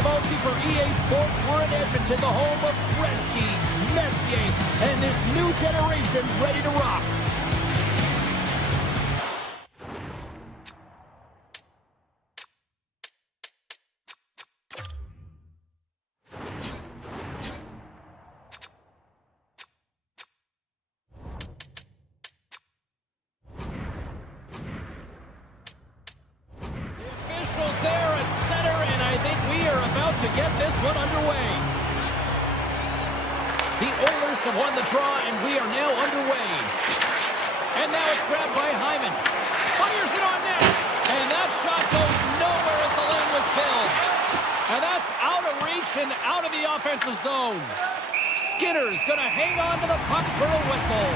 Cebulski for EA Sports. We're in Edmonton, the home of Gretzky, Messier, and this new generation ready to rock. To get this one underway. The Oilers have won the draw, and we are now underway. And now it's grabbed by Hyman. Fires it on net. And that shot goes nowhere as the lane was filled. And that's out of reach and out of the offensive zone. Skinner's going to hang on to the puck for a whistle.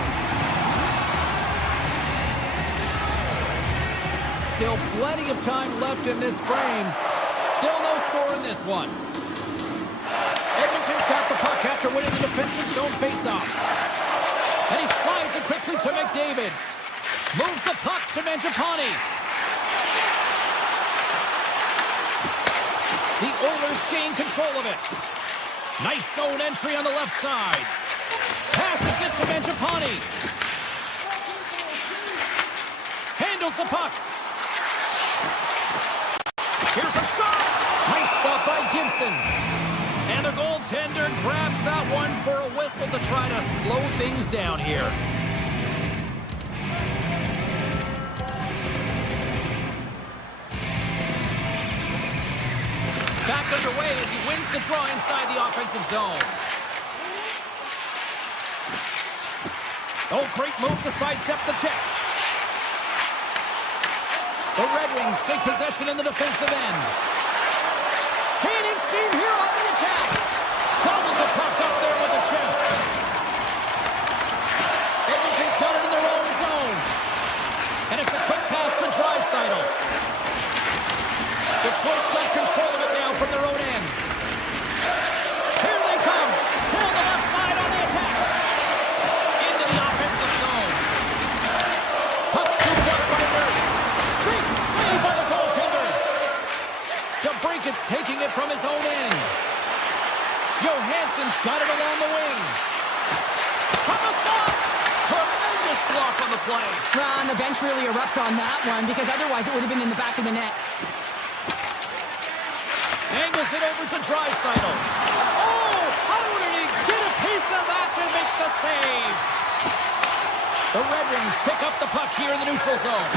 Still plenty of time left in this frame. Still no score in this one. Edmonton's got the puck after winning the defensive zone faceoff. And he slides it quickly to McDavid. Moves the puck to Mangiapane. The Oilers gain control of it. Nice zone entry on the left side. Passes it to Mangiapane. Handles the puck. Here's a shot. Nice stop by Gibson. And the goaltender grabs that one for a whistle to try to slow things down here. Back underway as he wins the draw inside the offensive zone. Oh, great move to sidestep the check. The Red Wings take possession in the defensive end. Gaining steam here on the attack. Follows the puck up there with the chest. Edmonton's got it in their own zone. And it's a quick pass to Draisaitl. Detroit's got control of it now from their own end. Here they come. Pull the left side on the attack. Into the offensive zone. Puck's scooped up by Nurse. Big save by the goaltender. DeBrincat's taking it from his own end. Johansson's got it along the wing. From the slot. Tremendous block on the play. Ron, the bench really erupts on that one because otherwise it would have been in the back of the net. Angles it over to Draisaitl. Oh, how did he get a piece of that to make the save? The Red Wings pick up the puck here in the neutral zone.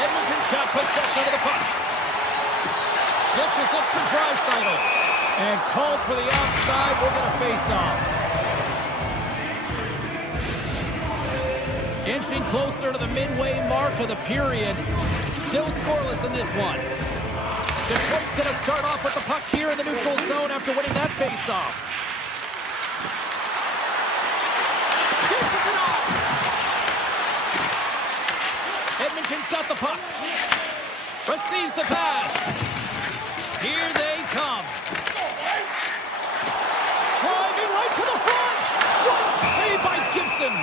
Edmonton's got possession of the puck. Dishes it to Draisaitl. And called for the offside. We're going to face off. Inching closer to the midway mark of the period. Still scoreless in this one. Detroit's going to start off with the puck here in the neutral zone after winning that faceoff. Dishes it off. Edmonton's got the puck. Receives the pass. Here they come. Driving right to the front. What a save by Gibson.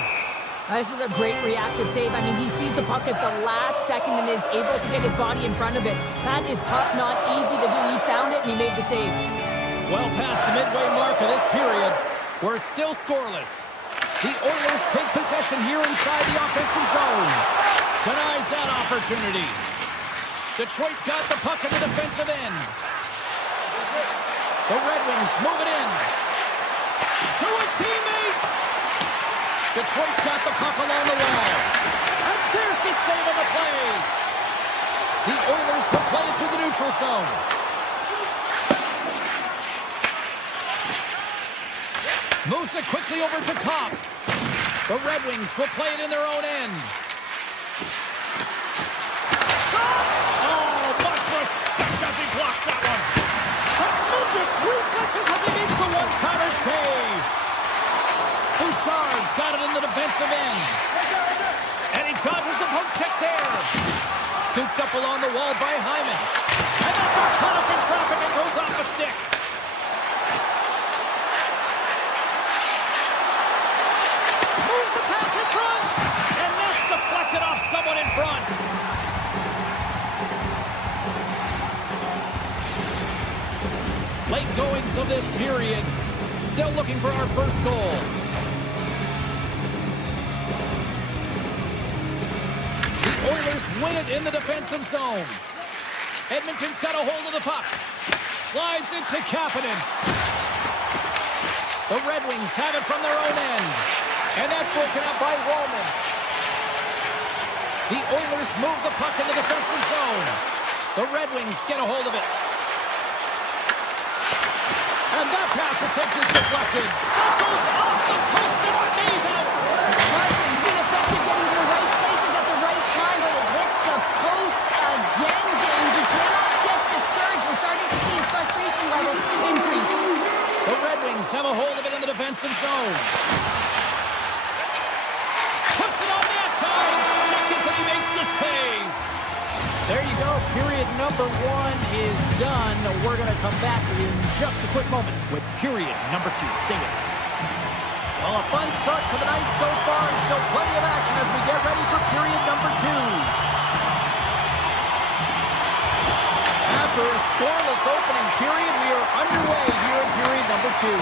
This is a great reactive save. I mean, he sees the puck at the last second and is able to get his body in front of it. That is tough, not easy to do. He found it and he made the save. Well past the midway mark of this period, we're still scoreless. The Oilers take possession here inside the offensive zone. Denies that opportunity. Detroit's got the puck in the defensive end. The Red Wings move it in. To his teammate. Detroit's got the puck along the wall. And there's the save of the play. The Oilers will play it through the neutral zone. Moves it quickly over to Kopp. The Red Wings will play it in their own end. Oh, much respect as he blocks that one. Tremendous reflexes as he makes the one-timer save. Bouchard's got it in the defensive end. And he dodges the poke check there. Scooped up along the wall by Hyman. And that's a cut up in traffic and goes off the stick. Moves the pass in front. And that's deflected off someone in front. goings of this period. Still looking for our first goal. The Oilers win it in the defensive zone. Edmonton's got a hold of the puck. Slides into Kapanen. The Red Wings have it from their own end. And that's broken up by Roman. The Oilers move the puck in the defensive zone. The Red Wings get a hold of it. And that pass attempt is deflected. That goes off the post and stays out. Red Wings being effective, getting to the right places at the right time, but it hits the post again, James. You cannot get discouraged. We're starting to see his frustration levels increase. The Red Wings have a hold of it in the defensive zone. Puts it on net, time. Seconds and he makes the save. There you go. Period number 1 is done. We're going to come back in just a quick moment with period number 2. Stay with us. Well, a fun start to the night so far and still plenty of action as we get ready for period number 2. After a scoreless opening period, we are underway here in period number 2.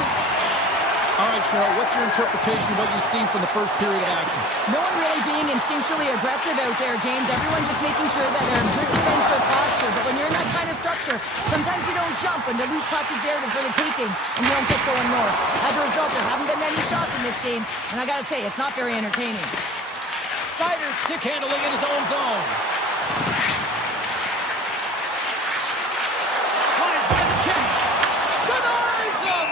All right, Cheryl, what's your interpretation of what you've seen from the first period of action? No one really being instinctually aggressive out there, James. Everyone just making sure that they're in good defense or posture. But when you're in that kind of structure, sometimes you don't jump when the loose puck is there for the taking, and you don't get going north. As a result, there haven't been many shots in this game, and I gotta say, it's not very entertaining. Sider stick handling in his own zone. Slides by the chin. Denies him!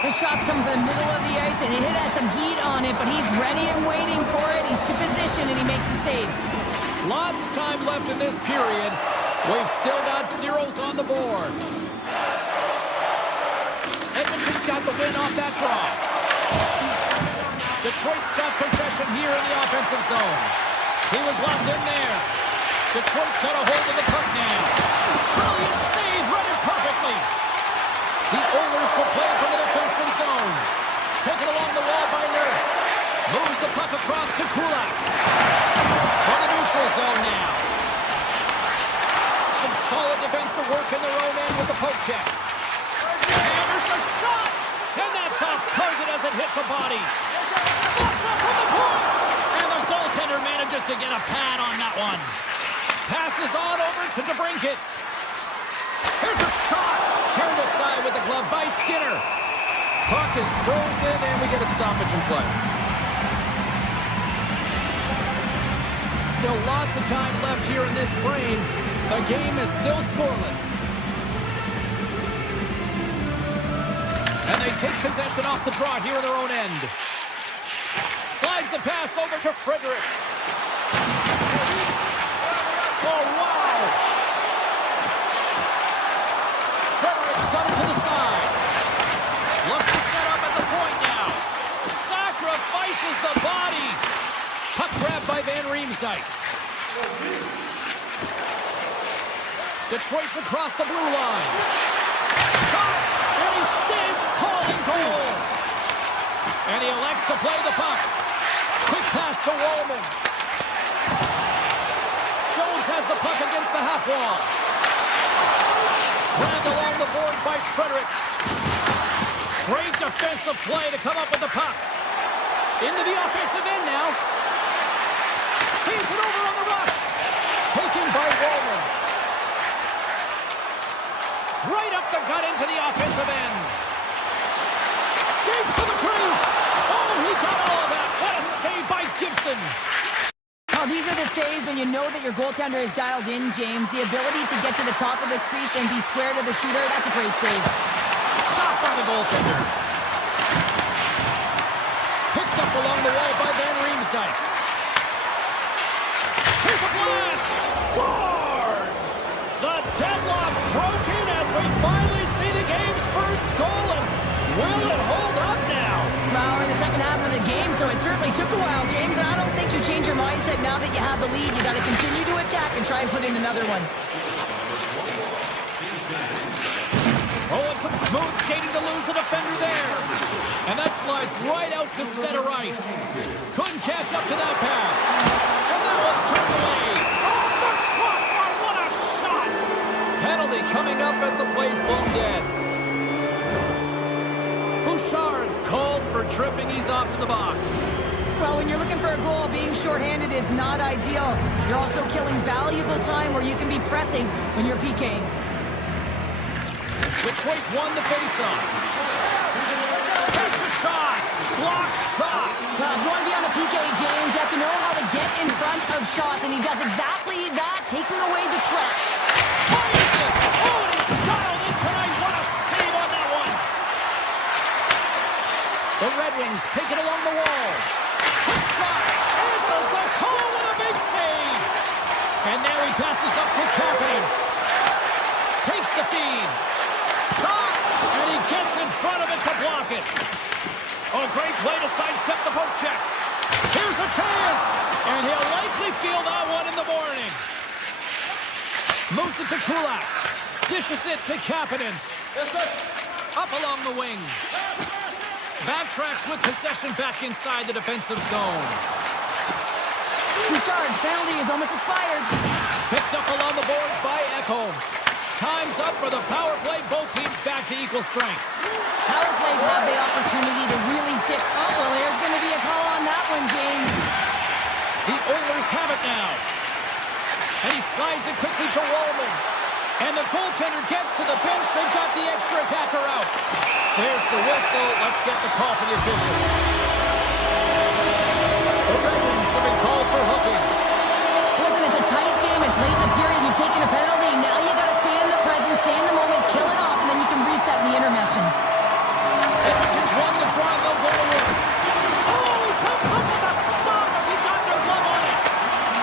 The shot's coming from the middle of the ice, and it has some heat on it, but he's ready and waiting for it. He's to position, and he makes the save. Lots of time left in this period. We've still got zeros on the board. Edmonton's got the win off that draw. Detroit's got possession here in the offensive zone. He was locked in there. Detroit's got a hold of the puck now. Brilliant save, read it perfectly. The Oilers will play from the defensive zone. Taken along the wall by Nurse. Moves the puck across to Kulak. From the neutral zone now. Some solid defensive work in their own end with the poke check. And there's a shot! And that's off target as it hits a body. Slots up from the point! And the goaltender manages to get a pad on that one. Passes on over to DeBrincat. Here's a shot! Turned aside with the glove by Skinner. Puck is frozen, and we get a stoppage in play. Still lots of time left here in this frame. The game is still scoreless. And they take possession off the draw here in their own end. Slides the pass over to Frederick. Oh, wow! Frederick's got it to the side. Looks to set up at the point now. Sacrifices the body. Puck grabbed by Van Riemsdyk. Detroit's across the blue line. Shot! And he stands tall in goal. And he elects to play the puck. Quick pass to Wallman. Jones has the puck against the half wall. Grabbed along the board by Frederick. Great defensive play to come up with the puck. Into the offensive end now. Feeds it over on the rush. Taken by Wallman. Right up the gut into the offensive end. Skates to the crease. Oh, he got all of that. What a save by Gibson. Oh, these are the saves when you know that your goaltender is dialed in, James. The ability to get to the top of the crease and be square to the shooter, that's a great save. Stopped by the goaltender. Picked up along the wall by Van Riemsdyk. Here's a blast. Scores! The deadlock broken as we finally see the game's first goal. And will it hold up now? Well, we're in the second half of the game, so it certainly took a while, James. And I don't think you change your mindset now that you have the lead. You got to continue to attack and try and put in another one. Oh, and some smooth skating to lose the defender there. And that slides right out to center ice. Couldn't catch up to that pass. And that one's turned away. Oh, the crossbar, what a shot! Penalty coming up as the play's blown dead. for tripping. He's off to the box. Well, when you're looking for a goal, being shorthanded is not ideal. You're also killing valuable time where you can be pressing when you're PKing. Detroit's won the faceoff. Takes a shot. Blocked shot. Well, if you want to be on the PK, James, you have to know how to get in front of shots, and he does exactly that, taking away the threat. Fires it. Oh, and he's dialed in tonight. What a save on that one. The Red Wings take it along the wall. Quick shot. Answers the call with a big save. And now he passes up to Kapanen. Takes the feed. Shot. And he gets in front of it to block it. Oh, great play to sidestep the poke check. Here's a chance. And he'll likely feel that one in the morning. Moves it to Kulak. Dishes it to Kapanen. Up along the wing. Backtracks with possession back inside the defensive zone. Bouchard's penalty is almost expired. Picked up along the boards by Ekholm. Time's up for the power play. Both teams back to equal strength. Power plays have the opportunity to really dip. Oh, well, there's going to be a call on that one, James. The Oilers have it now. And he slides it quickly to Roman. And the goaltender gets to the bench. They've got the extra attacker out. There's the whistle. Let's get the call for the officials. The Red Wings have been called for hooking. Listen, it's a tight game. It's late in the period. You've taken a penalty. Now you got to stay in the present, stay in the moment, kill it off, and then you can reset in the intermission. Edmonton's won the draw. They'll go to work. Oh, he comes up with a stop as he got their glove on it.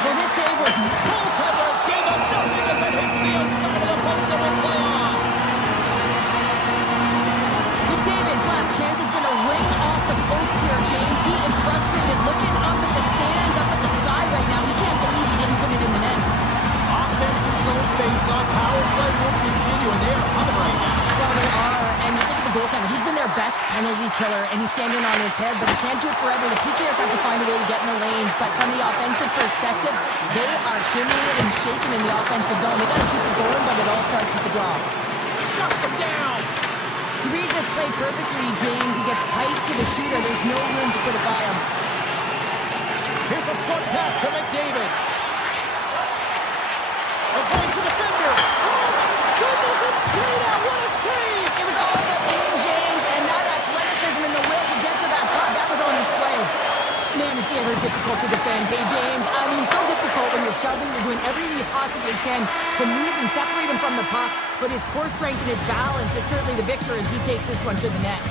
Well, this save was... Goaltender gave up nothing as it hits the outside of the post and will play on. McDavid's last chance is going to ring off the post here, James. He is frustrated, looking up at the stands, up at the sky right now. He can't believe he didn't put it in the net. Offensive zone face-on power play will continue, and they are humming right now. Well, they are, and you look at the goaltender. He's been their best penalty killer, and he's standing on his head, but he can't do it forever. The PKers have to find a way to get in the lanes, but from the offensive perspective, they are shimmying and shaking in the offensive zone. They got to keep it going, but it all starts with the draw. Shuts him down. He reads this play perfectly, James. He gets tight to the shooter. There's no room to put it by him. Here's a short pass to McDavid. Avoids the defender. Oh, my goodness, it stayed out. What a save. It was all about aim, James, and that athleticism and the will to get to that puck. That was on display. Man, it's ever difficult to defend. Hey, James, I mean, so difficult when you're shoving. You're doing everything you possibly can to move and separate him from the puck, but his core strength and his balance is certainly the victor as he takes this one to the net.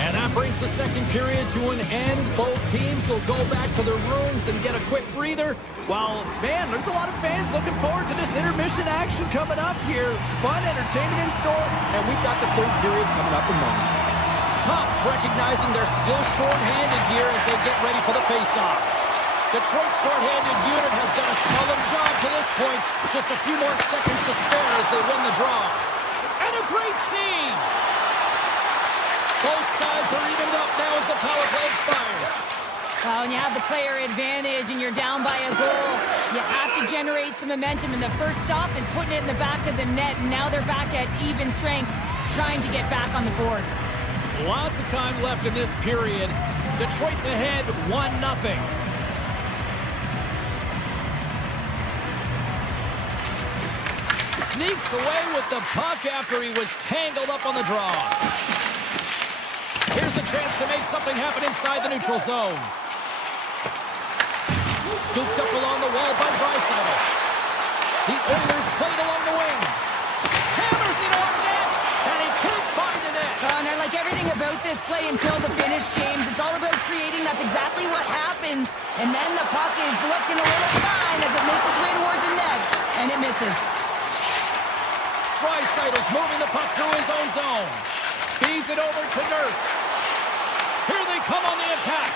And that brings the second period to an end. Both teams will go back to their rooms and get a quick breather. While, man, there's a lot of fans looking forward to this intermission action coming up here. Fun entertainment in store, and we've got the third period coming up in moments. Cops recognizing they're still short-handed here as they get ready for the face-off. Detroit's short-handed unit has done a solid job to this point. Just a few more seconds to spare as they win the draw. And a great save! Both sides are evened up now as the power play expires. Well, when you have the player advantage and you're down by a goal, you have to generate some momentum, and the first stop is putting it in the back of the net, and now they're back at even strength, trying to get back on the board. Lots of time left in this period. Detroit's ahead 1-0. Sneaks away with the puck after he was tangled up on the draw. Here's a chance to make something happen inside the neutral zone. Scooped up along the wall by Draisaitl. The Oilers played along the wing. Hammers it on net, and he can't find the net. And I like everything about this play until the finish, James. It's all about creating. That's exactly what happens. And then the puck is looking a little fine as it makes its way towards the net, and it misses. Draisaitl's moving the puck through his own zone. Feeds it over to Nurse. Here they come on the attack.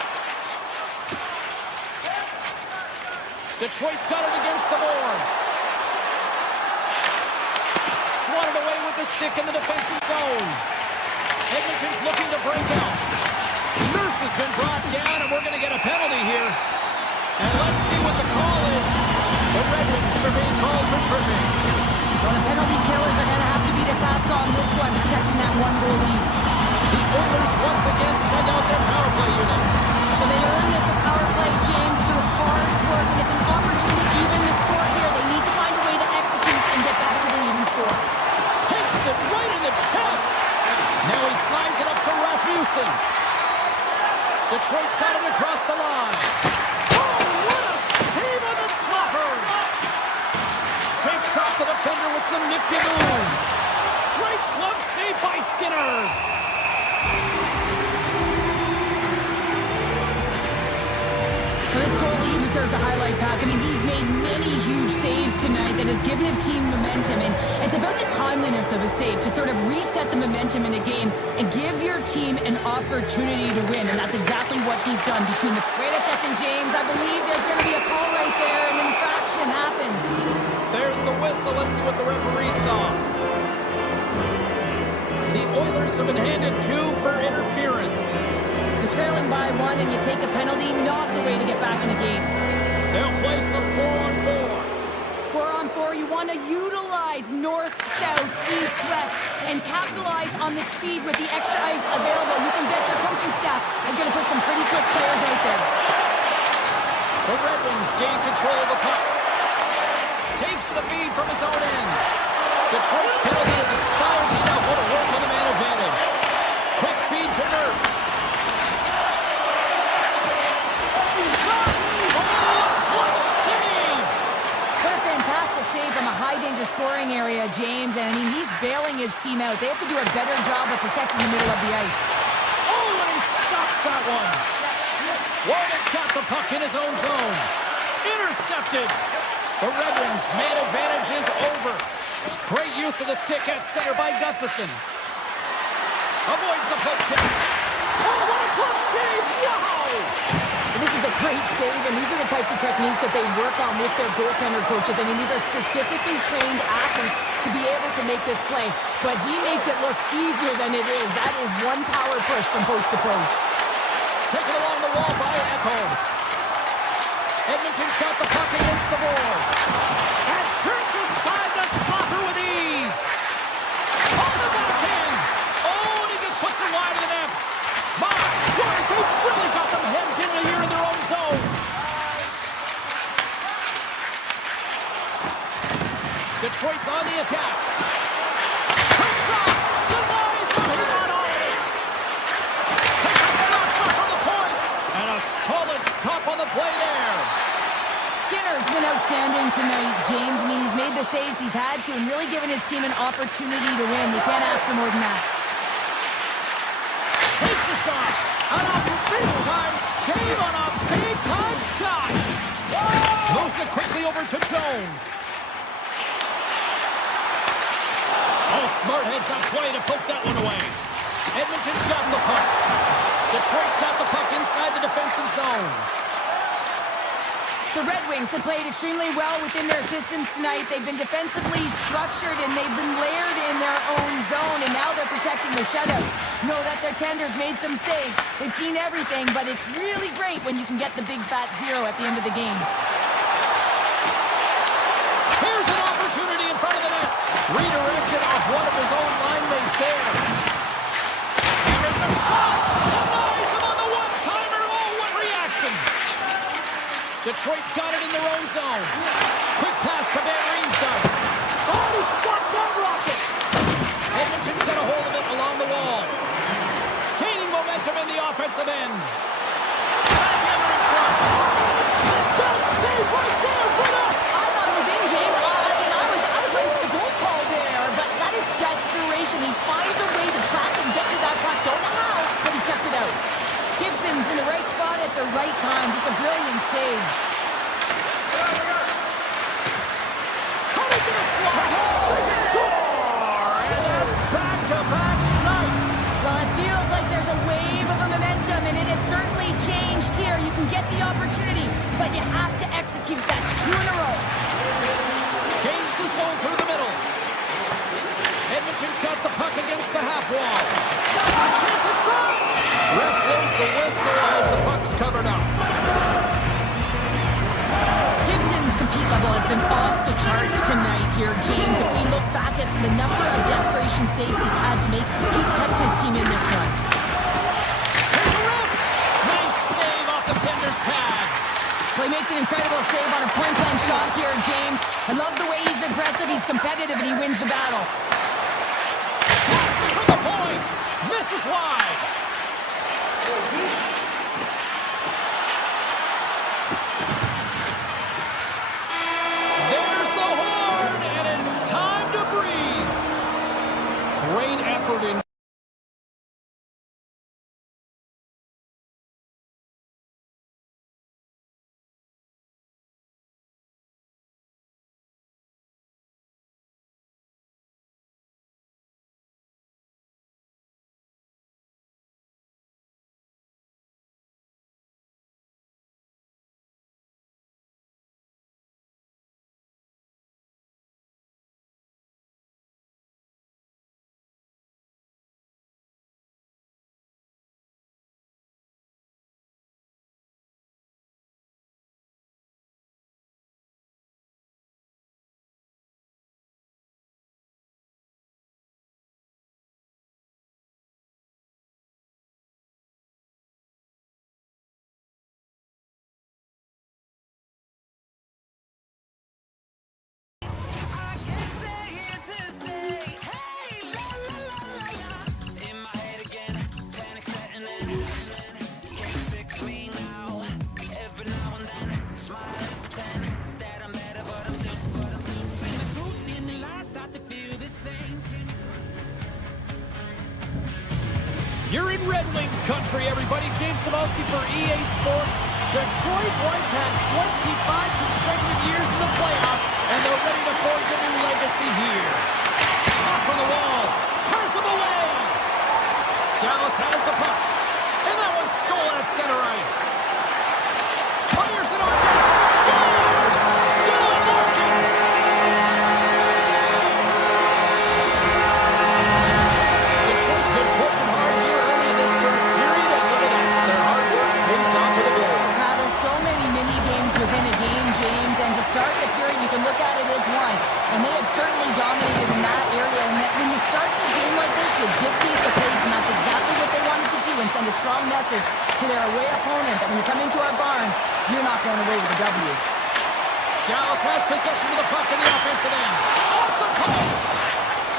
Detroit's got it against the boards. Swatted away with the stick in the defensive zone. Edmonton's looking to break out. Nurse has been brought down, and we're going to get a penalty here. And let's see what the call is. The Red Wings are being called for tripping. Well, the penalty killers are going to have to be the task on this one, protecting that one-goal lead. The Oilers once again send out their power Detroit's got it across the line. Oh, what a save on the slapper! Shakes off the defender with some nifty moves. Great glove save by Skinner. This goalie deserves a highlight pack. I mean, he's made many huge saves tonight that has given his team momentum, and it's about the timeliness of a save to sort of reset the momentum in a game and give your team an opportunity to win, and that's exactly what he's done. Between the wait a second, James, I believe there's going to be a call right there, and infraction happens. There's the whistle. Let's see what the referee saw. The Oilers have been handed 2 for interference. You're trailing by 1 and you take a penalty, not the way to get back in the game. They'll play some 4-on-4. 4-on-4, you want to utilize north, south, east, west, and capitalize on the speed with the extra ice available. You can bet your coaching staff is going to put some pretty quick players out there. The Red Wings gain control of the puck. Takes the feed from his own end. Detroit's penalty is expired. He now go to work on the man advantage. Quick feed to Nurse. Save from a high-danger scoring area, James, and I mean, he's bailing his team out. They have to do a better job of protecting the middle of the ice. Oh, and he stops that one. Warden's got the puck in his own zone. Intercepted. The Red Wings' man advantage is over. Great use of the stick at center by Gustafsson. Avoids the poke check. Oh, what a glove save! Wow! This is a great save, and these are the types of techniques that they work on with their goaltender coaches. I mean, these are specifically trained athletes to be able to make this play, but he makes it look easier than it is. That is one power push from post to post. Taken along the wall by Ekholm. Edmonton's got the puck against the boards. And turns aside the slapper with ease. On the backhand. Oh, and he just puts it wide of the net. My word, they really got them hemmed in here in their own zone. Detroit's on the attack. Quick shot. Denies him. He got on it. Takes a snapshot from the point. And a solid stop on the play there. Skinner's been outstanding tonight, James. I mean, he's made the saves he's had to and really given his team an opportunity to win. You can't ask for more than that. Takes the shot. And a big-time save on a big-time shot. Moves it quickly over to Jones. Oh, smart heads up play to poke that one away. Edmonton's got the puck. Detroit's got the puck inside the defensive zone. The Red Wings have played extremely well within their systems tonight. They've been defensively structured and they've been layered in their own zone, and now they're protecting the shutout. Know that their tenders made some saves. They've seen everything, but it's really great when you can get the big fat 0 at the end of the game. Here's an opportunity in front of the net. Redirected off one of his own line mates there. Here's a shot. Denies him on the one-timer. Oh, what reaction. Detroit's got it in their own zone. Quick pass to Van Riemsdyk. Oh, he stopped that rocket. Edmonton's got a hold of it along the wall. Gaining momentum in the offensive end. Backhander in front. Best save right there. Put up. I thought it was in, James. I was waiting for the goal call there, but that is desperation. He finds a way to track and get to that puck. Don't know how, but he kept it out. Gibson's in the right spot at the right time. Just a brilliant save. Coming to the slot. They score! And that's back-to-back snipes. Well, it feels like there's a wave of momentum, and it has certainly changed here. You can get the opportunity, but you have to execute. That's 2 in a row. Gains the zone through the middle. Edmonton's got the puck against the half wall. A chance in front! Ref blows the whistle as the puck's covered up. Gibson's compete level has been off the charts tonight here, James. If we look back at the number of desperation saves he's had to make, he's kept his team in this one. Here's a rip! Nice save off the tender's pad. Well, he makes an incredible save on a point-blank shot here, James. I love the way he's aggressive, he's competitive, and he wins the battle. Passing from the point. Misses wide. There's the horn, and it's time to breathe. Great effort in. You're in Red Wings country, everybody. James Cybulski for EA Sports. Detroit once had 25 consecutive years in the playoffs, and they're ready to forge a new legacy here. Shot from the wall. Turns him away. Dallas has the puck. And that one's stolen at center ice. Fires it on net. Scores! Dylan Larkin! Detroit's been pushing hard here early in this first period, and look at that. Their hard work pays off to the goal. There's so many mini games within a game, James, and to start the period, you can look at it as one. And they have certainly dominated in that area. And that when you start the game like this, you dictate the pace, and that's exactly what they wanted to do, and send a strong message to their away opponent that when you come into our barn, you're not going away with a W. Dallas has possession of the puck in the offensive end. Off the post!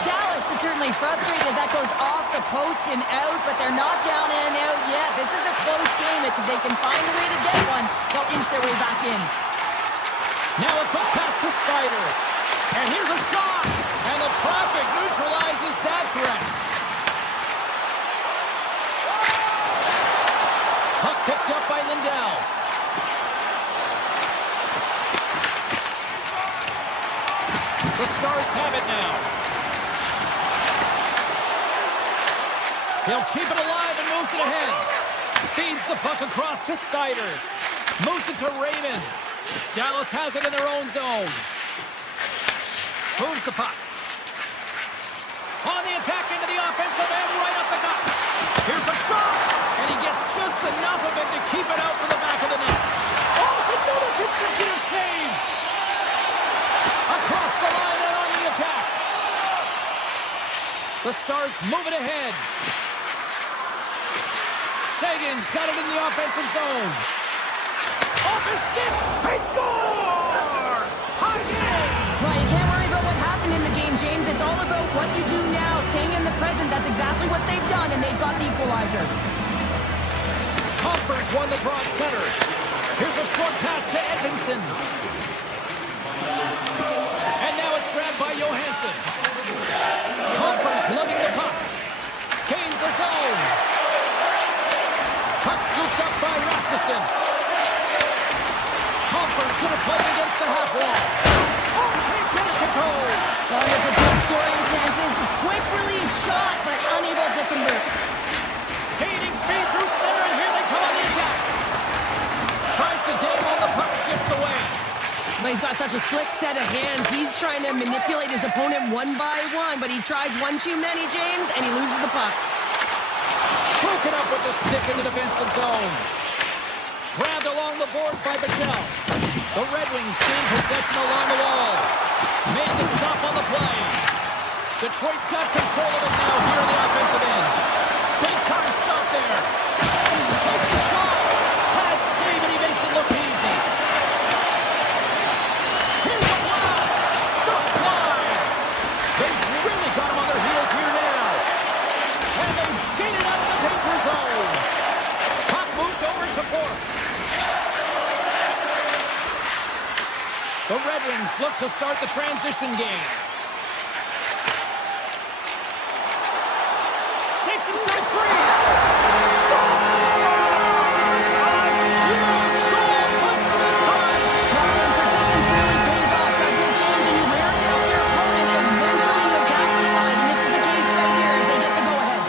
Dallas is certainly frustrated as that goes off the post and out, but they're not down and out yet. This is a close game. If they can find a way to get one, they'll inch their way back in. Now a quick pass to Sider. And here's a shot. And the traffic neutralizes that threat. Puck picked up by Lindell. The Stars have it now. He'll keep it alive and moves it ahead. Feeds the puck across to Sider. Moves it to Raymond. Dallas has it in their own zone. Moves the puck. On the attack into the offensive end, right up the gut. Here's a shot, and he gets just enough of it to keep it out for the back of the net. Oh, it's another consecutive save. Across the line and on the attack. The Stars move it ahead. Sagan's got it in the offensive zone. Off his stick, he scores! Tie game! Well, you can't worry about what happened in the game, James. It's all about what you do now, staying in the present. That's exactly what they've done, and they've got the equalizer. Compher's won the draw at center. Here's a short pass to Edmondson. And now it's grabbed by Johansson. Compher's lugging the puck. Gains the zone. Puck scooped up by Rasmussen. Compher's going to play against the half wall. Oh, can't get it to go. Well, there's a good scoring chances. Quick release shot, but unable to convert. Gaining speed through center, and here they come on the attack. Tries to dangle, the puck skips away. But he's got such a slick set of hands. He's trying to manipulate his opponent one by one, but he tries one too many, James, and he loses the puck. Broken up with the stick in the defensive zone. Grabbed along the boards by Bichelle. The Red Wings gain possession along the wall. Made the stop on the play. Detroit's got control of it now here in the offensive end. Big time stop there. Takes the shot. Has save, and he makes it look easy. Here's a blast. Just wide. They've really got him on their heels here now. And they've skated out of the danger zone. Puck moved over The Red Wings look to start the transition game. Shakes himself free. Scores! A huge goal puts them in front. Well, and persistence really pays off, doesn't it, James? And you wear down your opponent, eventually you'll capitalize. And this is the case right here as they get the go-ahead.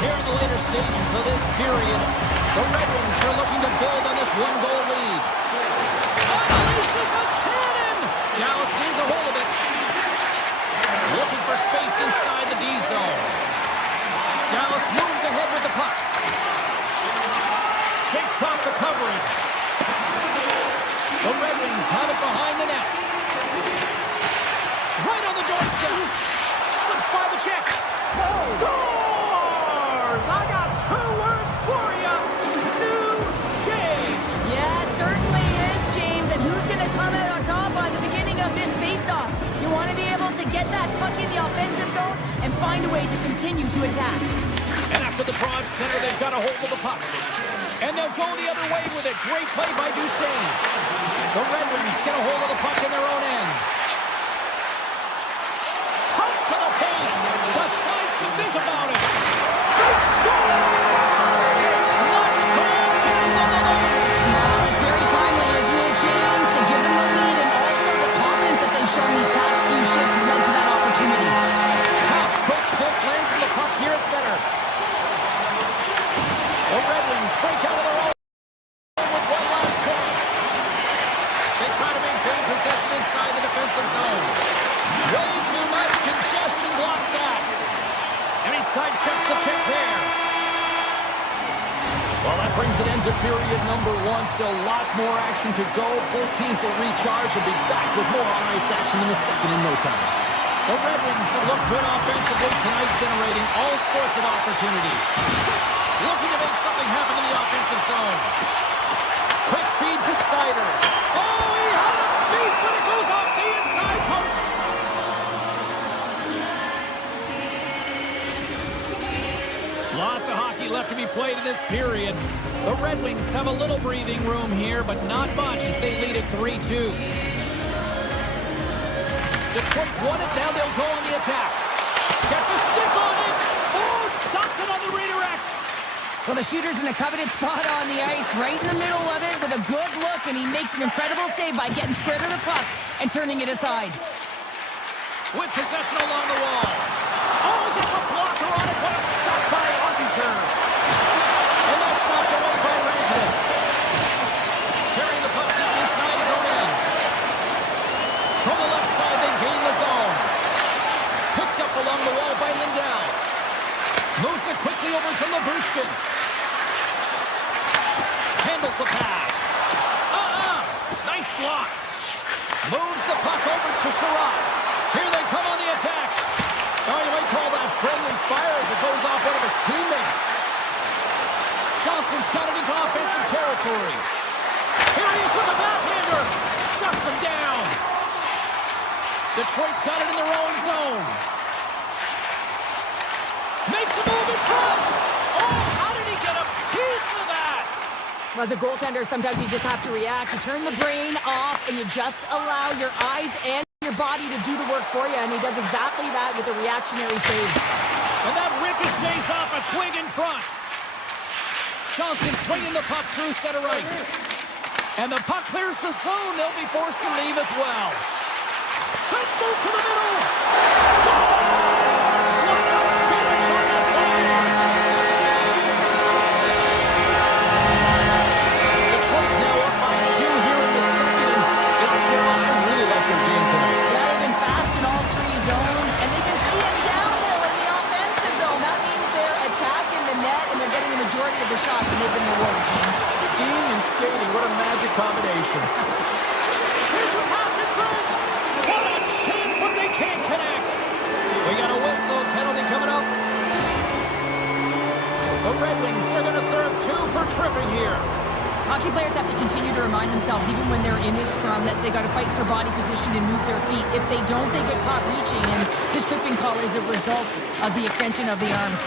Here in the later stages of this period, the Red Wings are looking to build on this one-goal lead. Unleashes a cannon! Dallas gains a hold of it. Looking for space inside the D zone. Dallas moves ahead with the puck. Shakes off the coverage. The Red Wings have it behind the net. Right on the doorstep. Slips by the check. Scores! I got 2 words for you. New game. Yeah, it certainly is, James. And who's going to come out on top by the beginning of this face-off? You want to be able to get that puck in the offensive zone and find a way to continue to attack. And after the broad center, they've got a hold of the puck. And they'll go the other way with it. Great play by Duchesne. The Red Wings get a hold of the puck in their own end. Comes to the paint. Decides to think about it. They score! It's Lush Cole takes on the lead. Well, it's very timely, isn't it, James? To give them the lead and also the confidence that they've shown these past few shifts have led to that opportunity. Cops quick stick lands with the puck here at center. The Red Wings break out of their own with one last chance. They try to maintain possession inside the defensive zone. Way too much congestion blocks that. And he sidesteps the kick there. Well, that brings an end to period number 1. Still lots more action to go. Both teams will recharge and be back with more on-ice action in the second in no time. The Red Wings have looked good offensively tonight, generating all sorts of opportunities. Looking to make something happen in the offensive zone. Quick feed to Sider. Oh, he had it beat, but it goes off the inside post. Lots of hockey left to be played in this period. The Red Wings have a little breathing room here, but not much as they lead at 3-2. Detroit's won it, now they'll go on the attack. Gets a stick on it. Oh, stopped it on the redirect. Well, the shooter's in a coveted spot on the ice, right in the middle of it with a good look, and he makes an incredible save by getting square to the puck and turning it aside. With possession along the wall. Oh, he gets a blocker on it. What a stop by Archer. And that's knocked away by Rantanen. Carrying the puck deep inside his own end. From the left side, they gain the zone. Picked up along the wall by Lindell. Moves it quickly over to Labushkin. Handles the pass. Nice block. Moves the puck over to Sherrod. Here they come on the attack. Oh, you might call that friendly fire as it goes off one of his teammates. Johnston's got it into offensive territory. Here he is with the backhander. Shuts him down. Detroit's got it in their own zone. Makes a move in front. Oh, how did he get a piece of that? As a goaltender, sometimes you just have to react. You turn the brain off, and you just allow your eyes and your body to do the work for you, and he does exactly that with a reactionary save. And that ricochets off a twig in front. Johnston swinging the puck through center ice. And the puck clears the zone. They'll be forced to leave as well. Let's move to the middle. Scores! What a finish on that play! Detroit's now up by 2 here in the second. And I really like their game tonight. Yeah, they've been fast in all 3 zones, and they've been skiing downhill in the offensive zone. That means they're attacking the net, and they're getting the majority of the shots, and they've been rewarded, James. Skiing and skating, what a magic combination. Here's a pass in front. What a chance, but they can't connect. We got a whistle, penalty coming up. The Red Wings are going to serve 2 for tripping here. Hockey players have to continue to remind themselves, even when they're in a scrum, that they got to fight for body position and move their feet. If they don't, they get caught reaching, and this tripping call is a result of the extension of the arms.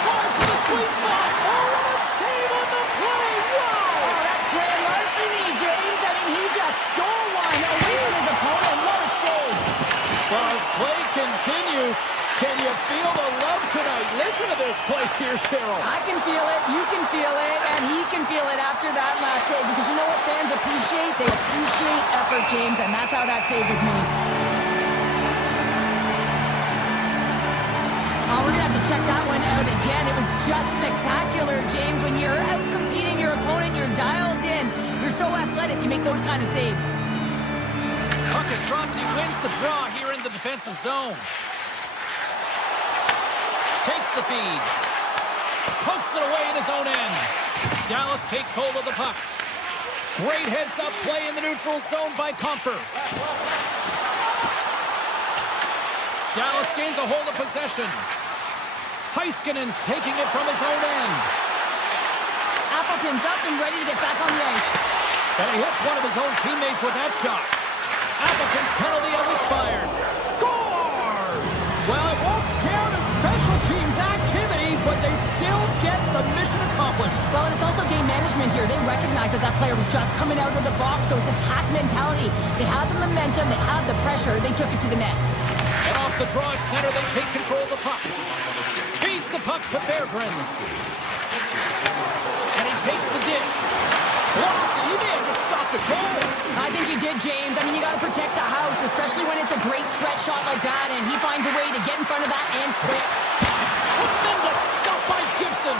Drives to the sweet spot. Oh, what a save on the play. Wow. Oh, that's grand larceny, James. I mean, he just listen to this place here, Cheryl. I can feel it, you can feel it, and he can feel it after that last save. Because you know what fans appreciate? They appreciate effort, James, and that's how that save was made. Oh, we're going to have to check that one out again. It was just spectacular, James. When you're out competing your opponent, you're dialed in. You're so athletic, you make those kind of saves. Puck is dropped and he wins the draw here in the defensive zone. Takes the feed. Pokes it away in his own end. Dallas takes hold of the puck. Great heads-up play in the neutral zone by Comfer. Dallas gains a hold of possession. Heiskanen's taking it from his own end. Appleton's up and ready to get back on the ice. And he hits one of his own teammates with that shot. Appleton's penalty has expired. Scores! Well, it won't count as special teams activity, but they still get the mission accomplished. Well, and it's also game management here. They recognize that that player was just coming out of the box, so it's attack mentality. They had the momentum, they had the pressure, they took it to the net. And off the draw at center, they take control of the puck. Feeds the puck to Berggren. And he takes the dish. Blocked, and he may have just stopped a goal. I think he did, James. I mean, you got to protect the house, especially when it's a great threat shot like that, and he finds a way to get in front of that and quick. Tremendous stop by Gibson.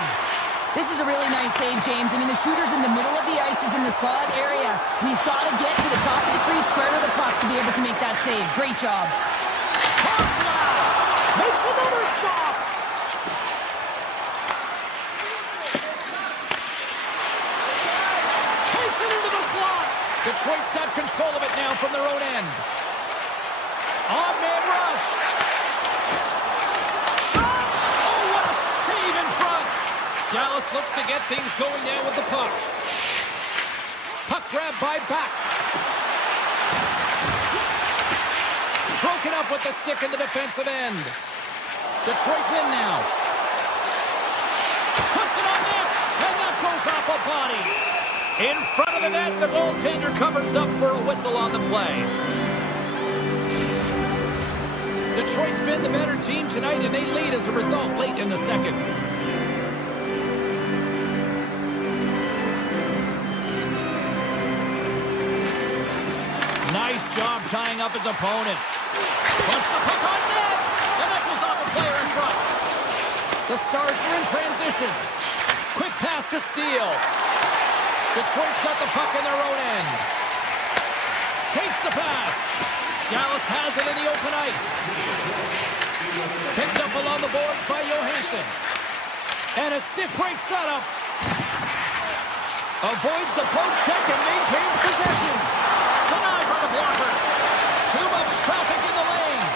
This is a really nice save, James. I mean, the shooter's in the middle of the ice. He's in the slot area, and he's got to get to the top of the crease, square to the puck to be able to make that save. Great job. Hard blast. Makes another stop. Takes it into the slot. Detroit's got control of it now from their own end. On-man rush. Shot! Oh, what a save in front. Dallas looks to get things going now with the puck. Puck grab by Back. Broken up with the stick in the defensive end. Detroit's in now. Puts it on net, and that goes off a body. In front of the net, the goaltender covers up for a whistle on the play. Detroit's been the better team tonight, and they lead as a result late in the second. Nice job tying up his opponent. Puts the puck on net, and that goes off a player in front. The Stars are in transition. Quick pass to Steele. Detroit's got the puck in their own end. Takes the pass. Dallas has it in the open ice. Picked up along the boards by Johansson. And a stick break setup. Avoids the poke check and maintains possession. Denied by the blocker. Too much traffic in the lane.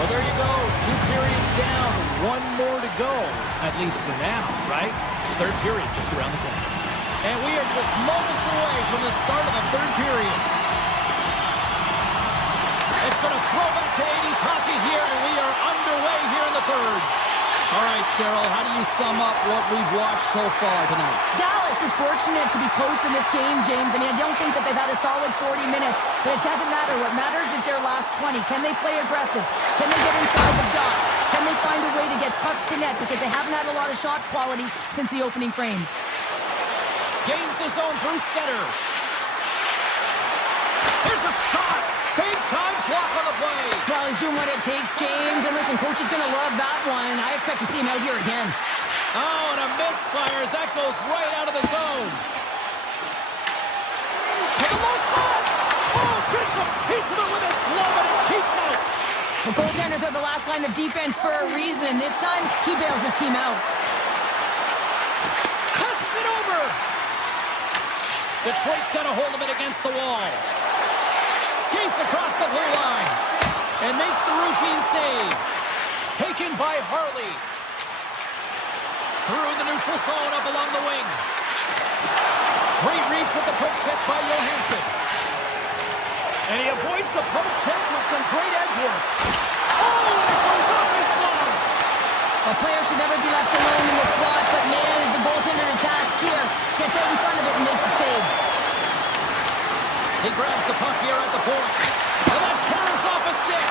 Well, there you go. 2 periods down. 1 more to go. At least for now, right? Third period just around the corner. And we are just moments away from the start of the third period. It's been a throwback to 80s hockey here, and we are underway here in the third. All right, Cheryl, how do you sum up what we've watched so far tonight? Dallas is fortunate to be close in this game, James. I mean, I don't think that they've had a solid 40 minutes, but it doesn't matter. What matters is their last 20. Can they play aggressive? Can they get inside the dots? Can they find a way to get pucks to net? Because they haven't had a lot of shot quality since the opening frame. Gains the zone through center. Here's a shot. Big-time block on the play. Well, he's doing what it takes, James. And listen, coach is going to love that one. I expect to see him out here again. Oh, and a misfire as that goes right out of the zone. To the low slot. Oh, gets a piece of it with his glove, and it keeps out. The goaltenders are the last line of defense for a reason. This time, he bails his team out. Passes it over. Detroit's got a hold of it against the wall. Skates across the blue line and makes the routine save. Taken by Harley. Through the neutral zone up along the wing. Great reach with the poke check by Johansson. And he avoids the poke check with some great edge work. Oh, and it goes off his glove. A player should never be left alone in the slot, but man, is the goaltender to task here. Gets out in front of it and makes the save. He grabs the puck here at the point. And that carries off a stick.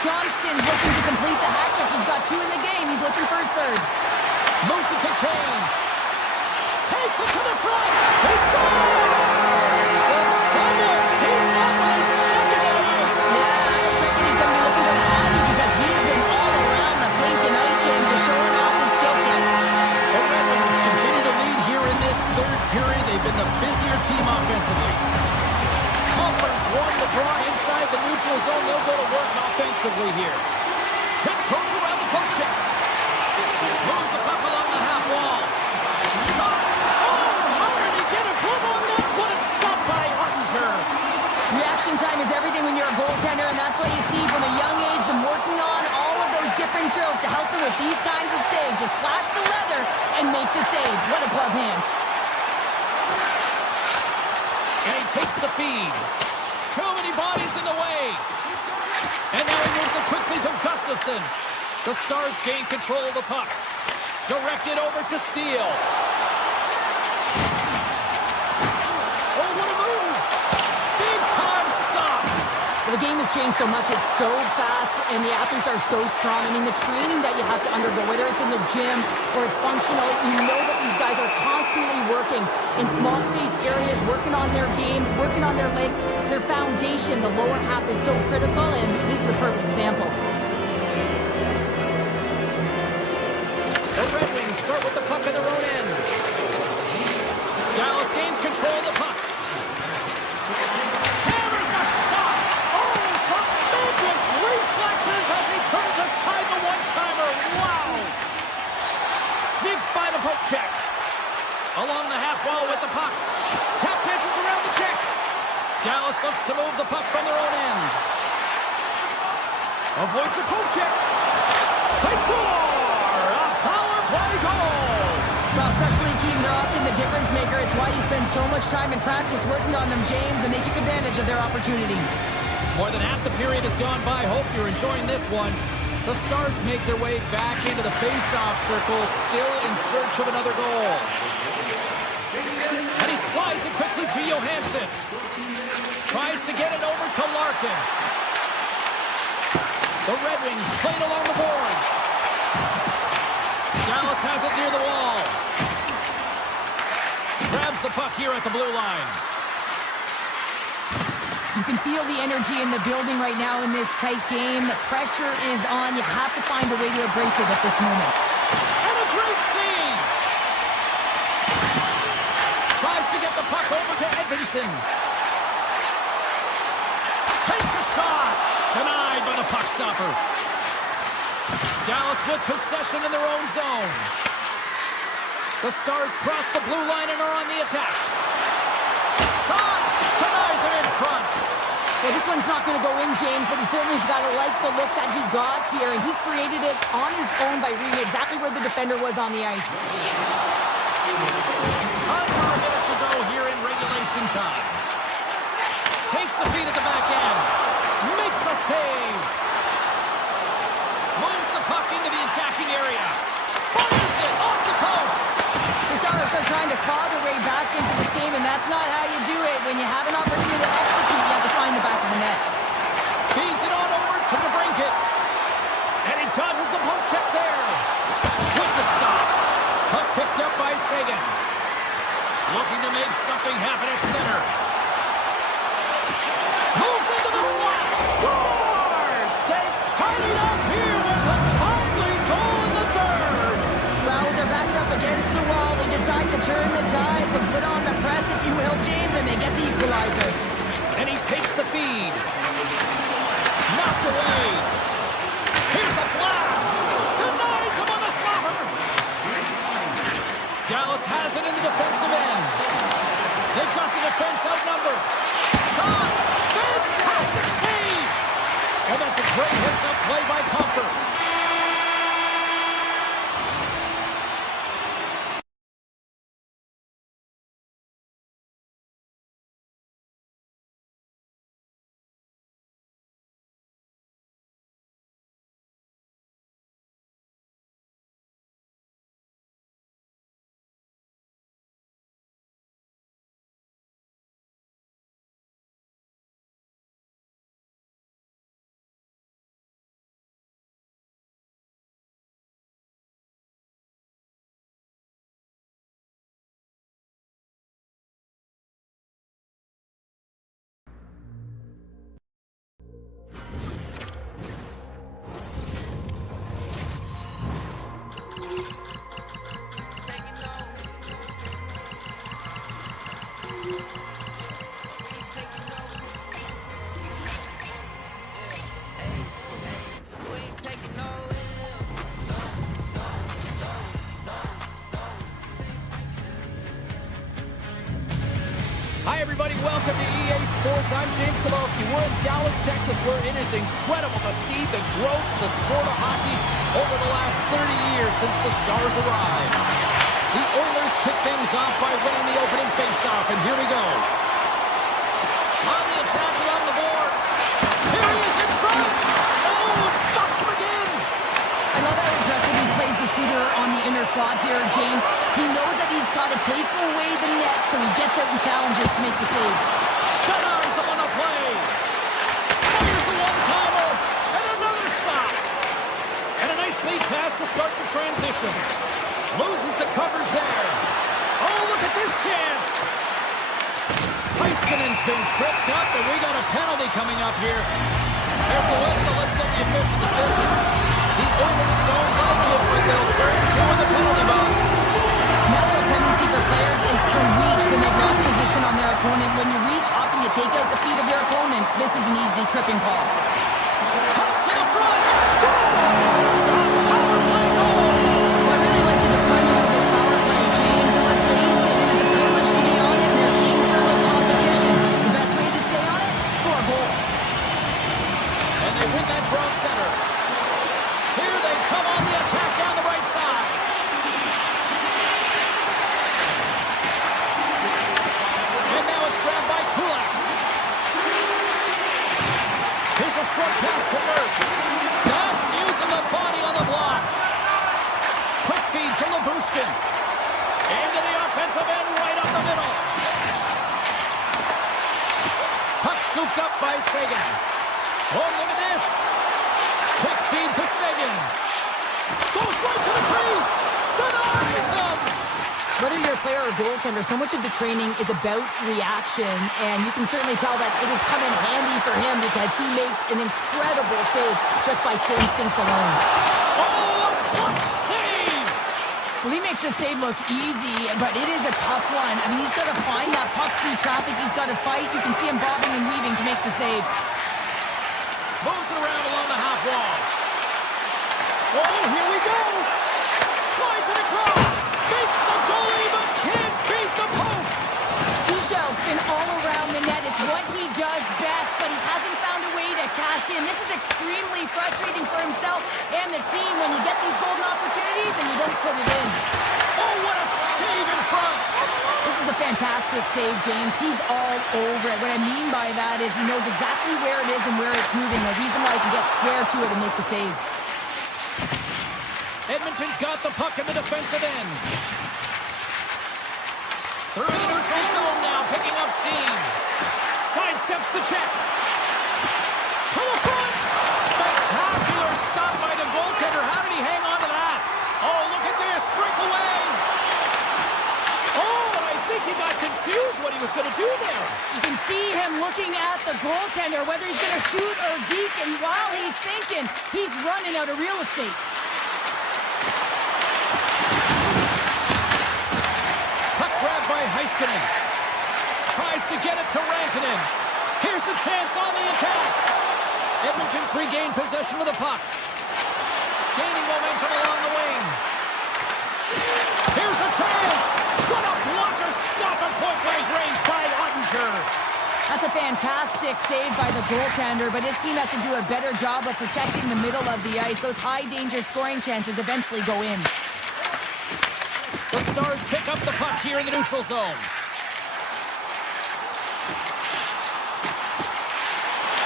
Johnston's looking to complete the hat trick. He's got 2 in the game. He's looking for his 3rd. Moves it to Kane. Takes it to the front. He scores! And someone's hitting up with a second tonight. Yeah, I expect he's going to be looking for the Hattie because he's been all around the paint tonight, James, just showing off his skill set. The Red Wings continue to lead here in this 3rd period. They've been the busier team offensively. Compher's won the draw inside the neutral zone. They'll go to work offensively here. Tiptoes around the poke check. Moves the puck along the half wall. Shot. Oh, how did he get a glove on that? What a stop by Ottinger. Reaction time is everything when you're a goaltender, and that's why you see from a young age them working on all of those different drills to help them with these kinds of saves. Just flash the leather and make the save. What a glove hand. And he takes the feed. Too many bodies in the way. And now he moves it quickly to Gustafsson. The Stars gain control of the puck. Directed over to Steele. Oh, what a move! Big time stop! Well, the game has changed so much. It's so fast, and the athletes are so strong. I mean, the training that you have to undergo, whether it's in the gym or it's functional, you know that these guys are constantly working in small space areas, working on their games, working on their legs, their foundation. The lower half is so critical, and this is a perfect example. The Red Wings start with the puck in their own end. Dallas gains control of the puck. Hammers a shot! Oh, tremendous reflexes as he turns aside the one-timer. Wow! Sneaks by the poke check. Along the half wall with the puck. Tap dances around the check. Dallas looks to move the puck from their own end. Avoids the poke check. They score! A power play goal! Well, specialty teams are often the difference maker. It's why you spend so much time in practice working on them, James, and they took advantage of their opportunity. More than half the period has gone by. Hope you're enjoying this one. The Stars make their way back into the face-off circle, still in search of another goal. And he slides it quickly to Johansson. Tries to get it over to Larkin. The Red Wings played along the boards. Dallas has it near the wall. Grabs the puck here at the blue line. You can feel the energy in the building right now in this tight game. The pressure is on. You have to find a way to embrace it at this moment. And a great save! Tries to get the puck over to Edmondson. Takes a shot. Denied by the puck stopper. Dallas with possession in their own zone. The Stars cross the blue line and are on the attack. Shot! Denies it in front. Well, this one's not going to go in, James, but he certainly's got to like the look that he got here, and he created it on his own by reading exactly where the defender was on the ice. Under a minute to go here in regulation time. Takes the feed at the back end. Makes a save. Moves the puck into the attacking area. Fires it off the post. The Stars are trying to claw their way back into this game, and that's not how you do it. When you have an opportunity to execute, you have to find the back of the net. Feeds it on over to DeBrincat. And he dodges the poke check there. With the stop. Puck picked up by Sagan. Looking to make something happen at center. Moves into the slot. Scores! They've tied it up here with a timely goal in the third. Well, with their backs up against the wall, they decide to turn the tides and put on the press, if you will, James, and they get the equalizer. And he takes the feed. Knocked away. Here's a blast. Denies him on the slapper. Dallas has it in the defensive end. They've got the defense outnumbered. Shot. Fantastic save. And that's a great heads-up play by Compher. Sports. I'm James Cebulski. We're in Dallas, Texas, where it is incredible to see the growth of the sport of hockey over the last 30 years since the Stars arrived. The Oilers kick things off by winning the opening faceoff, and here we go. On the attack along the boards. Here he is in front. Oh, it stops him again. I love how aggressive he plays the shooter on the inner slot here, James. He knows that he's got to take away the net, so he gets out and challenges to make the save. Denies him on the play. Fires a one-timer. And another stop. And a nice lead pass to start the transition. Loses the coverage there. Oh, look at this chance. Heiskanen's been tripped up, and we got a penalty coming up here. There's the whistle. Let's get the official decision. The Oilers don't like it, but they'll serve two in the penalty box. Natural tendency for players is to reach when they've lost position on their opponent. When you reach, often you take out the feet of your opponent. This is an easy tripping call. Cuts to the front. Scores! A power play goal! Well, I really like the deployment of this power play, James. And let's face it, it is a privilege to be on it, and there's internal competition. The best way to stay on it, score a goal. And they win that draw center. Here they come on the attack down the right side. And now it's grabbed by Kulak. Here's a short pass to Mertz. That's using the body on the block. Quick feed to Labushkin. Into the offensive end right up the middle. Puck scooped up by Sagan. Oh, look at this. Quick feed to Sagan. Goes right to the crease. Denies him. Whether you're a player or goaltender, so much of the training is about reaction, and you can certainly tell that it has come in handy for him because he makes an incredible save just by instincts alone. Oh, a clutch save. Well, he makes the save look easy, but it is a tough one. I mean, he's got to find that puck through traffic. He's got to fight. You can see him bobbing and weaving to make the save. Moves it around along the half wall. Oh, here we go. Slides it across. Beats the goalie, but can't beat the post. Michel's been all around the net. It's what he does best, but he hasn't found a way to cash in. This is extremely frustrating for himself and the team when you get these golden opportunities and you don't put it in. Oh, what a save in front. This is a fantastic save, James. He's all over it. What I mean by that is he knows exactly where it is and where it's moving. The reason why he can get square to it and make the save. Edmonton's got the puck in the defensive end. Through the neutral zone now, picking up steam. Sidesteps the check. To the front. Spectacular stop by the goaltender. How did he hang on to that? Oh, look at this. Breakaway. Oh, I think he got confused what he was going to do there. You can see him looking at the goaltender, whether he's going to shoot or deke, and while he's thinking, he's running out of real estate. Puck grabbed by Heiskanen. Tries to get it to Rantanen. Here's a chance on the attack. Edmonton's regained possession of the puck. Gaining momentum along the wing. Here's a chance. What a blocker stop at point-blank range by Ottinger. That's a fantastic save by the goaltender, but his team has to do a better job of protecting the middle of the ice. Those high-danger scoring chances eventually go in. The Stars pick up the puck here in the neutral zone.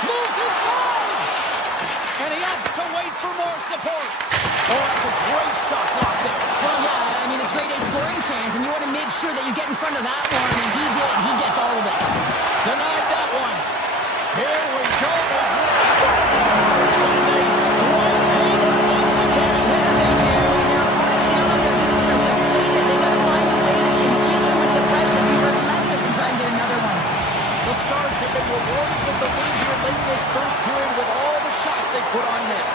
Moves inside! And he opts to wait for more support. Oh, that's a great shot block there. Well, yeah, I mean, it's grade A scoring chance, and you want to make sure that you get in front of that one, and he did. He gets all of it. Denied that one. Here we go. Stars! And they strike Peter once again. There they do, and their opponents down on their heels are deflated. They got to find a way to continue with the pressure. Be relentless and try and get another one. The Stars have been rewarded with the lead here late in this first period with all the shots they put on net.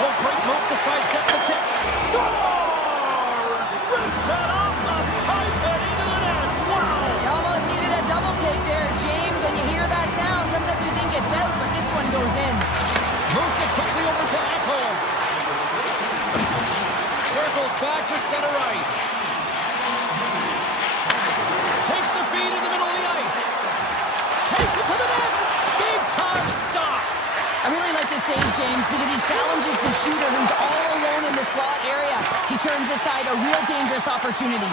Oh, great move to sidestep the check. Stars! Rips it off the pipe and into the net. Wow! You almost needed a double take there, James. When you hear that sound, sometimes you think it's out, but this one goes in. Moves it quickly over to Ekholm. Circles back to center ice. Takes the feed in the middle of the ice. save, James, because he challenges the shooter who's all alone in the slot area. He turns aside a real dangerous opportunity.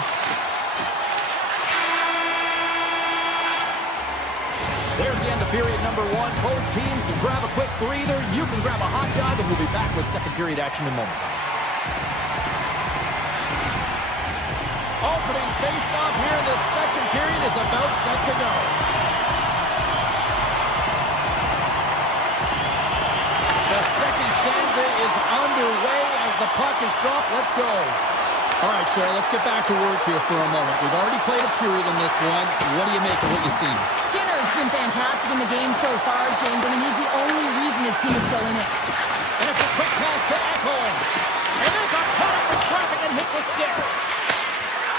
There's the end of period number 1. Both teams can grab a quick breather. You can grab a hot dog, and we'll be back with second period action in moments. Opening face-off here in the second period is about set to go. The second stanza is underway as the puck is dropped. Let's go. All right, Cheryl, let's get back to work here for a moment. We've already played a period in this one. What do you make of what you see? Skinner's been fantastic in the game so far, James. I mean, he's the only reason his team is still in it. And it's a quick pass to Edmont. And they got caught up in traffic and hits a stick.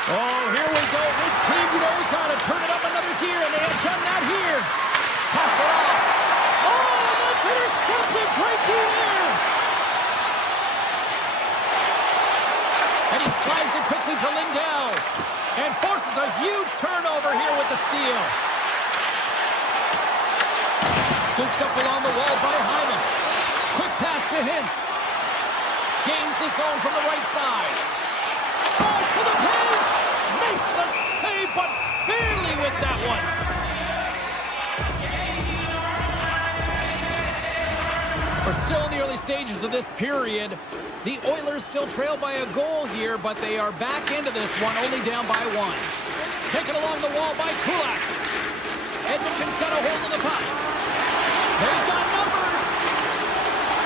Oh, here we go. This team knows how to turn it up another gear, and they have done that here. Pass it off. Oh, that's intercepted. Great D there. And he slides it quickly to Lindell. And forces a huge turnover here with the steal. Scooped up along the wall by Hyman. Quick pass to Hintz. Gains the zone from the right side. Tries to the paint. Makes the save, but barely with that one. We're still in the early stages of this period. The Oilers still trail by a goal here, but they are back into this one, only down by 1. Taken along the wall by Kulak. Edmonton's got a hold of the puck. They've got numbers.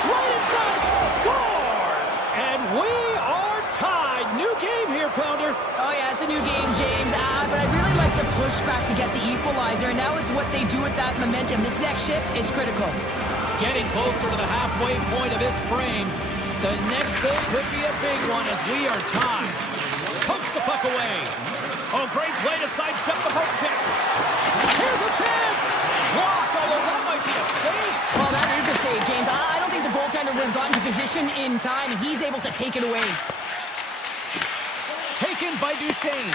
Right in front. Scores! And we are tied. New game here, Pounder. Oh, yeah, it's a new game, James. But I really like the pushback to get the equalizer. And now it's what they do with that momentum. This next shift, it's critical. Getting closer to the halfway point of this frame. The next goal could be a big one as we are tied. Pokes the puck away. Oh, great play to sidestep the poke check. Here's a chance. Blocked, although that might be a save. Well, that is a save, James. I don't think the goaltender would have gotten to position in time, and he's able to take it away. Taken by Duchesne.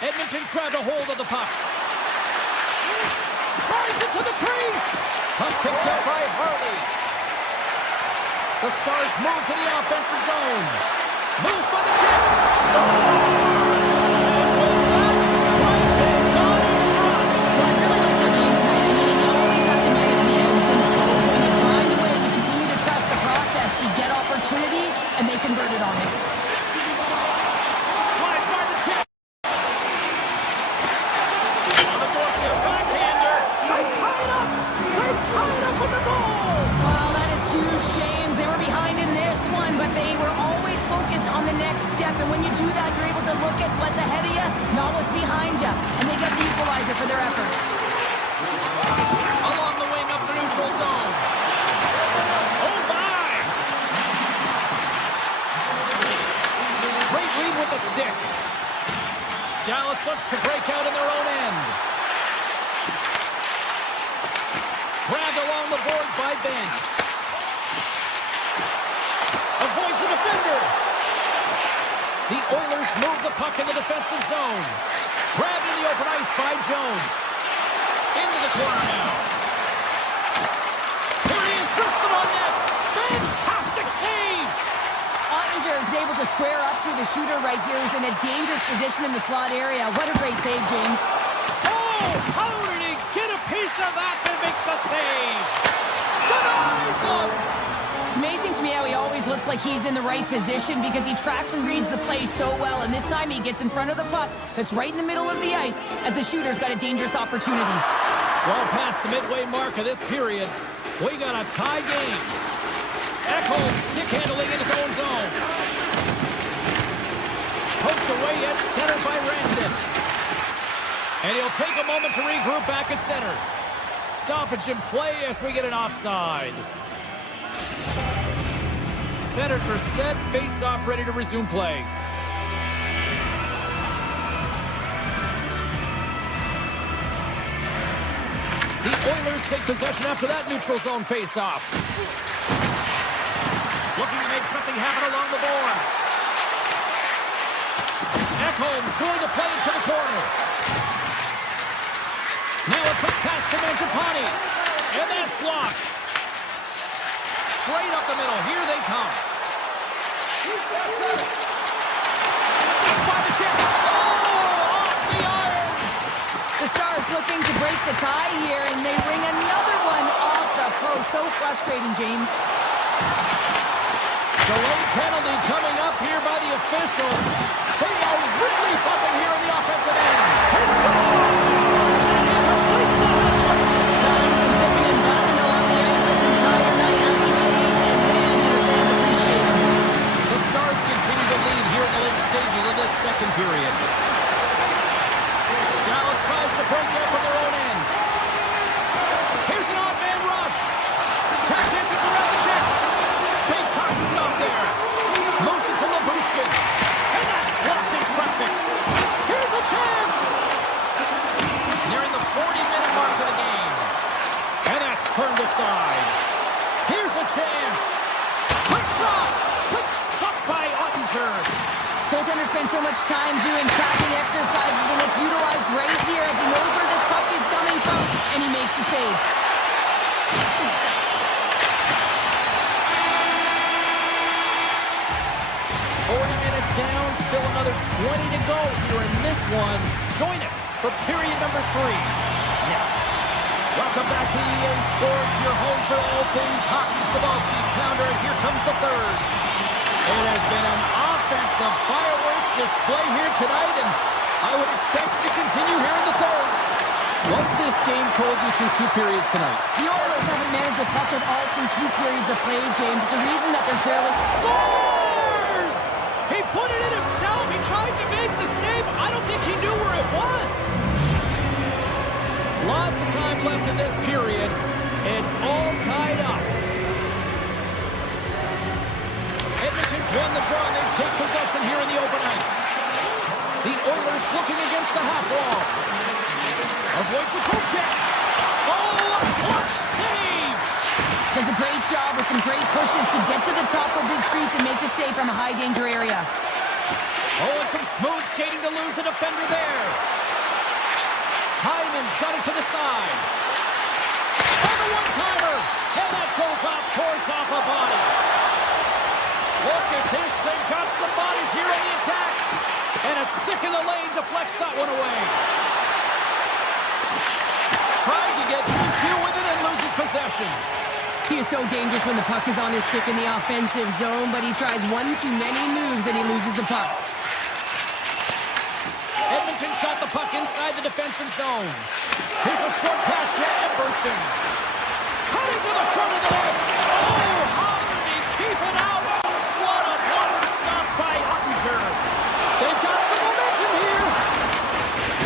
Edmonton's grabbed a hold of the puck. Tries it to the crease. Puck picked up by Harley. The Stars move to the offensive zone. Moves by the check. Scores! And with that strike, they got in front. Well, I really like their game tonight. I mean, you always have to manage the ebbs and flows. When you grind away, you continue to trust the process. You get opportunity, and they convert it on it. Slides by the check. On the doorstep, backhander. They tied up. They tied up with the goal. Well, that is huge, James. They were behind in this one, but they were always focused on the next step. And when you do that, you're able to look at what's ahead of you, not what's behind you. And they get the equalizer for their efforts. Along the wing up the neutral zone. Oh, my! Great read with the stick. Dallas looks to break out in their own end. Grabbed along the boards by Ben. Avoids the defender. The Oilers move the puck in the defensive zone. Grabbed in the open ice by Jones. Into the corner now. Here he is, wristed on net. Fantastic save. Ottinger is able to square up to the shooter right here, who's in a dangerous position in the slot area. What a great save, James. Oh, how did he get a piece of that to make the save? Denies him. It's amazing to me how he always looks like he's in the right position because he tracks and reads the play so well. And this time he gets in front of the puck that's right in the middle of the ice as the shooter's got a dangerous opportunity. Well past the midway mark of this period, we got a tie game. Ekholm stick handling in his own zone. Poked away at center by Rantanen. And he'll take a moment to regroup back at center. Stoppage in play as we get an offside. Centers are set, face-off ready to resume play. The Oilers take possession after that neutral zone face-off. Looking to make something happen along the boards. Ekholm's going to play into the corner. Now a quick pass to Mangiapane. And that's blocked. straight up the middle. Here they come. 6 by the chip. Oh, off the iron. The Stars looking to break the tie here, and they ring another one off the post. So frustrating, James. Delayed penalty coming up here by the official. They are really buzzing here in the offensive end. He scores! And he completes the hat trick. Jonathan zipping and buzzing along the ice this entire night. Happy James, and man, do the fans appreciate him. The Stars continue to lead here in the late stages of this second period. Dallas tries to break out from their own end. Here's an odd man rush. Tap dances around the chest. Big time stop there. Moves it to Labushkin. And that's blocked in traffic. Here's a chance. Nearing the 40-minute mark of the game. And that's turned aside. Here's a chance. Quick shot. Quick stop by Ottinger. Goaltender spends so much time doing tracking exercises, and it's utilized right here as he knows where this puck is coming from, and he makes the save. 40 minutes down, still another 20 to go here in this one. Join us for period number 3 next. Welcome back to EA Sports, your home for all things hockey. Sabalski pounder, here comes the third. It has been an offensive fireworks display here tonight, and I would expect it to continue here in the third. What's this game told you through 2 periods tonight? The Oilers haven't managed the puck at all through 2 periods of play, James. It's a reason that they're trailing. Scores! He put it in himself. He tried to make the save. I don't think he knew where it was. Lots of time left in this period. It's all tied up. Edmonton's won the draw, and they take possession here in the open ice. The Oilers looking against the half wall. Avoids the poke check. Oh, a clutch save! Does a great job with some great pushes to get to the top of his crease and make the save from a high-danger area. Oh, and some smooth skating to lose the defender there. Hyman's got it to the side. On the one-timer. And that goes off course off a body. Look at this. They've got some bodies here on the attack. And a stick in the lane deflects that one away. Trying to get 2-2 with it and loses possession. He is so dangerous when the puck is on his stick in the offensive zone, but he tries one too many moves and he loses the puck. Edmonton's got the puck inside the defensive zone. Here's a short pass to Eberson. Cutting to the front of the net. Oh, how did he keep it out? What a blocker stop by Ottinger. They've got some momentum here.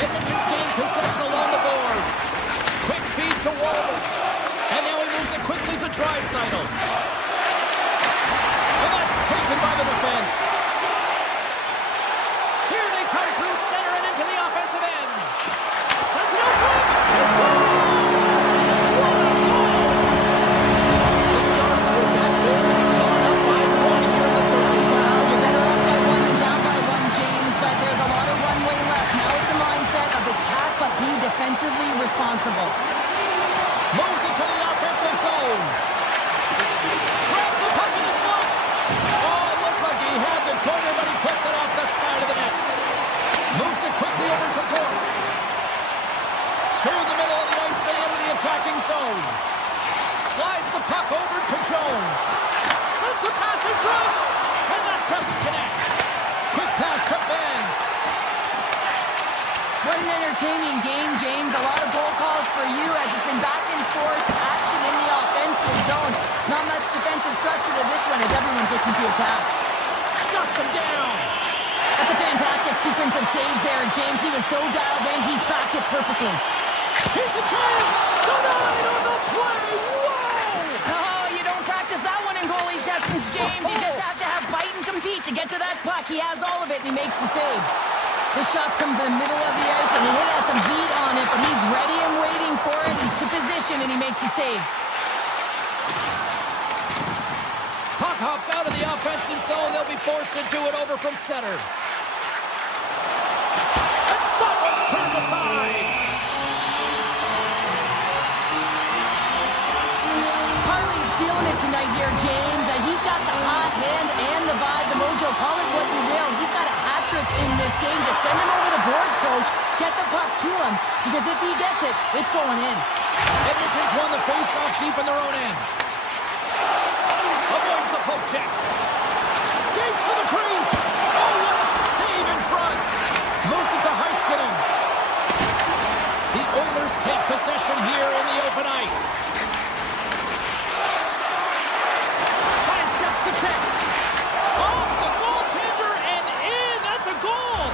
Edmonton's gained possession along the boards. Quick feed to Wolf. And now he moves it quickly to Draisaitl. And that's taken by the defense. Here they come through center and into the offensive end. Sends it out front. He scores! What a goal! The Stars with that goal have gone up by 1 here in the third. Well, you're better up by 1 than down by 1, James, but there's a lot of runway left. Now it's a mindset of attack, but be defensively responsible. Moves it to the offensive zone. Grabs the puck in the slot. Oh, it looked like he had the corner, but he puts it off the side of the net. Moves it quickly over to Bork. Through the middle of the ice, they enter the attacking zone. Slides the puck over to Jones. Sends the pass in front, and that doesn't connect. Quick pass to Ben. What an entertaining game, James. A lot of goal calls for you as it's been back and forth action in the offensive zones. Not much defensive structure to this one as everyone's looking to attack. Shuts him down. That's a fantastic sequence of saves there, James. He was so dialed in, he tracked it perfectly. Here's a chance. Denied on the play. Whoa! Oh, you don't practice that one in goalie sessions, James. You just have to have fight and compete to get to that puck. He has all of it, and he makes the save. The shots come from the middle of the ice, and he has some heat on it, but he's ready and waiting for it. He's to position, and he makes the save. Puck hops out of the offensive zone. They'll be forced to do it over from center. And that one's turned aside. Harley's feeling it tonight here, James. game. Just send him over the boards, coach. Get the puck to him, because if he gets it, it's going in. Edmonton's won the face-off deep in their own end. Avoids the poke check. Skates to the crease. Oh, what a save in front. Moves it to Heiskanen. The Oilers take possession here in the open ice. Sidesteps the check. Off the goaltender and in. That's a goal.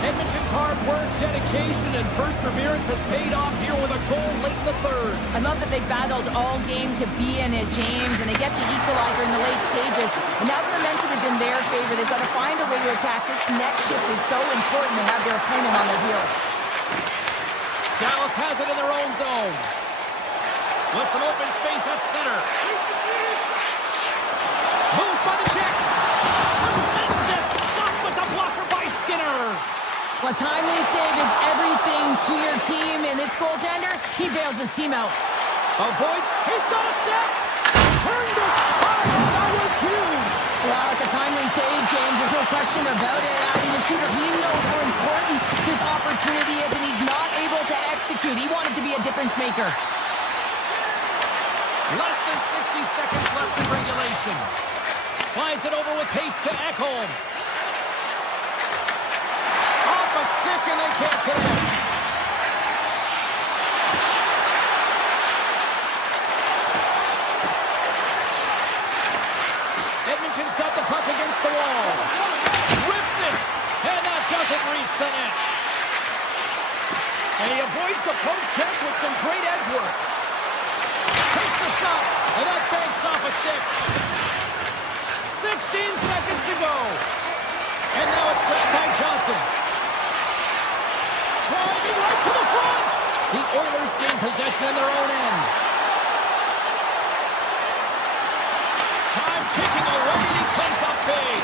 Edmonton's hard work, dedication, and perseverance has paid off here with a goal late in the third. I love that they battled all game to be in it, James, and they get the equalizer in the late stages. And now the momentum is in their favor. They've got to find a way to attack. This next shift is so important to have their opponent on their heels. Dallas has it in their own zone. With some open space at center. Moves by the check. Tremendous stop with the blocker by Skinner. Well, a timely save is everything to your team, and this goaltender, he bails his team out. Avoid. He's got a step. Turned aside. That was huge. Well, it's a timely save, James. There's no question about it. I mean, the shooter, he knows how important this opportunity is, and he's not able to execute. He wanted to be a difference maker. Less than 60 seconds left in regulation. Slides it over with pace to Ekholm. Off a stick and they can't connect. Edmonton's got the puck against the wall. Rips it. And that doesn't reach the net. And he avoids the poke check with some great edge work. Takes a shot, and that banks off a stick. 16 seconds to go. And now it's grabbed by Johnston. Driving right to the front. The Oilers gain possession in their own end. Time ticking away, and he comes up big.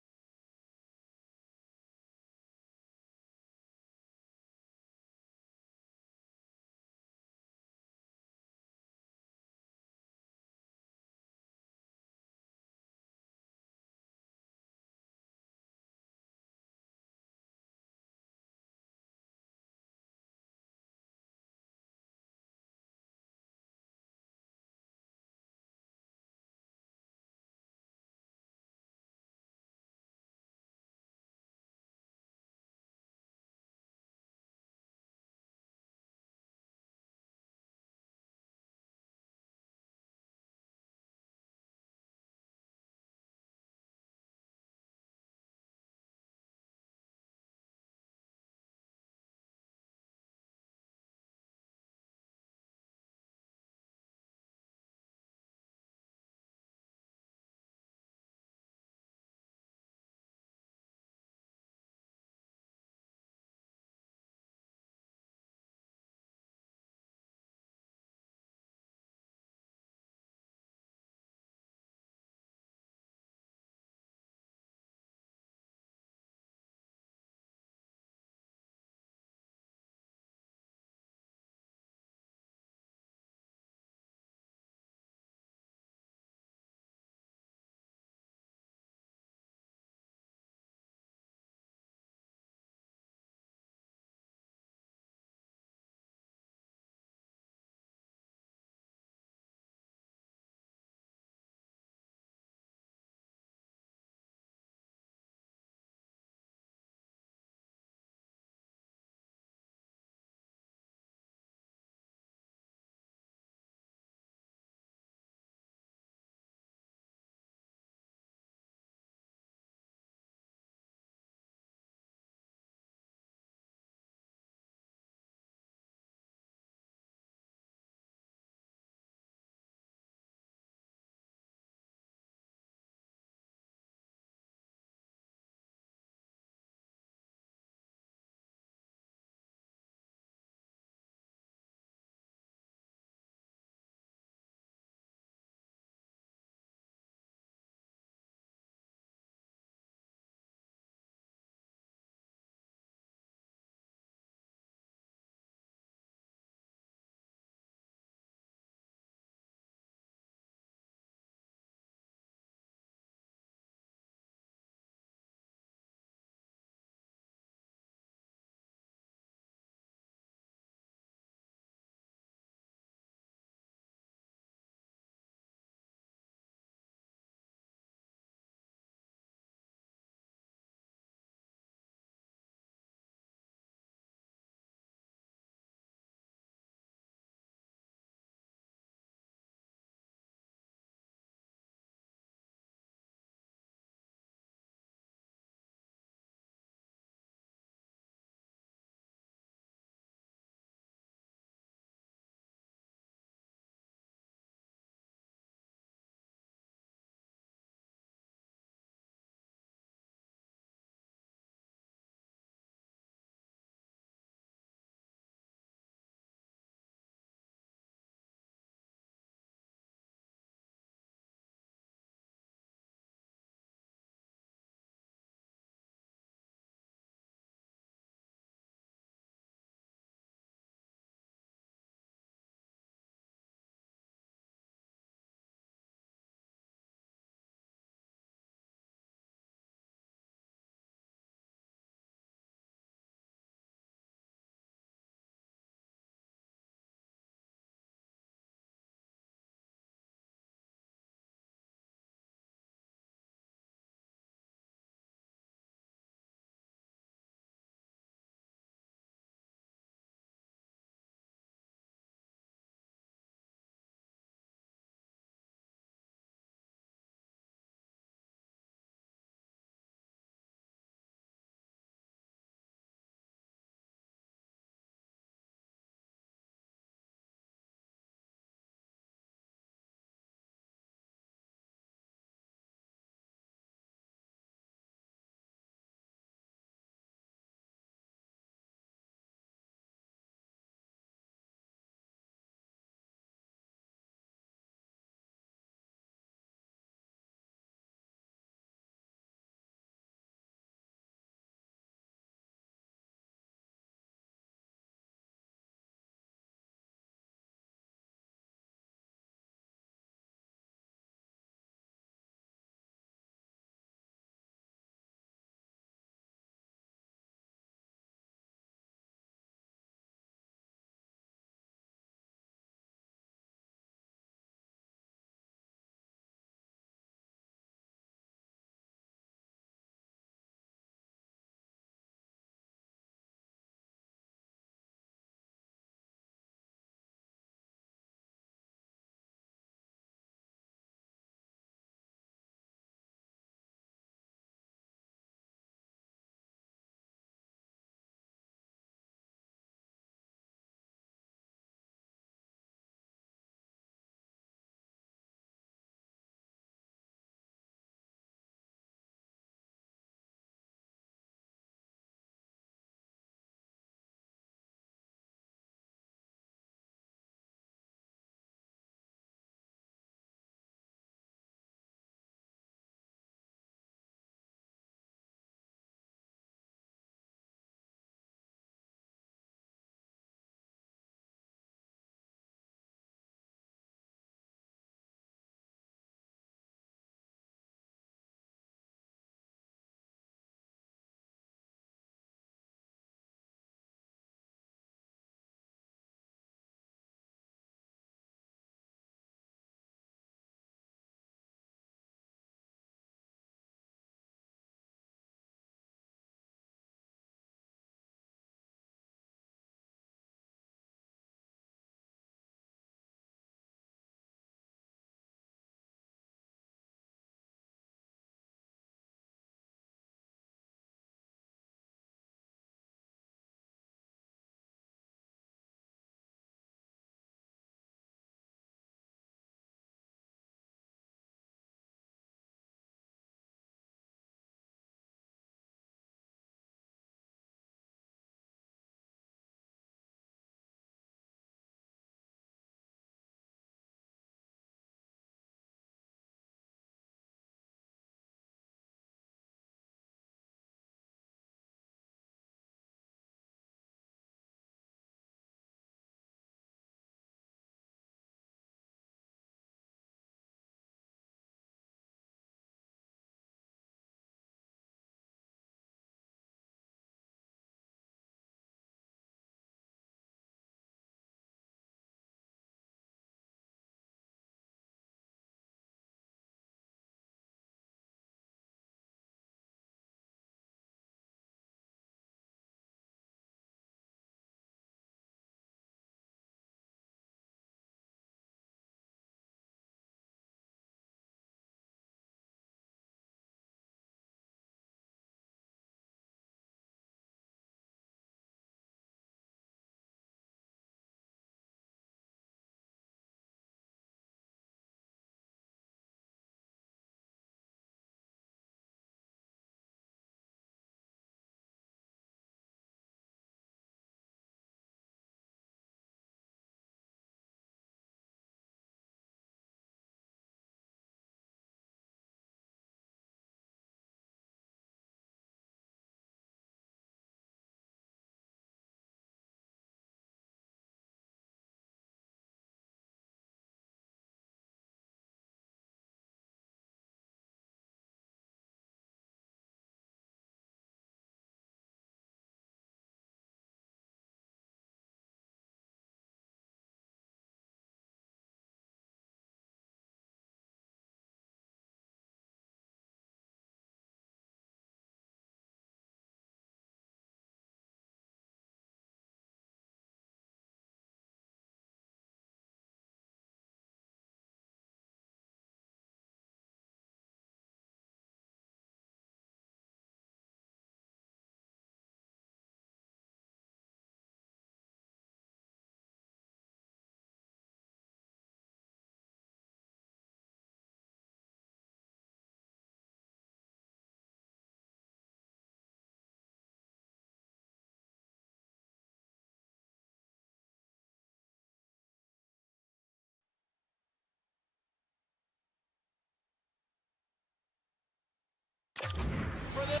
for this.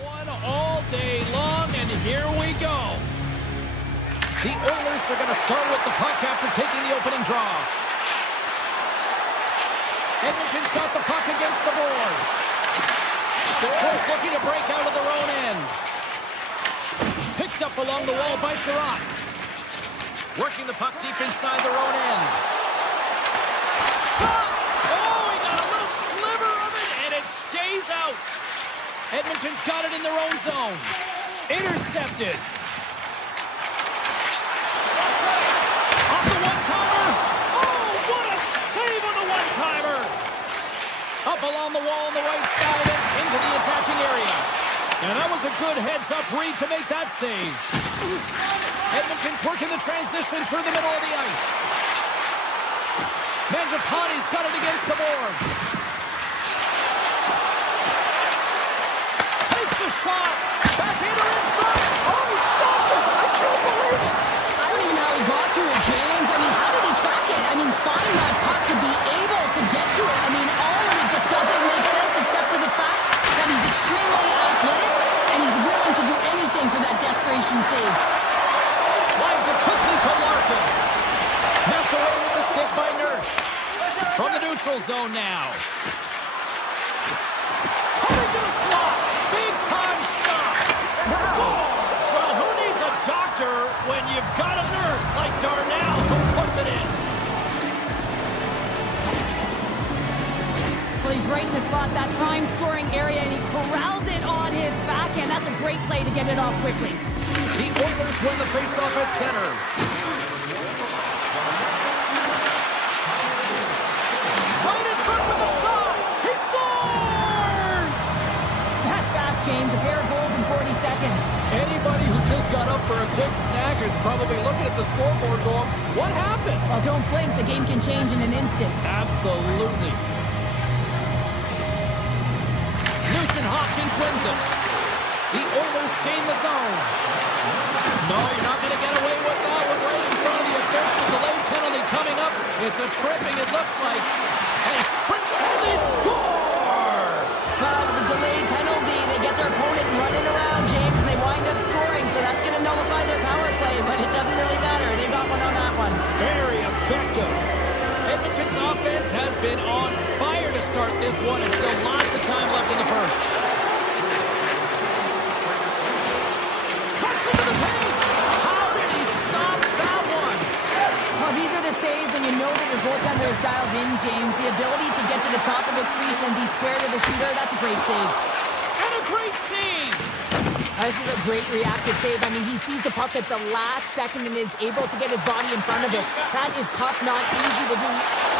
One all day long, and here we go. The Oilers are going to start with the puck after taking the opening draw. Edmonton's got the puck against the boards. Detroit's looking to break out of their own end. Picked up along the wall by Sherratt. Working the puck deep inside their own end. Shot! Oh, he got a little sliver of it, and it stays out. Edmonton's got it in their own zone. Intercepted. Off the one-timer. Oh, what a save on the one-timer. Up along the wall on the right side and into the attacking area. And that was a good heads-up read to make that save. Edmonton's working the transition through the middle of the ice. Mangiapane's got it against the boards. Takes a shot. Backhander in front. Oh, he stopped it. I can't believe it. I don't even know how he got to it, James. I mean, how did he track it? I mean, find that puck to be able to get to it. I mean, all of it just doesn't make sense except for the fact that he's extremely athletic and he's willing to do anything for that desperation save. Slides it quickly to Larkin. Knocked away with the stick by Nurse. From the neutral zone now. Coming to the slot. Big time stop. Scores. Well, who needs a doctor when you've got a nurse like Darnell who puts it in? Well, he's right in the slot, that prime scoring area, and he corrals it on his backhand. That's a great play to get it off quickly. The Oilers win the faceoff at center. Right in front with the shot. He scores! That's fast, James. A pair of goals in 40 seconds. Anybody who just got up for a quick snack is probably looking at the scoreboard going, what happened? Well, don't blink. The game can change in an instant. Absolutely. Hopkins wins it. The Oilers gain the zone. No, you're not going to get away with that one right in front of the official. Delayed penalty coming up. It's a tripping, it looks like. And they sprint and they score! With the delayed penalty, they get their opponent running around, James, and they wind up scoring. So that's going to nullify their power play, but it doesn't really matter. They got one on that one. Very effective. Edmonton's offense has been on fire to start this one, and still lots of time left in the first. Cuts into the paint! How did he stop that one? Well, these are the saves when you know that your goaltender is dialed in, James. The ability to get to the top of the crease and be square to the shooter, that's a great save. And a great save! This is a great reactive save. I mean, he sees the puck at the last second and is able to get his body in front of it. That is tough, not easy to do.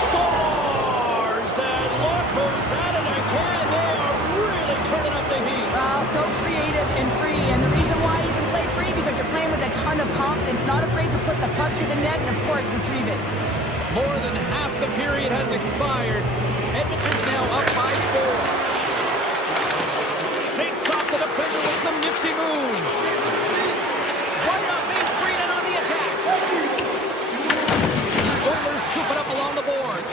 Scores! And look who's at it again. They are really turning up the heat. So creative and free. And the reason why you can play free, because you're playing with a ton of confidence, not afraid to put the puck to the net and, of course, retrieve it. More than half the period has expired. Edmonton's now up by 4. Shakes off the defender with some nifty moves. Right up Main Street and on the attack. The Oilers scoop it up along the boards.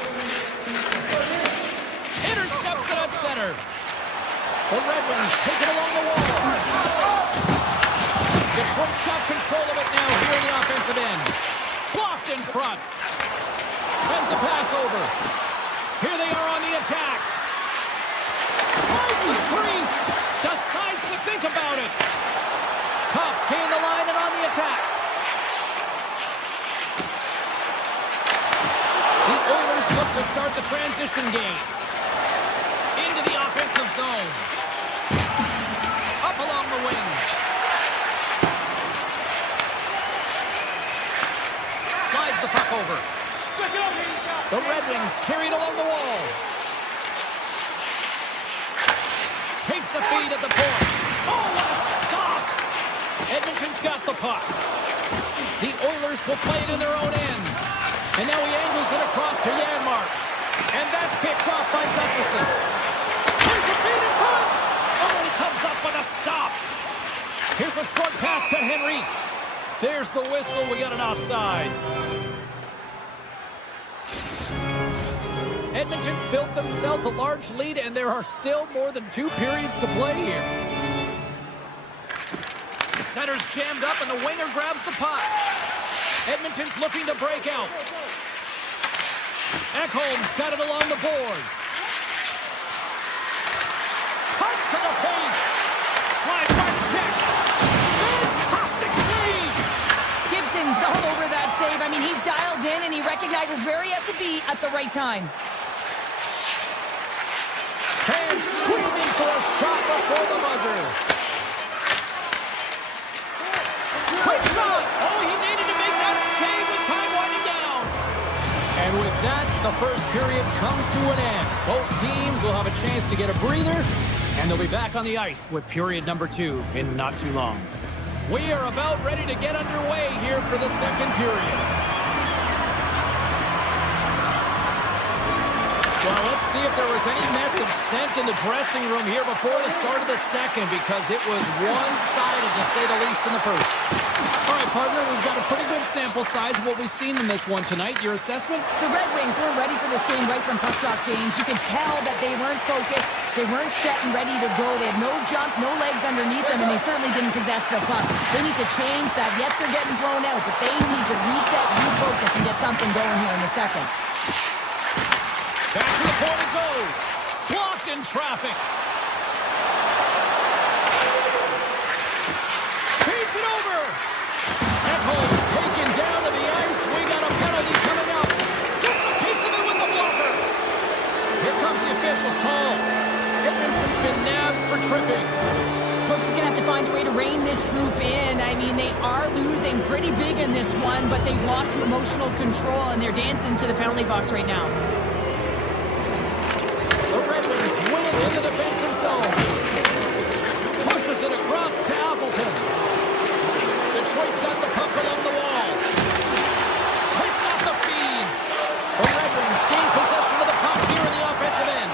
Intercepts it at center. The Red Wings take it along the wall. Detroit's got control of it now here in the offensive end. Blocked in front. Sends a pass over. Here they are on the attack. Tries to the crease. Decides to think about it. Cops gain the line and on the attack. The Oilers look to start the transition game. Into the offensive zone. Up along the wing. Slides the puck over. The Red Wings carried along the wall. Takes the feed at the point. Oh, what a stop! Edmonton's got the puck. The Oilers will play it in their own end. And now he angles it across to Janmark. And that's picked off by Gustafson. Here's a feed in front. Oh, and he comes up with a stop. Here's a short pass to Henrique. There's the whistle. We got an offside. Edmonton's built themselves a large lead, and there are still more than 2 periods to play here. The center's jammed up, and the winger grabs the puck. Edmonton's looking to break out. Ekholm's got it along the boards. Cuts to the paint. Slides by the check. Fantastic save! Gibson's all over that save. I mean, he's dialed in, and he recognizes where he has to be at the right time. Fans screaming for a shot before the buzzer. Quick shot! Oh, he needed to make that save with time winding down. And with that, the first period comes to an end. Both teams will have a chance to get a breather, and they'll be back on the ice with period number 2 in not too long. We are about ready to get underway here for the second period. Well, let's see if there was any message sent in the dressing room here before the start of the second, because it was one-sided, to say the least, in the first. All right, partner, we've got a pretty good sample size of what we've seen in this one tonight. Your assessment? The Red Wings weren't ready for this game right from puck drop, James. You could tell that they weren't focused. They weren't set and ready to go. They had no jump, no legs underneath them, and they certainly didn't possess the puck. They need to change that. Yes, they're getting blown out, but they need to reset, refocus, and get something going here in the second. Back to the point it goes. Blocked in traffic. Feeds it over. Ekholm's taken down to the ice. We got a penalty coming up. Gets a piece of it with the blocker. Here comes the official's call. Edmonton's been nabbed for tripping. Coach is going to have to find a way to rein this group in. I mean, they are losing pretty big in this one, but they've lost emotional control, and they're dancing to the penalty box right now. The Red Wings win it in the defensive zone. Pushes it across to Appleton. Detroit's got the puck along the wall. Picks up the feed. The Red Wings gain possession of the puck here in the offensive end.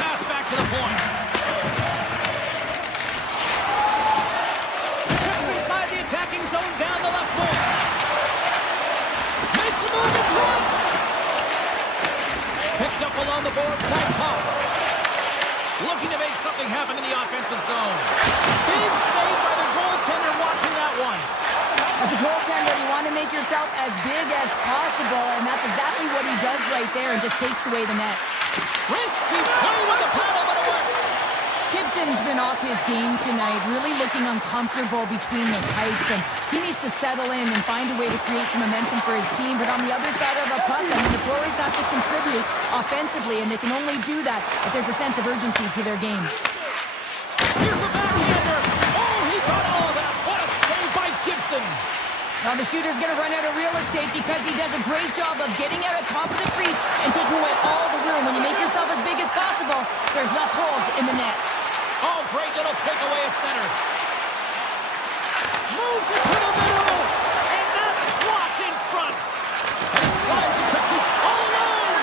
Pass back to the point. Steps inside the attacking zone down the left wing. Makes a move in front. Picked up along the boards by Cup. Looking to make something happen in the offensive zone. Big save by the goaltender watching that one. As a goaltender, you want to make yourself as big as possible, and that's exactly what he does right there and just takes away the net. Risky play with the paddle, but it works. Gibson's been off his game tonight, really looking uncomfortable between the pipes, and he needs to settle in and find a way to create some momentum for his team. But on the other side of the puck, I mean, the forwards have to contribute offensively, and they can only do that if there's a sense of urgency to their game. Here's a backhander. Oh, he got all of that. What a save by Gibson. Now the shooter's going to run out of real estate because he does a great job of getting out of top of the crease and taking away all the room. When you make yourself as big as possible, there's less holes in the net. Oh, great little takeaway at center. Moves it to the middle. And that's blocked in front. And he slides it quickly all alone.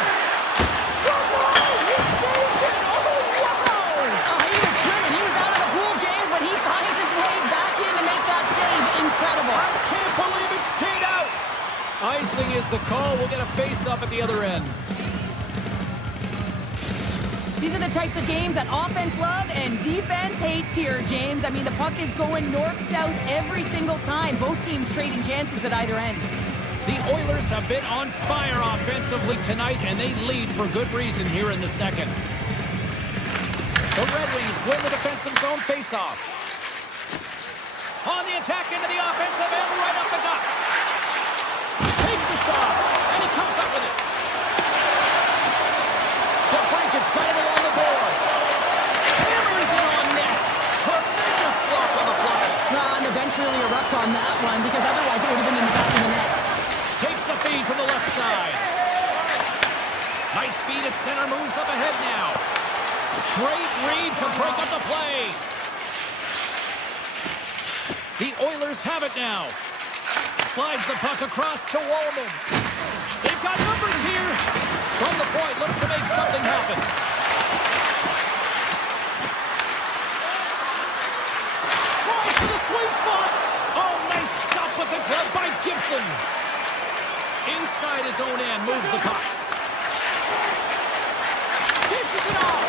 Oh, he saved it! Oh, wow! He was swimming. He was out of the pool, James, but he finds his way back in to make that save. Incredible. I can't believe it stayed out. Icing is the call. We'll get a face-up at the other end. These are the types of games that offense love and defense hates here, James. I mean, the puck is going north-south every single time. Both teams trading chances at either end. The Oilers have been on fire offensively tonight, and they lead for good reason here in the second. The Red Wings win the defensive zone face-off. On the attack into the offensive end, right up the gut. Takes a shot, and he comes up with it. DeBrincat's got it along the boards. Hammers it on net. Tremendous block on the play. And the bench really erupts on that one because otherwise it would have been in the back of the net. Takes the feed from the left side. Nice feed at center, moves up ahead now. Great read to break up the play. The Oilers have it now. Slides the puck across to Wallman. They've got numbers here. From the point, looks to make something happen. Tries to the sweet spot. Oh, nice stop with the glove by Gibson. Inside his own end, moves the puck. Dishes it off.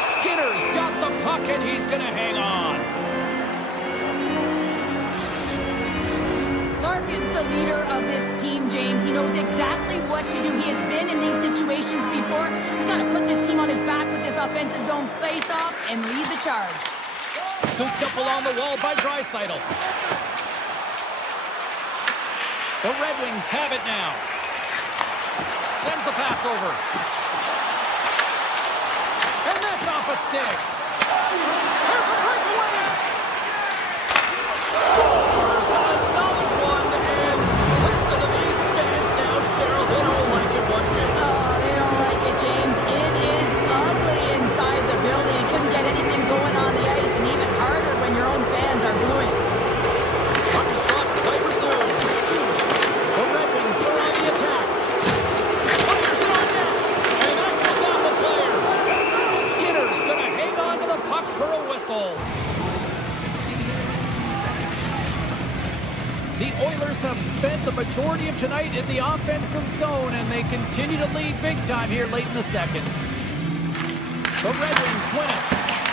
Skinner's got the puck, and he's going to hang on. Larkin's the leader of this team, James. He knows exactly what to do. He has been in these situations before. He's got to put this team on his back with this offensive zone face-off and lead the charge. Scooped up along the wall by Draisaitl. The Red Wings have it now. Sends the pass over. And that's off a stick. There's a breakaway. Scores another one. And listen to these fans now, Cheryl. They don't like it one bit. Oh, they don't like it, James. It is ugly inside the building. You couldn't get anything going on the ice, and even harder when your own fans are booing. Puck is dropped. Play resumes. The Red Wings are on the attack. Fires it on net. And that goes off a player. Skinner's going to hang on to the puck for a whistle. The Oilers have spent the majority of tonight in the offensive zone, and they continue to lead big time here late in the second. The Red Wings win it.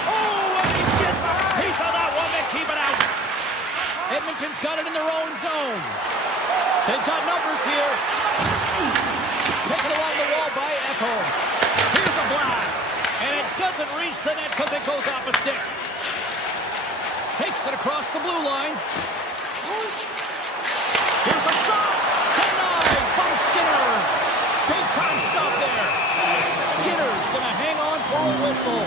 Oh, and he gets a piece of that one to keep it out. Edmonton's got it in their own zone. They've got numbers here. Taken along the wall by Echo. Here's a blast. And it doesn't reach the net because it goes off a stick. Takes it across the blue line. Here's a shot. Denied by Skinner. Big time stop there. Skinner's going to hang on for a whistle.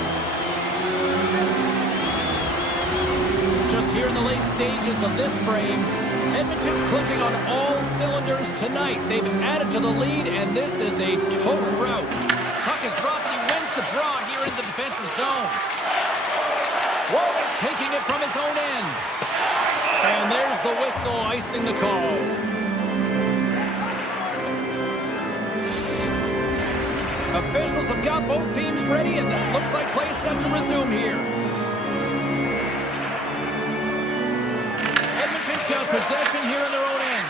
Just here in the late stages of this frame, Edmonton's clicking on all cylinders tonight. They've added to the lead, and this is a total rout. Puck is dropped, and he wins the draw here in the defensive zone. Walden's taking it from his own end. And there's the whistle, icing the call. Officials have got both teams ready, and it looks like play is set to resume here. Edmonton's got possession here in their own end.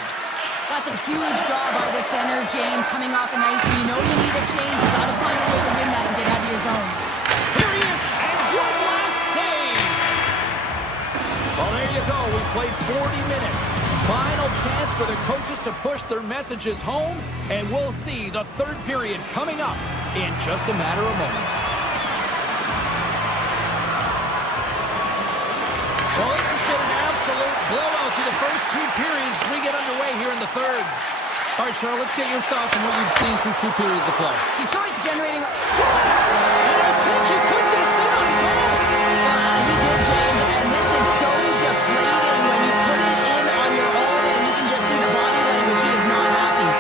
That's a huge draw by the center, James, coming off an ice. You know you need a change. You got to find a way to win that and get out of your zone. Here he is, and one last save. Well, there you go. We played 40 minutes. Final chance for the coaches to push their messages home, and we'll see the third period coming up in just a matter of moments. Well, this has been an absolute blowout through the first two periods. We get underway here in the third. All right, Cheryl, let's get your thoughts on what you've seen through two periods of play. Detroit's generating... And I think he put this in on his own. He did, James, and this is so deflating when you put it in on your own, and you can just see the body language. He is not happy.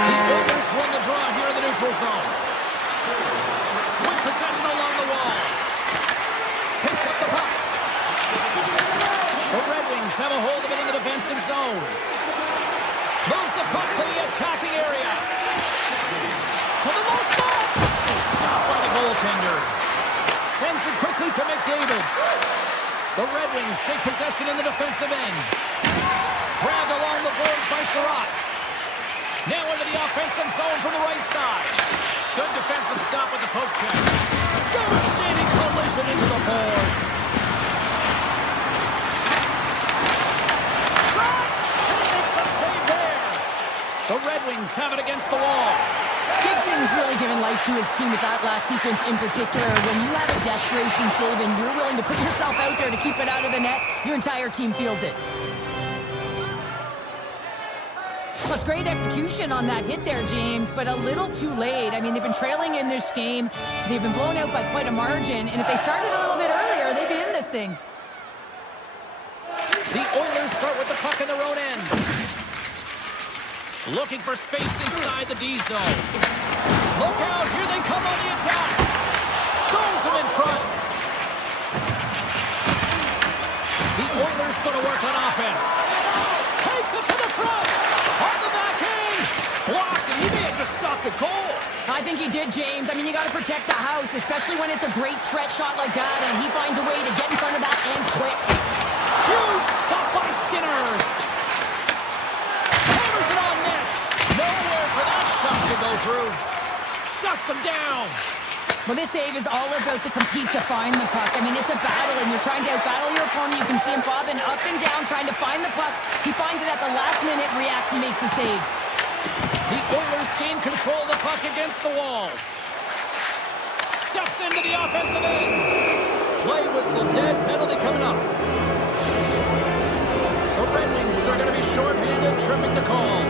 The Oilers won the draw here in the neutral zone. With possession along the wall. Picks up the puck. The Red Wings have a hold of it in the defensive zone. Moves the puck to the attacking area. To the low spot. Stopped by the goaltender. Sends it quickly to McDavid. The Red Wings take possession in the defensive end. Grabbed along the boards by Sherratt. Now into the offensive zone from the right side. Good defensive stop with the poke check. Devastating collision into the boards. Shot! And he makes the save there. The Red Wings have it against the wall. Gibson's really given life to his team with that last sequence in particular. When you have a desperation save and you're willing to put yourself out there to keep it out of the net, your entire team feels it. Well, it's great execution on that hit there, James, but a little too late. I mean, they've been trailing in this game. They've been blown out by quite a margin, and if they started a little bit earlier, they'd be in this thing. The Oilers start with the puck in their own end. Looking for space inside the D zone. Look out, here they come on the attack. Stones him in front. The Oilers going to work on offense. think he did, James. I mean, you got to protect the house, especially when it's a great threat shot like that, and he finds a way to get in front of that and quick. Huge stop by Skinner. Hammers it on net. Nowhere for that shot to go through. Shuts him down. Well, this save is all about the compete to find the puck. I mean, it's a battle, and you're trying to outbattle your opponent. You can see him bobbing up and down, trying to find the puck. He finds it at the last minute, reacts, and makes the save. The Oilers gain control of the puck against the wall. Steps into the offensive end. Play whistle, dead, penalty coming up. The Red Wings are going to be shorthanded, tripping the call.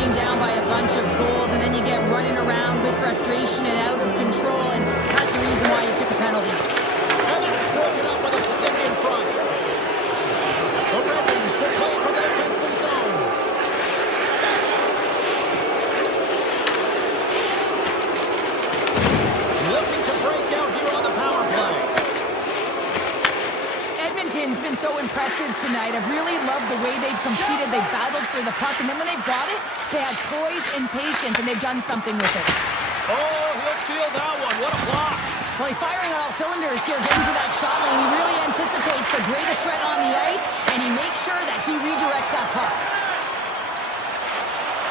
Being down by a bunch of goals, and then you get running around with frustration and out of control, and that's the reason why you took a penalty. And that's broken up with a stick in front. The Red Wings will play from the defensive zone. Looking to break out here on the power play. Edmonton's been so impressive tonight. I've really loved the way they've competed. They've battled for the puck, and then when they've got it, they had poise and patience, and they've done something with it. Oh, he'll feel that one. What a block. Well, he's firing on all cylinders here, getting to that shot lane. He really anticipates the greatest threat on the ice, and he makes sure that he redirects that puck.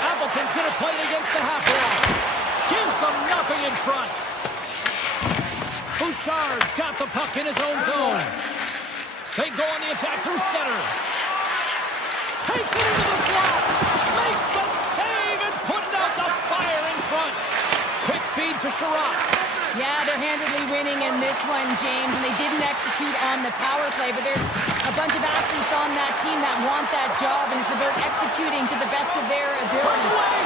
Appleton's going to play it against the half wall. Gives them nothing in front. Bouchard's got the puck in his own zone. They go on the attack through center. Takes it into the slot. Makes the save and putting out the fire in front. Quick feed to Sherratt. Yeah, they're handedly winning in this one, James, and they didn't execute on the power play, but there's a bunch of athletes on that team that want that job, and it's about executing to the best of their ability. Breakaway!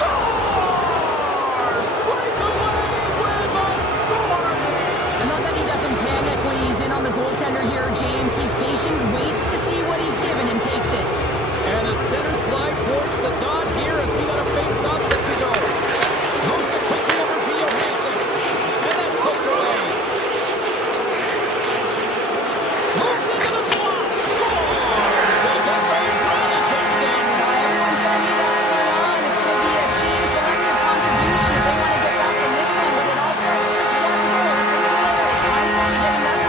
Stars! Breakaway with a storm! I love that he doesn't panic when he's in on the goaltender here, James. He's patient, waits to see what he's given, and takes it. And the centers glide towards the dot here as we got a face-off set to go. Moves it quickly over to Johansson. And that's poked away. Moves into the slot. Scores! They got base running. Comes in. Everyone's going to need that going on. It's going to be a team collective contribution if they want to get back in this one, but it all starts with one goal. If they can find a way to get another one quickly,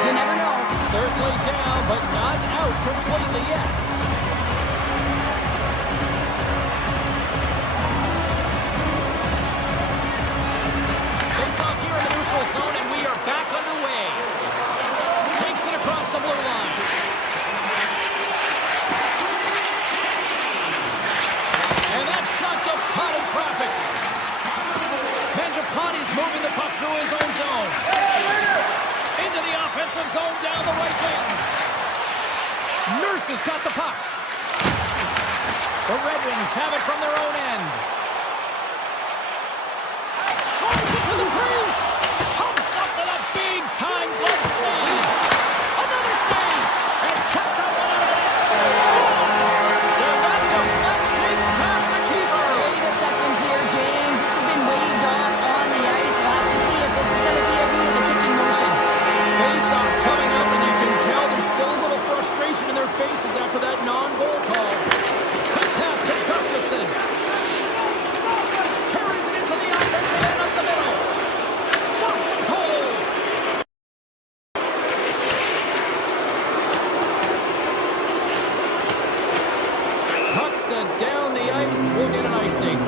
you never know. Certainly down, but not out completely yet. Face-off here in the neutral zone, and we are back underway. Takes it across the blue line. And that shot gets caught in traffic. Mangiapane's moving the puck through his own zone. Into the offensive zone down the right wing. Nurse has got the puck. The Red Wings have it from their own end. Drives it to the crease. Comes up with a big-time glove save. Another save. And kept that one out of the net. Scores! And that deflects it past the keeper. Wait a second here, James. This has been waved off on the ice. We'll have to see if this is going to be a move, the kicking motion. Face-off coming up, and you can tell there's still a little frustration in their faces after that non-goal call. Quick pass to Gustafsson. Carries it into the offensive end up the middle. Stops it cold. Puck sent down the ice. We'll get an icing.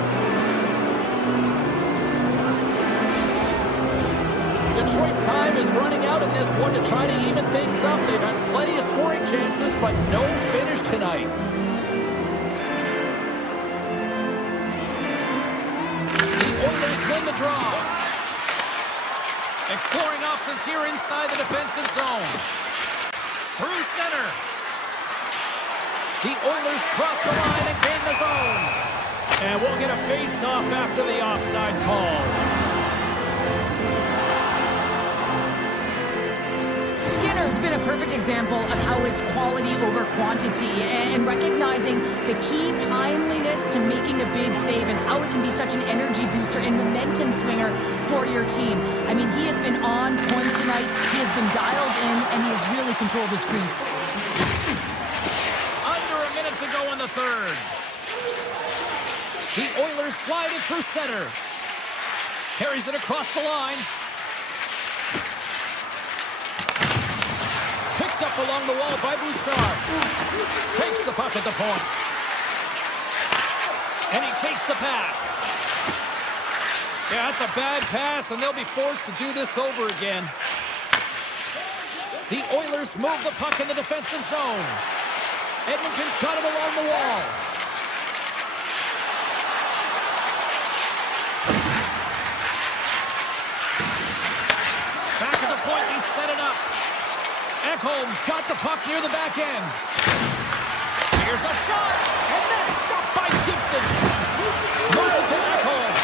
Detroit's time is running out in this one to try to even things up. They've had plenty of scoring chances, but no finish tonight. The Oilers win the draw. Exploring options here inside the defensive zone. Through center. The Oilers cross the line and gain the zone. And we'll get a face-off after the offside call. Skinner's been a perfect example of how it's quality over quantity and recognizing the key timeliness to making a big save and how it can be such an energy booster and momentum swinger for your team. I mean, he has been on point tonight. He has been dialed in, and he has really controlled his crease. Under a minute to go in the third. The Oilers slide it through center. Carries it across the line. Picked up along the wall by Bouchard. Takes the puck at the point. And he takes the pass. Yeah, that's a bad pass, and they'll be forced to do this over again. The Oilers move the puck in the defensive zone. Edmonton's got it along the wall. Back at the point, he set it up. Ekholm's got the puck near the back end. Here's a shot, and that's stopped by Gibson. Moves it to Ekholm.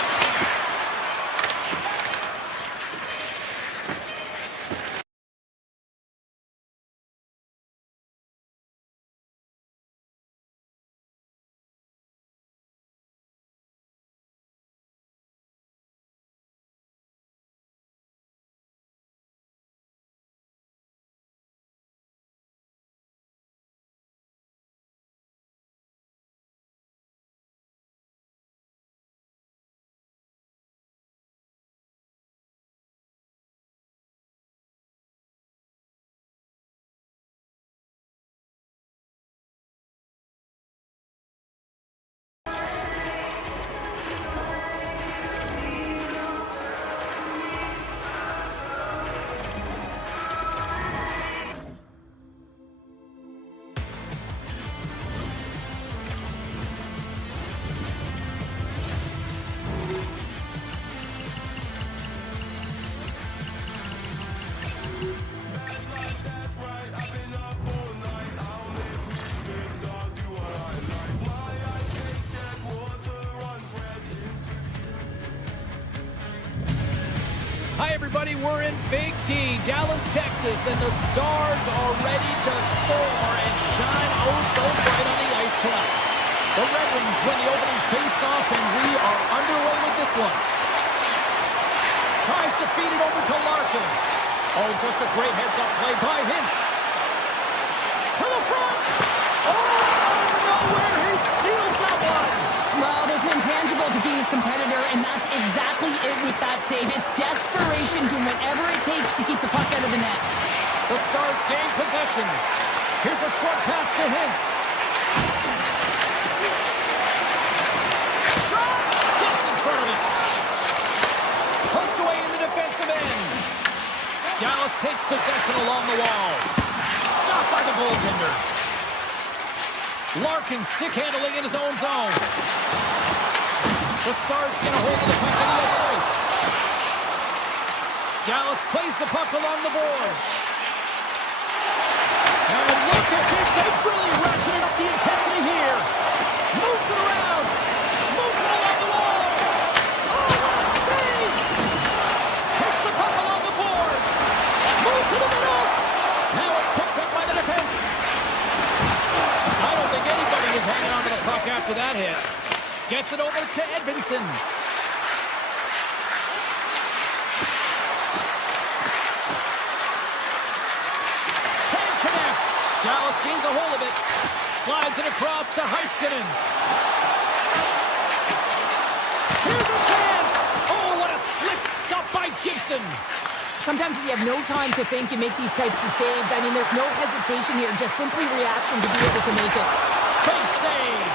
Hi, everybody. We're in Big D, Dallas, Texas, and the Stars are ready to soar and shine oh so bright on the ice tonight. The Red Wings win the opening face-off, and we are underway with this one. Tries to feed it over to Larkin. Oh, just a great heads-up play by Hintz. To the front. Oh, out of nowhere, he steals that one. Well, there's an intangible to being a competitor, and that's exactly it with that save. It's desperation, doing whatever it takes to keep the puck out of the net. The Stars gain possession. Here's a short pass to Hintz. Shot! Gets in front of it. Hooked away in the defensive end. Dallas takes possession along the wall. Stopped by the goaltender. Larkin stick handling in his own zone. The Stars get a hold of the puck in the other ice. Dallas plays the puck along the boards. And look at this. They've really ratcheted up the intensity here. Moves it around. Moves it along the wall. Oh, what a save. Takes the puck along the boards. Moves to the middle. Now it's picked up by the defense. I don't think anybody was hanging on to the puck after that hit. Gets it over to Edmondson. Can't connect. Dallas gains a hold of it. Slides it across to Heiskanen. Here's a chance. Oh, what a slick stop by Gibson. Sometimes if you have no time to think, you make these types of saves. I mean, there's no hesitation here, just simply reaction to be able to make it. Big save.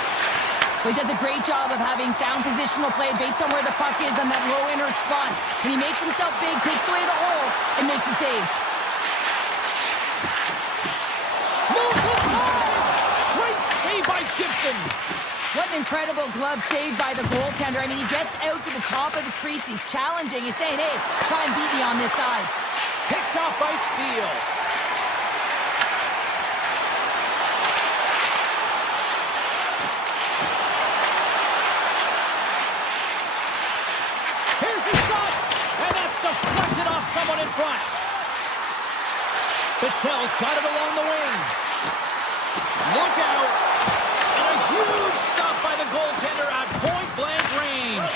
He does a great job of having sound positional play based on where the puck is on that low inner spot. When he makes himself big, takes away the holes, and makes a save. Moves inside. Great save by Gibson. What an incredible glove save by the goaltender. I mean, he gets out to the top of his crease. He's challenging. He's saying, hey, try and beat me on this side. Picked off by Steele. Here's the shot, and that's deflected off someone in front. Michelle's got it along the wing. Look out. And a huge stop by the goaltender at point-blank range.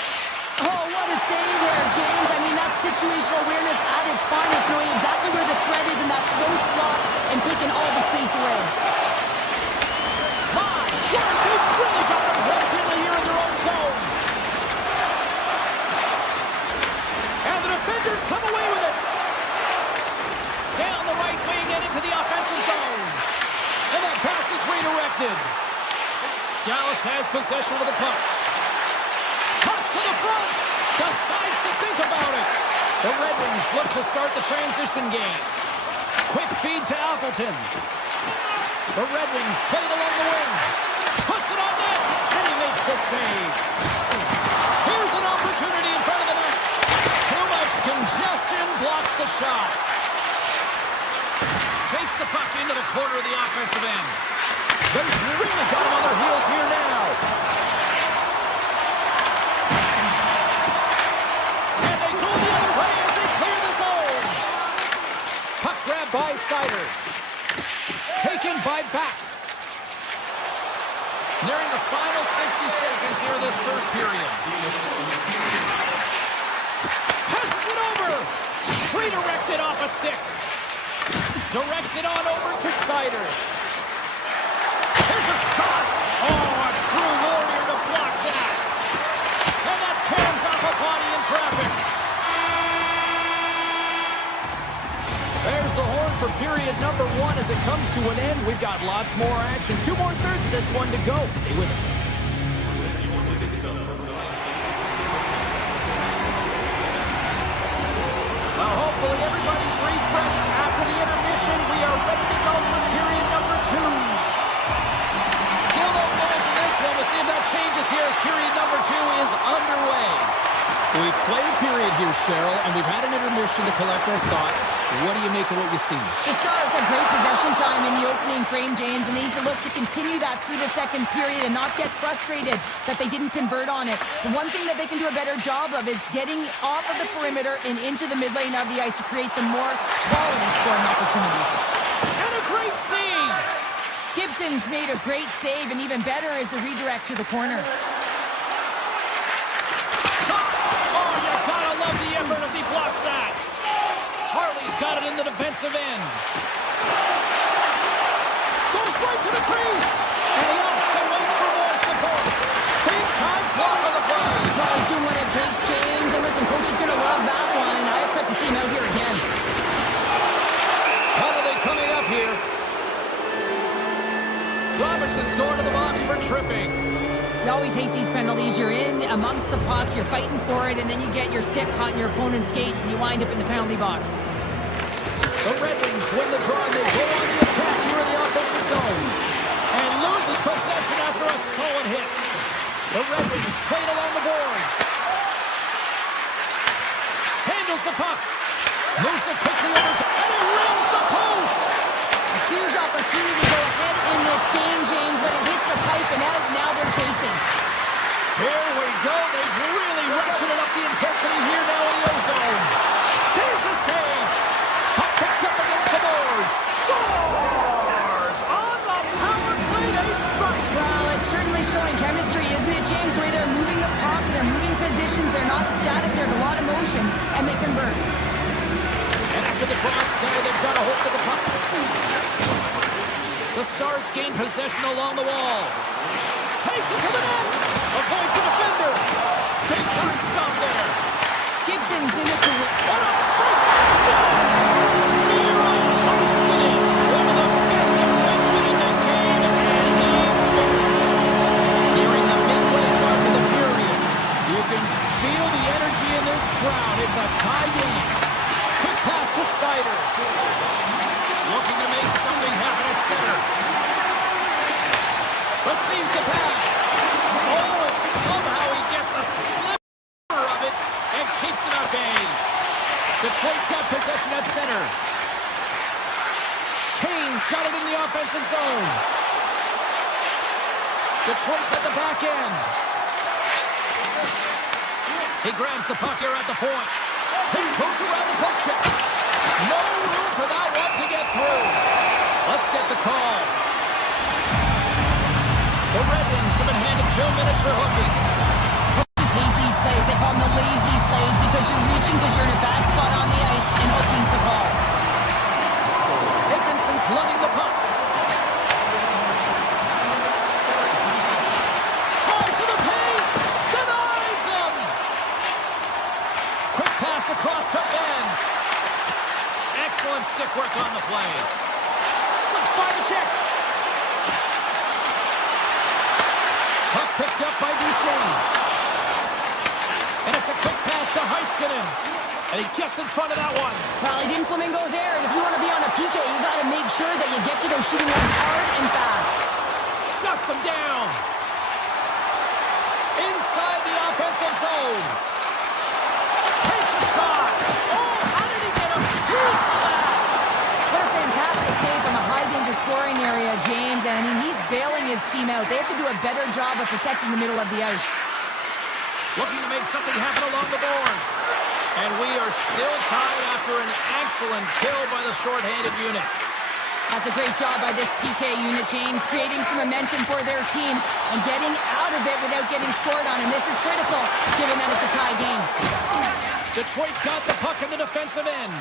Oh, what a save there, James. I mean, that's situational awareness at its finest, knowing exactly where the threat is in that slow slot and taking all the space away. My word, they've really got them hemmed in here in their own zone. Dallas has possession of the puck. Toss to the front. Decides to think about it. The Red Wings look to start the transition game. Quick feed to Appleton. The Red Wings play it along the wing. Puts it on net, and he makes the save. Here's an opportunity in front of the net. Too much congestion blocks the shot. Takes the puck into the corner of the offensive end. They've really got him on their heels here now. And they go the other way as they clear the zone. Puck grab by Seider. Taken by Back. Nearing the final 60 seconds here this first period. Passes it over. Redirected off a stick. Directs it on over to Seider. Here's a shot. Oh, a true warrior to block that. And that cans off a body in traffic. There's the horn for period number 1 as it comes to an end. We've got lots more action. 2 more thirds of this one to go. Stay with us. Well, hopefully everybody's refreshed after the intermission. We are ready to go for period number 2. Still no goals in this one. We'll see if that changes here as period number 2 is underway. We've played a period here, Cheryl, and we've had an intermission to collect our thoughts. What do you make of what you've seen? The Stars had great possession time in the opening frame, James, and they need to look to continue that through the second period and not get frustrated that they didn't convert on it. The one thing that they can do a better job of is getting off of the perimeter and into the mid lane of the ice to create some more quality scoring opportunities. And a great save! Gibson's made a great save, and even better is the redirect to the corner. Oh, you gotta love the effort as he blocks that. Harley's got it in the defensive end. Goes right to the crease. And he opts to wait for more support. Big time block on the play. Well, he's doing what it takes, James. And listen, coach is going to love that one. And I expect to see him out here again. How are they coming up here? Robertson's going to the box for tripping. You always hate these penalties. You're in amongst the puck, you're fighting for it, and then you get your stick caught in your opponent's skates, and you wind up in the penalty box. The Red Wings win the draw, and they go on the attack here in the offensive zone. And loses possession after a solid hit. The Red Wings played along the boards. Handles the puck. Moves it quickly over, and he rings the post. A huge opportunity to go ahead in this game, James, but it hits the pipe and out. Now they're chasing. Here we go. They've really ratcheted up the intensity here now in the O-zone. There's a save. Puck picked up against the boards. Scores! On the power play, they strike. Well, it's certainly showing chemistry, isn't it, James? Where they're moving the puck, they're moving positions, they're not static, there's a lot of motion, and they convert. And after the draw center, they've got a hold of the puck. The Stars gain possession along the wall. Takes it to the net. Avoids the defender. Big time stop there. Gibson's in it to win. What a great Stars! Miro Heiskanen, one of the best defensemen in the game, and he burns it. Nearing the midway mark of the period. You can feel the energy in this crowd. It's a tie game. Quick pass to Seider. Looking to make something happen at center. Receives the pass. Oh, and somehow he gets a sliver of it and keeps it at bay. Detroit's got possession at center. Kane's got it in the offensive zone. Detroit's at the back end. He grabs the puck here at the point. Tiptoes around the poke check. No room for that one to get through. Let's get the call. The Red Wings have been handed 2 minutes for hooking. Coaches hate these plays. They call them the lazy plays because you're reaching because you're in a bad spot on the ice, and hooking's the call. Dickinson's lugging the puck. Tries to the paint. Denies him. Quick pass across to Ben. Excellent stick work on the play. Slips by the check. Puck picked up by Duchesne. And it's a quick pass to Heiskanen. And he gets in front of that one. Well, he didn't flamingo there. And if you want to be on a PK, you got to make sure that you get to those shooting ones hard and fast. Shuts him down. Inside the offensive zone. Takes a shot. Oh, how did he get him? Here's that. What a fantastic save from a high-danger scoring area, James. And, I mean, he's bailing his team out. They have to do a better job of protecting the middle of the ice. Looking to make something happen along the boards. And we are still tied after an excellent kill by the shorthanded unit. That's a great job by this PK unit, James, creating some momentum for their team and getting out of it without getting scored on. And this is critical, given that it's a tie game. Detroit's got the puck in the defensive end.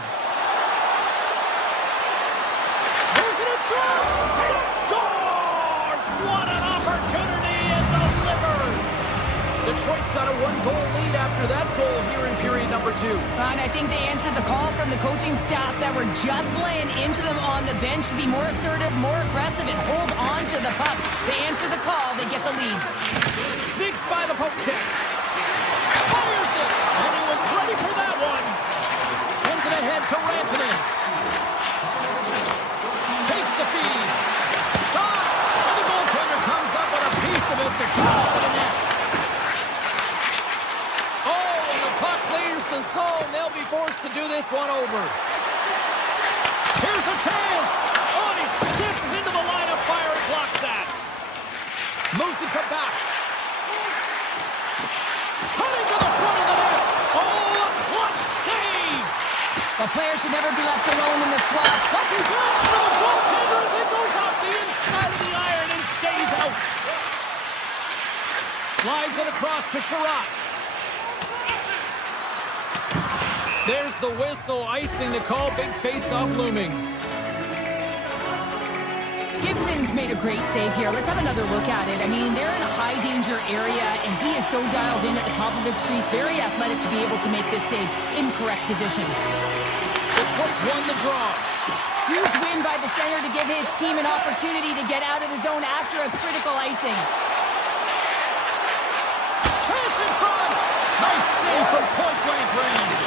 Moves it in front. He scores! What an opportunity and delivers! Detroit's got a one-goal lead after that goal here in period number 2. And I think they answered the call from the coaching staff that were just laying into them on the bench to be more assertive, more aggressive, and hold on to the puck. They answer the call, they get the lead. Sneaks by the poke check. Fires it! And he was ready for that one. Sends it ahead to Rantanen. Takes the feed. Shot! And the goaltender comes up with a piece of it to keep it out of the net. The zone, they'll be forced to do this one over. Here's a chance. Oh, and he skips into the line of fire and blocks that. Moves it to back. Cutting to the front of the net. Oh, a clutch save. A player should never be left alone in the slot. Lucky pass for the goaltender as it goes off the inside of the iron and stays out. Slides it across to Sherratt. There's the whistle, icing the call, big face-off looming. Gibson's made a great save here. Let's have another look at it. I mean, they're in a high-danger area, and he is so dialed in at the top of his crease, very athletic to be able to make this save in correct position. Detroit's won the draw. Huge win by the center to give his team an opportunity to get out of the zone after a critical icing. Chance in front! Nice save from point-blank range.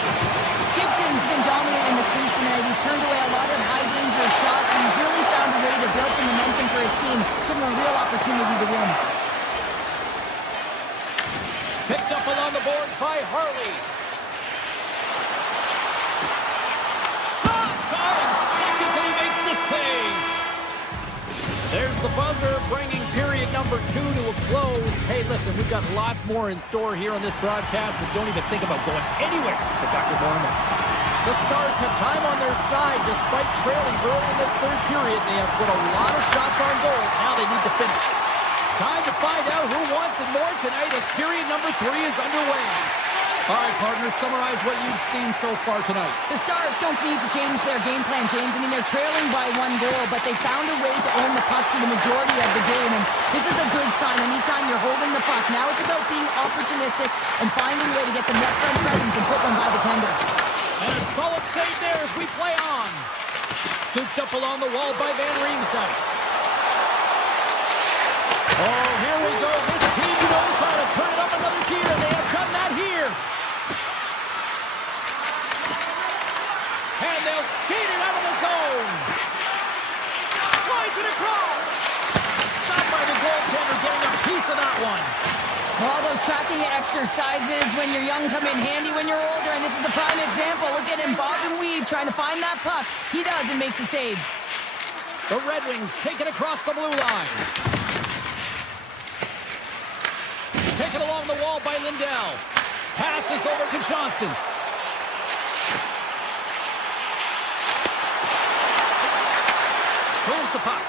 Gibson's been dominant in the crease tonight. He's turned away a lot of high-danger shots, and he's really found a way to build some momentum for his team, give him a real opportunity to win. Picked up along the boards by Harley. Shot! Time seconds, and he makes the save. There's the buzzer, bringing period number 2 to a close. Hey, listen, we've got lots more in store here on this broadcast, so don't even think about going anywhere with Dr. Borman. The Stars have time on their side. Despite trailing early in this third period, they have put a lot of shots on goal. Now they need to finish. Time to find out who wants it more tonight as period number 3 is underway. All right, partners, summarize what you've seen so far tonight. The Stars don't need to change their game plan, James. I mean, they're trailing by 1 goal, but they found a way to own the puck for the majority of the game, and this is a good sign anytime you're holding the puck. Now it's about being opportunistic and finding a way to get some net front presence and put one by the tender. And a solid save there as we play on. Scooped up along the wall by Van Riemsdyk. Oh, here we go. This team knows how to turn it up another gear. They have done that here. And they'll skate it out of the zone. Slides it across. Stopped by the goaltender, getting a piece of that one. All those tracking exercises when you're young come in handy when you're older, and this is a prime example. Look at him bob and weave, trying to find that puck. He does and makes a save. The Red Wings take it across the blue line. Taken along the wall by Lindell. Passes over to Johnston. Moves the puck.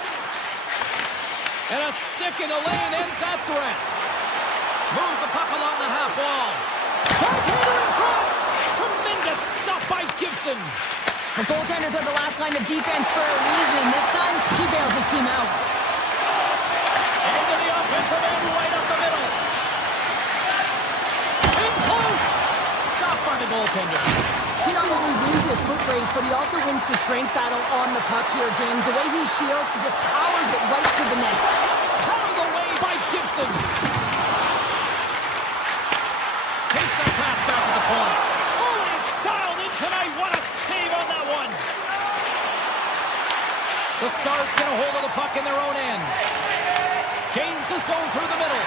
And a stick in the lane ends that threat. Moves the puck along the half wall. Backhander in front. Tremendous stop by Gibson. The goaltenders are the last line of defense for a reason. This time, he bails his team out. Into the offensive end, right up the middle. In close. Stopped by the goaltender. He not only wins his foot race, but he also wins the strength battle on the puck here, James. The way he shields, he just powers it right to the net. Powered away by Gibson. point. Oh, and he's dialed in tonight. What a save on that one. The Stars get a hold of the puck in their own end. Gains the zone through the middle.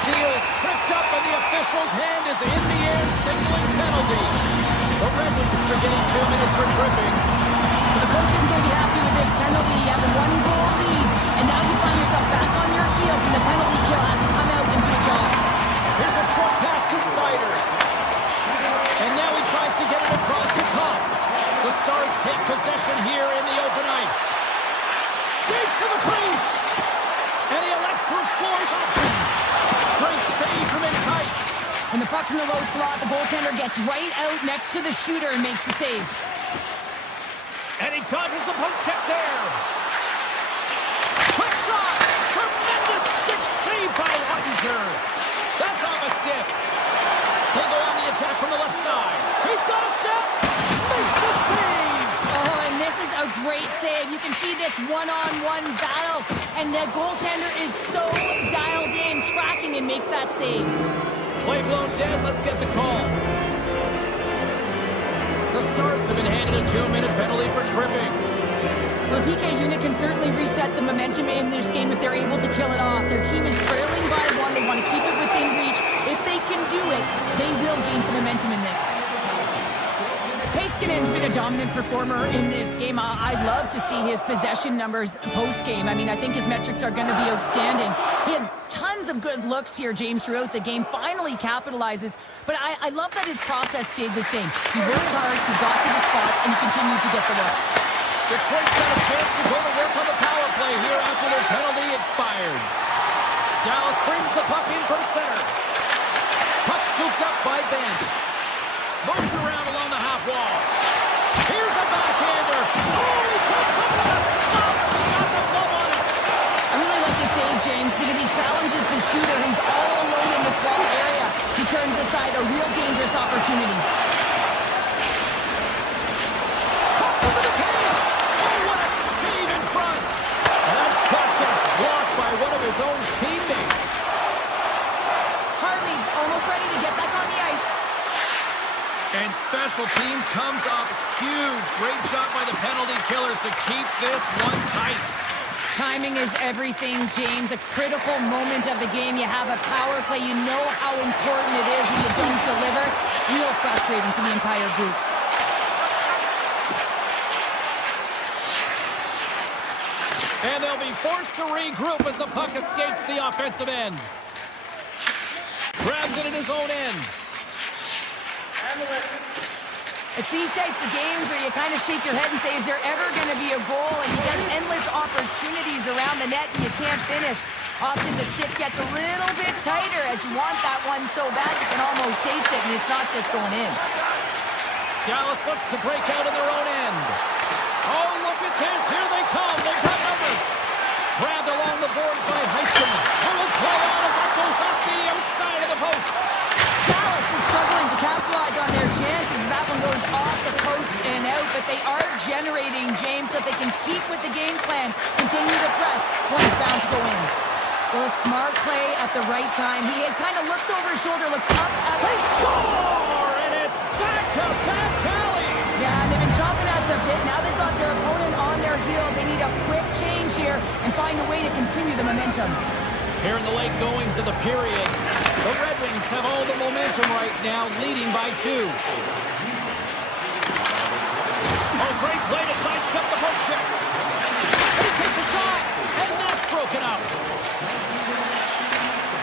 Steals tripped up, and the official's hand is in the air, signaling penalty. The Red Wings are getting 2 minutes for tripping. The coach isn't going to be happy with this penalty. You have a one-goal lead, and now you find yourself back on your heels, and the penalty kill has to come out and do a job. Here's a short pass to Sider. And now he tries to get it across to Top. The Stars take possession here in the open ice. Skates to the crease. And he elects to explore his options. Great save from in tight. When the puck's in the low slot, the goaltender gets right out next to the shooter and makes the save. And he dodges the poke check there. Quick shot. Tremendous stick save by Ottinger. That's off a stick. They go on the attack from the left side. He's got a step. Makes the save. Oh, and this is a great save. You can see this one-on-one battle, and the goaltender is so dialed in, tracking, and makes that save. Play blown dead. Let's get the call. The Stars have been handed a 2-minute penalty for tripping. Well, the PK unit can certainly reset the momentum in this game if they're able to kill it off. Their team is trailing by one. They want to keep it within reach. If they can do it, they will gain some momentum in this. Heiskanen's been a dominant performer in this game. I'd love to see his possession numbers post-game. I mean, I think his metrics are going to be outstanding. He had tons of good looks here, James, throughout the game. Finally capitalizes. But I love that his process stayed the same. He worked hard, he got to the spots, and he continued to get the looks. Detroit's got a chance to go to work on the power play here after their penalty expired. Dallas brings the puck in from center. Puck scooped up by Ben. Moves around along the half wall. Here's a backhander. Oh, he cuts up with a stop. He got the glove on it. I really like the save, James, because he challenges the shooter who's all alone in the slot area. He turns aside a real dangerous opportunity. Cuts into the paint. Oh, what a save in front. And that shot gets blocked by one of his own teammates. Harley's almost ready to get back on the ice. And special teams comes up huge. Great job by the penalty killers to keep this one tight. Timing is everything, James. A critical moment of the game. You have a power play. You know how important it is when you don't deliver. Real frustrating for the entire group. And they'll be forced to regroup as the puck escapes the offensive end. Grabs it in his own end. It's these types of games where you kind of shake your head and say, is there ever going to be a goal? And you get endless opportunities around the net and you can't finish. Often the stick gets a little bit tighter as you want that one so bad you can almost taste it, and it's not just going in. Dallas looks to break out in their own end. Oh, look at this. Here they come. They've got numbers. Grabbed along the boards by Heiskanen. Who will play on as that goes up the outside of the post. Dallas is struggling to capitalize on their chances as that one goes off the post and out, but they are generating, James, so that they can keep with the game plan, continue to press. One's bound to go in. Well, a smart play at the right time. He kind of looks over his shoulder, looks up at They score! And it's back-to-back tallies! Yeah, they've been chomping at the bit. Now they've got their opponent on their heels. They need a quick change here and find a way to continue the momentum. Here in the late goings of the period, the Red Wings have all the momentum right now, leading by 2. Oh, great play to sidestep the poke check. And he takes a shot, and that's broken up.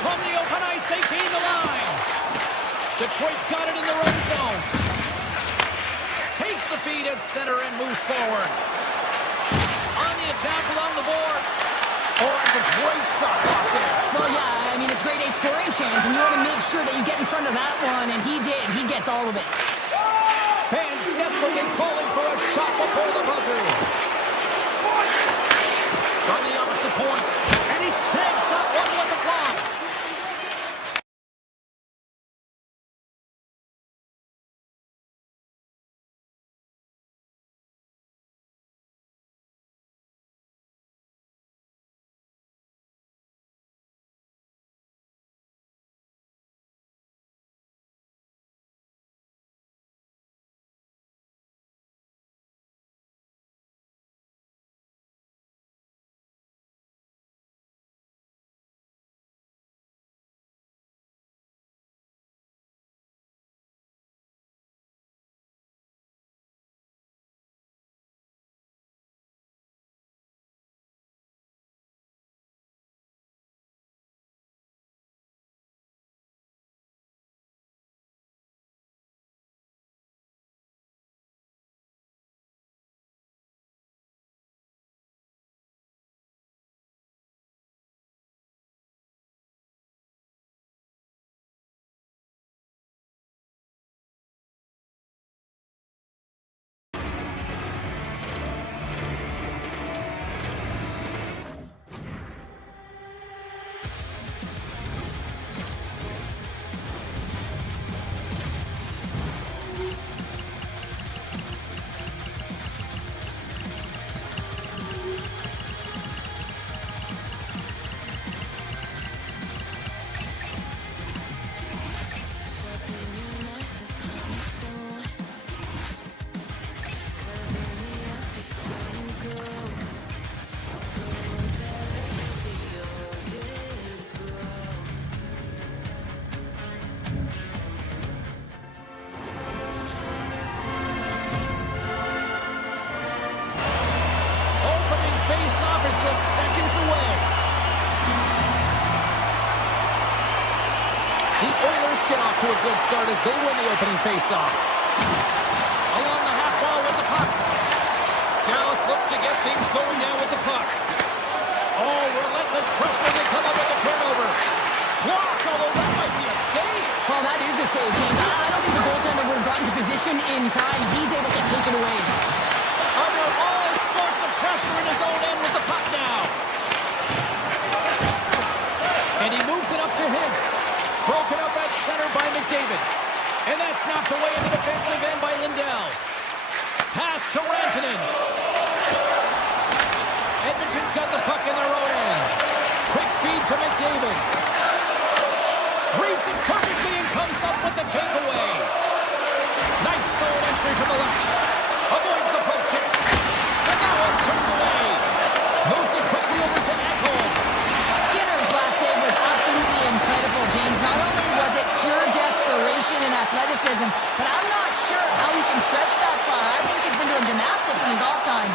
From the open ice, they gain the line. Detroit's got it in their own zone. Takes the feed at center and moves forward. On the attack along the boards. Oh, that's a great shot off there. Well, yeah, I mean, it's grade A scoring chance, and you want to make sure that you get in front of that one, and he did. He gets all of it. Fans desperately calling for a shot before the buzzer. From the opposite point, and he stabs up one with the glove. to a good start as they win the opening faceoff. Along the half wall with the puck. Dallas looks to get things going now with the puck. Oh, relentless pressure. They come up with the turnover. Blocked, although that might be a save. Well, that is a save, James. I don't think the goaltender would have gotten to position in time. He's able to take it away. Under all sorts of pressure in his own end with the puck now. And he moves it up to Hintz. Broken up at center by McDavid. And that's knocked away in the defensive end by Lindell. Pass to Rantanen. Edmonton's got the puck in their own end. Quick feed to McDavid. Reads it perfectly and comes up with the takeaway. Nice zone entry from the left. Avoids the poke check. And that one's turned away. Moves it quickly over to Ekholm. Skinner's last save was absolutely incredible, James. Not only was it pure desperation and athleticism, but I'm not sure how he can stretch that far. I think he's been doing gymnastics in his off time.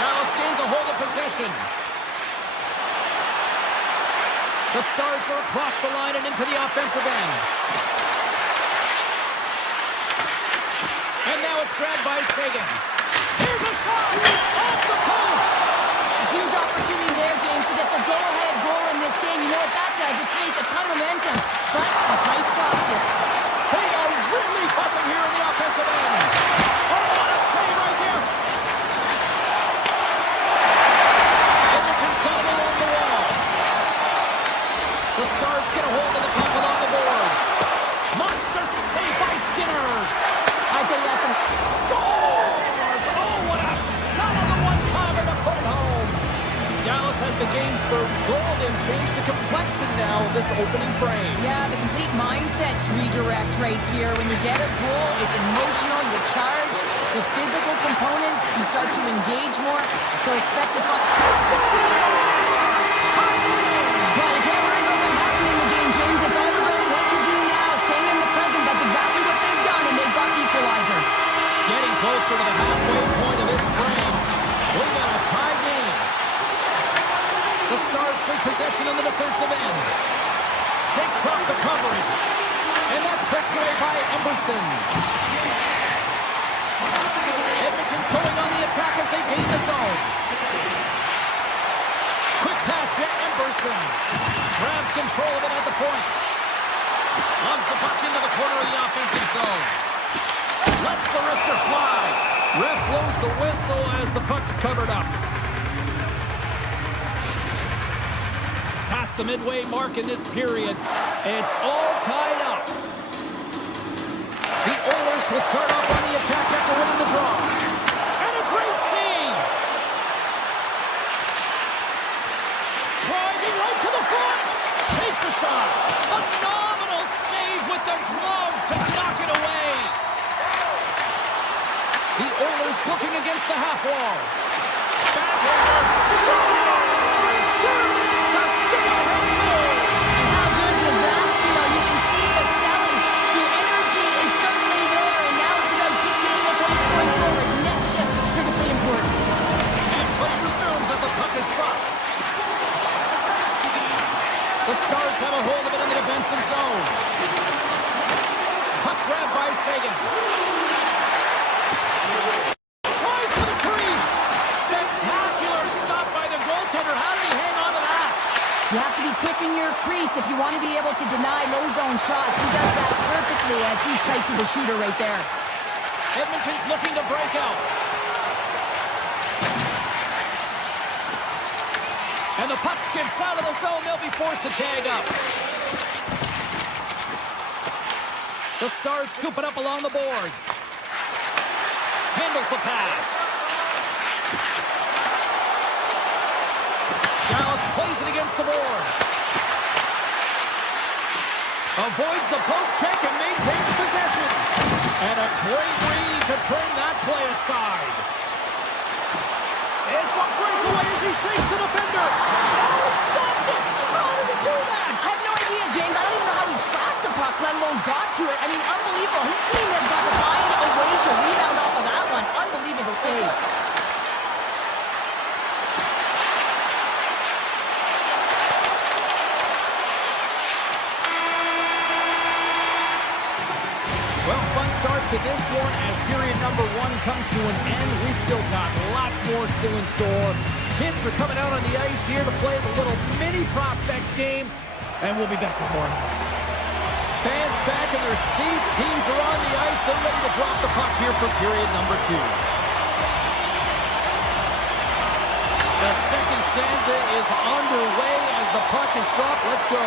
Dallas gains a hold of possession. The Stars are across the line and into the offensive end. And now it's grabbed by Sagan. Here's a shot! Off the post! A huge opportunity there, James, to get the go-ahead goal in this game. You know what that does? It creates a ton of momentum, but the pipe stops it. They are really buzzing here in the offensive end. Oh, what a save right there! Edmonton's got it along the wall. The Stars get a hold of the puck along the boards. Monster save by Skinner. I'd say yes, and Scores! Oh, what a shot on the one-timer to put it home. Dallas has the game's first goal. They've changed the complexion now of this opening frame. yeah, the complete mindset redirect right here. When you get a goal, it's emotional, you're charged. The physical component, you start to engage more. So expect to find... But you can't worry about what happened in the game, James. It's all about what you do now. Staying in the present, that's exactly what they've done, and they've got the equalizer. Getting closer to the halfway point of this frame. We got a tie game. The Stars take possession on the defensive end. Shakes off the coverage. And that's picked away by Emberson. Edmonton's going on the attack as they gain the zone. Quick pass to Emberson. Grabs control of it at the point. Logs the puck into the corner of the offensive zone. Lets the wrister fly. Ref blows the whistle as the puck's covered up. Past the midway mark in this period. It's all tied up. The Oilers will start off on the attack after winning the draw. And a great save! Driving right to the front. Takes a shot. Phenomenal save with the glove to knock it away. The Oilers looking against the half wall. Backhander. Scores! Sucked it out of goal. And how good does that feel? You can see the selling. The energy is certainly there, and now it's about dictating the pace going forward. Net shift, critically important. And play resumes as the puck is dropped. The Stars have a hold of it in the defensive zone. Puck grabbed by Sagan. Tries for the crease. Spectacular stop by the goaltender. How did he hang on to that? You have to be quick in your crease if you want to be able to deny low zone shots. He does that perfectly as he's tight to the shooter right there. Edmonton's looking to break out. And the puck skips out of the zone. They'll be forced to tag up. The Stars scoop it up along the boards. Handles the pass. Dallas plays it against the boards. Avoids the poke check and maintains possession. And a great read to turn that play aside. It's a breakaway as he shakes the defender. Oh, he stopped it. How did he do that? I have no idea, James. I don't even know how he tracked the puck, let alone got to it. I mean, unbelievable. His team has got to find a way to rebound off of that one. Unbelievable save. start to this one as period number 1 comes to an end. We've still got lots more still in store. Kids are coming out on the ice here to play the little mini prospects game, and we'll be back with more. Fans back in their seats. Teams are on the ice. They're ready to drop the puck here for period number 2. The second stanza is underway as the puck is dropped. Let's go.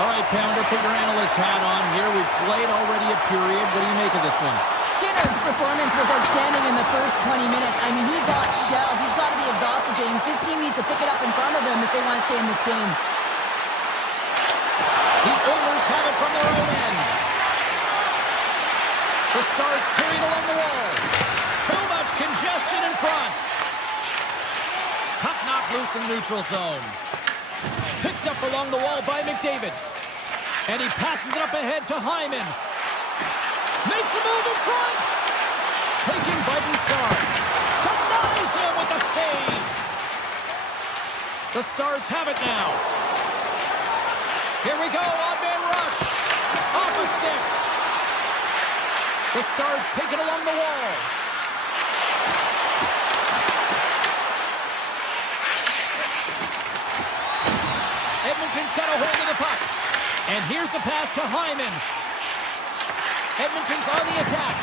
All right, Pounder, put your analyst hat on here. We've played already a period. What do you make of this one? Skinner's performance was outstanding in the first 20 minutes. I mean, he got shelled. He's got to be exhausted, James. His team needs to pick it up in front of him if they want to stay in this game. The Oilers have it from their own end. The Stars carried along the wall. Too much congestion in front. Puck knocked loose in the neutral zone. Picked up along the wall by McDavid. And he passes it up ahead to Hyman. Makes a move in front. Taken by Bouchard. Denies him with a save. The Stars have it now. Here we go, odd-man rush. Off a stick. The Stars take it along the wall. Edmonton's got a hold of the puck. And here's the pass to Hyman. Edmonton's on the attack.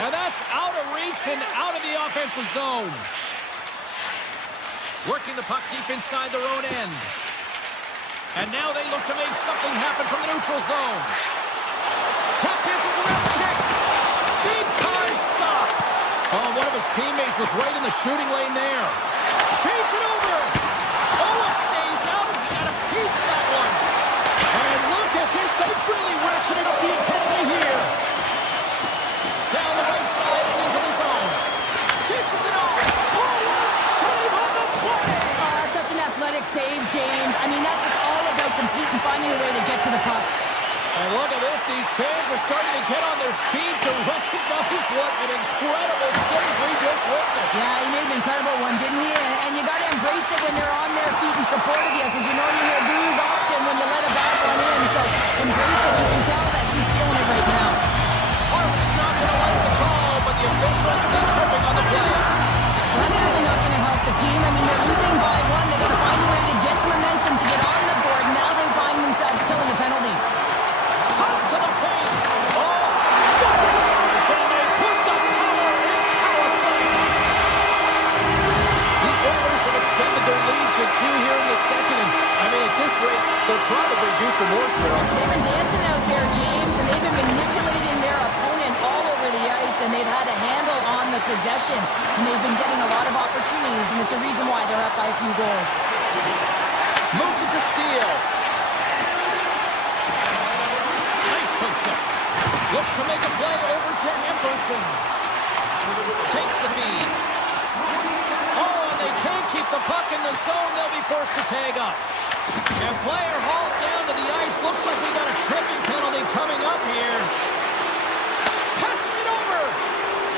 And that's out of reach and out of the offensive zone. Working the puck deep inside their own end. And now they look to make something happen from the neutral zone. Tap dances around the check. Big time stop. Oh, one of his teammates was right in the shooting lane there. Feeds it over. Oh, it stays out. He got a piece of that one. And look at this. They've really ratcheted up the intensity here. Down the right side and into the zone. Dishes it off. Oh, what a save on the play. Such an athletic save, James. I mean, that's just all about competing, finding a way to get to the puck. And look at this. These fans are starting to get on their feet to recognize what an incredible save we just witnessed. Yeah, he made an incredible one, didn't he? And you got to embrace it when they're on their feet in support of you, because you know you hear boos often when you let a bad one in. So embrace it. You can tell that he's feeling it right now. Harvey's not going to like the call, but the officials see tripping on the play. Well, that's certainly not going to help the team. I mean, they're losing by 1. They got to find a way to get some momentum to get on the board. Now they find themselves killing a penalty. Pass to the paint. Oh, Stars, and they put the power in power play. The Oilers have extended their lead to 2 here in the second. And, I mean, at this rate, they're probably due for more, Cheryl. They've been dancing out there, James, and they've been manipulating their opponent all over the ice, and they've had a handle on the possession, and they've been getting a lot of opportunities, and it's a reason why they're up by a few goals. Moves it to steal. Nice poke check. Looks to make a play over to Emerson. Takes the feed. Oh, and they can't keep the puck in the zone. They'll be forced to tag up. And player hauled down to the ice. Looks like we got a tripping penalty coming up here. Passes it over.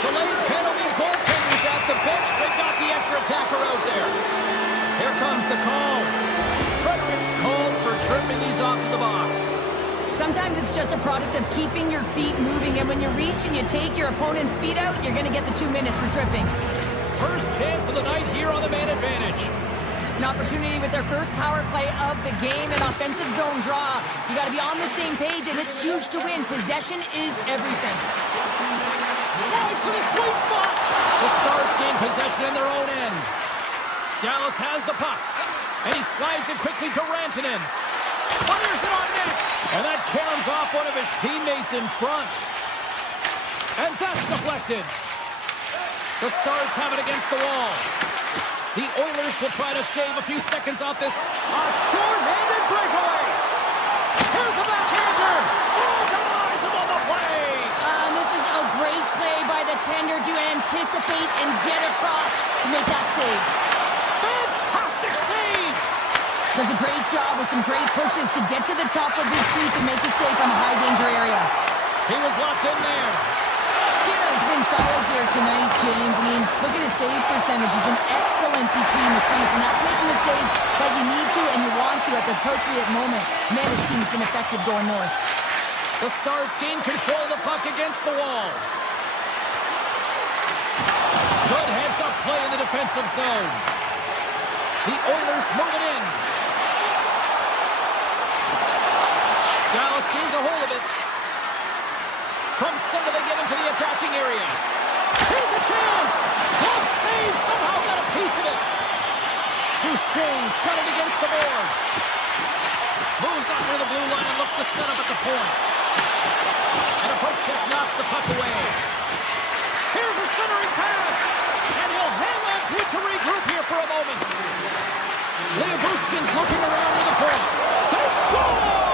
Delayed penalty. Goaltenders at the bench. They've got the extra attacker out there. Here comes the call. Frederick's called for tripping. He's off to the box. Sometimes it's just a product of keeping your feet moving, and when you reach and you take your opponent's feet out, you're going to get the 2 minutes for tripping. First chance of the night here on the man advantage. An opportunity with their first power play of the game, an offensive zone draw. You got to be on the same page, and it's huge to win. Possession is everything. Drives to the sweet spot. The Stars gain possession in their own end. Dallas has the puck, and he slides it quickly to Rantanen. Fires it on net, and that caroms off one of his teammates in front. And that's deflected. The Stars have it against the wall. The Oilers will try to shave a few seconds off this. A short-handed breakaway. Here's a backhander. Oh, denies him on the play. This is a great play by the tender to anticipate and get across to make that save. Fantastic save. Does a great job with some great pushes to get to the top of his crease and make a save from a high-danger area. He was locked in there. Skinner's been solid here tonight, James. I mean, look at his save percentage. He's been excellent between the crease, and that's making the saves that you need to and you want to at the appropriate moment. Man, his team's been effective going north. The Stars gain control of the puck against the wall. Good heads-up play in the defensive zone. The Oilers move it in. Dallas gains a hold of it. From center, they get into the attacking area. Here's a chance. Glove save. Somehow got a piece of it. Duchesne strutted against the boards. Moves up near the blue line and looks to set up at the point. And a poke check knocks the puck away. Here's a centering pass. And he'll hang on to it to regroup here for a moment. Leobushkin's looking around near the point. They score!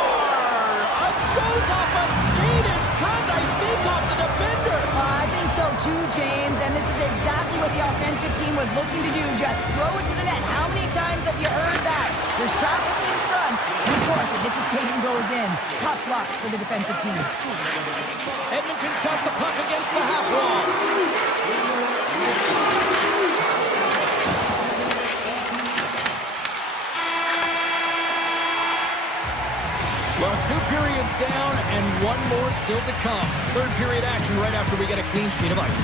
Goes off a skate in front, I think, off the defender. I think so too, James, and this is exactly what the offensive team was looking to do, just throw it to the net. How many times have you heard that? There's traffic in front, and of course it hits a skate and goes in. Tough luck for the defensive team. Edmonton's got the puck against the half wall. Well, 2 periods down and 1 more still to come. Third period action right after we get a clean sheet of ice.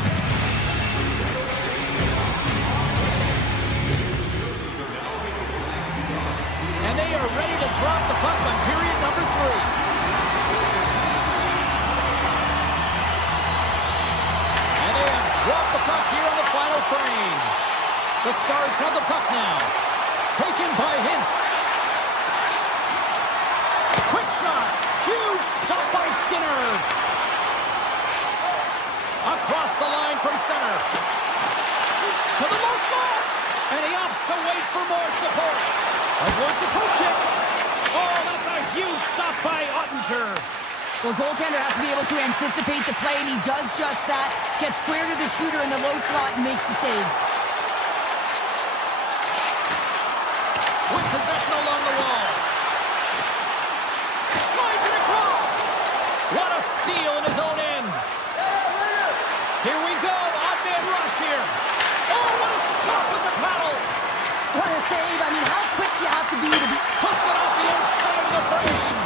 And they are ready to drop the puck on period number 3. And they have dropped the puck here on the final frame. The Stars have the puck now. Taken by Hintz. Quick shot. Huge stop by Skinner. Across the line from center. To the low slot. And he opts to wait for more support. Avoids the poke check. Oh, that's a huge stop by Ottinger. Well, goaltender has to be able to anticipate the play, and he does just that. Gets square to the shooter in the low slot and makes the save. With possession along the wall. Slides it across. What a steal in his own end. Here we go. Odd man rush here. Oh, what a stop with the paddle. What a save. I mean, how quick do you have to be? Puts it off the inside of the frame.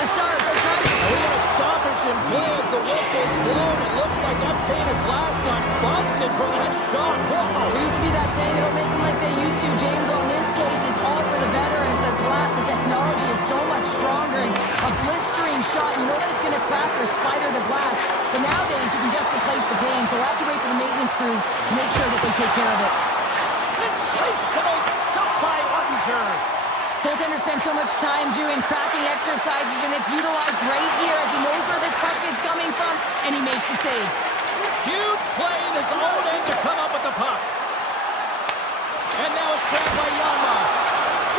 The Stars are trying to... We have a stoppage in play as the whistle's blown. It looks like that pane of glass got busted from that shot. Whoa. There used to be that saying, they don't make them like they used to, James. Well, in this case, it's all for the better as the glass, the technology is so much stronger. And a blistering shot, you know that it's going to crack or spider the glass. But nowadays, you can just replace the pane. So we'll have to wait for the maintenance crew to make sure that they take care of it. Sensational stop by Ottinger. Goaltender spends so much time doing cracking exercises, and it's utilized right here as he knows where this puck is coming from, and he makes the save. Huge play in his own end to come up with the puck. And now it's grabbed by Janmark.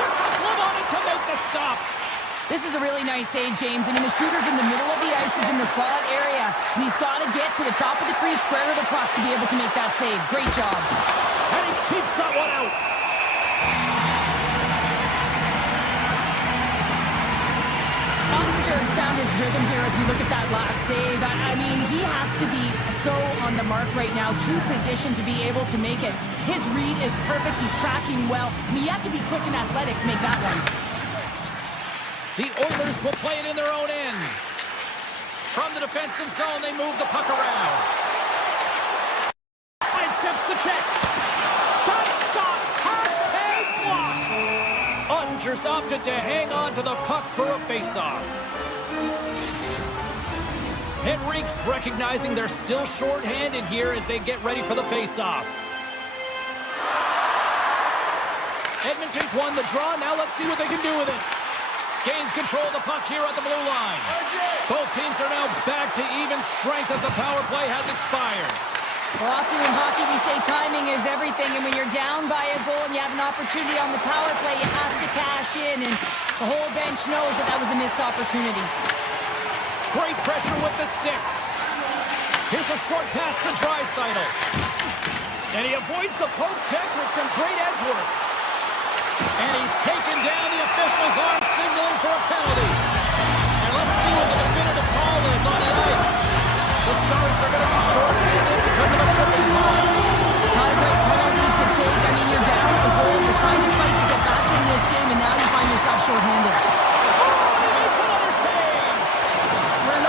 Gets a glove on it to make the stop. This is a really nice save, James. I mean, the shooter's in the middle of the ice, is in the slot area, and he's got to get to the top of the crease, square to the puck to be able to make that save. Great job. And he keeps that one out. Ottinger's found his rhythm here as we look at that last save. I mean, he has to be so on the mark right now, true position to be able to make it. His read is perfect. He's tracking well. I mean, you have to be quick and athletic to make that one. The Oilers will play it in their own end. From the defensive zone, they move the puck around. Sidesteps the check. Got stopped. Hashtag blocked. Ottinger's opted to hang on to the puck for a faceoff. Henrique's recognizing they're still short-handed here as they get ready for the faceoff. Edmonton's won the draw. Now let's see what they can do with it. Gains control of the puck here at the blue line. Both teams are now back to even strength as the power play has expired. Well, often in hockey we say timing is everything, and when you're down by a goal and you have an opportunity on the power play, you have to cash in, and the whole bench knows that that was a missed opportunity. Great pressure with the stick. Here's a short pass to Draisaitl. And he avoids the poke check with some great edge work. And he's taken down. The official's arm signaling for a penalty. And let's see what the definitive call is on the ice. The Stars are going to be short-handed because of a tripping call. Not a great penalty to take. I mean, you're down a goal. You're trying to fight to get back in this game, and now you find yourself short-handed. Oh, and he makes another save. What a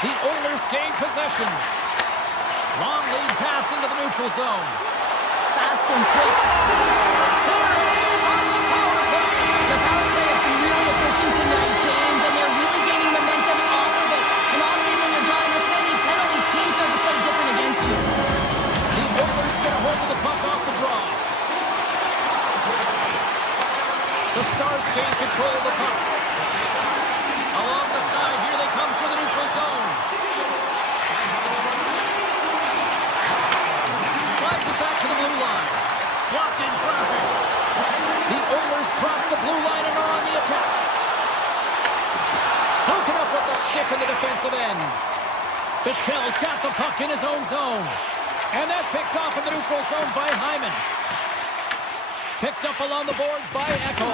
The Oilers gain possession. Long lead pass into the neutral zone. Fast and quick. Series on the power play. The power play has been really efficient tonight, James, and they're really gaining momentum off of it. And often when you're drawing this many penalties, teams start to play different against you. The Oilers get a hold of the puck off the draw. The Stars gain control of the puck. Along the side, here they come for the neutral zone. Slides it back to the blue line. Blocked in traffic. The Oilers cross the blue line and are on the attack. Broken up with the stick in the defensive end. Bichel's got the puck in his own zone. And that's picked off in the neutral zone by Hyman. Picked up along the boards by Echo.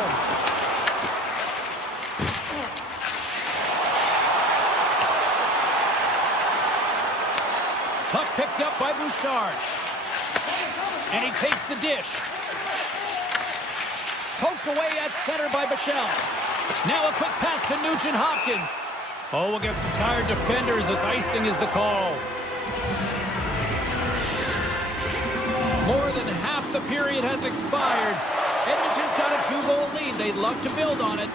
Puck picked up by Bouchard. And he takes the dish. Poked away at center by Bichel. Now a quick pass to Nugent-Hopkins. Oh, we'll get some tired defenders as icing is the call. More than half the period has expired. Edmonton's got a 2-goal lead. They'd love to build on it.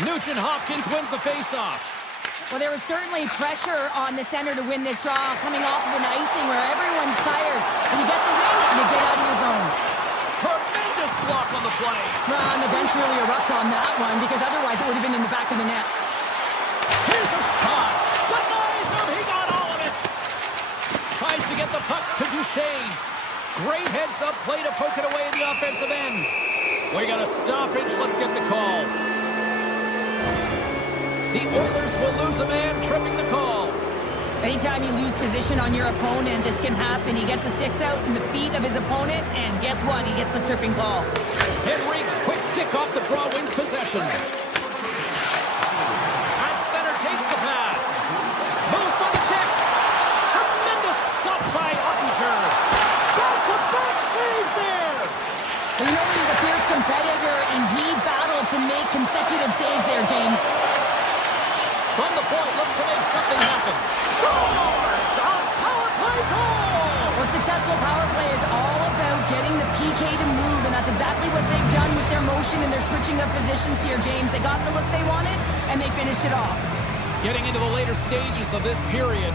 Nugent-Hopkins wins the faceoff. Well, there was certainly pressure on the center to win this draw, coming off of an icing where everyone's tired. When you get the win, you get out of your zone. Tremendous block on the play. Well, and the bench really erupts on that one, because otherwise it would have been in the back of the net. Here's a shot. Denies him. He got all of it. Tries to get the puck to Duchesne. Great heads-up play to poke it away in the offensive end. We got a stoppage. Let's get the call. The Oilers will lose a man, tripping the call. Anytime you lose position on your opponent, this can happen. He gets the sticks out in the feet of his opponent, and guess what? He gets the tripping call. Henrique's quick stick off the draw wins possession. At center takes the pass. Moves by the check. Tremendous stop by Ottinger. Back-to-back saves there. Well, you know he's a fierce competitor, and he battled to make consecutive saves there, James. From the point, looks to make something happen. Scores! A power play goal! Well, successful power play is all about getting the PK to move, and that's exactly what they've done with their motion and their switching of positions here, James. They got the look they wanted, and they finished it off. Getting into the later stages of this period,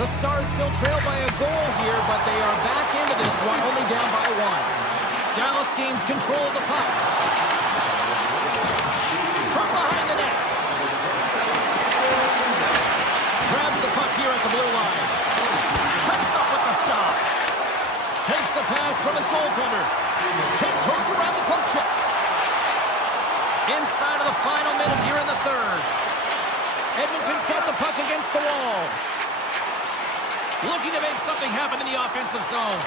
the Stars still trail by a goal here, but they are back into this one, only down by one. Dallas gains control of the puck. From behind the net. Grabs the puck here at the blue line. Comes up with the stop. Takes the pass from his goaltender. Tiptoes around the poke check. Inside of the final minute here in the third. Edmonton's got the puck against the wall. Looking to make something happen in the offensive zone.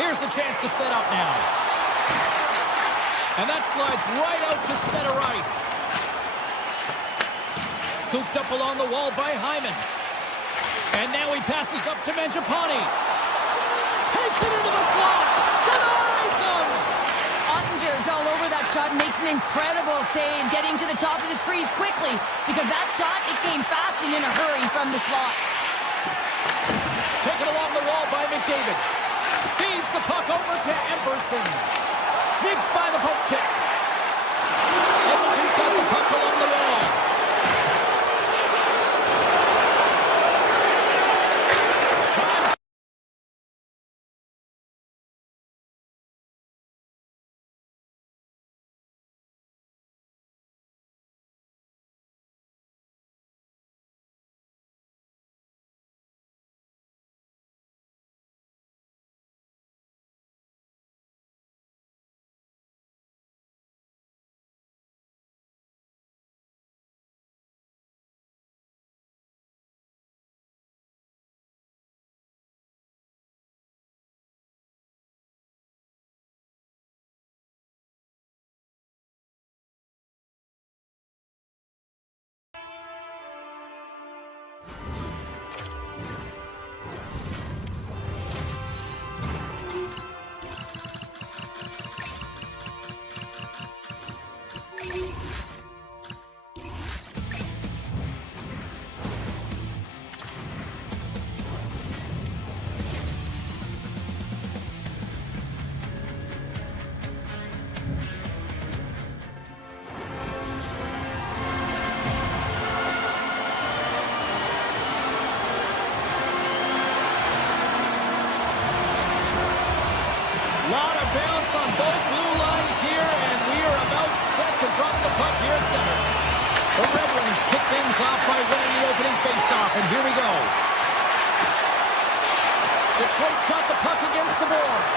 Here's the chance to set up now. And that slides right out to center ice. Scooped up along the wall by Hyman. And now he passes up to Mangiapane. Takes it into the slot. Denies him. Ottinger's all over that shot and makes an incredible save, getting to the top of his crease quickly, because that shot, it came fast and in a hurry from the slot. Taken along the wall by McDavid. Feeds the puck over to Emberson. Sneaks by the poke check. Edmonton's got the puck along the wall. dead center. The Red Wings kick things off by winning the opening faceoff, and here we go. Detroit's got the puck against the boards.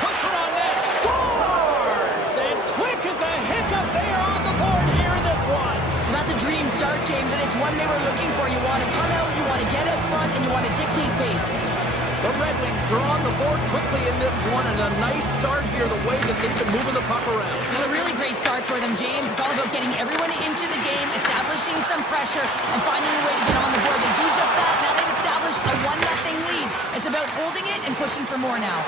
Puts it on net. Scores! And quick as a hiccup, they are on the board here in this one. Well, that's a dream start, James, and it's one they were looking for. You want to come out, you want to get out front, and you want to dictate pace. The Red Wings are on the board quickly in this one, and a nice start here the way that they've been moving the puck around. Well, a really great start for them, James. It's all about getting everyone into the game, establishing some pressure, and finding a way to get on the board. They do just that. Now they've established a 1-0 lead. It's about holding it and pushing for more now.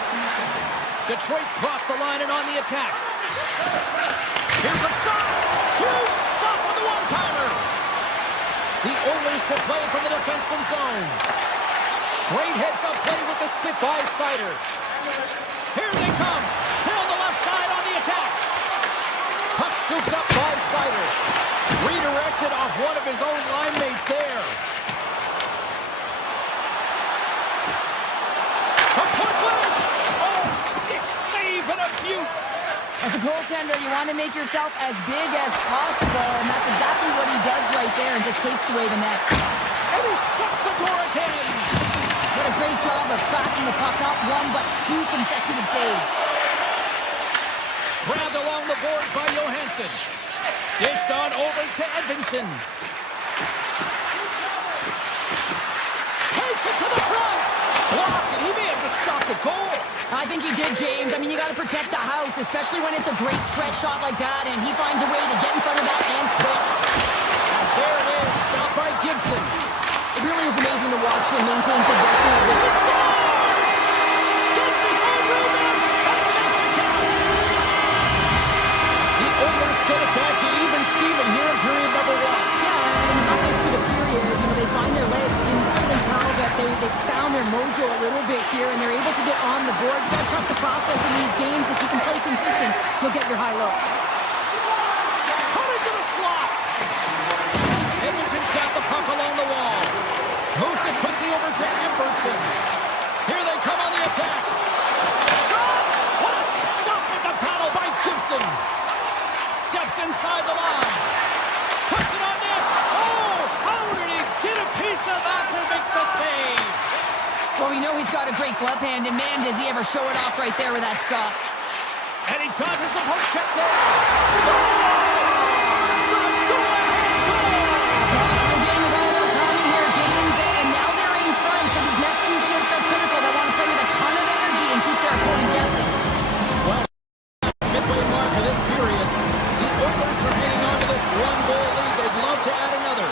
Detroit's crossed the line and on the attack. Here's a shot. Huge stop on the one-timer. The Oilers will play from the defensive zone. Great heads-up play with the stick by Sider. Here they come. Down the left side on the attack. Puck scooped up by Sider. Redirected off one of his own line mates there. From point blank. Oh, stick save and a beaut. As a goaltender, you want to make yourself as big as possible, and that's exactly what he does right there and just takes away the net. And he shuts the door again. What a great job of tracking the puck, not one but two consecutive saves. Grabbed along the board by Johansson. Dished on over to Edmondson. Takes it to the front. Blocked, and he may have just stopped the goal. I think he did, James. I mean, you got to protect the house, especially when it's a great threat shot like that, and he finds a way to get in front of that and quick. There it is, stopped by Gibson. It really is amazing to watch him maintain possession of this. He scores! Gets his own rebound and makes it count. The Oilers get it back to even Steven here in period number 1. Yeah, and halfway through the period, they find their legs. You can certainly tell that they found their mojo a little bit here, and they're able to get on the board. You got to trust the process in these games. If you can play consistent, you'll get your high looks. Cut into the slot. Edmonton's got the puck along the wall. Moves it quickly over to Emberson. Here they come on the attack. Shot! What a stop at the paddle by Gibson. Steps inside the line. Puts it on net. Oh, how did he get a piece of that to make the save? Well, we know he's got a great glove hand, and man, does he ever show it off right there with that stop. And he dodges the poke check there. Scores! The go-ahead goal! The game is all about timing here, James, and now they're in front, so these next two shifts are critical. They want to play with a ton of energy and keep their opponent guessing. Well, midway mark of this period, the Oilers are hanging on to this one-goal lead. They'd love to add another.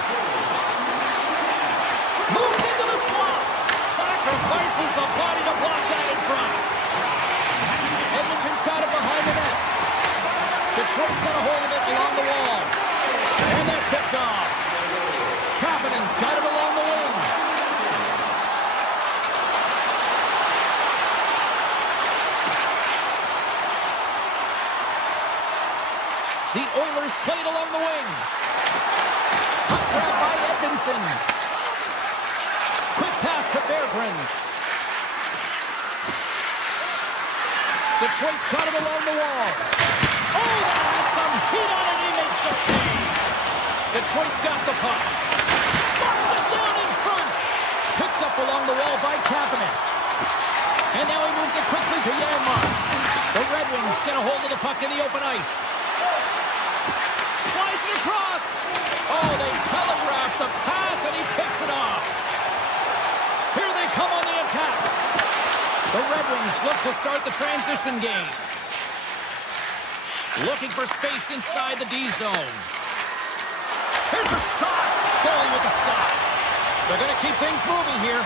Moves into the slot. Sacrifices the body to block that in front. Edmonton's got it behind the net. Detroit's got a hold of it along the wall. And that's picked off. Kapanen's got it along the wing. The Oilers played along the wing. Puck grab by Edmondson. Quick pass to Berggren. Detroit's got him along the wall. Oh, that has some heat on it. He makes the save. Detroit's got the puck. Knocks it down in front. Picked up along the wall by Kapanen. And now he moves it quickly to Janmark. The Red Wings get a hold of the puck in the open ice. Slides it across. Oh, they telegraph the pass, and he picks it off. Here they come on the attack. The Red Wings look to start the transition game. Looking for space inside the D zone. Here's a shot. Foley with the stop. They're going to keep things moving here.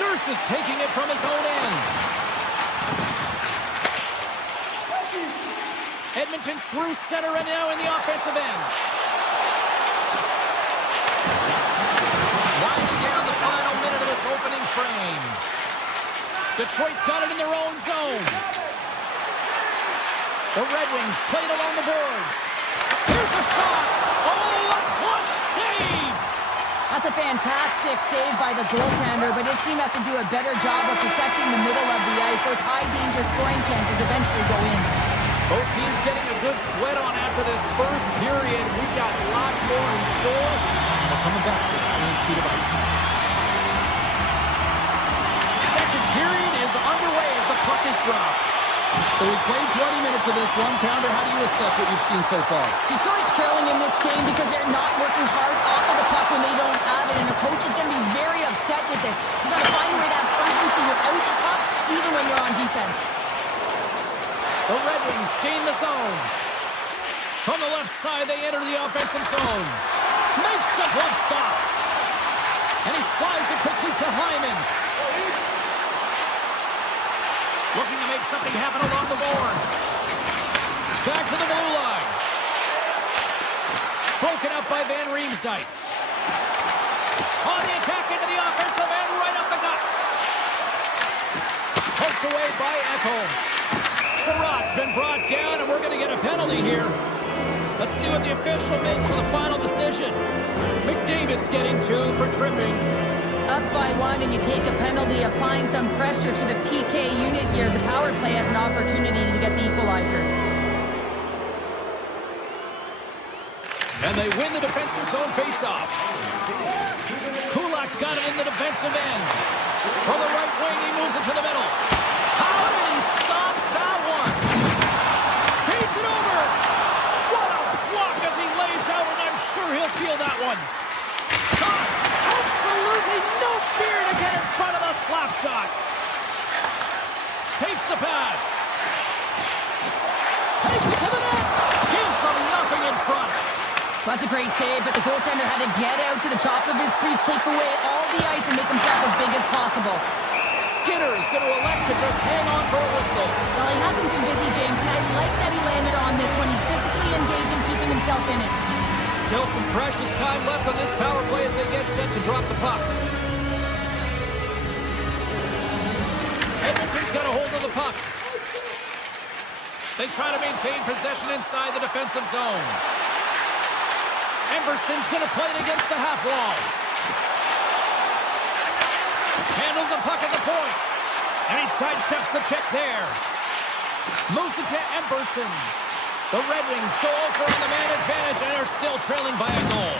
Nurse is taking it from his own end. Edmonton's through center and now in the offensive end. Winding down the final minute of this opening frame. Detroit's got it in their own zone. The Red Wings played along the boards. Here's a shot. Oh, a clutch save. That's a fantastic save by the goaltender, but his team has to do a better job of protecting the middle of the ice. Those high-danger scoring chances eventually go in. Both teams getting a good sweat on after this first period. We've got lots more in store. We're coming back with a clean sheet of ice next. Second period is underway as the puck is dropped. So we played 20 minutes of this one. Pounder, how do you assess what you've seen so far? Detroit's trailing in this game because they're not working hard off of the puck when they don't have it, and the coach is going to be very upset with this. You've got to find a way to have urgency without the puck, even when you're on defense. The Red Wings gain the zone. From the left side, they enter the offensive zone. Makes the glove stop. And he slides it quickly to Hyman. Looking to make something happen along the boards. Back to the blue line. Broken up by Van Riemsdyk. On the attack into the offensive end, right up the gut. Poked away by Edmont. Sherrod's been brought down, and we're going to get a penalty here. Let's see what the official makes for the final decision. McDavid's getting 2 for tripping. Up by 1, and you take a penalty, applying some pressure to the PK unit here as the power play has an opportunity to get the equalizer. And they win the defensive zone faceoff. Kulak's got it in the defensive end. From the right wing, he moves it to the middle. How did he stop that one? Beats it over. What a block as he lays out, and I'm sure he'll feel that one. Shot. Absolutely no fear to get in front of the slap shot. Takes the pass. Takes it to the net. Gives them nothing in front. That's a great save, but the goaltender had to get out to the top of his crease, take away all the ice, and make himself as big as possible. Skinner is going to elect to just hang on for a whistle. Well, he hasn't been busy, James, and I like that he landed on this one. He's physically engaged and keeping himself in it. Still some precious time left on this power play as they get set to drop the puck. Edmonton's got a hold of the puck. They try to maintain possession inside the defensive zone. Emberson's going to play it against the half wall. Handles the puck at the point. And he sidesteps the check there. Moves it to Emberson. The Red Wings go over on the man advantage and are still trailing by a goal.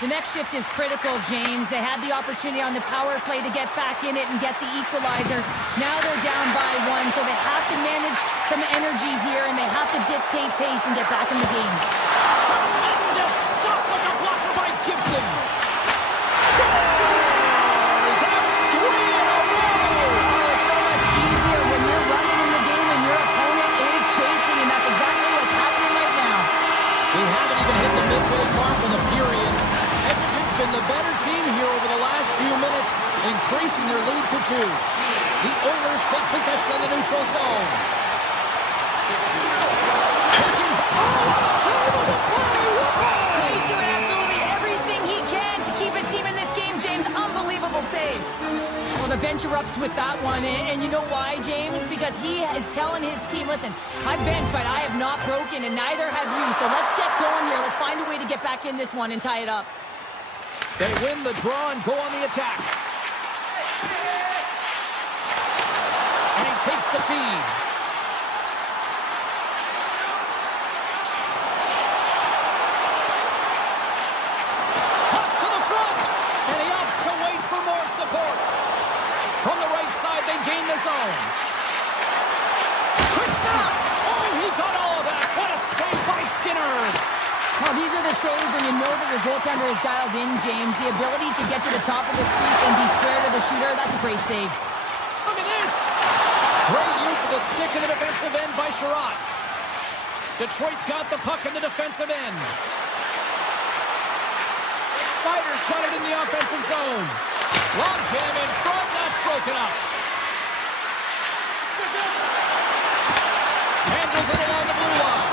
The next shift is critical, James. They had the opportunity on the power play to get back in it and get the equalizer. Now they're down by 1, so they have to manage some energy here, and they have to dictate pace and get back in the game. Tremendous stop with the blocker by Gibson. Scores! That's 3 in a row! Oh, it's so much easier when you're running in the game and your opponent is chasing, and that's exactly what's happening right now. We haven't even hit the midway mark of the period. Edmonton's been the better team here over the last few minutes, increasing their lead to 2. The Oilers take possession of the neutral zone. Taking... He's doing absolutely everything he can to keep his team in this game, James. Unbelievable save. Well, the bench erupts with that one, and you know why, James? Because he is telling his team, listen, I've been, but I have not broken, and neither have you. So let's get going here. Let's find a way to get back in this one and tie it up. They win the draw and go on the attack. And he takes the feed. Cuts to the front, and he opts to wait for more support. From the right side, they gain the zone. Quick snap! Oh, he got all of that. What a save by Skinner. Well, these are the saves when you know that your goaltender is dialed in, James. The ability to get to the top of the crease and be square to the shooter, that's a great save. Look at this. Great use of the stick in the defensive end by Sherrod. Detroit's got the puck in the defensive end. Sider's got it in the offensive zone. Long jam in front, that's broken up. Handles it along the blue line.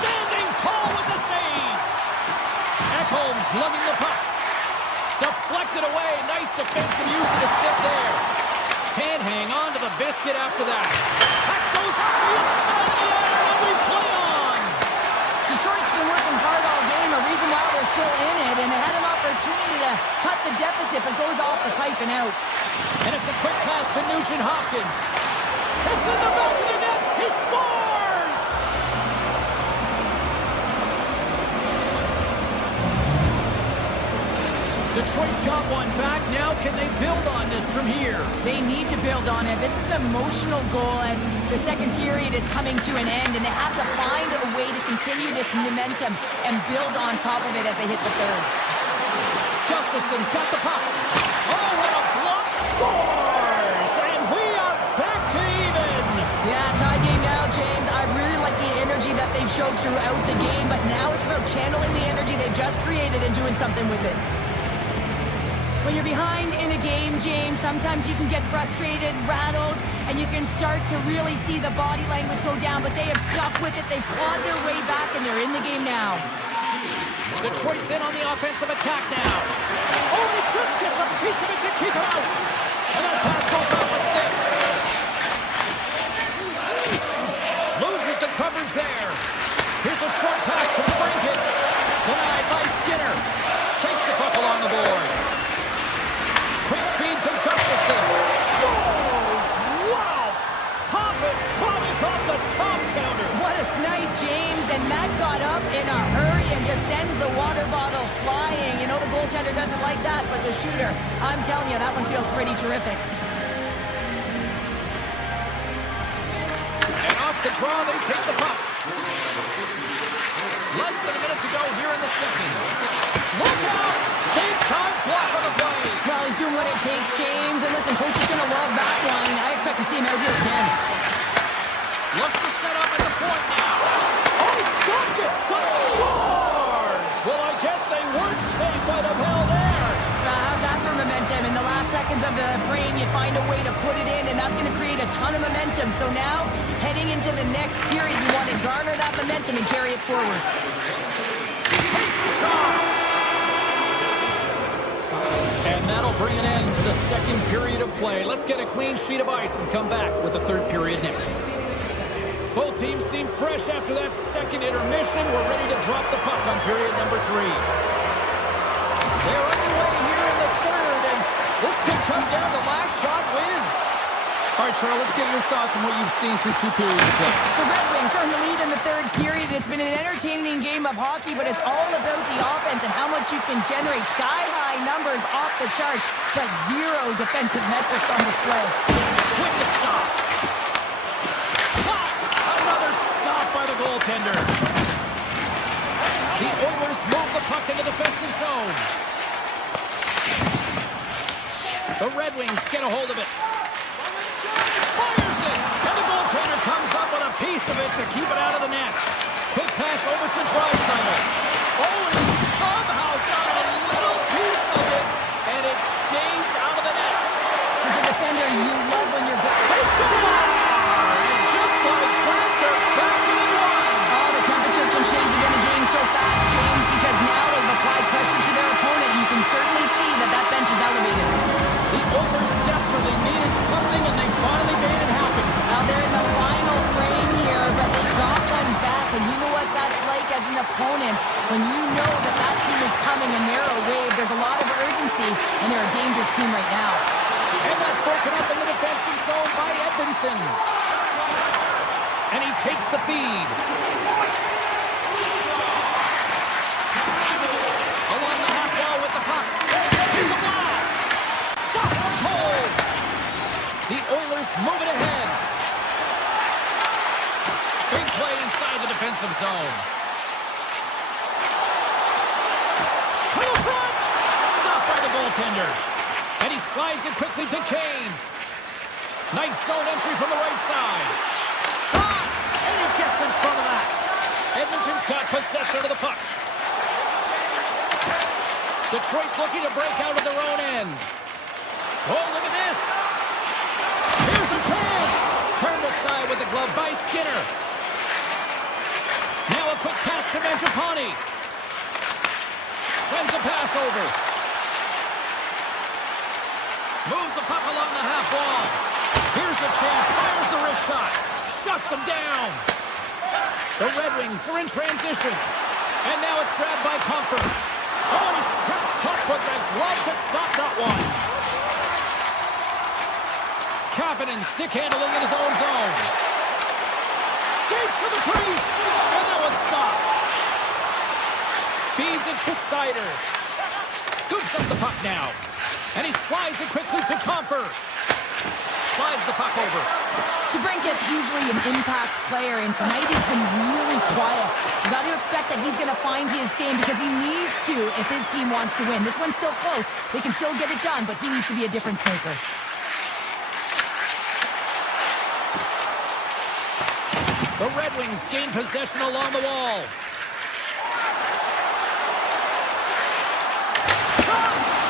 Standing tall with the save. Ekholm's lugging the puck. Deflected away. Nice defensive use of the stick there. Can't hang on to the biscuit after that. That goes up the inside of the iron, and we play on. Detroit's been working hard all game, a reason why they're still in it, and they had an opportunity to cut the deficit, but goes off the pipe and out. And it's a quick pass to Nugent Hopkins. It's in the back of the net. He scores! Detroit's got one back. Now can they build on this from here? They need to build on it. This is an emotional goal as the second period is coming to an end, and they have to find a way to continue this momentum and build on top of it as they hit the third. Gustafson's got the puck. Oh, what a block! Scores! And we are back to even. Yeah, tie game now, James. I really like the energy that they've showed throughout the game, but now it's about channeling the energy they've just created and doing something with it. When you're behind in a game, James, sometimes you can get frustrated, rattled, and you can start to really see the body language go down, but they have stuck with it. They've clawed their way back, and they're in the game now. Detroit's in on the offensive attack now. Oh, he just gets a piece of it to keep it out. And that pass goes off the stick. Loses the coverage there. Here's a short pass to Brinket. Denied by Skinner. Takes the puck along the boards. Quick feed to Gustafson. Scores! Wow! Hopping bodies off the top counter. What a snipe, James, and that got up in a hurry and just sends the water bottle flying. You know the goaltender doesn't like that, but the shooter, I'm telling you, that one feels pretty terrific. And off the draw, they take the puck. Less than a minute to go here in the second. Look out! Big time block on the play. Well, he's doing what it takes, James, and listen, coach is going to love that one. I expect to see him out here again. Looks to set up at the point now. Oh, he stopped it! Scores! Well, I guess they weren't safe by the bell there. How's that for momentum? In the last seconds of the frame, you find a way to put it in, and that's going to create a ton of momentum. So now, heading into the next period, you want to garner that momentum and carry it forward. Takes the shot! And that'll bring an end to the second period of play. Let's get a clean sheet of ice and come back with the third period next. Both teams seem fresh after that second intermission. We're ready to drop the puck on period number 3. They're underway here in the third, and this could come down to last shot wins. All right, Charles, let's get your thoughts on what you've seen through 2 periods of play. The Red Wings are in the lead in the third period. It's been an entertaining game of hockey, but it's all about the offense and how much you can generate. Sky-high numbers off the charts, but zero defensive metrics on display. With the stop. Shot! Another stop by the goaltender. The Oilers move the puck in the defensive zone. The Red Wings get a hold of it. Fires it! And the goaltender comes up with a piece of it to keep it out of the net. Quick pass over to Draisaitl. Oh, and he somehow got a little piece of it, and it stays out of the net. As a defender, you love when you're good. They score! And just like that, they're back within one. Oh, the temperature can change within a game so fast, James, because now they've applied pressure to their opponent. You can certainly see that that bench is elevated. The Oilers desperately needed something, and they finally made it happen. Now they're in the final frame here, but they got one back, and you know what that's like as an opponent. When you know that that team is coming and they're a wave, there's a lot of urgency, and they're a dangerous team right now. And that's broken up in the defensive zone by Edmondson. And he takes the feed. Along the half wall with the puck. Here's a blast. Stops him cold. The Oilers move it ahead. Big play inside the defensive zone. To the front. Stopped by the goaltender. And he slides it quickly to Kane. Nice zone entry from the right side. Shot! And he gets in front of that. Edmonton's got possession of the puck. Detroit's looking to break out of their own end. Oh, look at this. Here's a chance. Turned aside with the glove by Skinner. Now a quick pass to Mangiapane. Sends a pass over. Moves the puck along the half wall. Here's a chance. Fires the wrist shot. Shuts him down. The Red Wings are in transition. And now it's grabbed by Comfort. Oh, he steps up with the glove to stop that one. Kapanen stick handling in his own zone. Skates to the crease. And that one's stopped. Feeds it to Seider. Scoops up the puck now. And he slides it quickly to Comfer. Slides the puck over. DeBrincat's usually an impact player, and tonight he's been really quiet. You got to expect that he's going to find his game because he needs to if his team wants to win. This one's still close. They can still get it done, but he needs to be a difference maker. The Red Wings gain possession along the wall.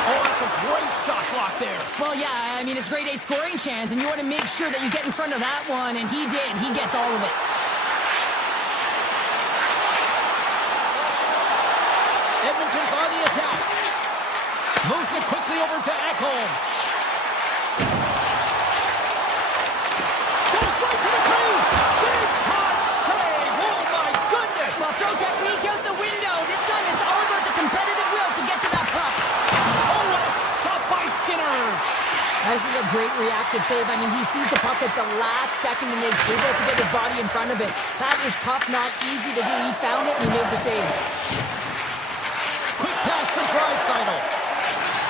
Oh, that's a great shot block there. Well, yeah, I mean, it's grade A scoring chance, and you want to make sure that you get in front of that one, and he did. He gets all of it. Edmonton's on the attack. Moves it quickly over to Ekholm. Goes right to the crease. Big time save. Oh, my goodness. Well, throw technique out the window. This time it's all about the competitive will to get to that puck. Oh, what a stop by Skinner. This is a great reactive save. I mean, he sees the puck at the last second and is able to get his body in front of it. That was tough, not easy to do. He found it and he made the save. Quick pass to Draisaitl.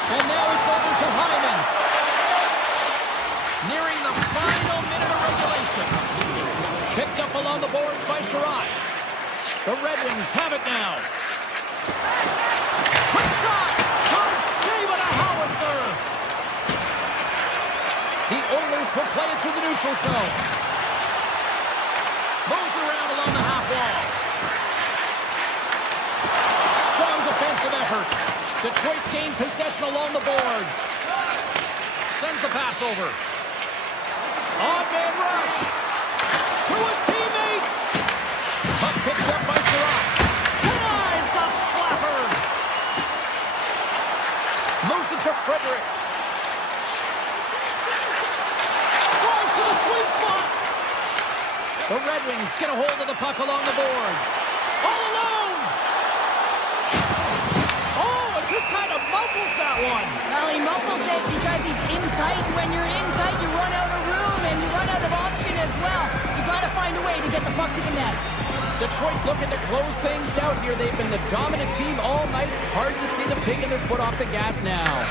And now it's over to Hyman. Nearing the final minute of regulation. Picked up along the boards by Sherratt. The Red Wings have it now. Quick shot! Hard save and a howitzer! The Oilers will play it through the neutral zone. Moves around along the half wall. Strong defensive effort. Detroit's gained possession along the boards. Sends the pass over. Odd man rush. To his teammate. Puck picked up by Sherratt. Denies the slapper. Moves it to Frederick. Drives to the sweet spot. The Red Wings get a hold of the puck along the boards. All alone. Oh, it just kind of muffles that one. Well, he muffles it because he's in tight. When you're in tight, you run out of room and you run out of option as well. You got to find a way to get the puck to the net. Detroit's looking to close things out here. They've been the dominant team all night. Hard to see them taking their foot off the gas now.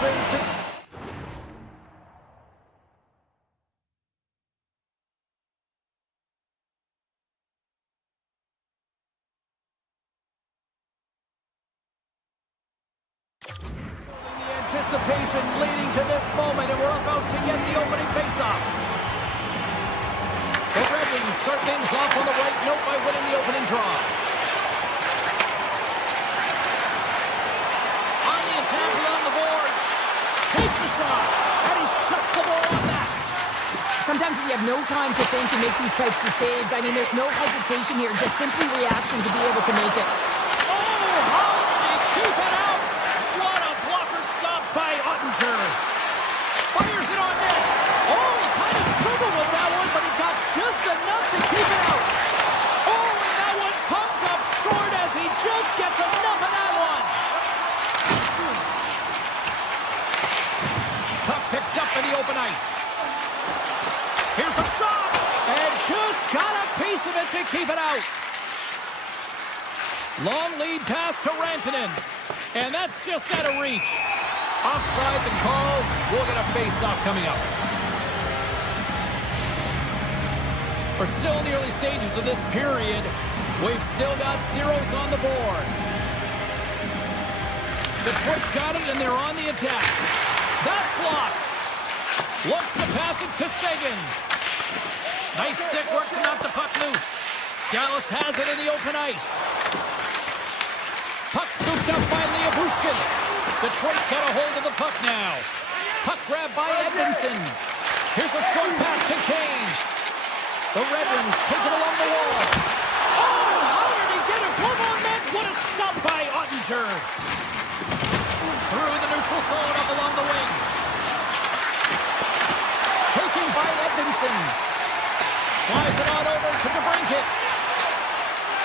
Anticipation leading to this moment, and we're about to get the opening faceoff. The Red Wings start things off on the right note by winning the opening draw. On the attack along the boards. Takes the shot, and he shuts the door on that. Sometimes when you have no time to think and make these types of saves, I mean, there's no hesitation here, just simply reaction to be able to make it. Oh, how did he keep it out? What a blocker stop by Oettinger. Fires it on net. Oh, he kind of struggled with that one, but he got just enough to keep it out. Oh, and that one pumps up short as he just gets enough of that one. Puck picked up in the open ice. Here's a shot, and just got a piece of it to keep it out. Long lead pass to Rantanen, and that's just out of reach. Offside the call. We'll get a face-off coming up. We're still in the early stages of this period. We've still got zeros on the board. Detroit's got it, and they're on the attack. That's blocked. Looks to pass it to Seguin. Nice stick work to knock the puck loose. Dallas has it in the open ice. Puck scooped up by Bushkin. Detroit's got a hold of the puck now. Puck grabbed by Edmondson. Here's a short pass to Kane. The Red Wings take it along the wall. Oh, how did he get it? One on net. What a stop by Oettinger. Through the neutral zone up along the wing. Taken by Edmondson. Slides it on over to DeBrincat.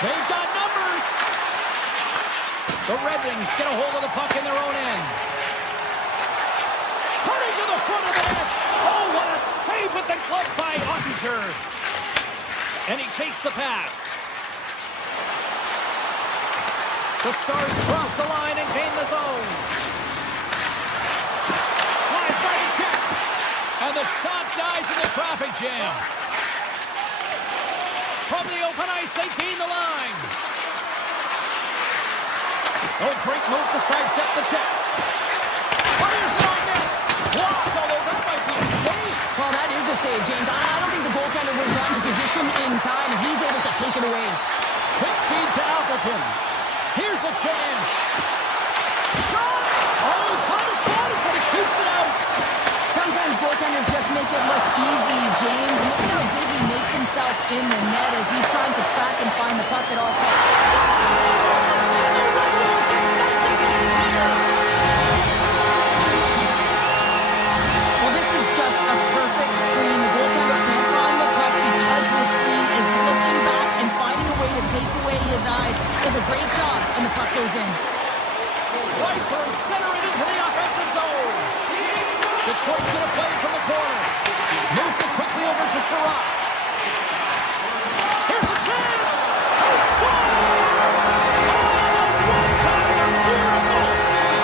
They've got numbers. The Red Wings get a hold of the puck in their own end. Turning to the front of the net. Oh, what a save with the glove by Oettinger. And he takes the pass. The Stars cross the line and gain the zone. Slides by the check. And the shot dies in the traffic jam. From the open ice, they gain the line. Oh, great move to sidestep the check. Fires it on net. Blocked, although that might be a save. Well, that is a save, James. I don't think the goaltender was run to position in time, and he's able to take it away. Quick feed to Appleton. Here's a chance. Shot! Oh, he kind of fought it, but he keeps it out. Sometimes goaltenders just make it look easy, James. And look at how big he makes himself in the net as he's trying to track and find the puck at all costs. Well, this is just a perfect screen. The goaltender can't find the puck because the screen is looking back and finding a way to take away his eyes. Does a great job, and the puck goes in. Right through center and into the offensive zone. Detroit's going to play it from the corner. Moves it quickly over to Sherrod. Here's a chance. He scores! Oh, one-timer, beautiful!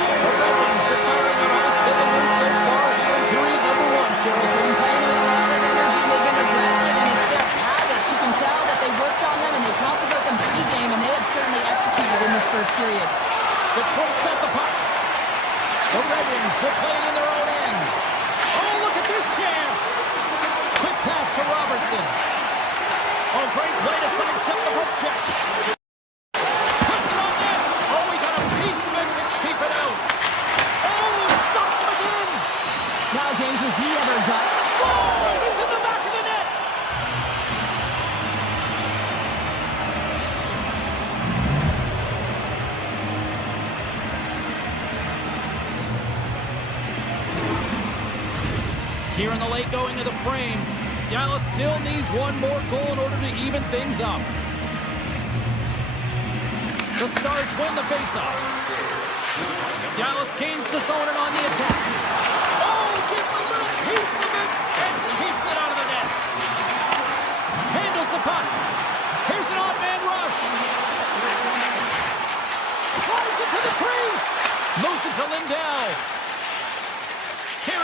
The Red Wings are firing on all cylinders so far here in period number one, Sherrod. They've been playing with a lot of energy. They've been aggressive, and it's their habits. You can tell that they worked on them, and they talked about them pre-game, and they have certainly executed in this first period. Detroit's got the puck. The Red Wings will play it in their own end. Oh, look at this chance. Quick pass to Robertson. Oh, great play to sidestep the hook check. Puts it on net. Oh, he got a piece of it to keep it out. Oh, stops him again. Now, James, was he ever done? Scores! It's in the back of the net. Here in the late going of the frame, Dallas still needs one more goal in order to even things up. The Stars win the faceoff. Dallas gains the zone and on the attack. Oh, gets a little piece of it and keeps it out of the net. Handles the puck. Here's an odd-man rush. Drives it to the crease. Moves it to Lindell.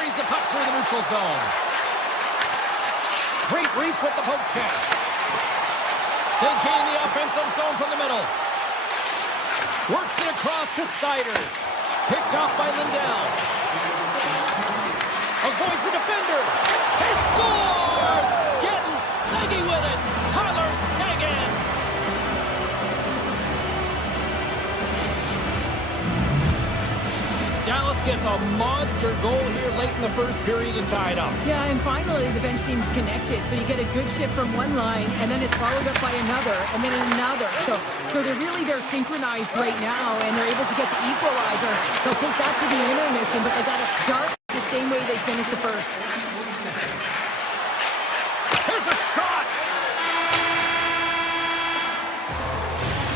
carries the puck through the neutral zone. Great reach with the poke check. They gain the offensive zone from the middle. Works it across to Sider. Picked off by Lindell. Avoids the defender. He scores! Getting saggy with it. Tyler Seguin. Dallas gets a monster goal here late in the first period and tie it up. Yeah, and finally the bench team's connected. So you get a good shift from one line, and then it's followed up by another, and then another. So they're synchronized right now, and they're able to get the equalizer. They'll take that to the intermission, but they got to start the same way they finished the first. Here's a shot.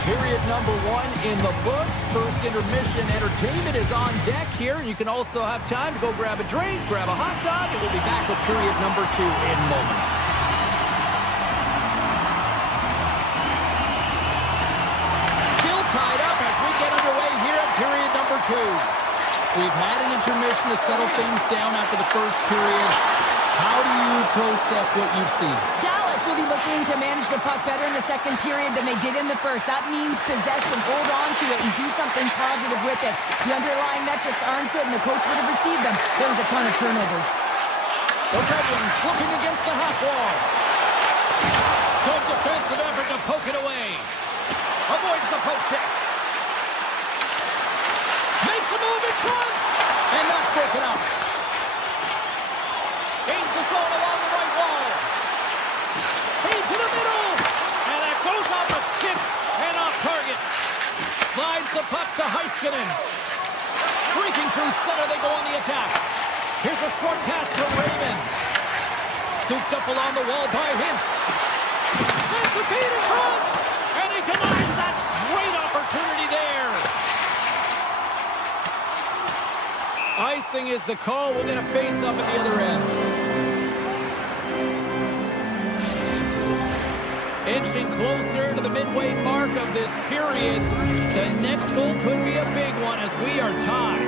Period number 1 in the books. First intermission entertainment is on deck here. And you can also have time to go grab a drink, grab a hot dog, and we'll be back with period number 2 in moments. Still tied up as we get underway here at period number 2. We've had an intermission to settle things down after the first period. How do you process what you've seen? Dallas will be looking to manage the puck better in the second period than they did in the first. That means possession. Hold on to it and do something positive with it. The underlying metrics aren't good, and the coach would have received them. There was a ton of turnovers. The Red Wings looking against the half wall. Good defensive effort to poke it away. Avoids the poke check. Makes a move in front. And that's broken up. Gains the zone along the right wall. Into the middle. And it goes off a stick and off target. Slides the puck to Heiskanen. Streaking through center, they go on the attack. Here's a short pass to Raymond. Scooped up along the wall by Hintz. Sends the feed in front. And he denies that great opportunity there. Icing is the call. We'll get a face-up at the other end. Inching closer to the midway mark of this period. The next goal could be a big one as we are tied.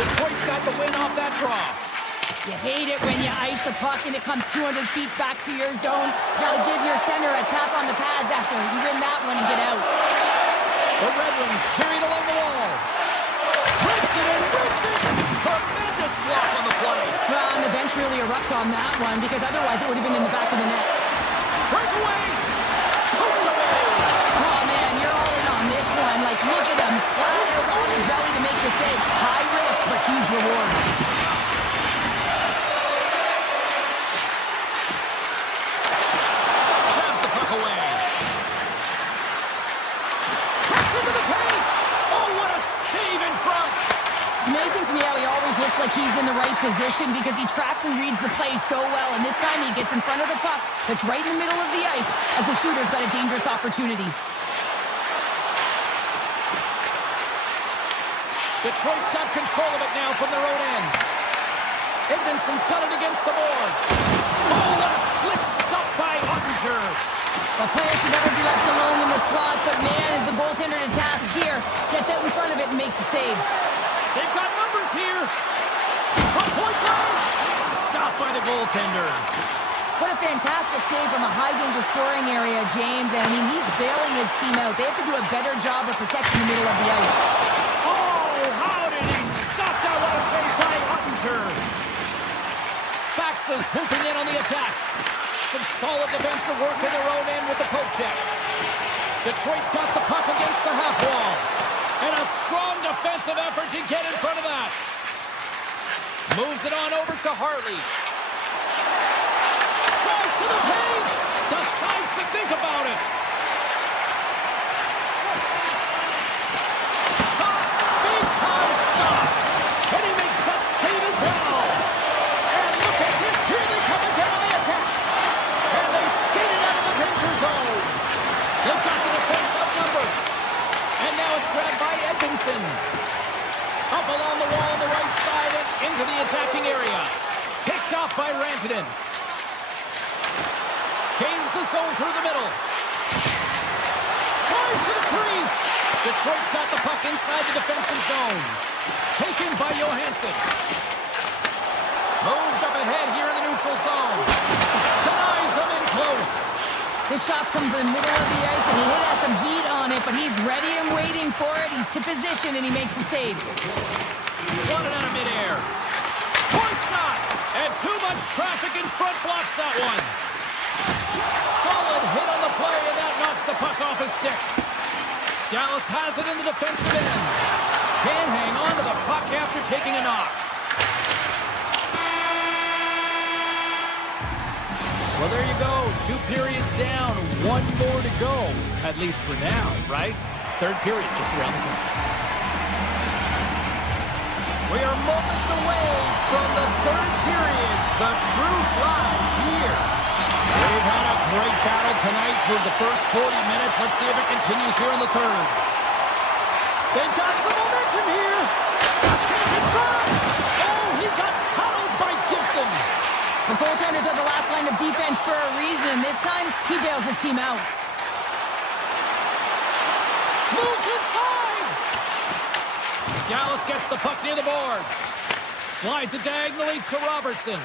Detroit's got the win off that draw. You hate it when you ice the puck and it comes 200 feet back to your zone. You gotta give your center a tap on the pads after you win that one and get out. The Red Wings carried along the wall. Rips it and rips it. Tremendous block on the play. Well, and the bench really erupts on that one because otherwise it would have been in the back of the net. Breakaway. Poked away. Oh, man, you're all in on this one. Like, look at him flat out on his belly to make the save. High risk, but huge reward. Grabs the puck away. Cuts into the paint. Oh, what a save in front. It's amazing to me how he always looks like he's in the right position because he tracks and reads the play so well. And this time he gets in front of the puck that's right in the middle of the ice as the shooter's got a dangerous opportunity. Detroit's got control of it now from their own end. Edmonton's got it against the boards. Oh, what a slick stop by Ottinger. A player should never be left alone in the slot, but man, is the goaltender to task here. Gets out in front of it and makes the save. They've got numbers here. From point blank. Stopped by the goaltender. What a fantastic save from a high-danger scoring area, James. And I mean, he's bailing his team out. They have to do a better job of protecting the middle of the ice. Oh, how did he stop that? What a save by Ottinger. Faxas swooping in on the attack. Some solid defensive work in their own end with the poke check. Detroit's got the puck against the half wall. And a strong defensive effort to get in front of that. Moves it on over to Hartley. Tries to the paint. Decides to think about it. Shot. Big time stop. And he makes that save as well. And look at this. Here they come again on the attack. And they skated out of the danger zone. They've got the defense outnumbered. And now it's grabbed by Edmondson. Up along the wall on the right side and into the attacking area. Picked off by Rantanen. Gains the zone through the middle. Tries to the crease. Detroit's got the puck inside the defensive zone. Taken by Johansson. ahead here in the neutral zone. Denies them in close. This shot's coming from the middle of the ice, and he has some heat on it, but he's ready and waiting for it. He's to position, and he makes the save. Swatted out of midair. Point shot! And too much traffic in front blocks that one. Solid hit on the play, and that knocks the puck off his stick. Dallas has it in the defensive ends. Can't hang on to the puck after taking a knock. Well, there you go. 2 periods down. 1 more to go. At least for now, right? Third period just around the corner. We are moments away from the third period. The truth lies here. We've had a great battle tonight through the first 40 minutes. Let's see if it continues here in the third. They've got some momentum here. Chance in front. Oh, he got huddled by Gibson. The goaltenders are the last line of defense for a reason. This time, he bails his team out. Moves inside. Dallas gets the puck near the boards. Slides it diagonally to Robertson.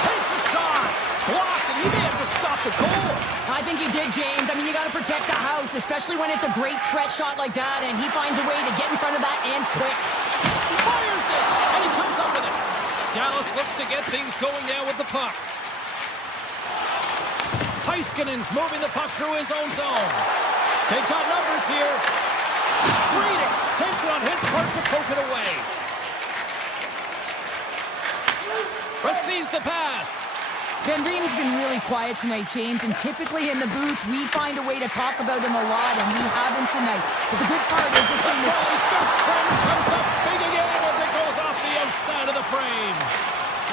Takes a shot. Blocked, and he may have just stopped the goal. I think he did, James. I mean, you got to protect the house, especially when it's a great threat shot like that, and he finds a way to get in front of that and quick. Fires it, and he comes up with it. Dallas looks to get things going now with the puck. Heiskanen's moving the puck through his own zone. They've got numbers here. Great extension on his part to poke it away. Receives the pass. Van Riemen's been really quiet tonight, James, and typically in the booth, we find a way to talk about him a lot, and we haven't tonight. But the good part is this game is... His best friend comes up big again as it goes off the outside of the frame.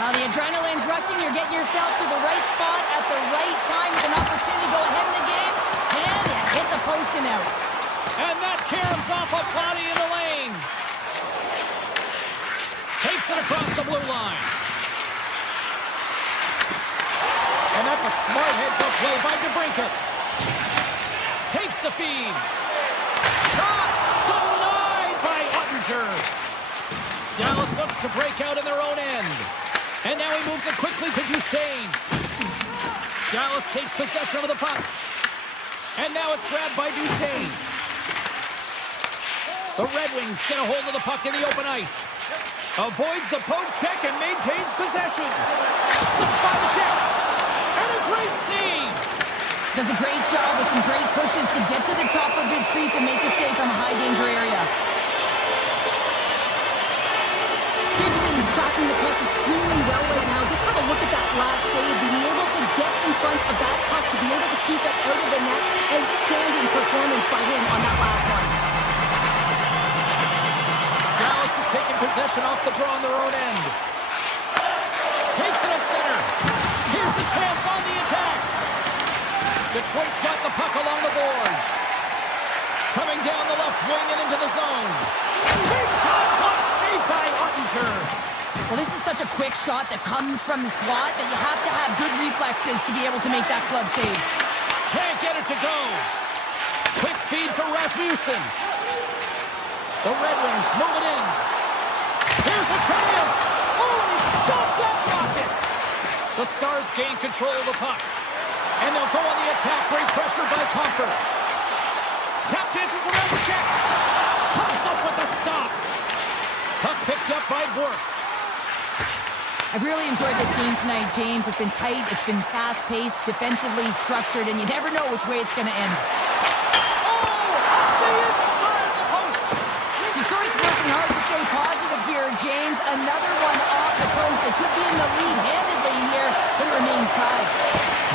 Now the adrenaline's rushing. You're getting yourself to the right spot at the right time with an opportunity to go ahead in the game, and you hit the post and out. And that caroms off a body in the lane. Takes it across the blue line. And that's a smart heads-up play by DeBrincat. Takes the feed. Shot denied by Ottinger. Dallas looks to break out in their own end. And now he moves it quickly to Duchesne. Dallas takes possession of the puck. And now it's grabbed by Duchesne. The Red Wings get a hold of the puck in the open ice. Avoids the poke check and maintains possession. Slips by the check. And a great save. Does a great job with some great pushes to get to the top of his crease and make the save from a high-danger area. Gibson's tracking the puck extremely well right now. Just have a look at that last save. Being able to get in front of that puck, to be able to keep it out of the net. Outstanding performance by him on that last one. Dallas is taking possession off the draw on their own end. Takes it at center. Here's a chance on the attack. Detroit's got the puck along the boards. Coming down the left wing and into the zone. Big time glove saved by Ottinger. Well, this is such a quick shot that comes from the slot that you have to have good reflexes to be able to make that glove save. Can't get it to go. Quick feed to Rasmussen. The Red Wings move it in. Here's a chance. Oh, he stopped that rocket. The Stars gain control of the puck. And they'll go on the attack. Great pressure by Comfort. Tap dances around the check. Comes up with the stop. Puck picked up by Burke. I've really enjoyed this game tonight, James. It's been tight, it's been fast-paced, defensively structured, and you never know which way it's going to end. Oh, off the inside of the post. Detroit's working hard to stay positive here, James. Another one off the post. They could be in the lead handedly here, but it remains tied.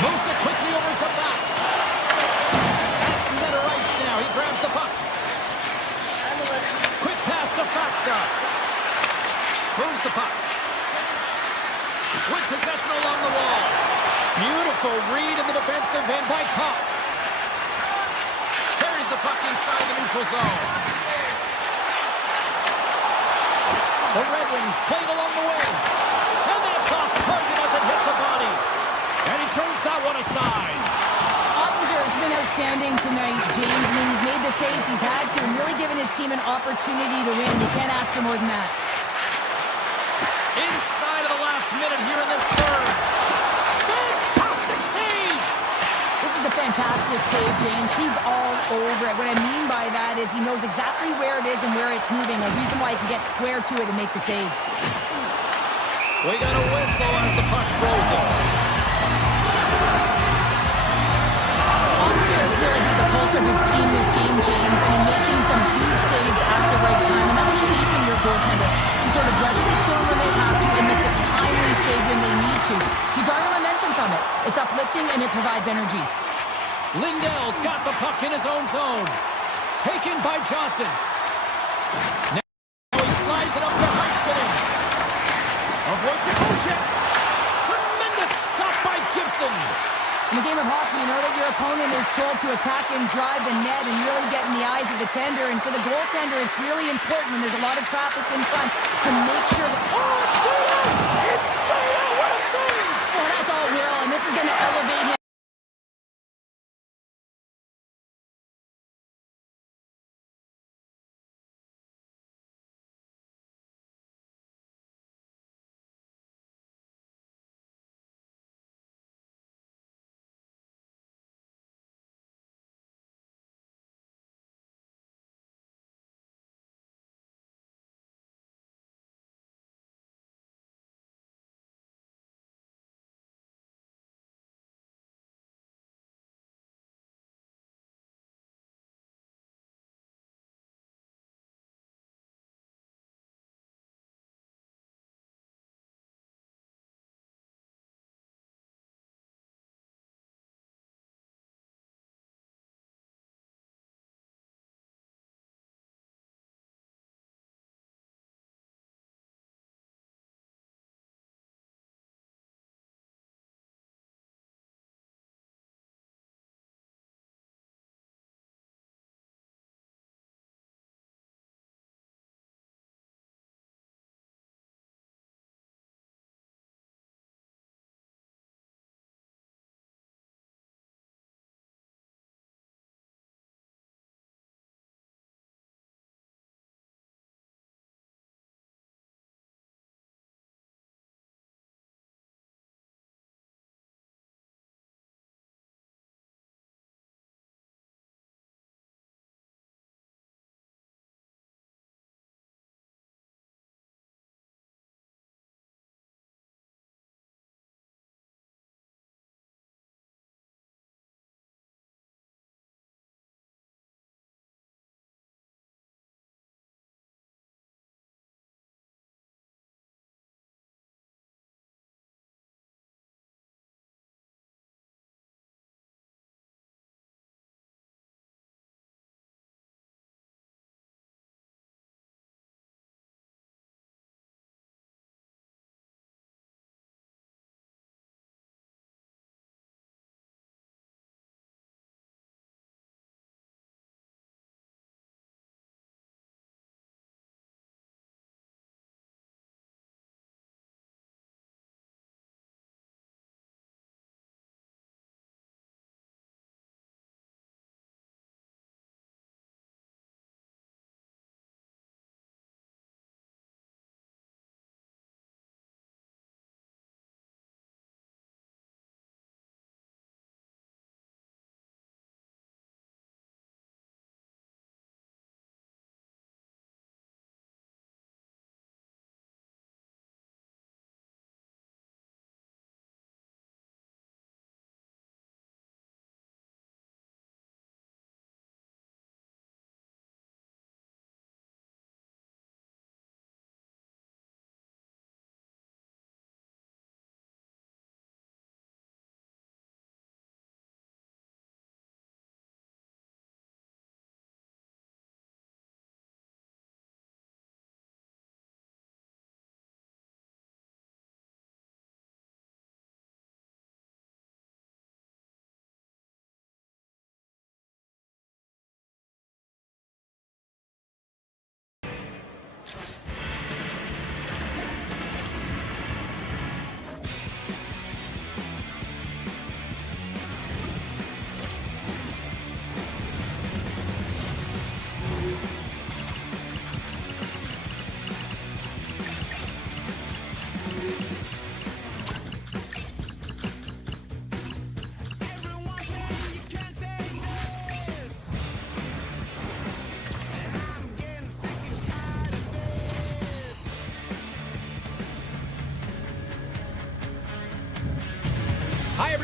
Moves it quickly over to back. That's center ice now. He grabs the puck. Quick pass to Faxa. Moves the puck. With possession along the wall. Beautiful read in the defensive end by Kopp. Carries the puck inside the neutral zone. The Red Wings played along the wing. And that's off target as it hits a body. And he turns that one aside. Ottinger has been outstanding tonight, James. I mean, he's made the saves he's had to and really given his team an opportunity to win. You can't ask for more than that. Inside of the last minute here in this third. Fantastic save! This is a fantastic save, James. He's all over it. What I mean by that is he knows exactly where it is and where it's moving. A reason why he can get square to it and make the save. We got a whistle as the puck's frozen. Andre's really had the pulse of his team this game, James. I mean, making some huge saves at the right time, and that's what you need from your goaltender, to sort of weather the storm when they have to and make the timely save when they need to. You garner momentum from it. It's uplifting and it provides energy. Lindell's got the puck in his own zone. Taken by Johnston. Now he slides it up to Heiskanen. Avoids the goal check. Tremendous stop by Gibson. In the game of hockey, you know that your opponent is told to attack and drive the net and really get in the eyes of the tender. And for the goaltender, it's really important when there's a lot of traffic in front to make sure that... Oh, it's straight out! It's straight out! What a save! Well, that's all Will, and this is going to elevate him.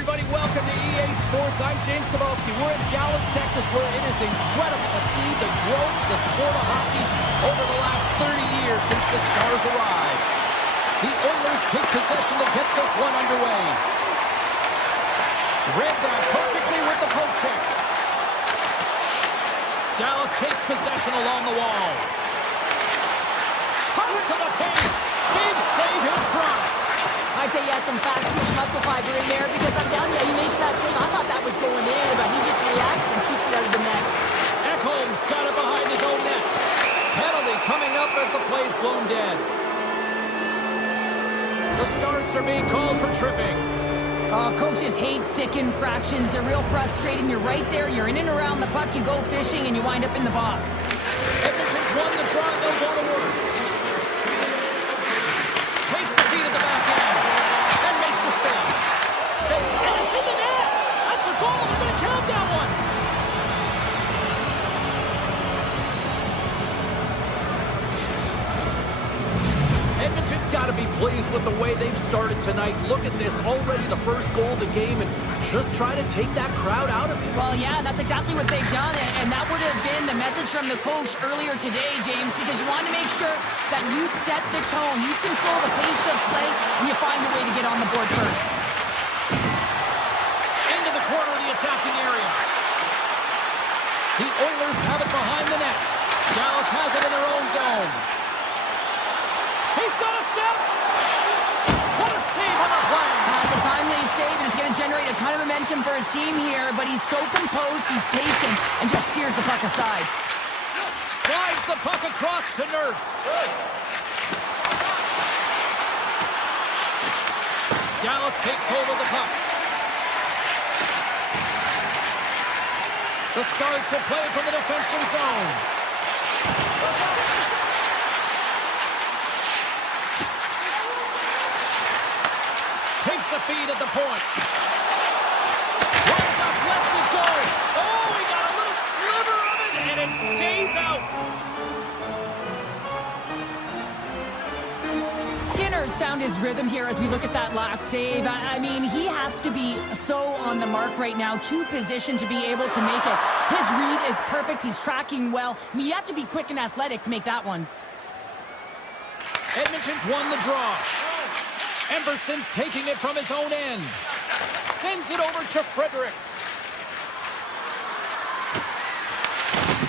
everybody. Welcome to EA Sports. I'm James Cebulski. We're in Dallas, Texas, where it is incredible to see the growth of the sport of hockey over the last 30 years since the Stars arrived. The Oilers take possession to get this one underway. Read that perfectly with the poke check. Dallas takes possession along the wall. Comes to the paint. Big save in front. I'd say he has some fast-twitch muscle fiber in there because I'm telling you, he makes that save. I thought that was going in, but he just reacts and keeps it out of the net. Ekholm's got it behind his own net. Penalty coming up as the play's blown dead. The Stars are being called for tripping. Oh, coaches hate stick infractions. They're real frustrating. You're right there. You're in and around the puck. You go fishing, and you wind up in the box. Edmonton's won the draw. They'll go to work. Takes the feed at the back end. And makes the save. And it's in the net. That's a goal. They're going to count that one. Edmonton's got to be pleased with the way they've started tonight. Look at this, already the first goal of the game, and just try to take that crowd out of it. Well, yeah, that's exactly what they've done, and that would have been the message from the coach earlier today, James, because you want to make sure that you set the tone, you control the pace of play, and you find a way to get on the board first. Into the corner of the attacking area. The Oilers have it behind the net. Dallas has it in their own zone. He's got a step. What a save on the play. It's a timely save, and it's going to generate a ton of momentum for his team here, but he's so composed, he's patient, and just steers the puck aside. Slides the puck across to Nurse. Good. Dallas takes hold of the puck. The Stars will play from the defensive zone. Takes the feed at the point. Runs up, lets it go. Oh, he got a little sliver of it, and it stays out. Skinner's found his rhythm here as we look at that last save. I mean, he has to be so on the mark right now, to position to be able to make it. His read is perfect. He's tracking well. I mean, you have to be quick and athletic to make that one. Edmonton's won the draw. Emberson's taking it from his own end. Sends it over to Frederick.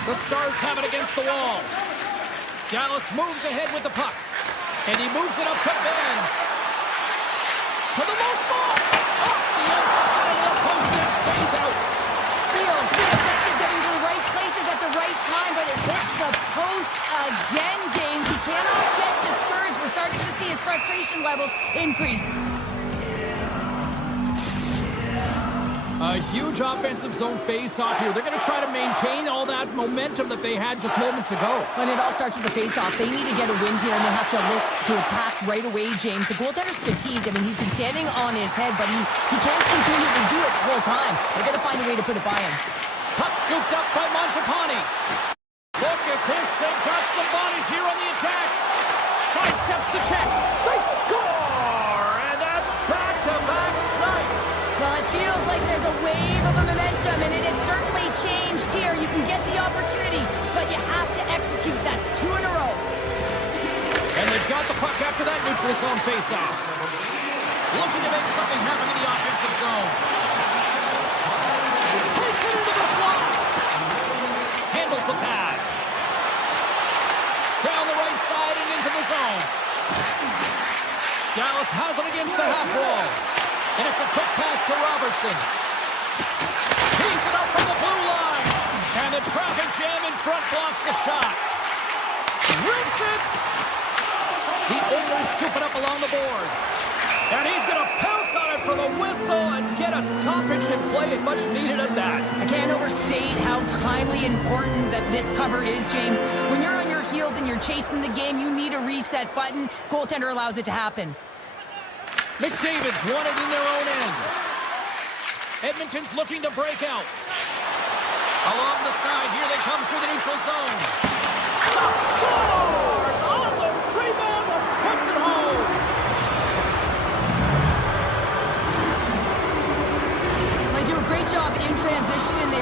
The Stars have it against the wall. Dallas moves ahead with the puck. And he moves it up to Ben. To the low slot. Off the outside of the post and stays out. Steals, being effective, getting to the right places at the right time, but it hits the post again, James. He cannot get discouraged. We're starting to see his frustration levels increase. A huge offensive zone face-off here. They're going to try to maintain all that momentum that they had just moments ago. When it all starts with the face-off, they need to get a win here, and they have to look to attack right away, James. The goaltender's fatigued. I mean, he's been standing on his head, but he can't continue to do it the whole time. They're going to find a way to put it by him. Puck scooped up by Mangiapane. Look at this. They've got some bodies here on the attack. Sidesteps the check. They score! And that's back-to-back snipes. Well, it feels like there's a wave of momentum, and it has certainly changed here. You can get the opportunity, but you have to execute. That's 2 in a row. And they've got the puck after that neutral zone faceoff. Looking to make something happen in the offensive zone. Takes it into the slot. Handles the pass. Down the right side and into the zone. Dallas has it against the half wall. And it's a quick pass to Robertson. Tees it up from the blue line. And the traffic jam in front blocks the shot. Rips it. The Oilers scoop it up along the boards. And he's going to pounce on it for the whistle and get a stoppage in play, and much needed at that. I can't overstate how timely important that this cover is, James. When you're on your heels and you're chasing the game, you need a reset button. Goaltender allows it to happen. McDavid's won it in their own end. Edmonton's looking to break out. Along the side, here they come through the neutral zone. Stop! Scores! On the rebound and puts it home!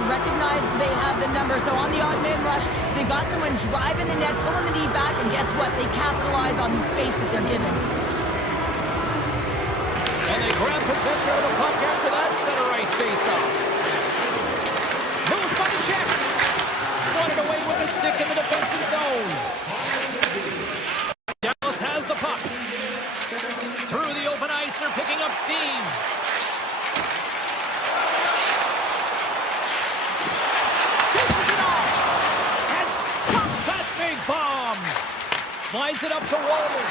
recognize they have the number. So on the odd man rush, they've got someone driving the net, pulling the knee back, and guess what? They capitalize on the space that they're given. And they grab possession of the puck after that center ice face-off. Moves by the check. Swatted away with a stick in the defensive zone. Dallas has the puck. Through the open ice, they're picking up steam. Dishes it off. And stops that big bomb. Slides it up to Walden.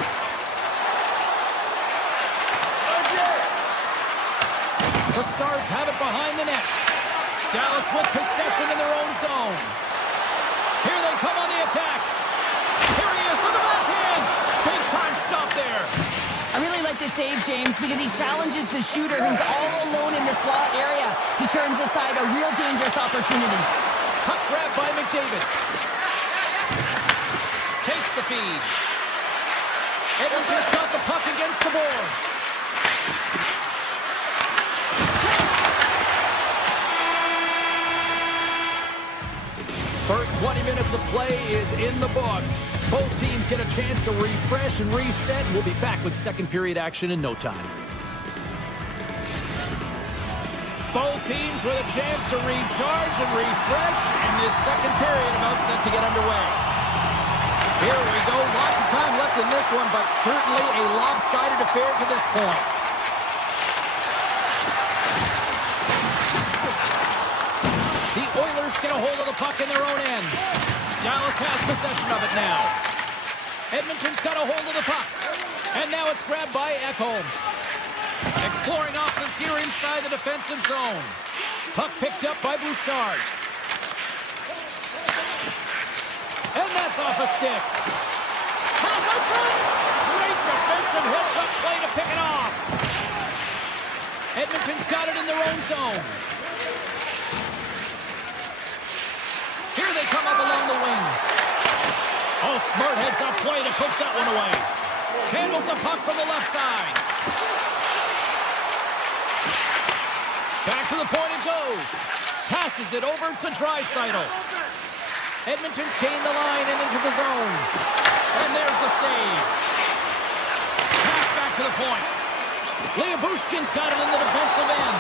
The Stars have it behind the net. Dallas with possession in their own zone. Here they come on the attack. Here he is on the backhand. Big time stop there. I really like this save, James, because he challenges the shooter who's all alone in the slot area. He turns aside a real dangerous opportunity. Puck grab by McDavid. Takes the feed. Edmonton's got the puck against the boards. First 20 minutes of play is in the books. Both teams get a chance to refresh and reset. We'll be back with second period action in no time. Both teams with a chance to recharge and refresh, and this second period about set to get underway. Here we go. Lots of time left in this one, but certainly a lopsided affair to this point. The Oilers get a hold of the puck in their own end. Dallas has possession of it now. Edmonton's got a hold of the puck. And now it's grabbed by Ekholm. Exploring options here inside the defensive zone. Puck picked up by Bouchard. And that's off a stick. Pass out front. Great defensive hits up play to pick it off. Edmonton's got it in their own zone. Here they come up along the wing. Oh, smart heads up play to push that one away. Handles the puck from the left side. Back to the point it goes. Passes it over to Draisaitl. Edmonton's gained the line and into the zone. And there's the save. Pass back to the point. Liabushkin's got it in the defensive end.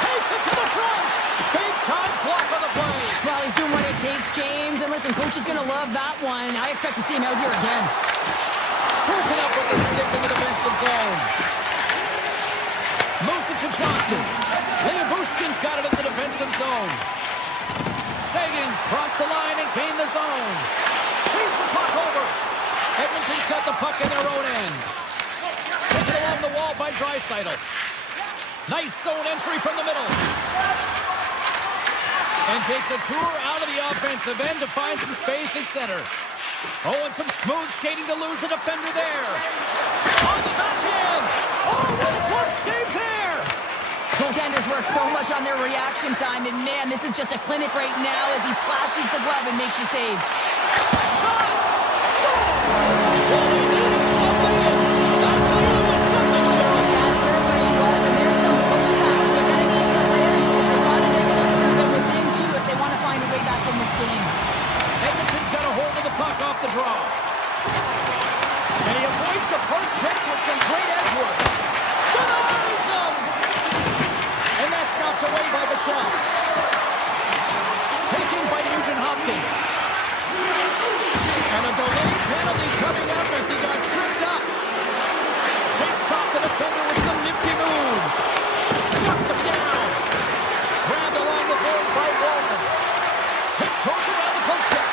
Takes it to the front. Big time block on the play. Well, he's doing what it takes, James. And listen, coach is going to love that one. I expect to see him out here again. Broken up with the stick in the defensive zone. Moves it to Johnston. Liabushkin's got it in the defensive zone. Sagan's crossed the line and gained the zone. Feeds the puck over. Edmonton's got the puck in their own end. Taken along the wall by Draisaitl. Nice zone entry from the middle. And takes a tour out of the offensive end to find some space at center. Oh, and some smooth skating to lose the defender there. On the backhand. Oh, what a close save there. Goaltenders work so much on their reaction time, and man, this is just a clinic right now as he flashes the glove and makes the save. Shot! Score! So they needed something, and that clearly was something, Cheryl. That certainly was, and there's some pushback. They're going to need some there because they've got to get closer than within two if they want to find a way back in this game. Edmonton's got a hold of the puck off the draw. And he avoids the poke check with some great edge work. Denies him! And that's knocked away by the shot. Taken by Nugent Hopkins. And a delayed penalty coming up as he got tripped up. Shakes off the defender with some nifty moves. Shuts him down. Grabbed along the board by Walden. Tiptoes around the poke check.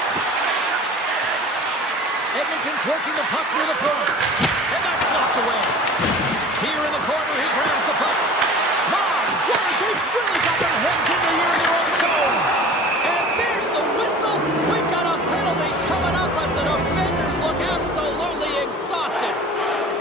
Edmonton's working the puck near the front. And that's blocked away. Here in the corner, he grabs the puck. They've really got their head in the year in their own zone. And there's the whistle. We've got a penalty coming up as the defenders look absolutely exhausted.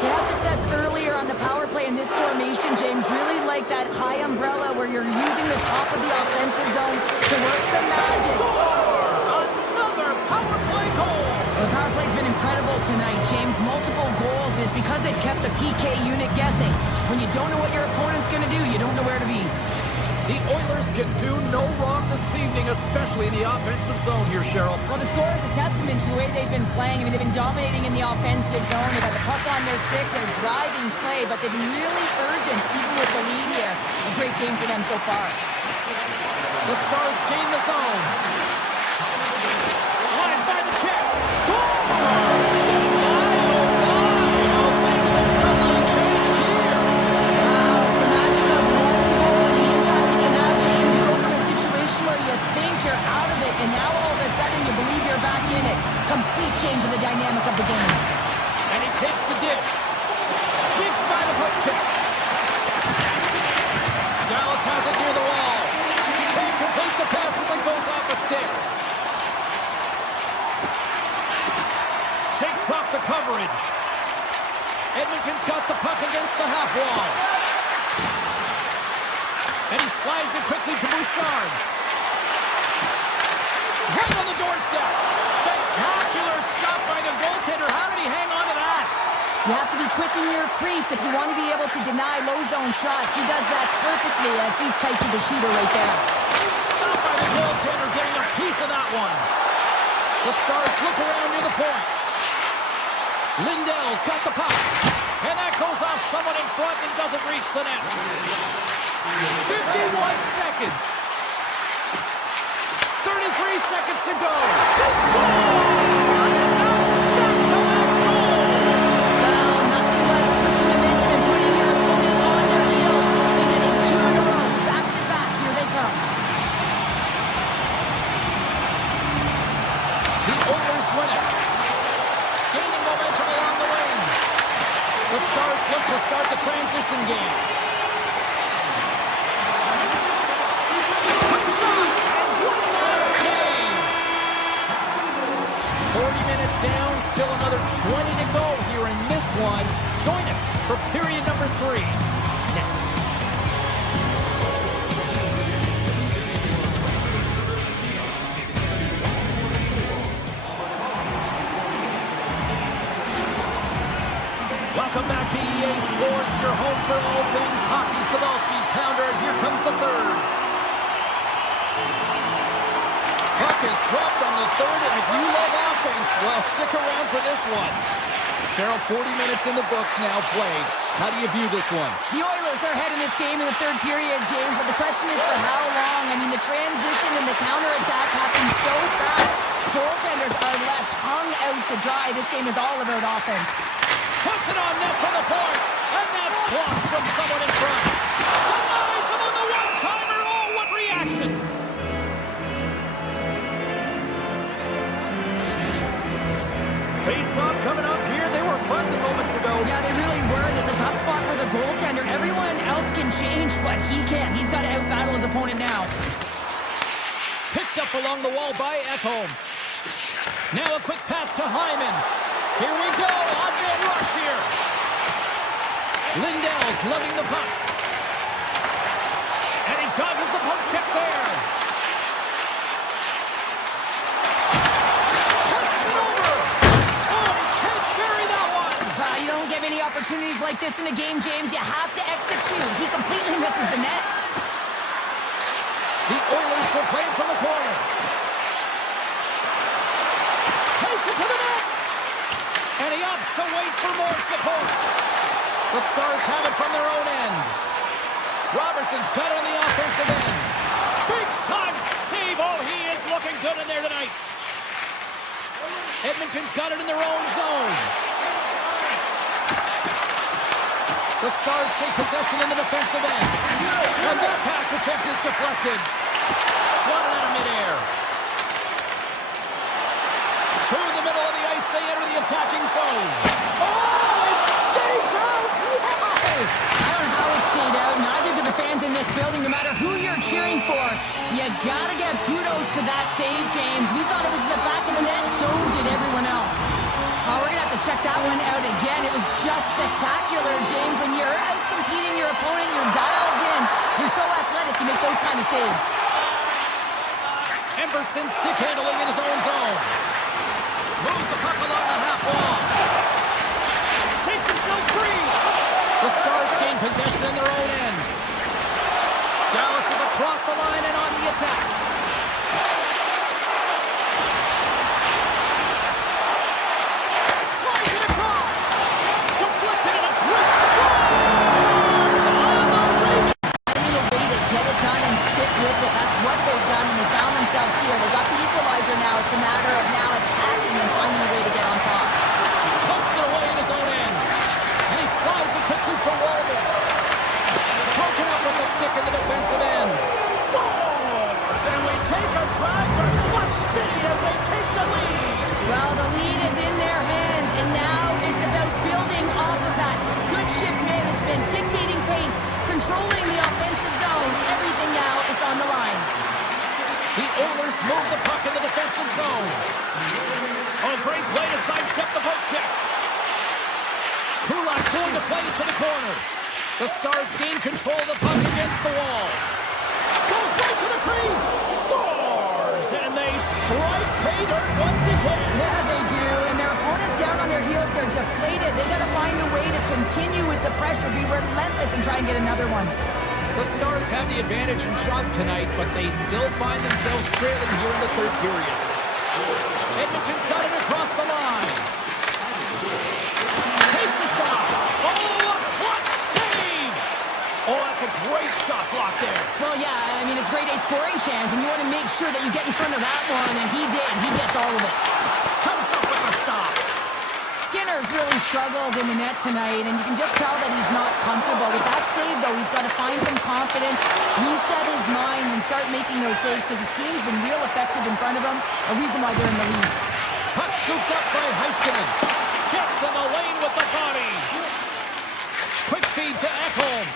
They had success earlier on the power play in this formation, James. Really like that high umbrella where you're using the top of the offensive zone to work some magic. Score! Another power play goal. Well, the power play's been incredible tonight, James. Multiple goals, and it's because they've kept the PK unit guessing. When you don't know what your opponent's going to do, you don't know where to be. The Oilers can do no wrong this evening, especially in the offensive zone here, Cheryl. Well, the score is a testament to the way they've been playing. I mean, they've been dominating in the offensive zone. They've got the puck on their stick. They're driving play, but they've been really urgent, even with the lead here. A great game for them so far. The Stars gain the zone. Slides by the check. Scores! And how things have suddenly changed here. Wow, it's a magic of one goal and the impact it can have, James. You go from a situation where you think you're out of it, and now all of a sudden you believe you're back in it. Complete change of the dynamic of the game. And he takes the dish. Sweeps by the hook check. Dallas has it near the wall. Can't complete the pass as it goes off the stick. Shakes off the coverage. Edmonton's got the puck against the half wall. And he slides it quickly to Bouchard. Right on the doorstep. Spectacular stop by the goaltender. How did he hang on to that? You have to be quick in your crease if you want to be able to deny low zone shots. He does that perfectly as he's tight to the shooter right there. Stop by the goaltender, getting a piece of that one. The Stars look around near the point. Lindell's got the puck. And that goes off someone in front and doesn't reach the net. 51 seconds. 33 seconds to go. He scores! That's back-to-back goals! Well, nothing but switching momentum and putting your opponent on their heels and getting two in a row. Back-to-back. Here they come. The Oilers win it. Gaining momentum along the wing. The Stars look to start the transition game. Quick shot, and one last game. 40 minutes down, still another 20 to go here in this one. Join us for period number 3 next. Welcome back to EA Sports, your home for all things hockey. Sabalski, pounder, and here comes the third. Puck is dropped on the third, and if you love offense, well, stick around for this one. Cheryl, 40 minutes in the books now played. How do you view this one? The Oilers are ahead in this game in the third period, James, but the question is for how long? I mean, the transition and the counterattack happens so fast. Goaltenders are left hung out to dry. This game is all about offense. Puts it on net from the point, and that's blocked from someone in front. Denies him on the one-timer. Oh, what reaction! Face-off coming up here. They were buzzing moments ago. Yeah, they really were. There's a tough spot for the goaltender. Everyone else can change, but he can't. He's got to out-battle his opponent now. Picked up along the wall by Ekholm. Now a quick pass to Hyman. Here we go, on-man rush here. Lindell's loving the puck. And he dodges the puck check there. Passes it over. Oh, he can't bury that one. You don't get many opportunities like this in a game, James. You have to execute. He completely misses the net. The Oilers will play it from the corner. Takes it to the net. And he opts to wait for more support. The Stars have it from their own end. Robertson's got it on the offensive end. Big-time save. Oh, he is looking good in there tonight. Edmonton's got it in their own zone. The Stars take possession in the defensive end. And that pass attempt is deflected. Swatted out of midair. Through the middle of the ice, they enter the attacking zone. Oh, it stays out! Wow! I don't know how it stayed out. Neither do the fans in this building, no matter who you're cheering for. You gotta give kudos to that save, James. We thought it was in the back of the net, so did everyone else. We're gonna have to check that one out again. It was just spectacular, James. When you're out competing your opponent, you're dialed in. You're so athletic to make those kind of saves. Emberson stick handling in his own zone. Moves the puck along the half wall. Shakes himself free. The Stars gain possession in their own end. Dallas is across attack. Slides it across. Deflected and a great scores on the Ravens. Finding a way to get it done and stick with it. That's what they've done, and they found themselves here. They got the equalizer now. It's a matter of now attacking and finding a way to get on top. Pumps it away in his own end. And he slides it quickly to Walden. Broken up with the stick in the defensive end. Scores! And we take a drive to Clutch City as they take the lead. Well, the lead is in their hands, and now it's about building off of that. Good shift management, dictating pace, controlling the offensive zone. Everything now, it's on the line. The Oilers move the puck in the defensive zone. Oh, great play to sidestep the poke check. Kulak's going to play it to the corner. The Stars gain control of the puck against the wall. Goes right to the crease. Scores! And they strike pay dirt once again. Yeah, they do, and their opponents down on their heels are deflated. They got to find a way to continue with the pressure, be relentless, and try and get another one. The Stars have the advantage in shots tonight, but they still find themselves trailing here in the third period. Edmonton's got it across the line. Takes a shot. Oh, a clutch save! Oh, that's a great shot block there. Well, yeah, I mean, it's a great A scoring chance, and you want to make sure that you get in front of that one, and he did. He gets all of it. Comes up with a stop. Skinner's really struggled in the net tonight, and you can just tell that he's not comfortable. With that save, though, he's got to find some confidence, reset his mind, and start making those saves, because his team's been real effective in front of him, a reason why they're in the lead. Puck scooped up by Heiskanen. Gets in the lane with the body. Quick feed to Ekholm.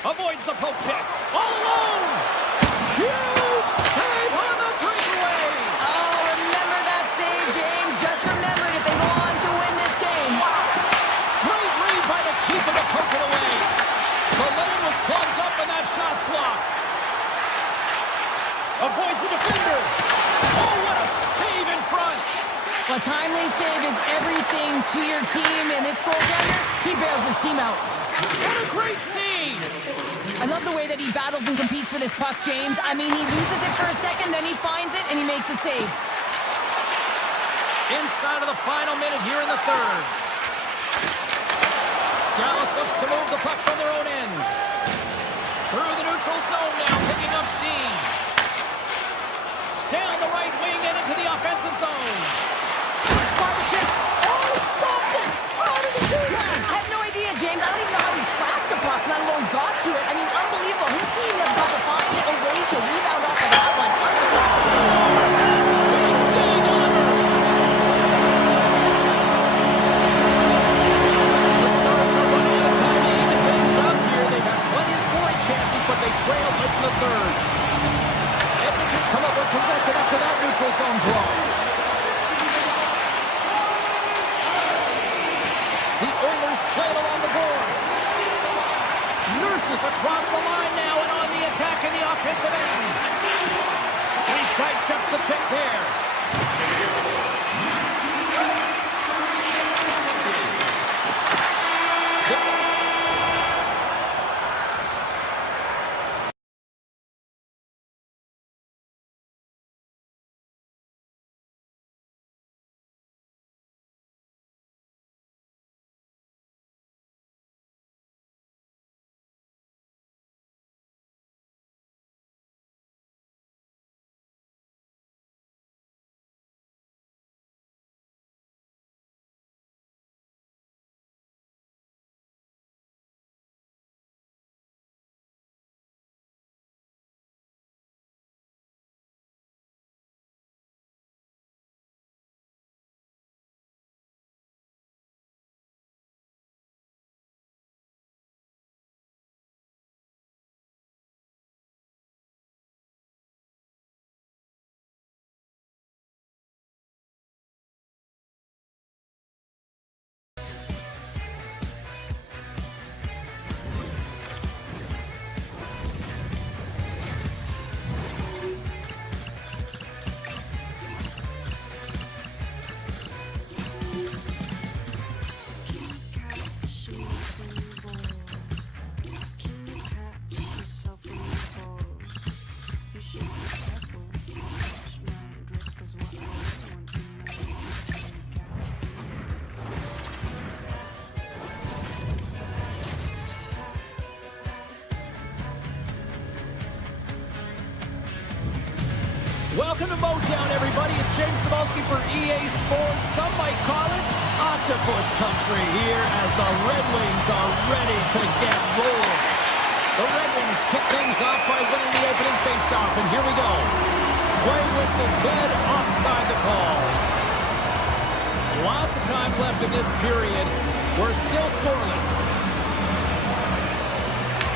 Avoids the poke check. All alone. Huge save on the breakaway. Oh, remember that save, James. Just remember it if they go on to win this game. Great read by the keeper to poke it away. The lane was plugged up and that shot's blocked. Avoids the defender. Oh, what a save in front. A timely save is everything to your team, and this goaltender, he bails his team out. What a great save. I love the way that he battles and competes for this puck, James. I mean, he loses it for a second, then he finds it, and he makes a save. Inside of the final minute here in the third. Dallas looks to move the puck from their own end. Through the neutral zone now, picking up steam. Down the right wing and into the offensive zone. Push by the chip. Oh, he stopped it. How did he do that? I have no idea, James. I don't even know how he tracked the puck, let alone got to it. I mean, unbelievable. His team has got to find a way to rebound off of that one. Big D delivers. The Stars are running out of time to even things up here. They've had plenty of scoring chances, but they trail late in the third. Edmonton's come up with possession after that neutral zone draw. The Oilers play it along the boards. Nurses across the line now and on the attack in the offensive end. He sidesteps the pick there. Welcome to Motown, everybody. It's James Cybulski for EA Sports. Some might call it Octopus Country here as the Red Wings are ready to get rolling. The Red Wings kick things off by winning the opening faceoff, and here we go. Play whistle dead, offside the call. Lots of time left in this period. We're still scoreless.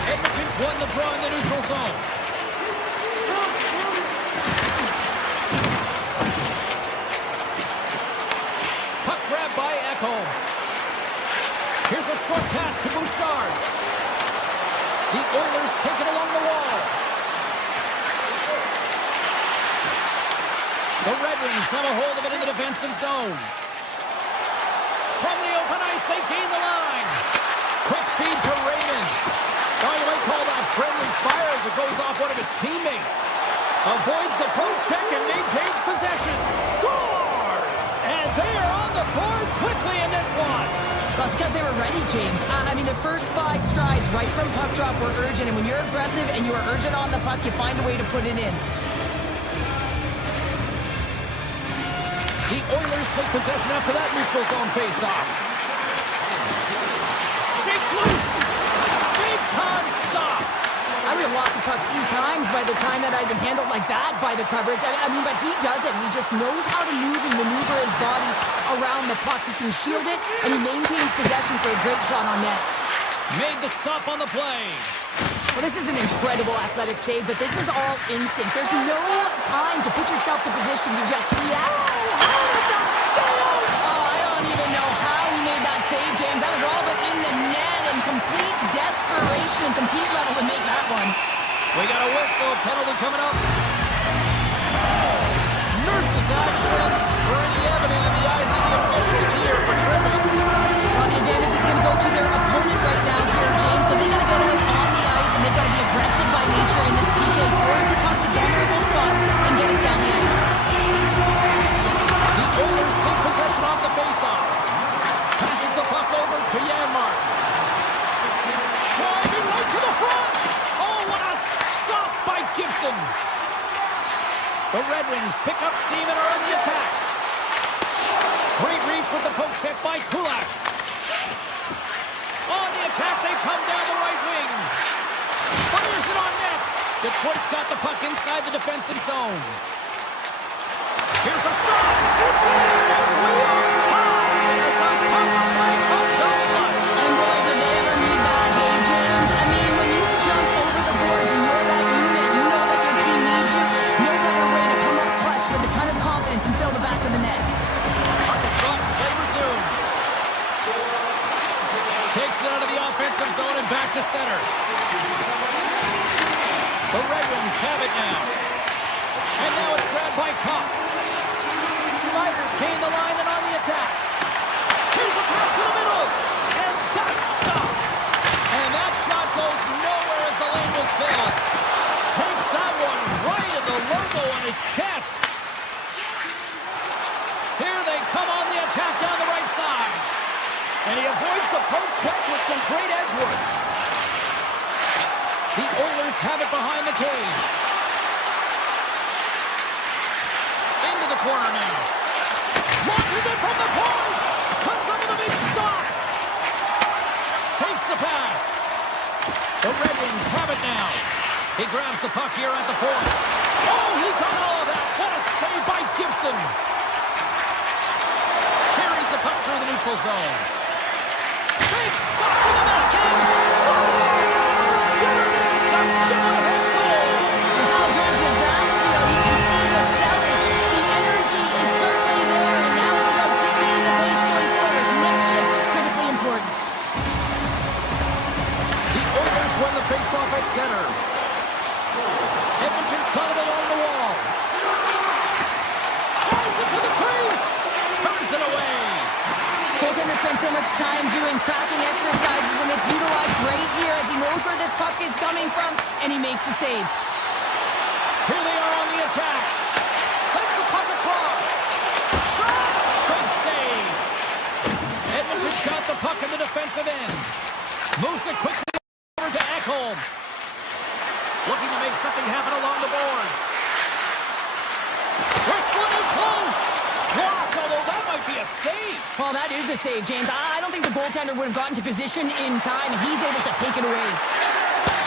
Edmonton's won the draw in the neutral zone. Puck grab by Echo. Here's a short pass to Bouchard. The Oilers take it along the wall. The Red Wings have a hold of it in the defensive zone. From the open ice, they gain the line. Quick feed to Raymond. Oh, you might call that friendly fire as it goes off one of his teammates. Avoids the poke check and maintains possession. Scores! And they are on the board quickly in this one. Well, it's because they were ready, James. I mean, the first 5 strides right from puck drop were urgent, and when you're aggressive and you are urgent on the puck, you find a way to put it in. The Oilers take possession after that neutral zone face-off. Shakes loose. Big-time stop. I would have lost the puck 3 times by the time that I'd been handled like that by the coverage. I mean, but he does it. He just knows how to move and maneuver his body around the puck. He can shield it, and he maintains possession for a great shot on net. Made the stop on the play. Well, this is an incredible athletic save, but this is all instinct. There's no time to put yourself to position to just react. How did that stay out? Oh, I don't even know how he made that save, James. That was all but in the net and complete desperation and compete level to make that one. We got a whistle. Penalty coming up. Nurse's actions pretty evident in the eyes of the officials here for tripping. Well, the advantage is going to go to their opponent right now here, James, so they got to get out on the ice, and they've got to be aggressive by nature in this PK. Force the puck to vulnerable spots and get it down the ice. The Oilers take possession off the faceoff. Passes the puck over to Janmark. Driving right to the front. Oh, what a stop by Gibson. The Red Wings pick up steam and are on the attack. Great reach with the poke check by Kulak. On the attack, they come down the right wing. Fires it on net. Detroit's got the puck inside the defensive zone. Here's a shot. It's in, and we are tied as the power play comes up clutch. And boy, did they ever need that, hey, James. I mean, when you jump over the boards and you're that unit, you know that your team needs you. No better way to come up clutch with a ton of confidence and fill the back of the net. Puck is dropped. Play resumes. Takes it out of the offensive zone and back to center. The Red Wings have it now. And now it's grabbed by Kopp. Siders gain the line and on the attack. Here's a pass to the middle. And that's stopped. And that shot goes nowhere as the lane was filled. Takes that one right in the logo on his chest. Here they come on the attack down the right side. And he avoids the poke check with some great edge work. The Oilers have it behind the cage. Into the corner now. Launches it from the point. Comes up with a big stop. Takes the pass. The Red Wings have it now. He grabs the puck here at the point. Oh, he got all of that. What a save by Gibson. Carries the puck through the neutral zone. Big shot to the back end. Scores! There is the go-ahead goal. How good does that feel? You can see the selling. The energy is certainly there, and now it's about dictating the pace going forward. Next shift, critically important. The Oilers win the faceoff at center. Edmonton's caught it along the wall. Drives it to the crease. Turns it away. Goaltender spent so much time doing tracking exercises, and it's utilized right here as he knows where this puck is coming from, and he makes the save. Here they are on the attack. Sends the puck across. Shot! Big save. Edmonton's got the puck in the defensive end. Moves it quickly over to Ekholm. Looking to make something happen along the boards. might be a save. Well, that is a save, James. I don't think the goaltender would have gotten to position in time, and he's able to take it away.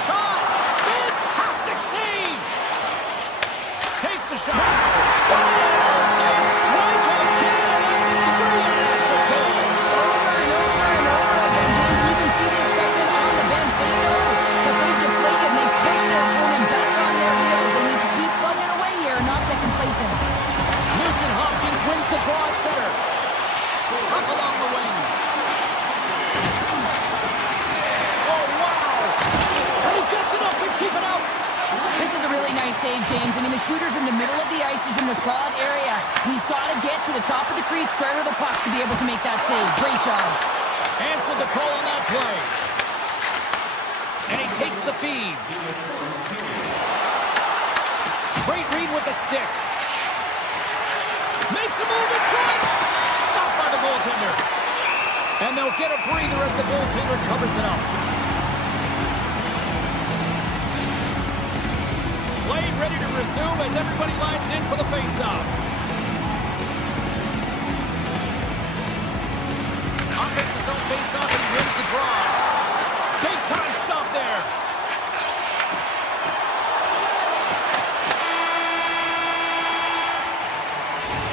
Shot! Fantastic save! Takes a shot. Scores! They strike again, and that's 3 unanswered goals. Over and over and over again, James. And you can see the excitement on the bench. They know that they've deflated, and they push their opponent back on their heels. They need to keep plugging away here and not get complacent. Nugent-Hopkins wins the draw at center. Up along the wing. Oh, wow! And he gets enough to keep it out. This is a really nice save, James. I mean, the shooter's in the middle of the ice. He's in the slot area. And he's got to get to the top of the crease, square to the puck to be able to make that save. Great job. Answered the call on that play. And he takes the feed. Great read with the stick. Makes a move in front. Stopped by the goaltender. And they'll get a breather as the goaltender covers it up. Play ready to resume as everybody lines in for the faceoff. Offenses zone faceoff and he wins the draw. Big time stop there.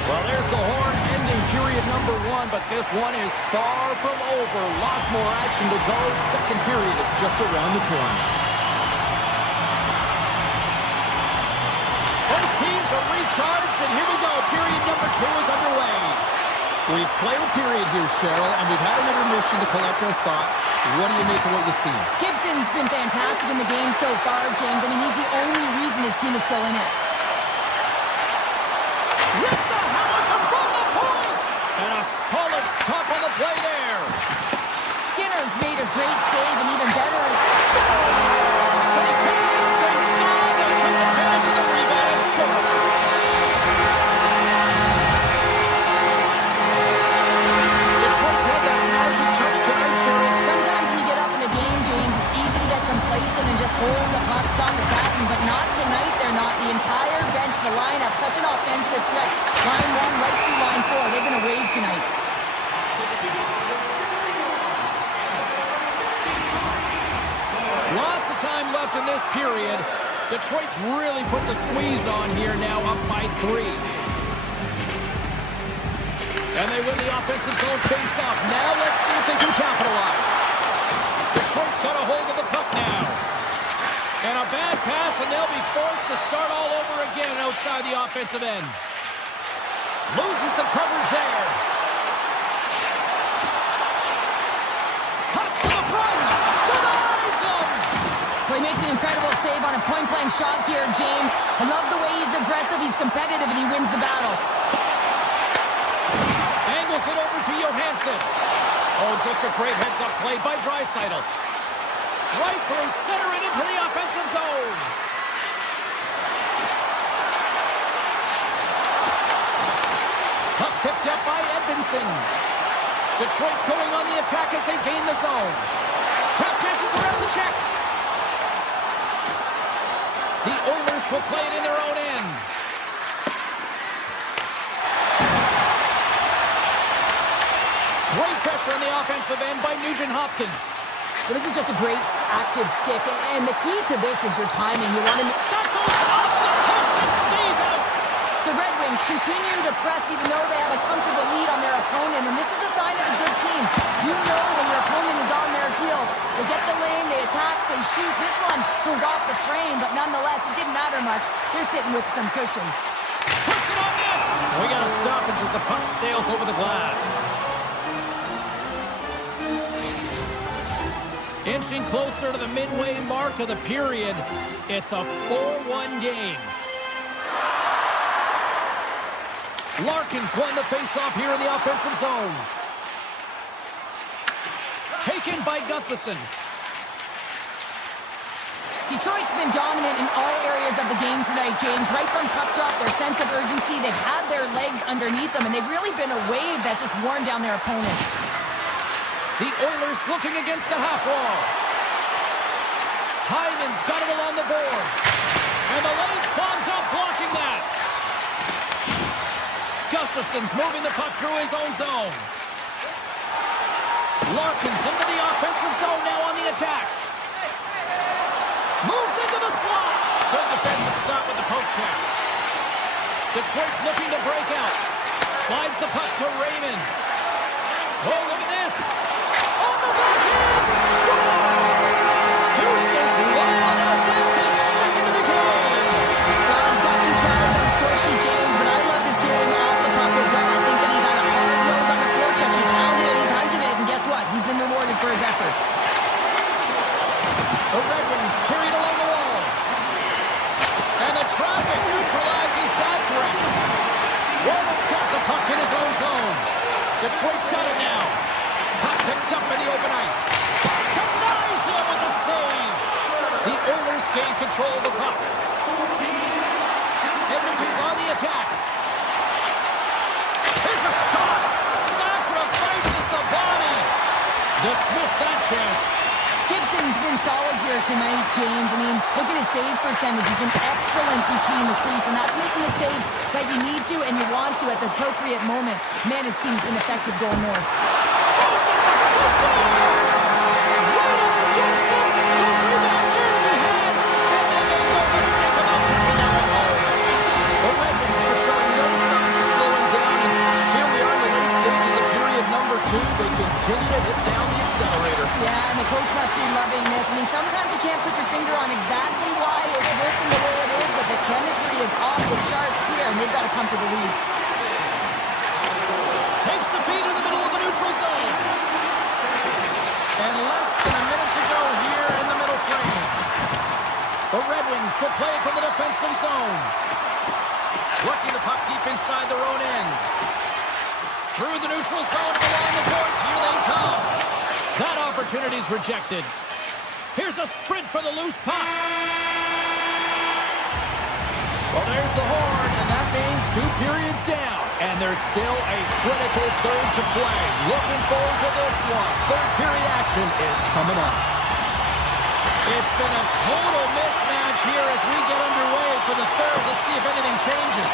Well, there's the horn ending period number 1, but this one is far from over. Lots more action to go. Second period is just around the corner. Both teams are recharged, and here we go. Period number 2 is underway. We've played a period here, Cheryl, and we've had an intermission to collect our thoughts. What do you make of what you've seen? Gibson's been fantastic in the game so far, James. I mean, he's the only reason his team is still in it. Ritza Hamilton from the point! And a solid stop on the play there. Skinner's made a great save, and even better. Scores! They came, they saw, they took advantage of the rebound and scored. Detroit's had that magic touch tonight, Cheryl. Sometimes when you get up in the game, James, it's easy to get complacent and just hold the puck, stop attacking, but not tonight. They're not. The entire bench, the lineup, such an offensive threat. Line 1 right through line 4. They've been a rave tonight. Lots of time left in this period. Detroit's really put the squeeze on here, now up by 3. And they win the offensive zone face-off. Now let's see if they can capitalize. Detroit's got a hold of the puck now. And a bad pass, and they'll be forced to start all over again outside the offensive end. Loses the coverage there. Cuts to the front. Denies him. Well, he makes an incredible save on a point-blank shot here, James. I love the way he's aggressive, he's competitive, and he wins the battle. Angles it over to Johansson. Oh, just a great heads-up play by Draisaitl. Right through center and into the offensive zone. Puck picked up by Edmondson. Detroit's going on the attack as they gain the zone. Tap dances around the check. The Oilers will play it in their own end. Great pressure on the offensive end by Nugent-Hopkins. Well, this is just a great active stick, and the key to this is your timing. You want to... That goes up the post and stays out. The Red Wings continue to press even though they have a comfortable lead on their opponent, and this is a sign of a good team. You know when your opponent is on their heels. They get the lane, they attack, they shoot. This one goes off the frame, but nonetheless, it didn't matter much. They're sitting with some cushion. Puts it on net. We got to stop it as the puck sails over the glass. Inching closer to the midway mark of the period. It's a 4-1 game. Larkins won the faceoff here in the offensive zone. Taken by Gustafsson. Detroit's been dominant in all areas of the game tonight, James. Right from puck drop, their sense of urgency, they've had their legs underneath them, and they've really been a wave that's just worn down their opponent. The Oilers looking against the half wall. Hyman's got it along the boards. And the lane's clogged up blocking that. Gustafsson Gibson's moving the puck through his own zone. Larkin's into the offensive zone now on the attack. Moves into the slot. Good defensive stop with the poke check. Detroit's looking to break out. Slides the puck to Raymond. Oh, look at this. On the backhand. Scores! Deuces Lyon that's his second of the game. Well, he's got 2 tries on the score sheet, James, but I love his game off the puck as well. I think that he's on a hard nose on the forecheck. He's hounded it, he's hunting it, and guess what? He's been rewarded for his efforts. The Red Wings carried along the wall. And the traffic neutralizes that threat. Roman's got the puck in his own zone. Detroit's got it now. Puck picked up in the open ice. Denies him with the save. The Oilers gain control of the puck. Edmonton's on the attack. Here's a shot. Sacrifices the body. Dismissed that chance. Gibson's been solid here tonight, James. I mean, look at his save percentage. He's been excellent between the crease, and that's making the saves that you need to and you want to at the appropriate moment. Man, his team's been effective going north. The Red Wings are showing no signs of slowing down, and here we are in the late stages of period number 2. They continue to hit down the accelerator. Yeah, and the coach must be loving this. I mean, sometimes you can't put your finger on exactly why it's working the way it is, but the chemistry is off the charts here, and they've got a comfortable lead. Takes the feed in the middle of the neutral zone. And less than a minute to go here in the middle frame. The Red Wings will play it from the defensive zone. Working the puck deep inside their own end. Through the neutral zone and along the boards. Here they come. That opportunity's rejected. Here's a sprint for the loose puck. Well, there's the horn, and that means 2 periods down. And there's still a critical third to play. Looking forward to this one. Third period action is coming up. It's been a total mismatch here as we get underway for the third. Let's see if anything changes.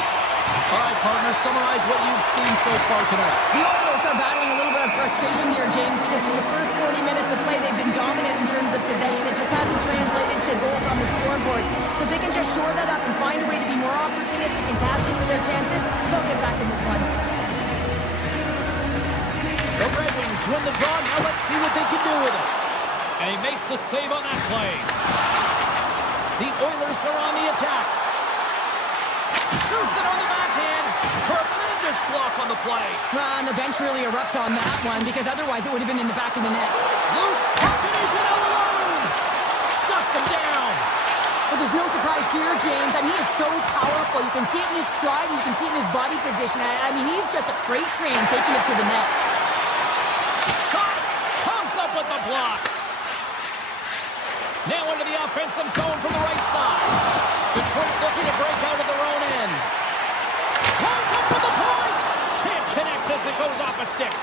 All right, partner, summarize what you've seen so far tonight. The Oilers are battling a little bit of frustration here, James, because through the first 40 minutes of play, they've been dominant in terms of possession. It just hasn't translated to goals on the scoreboard. So if they can just shore that up and find a way to be more opportunistic and cash in with their chances, they'll get back in this one. The Red Wings win the draw. Now let's see what they can do with it. And he makes the save on that play. The Oilers are on the attack. Shoots it on the backhand. Tremendous block on the play. And the bench really erupts on that one, because otherwise it would have been in the back of the net. Loose puck, and he's in all alone. Shuts him down. Well, there's no surprise here, James. I mean, he is so powerful. You can see it in his stride, and you can see it in his body position. I mean, he's just a freight train taking it to the net. Shot comes up with the block. Now into the offensive zone from the right side. Detroit's looking to break out of their own end. Lines up for the point. Can't connect as it goes off a stick.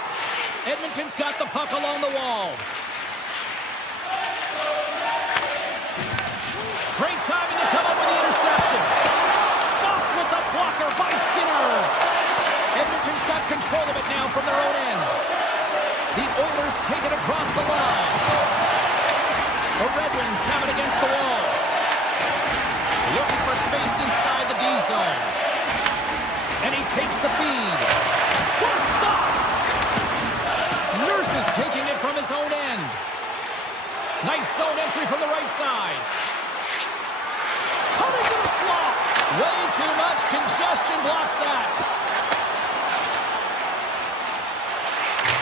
Edmonton's got the puck along the wall. Great timing to come up with the interception. Stopped with the blocker by Skinner. Edmonton's got control of it now from their own end. The Oilers take it across the line. The Red Wings have it against the wall. Looking for space inside the D zone. And he takes the feed. What a stop! Nurse is taking it from his own end. Nice zone entry from the right side. Coming to the slot. Way too much congestion blocks that.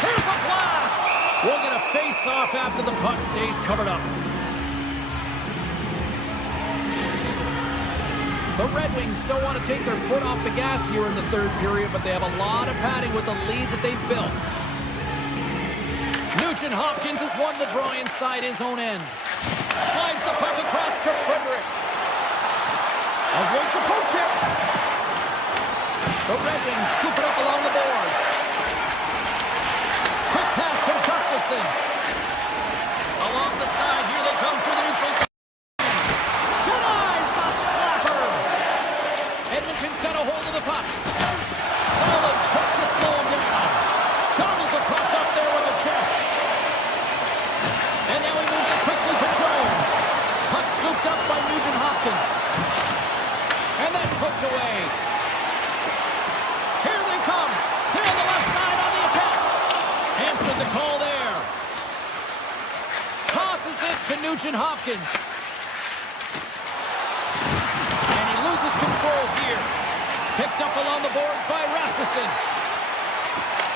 Here's a blast. We'll get a face-off after the puck stays covered up. The Red Wings don't want to take their foot off the gas here in the third period, but they have a lot of padding with the lead that they've built. Nugent Hopkins has won the draw inside his own end. Slides the puck across to Frederick. Avoids the poke check. The Red Wings scoop it up along the boards. Quick pass from Gustafsson. Along the side, here they come through the neutral zone. Denies the slapper. Edmonton's got a hold of the puck. Solid check Hopkins. And that's hooked away. Here they come. Here on the left side on the attack. Answered the call there. Tosses it to Tue.NHL. And he loses control here. Picked up along the boards by Rasmussen.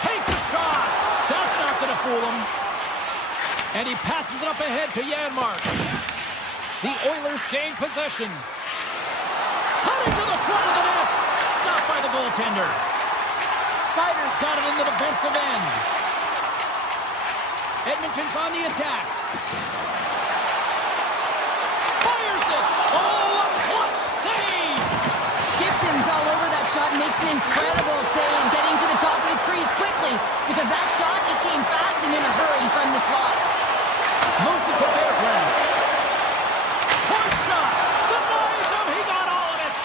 Takes a shot. That's not going to fool him. And he passes it up ahead to Janmark. The Oilers gain possession. Cutting to the front of the net. Stopped by the goaltender. Seider's got it in the defensive end. Edmonton's on the attack. Fires it. Oh, a clutch save. Gibson's all over that shot and makes an incredible save, getting to the top of his crease quickly, because that shot, it came fast and in a hurry from the slot. Moves it to Berggren. Point shot. Denies him. He got all of it.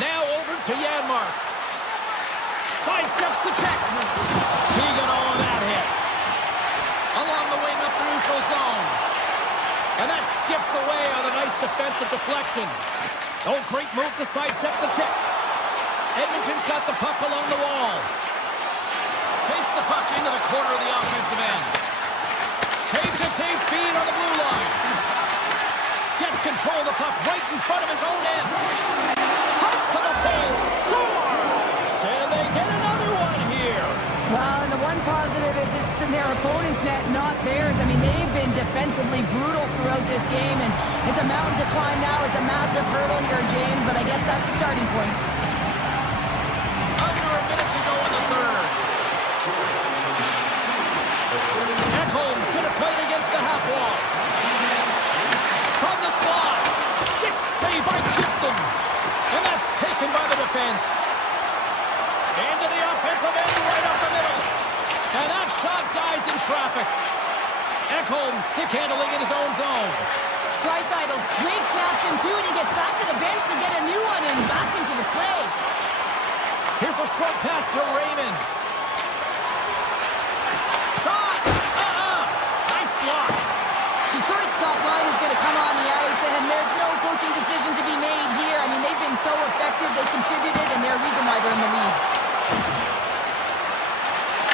Now over to Janmark. Sidesteps the check. He got all of that hit. Along the wing up the neutral zone. And that skips away on a nice defensive deflection. Oh, great move to sidestep the check. Edmonton's got the puck along the wall. Takes the puck into the corner of the offensive end. Tape-to-tape feed on the blue line. Gets control of the puck right in front of his own end. Cuts to the paint. Scores! And they get another one here. Well, and the one positive is it's in their opponent's net, not theirs. I mean, they've been defensively brutal throughout this game, and it's a mountain to climb now. It's a massive hurdle here, James, but I guess that's the starting point. Under a minute to go in the third. Ekholm's going to play it against the half wall. From the slot. Stick save by Gibson. And that's taken by the defense. Into the offensive end right up the middle. And that shot dies in traffic. Ekholm stick handling in his own zone. Draisaitl's leg snaps him too, and he gets back to the bench to get a new one and back into the play. Here's a short pass to Raymond. Shot! Nice block. Detroit's top line is going to come on the ice, and there's no coaching decision to be made here. I mean, they've been so effective, they've contributed, and they're a reason why they're in the lead.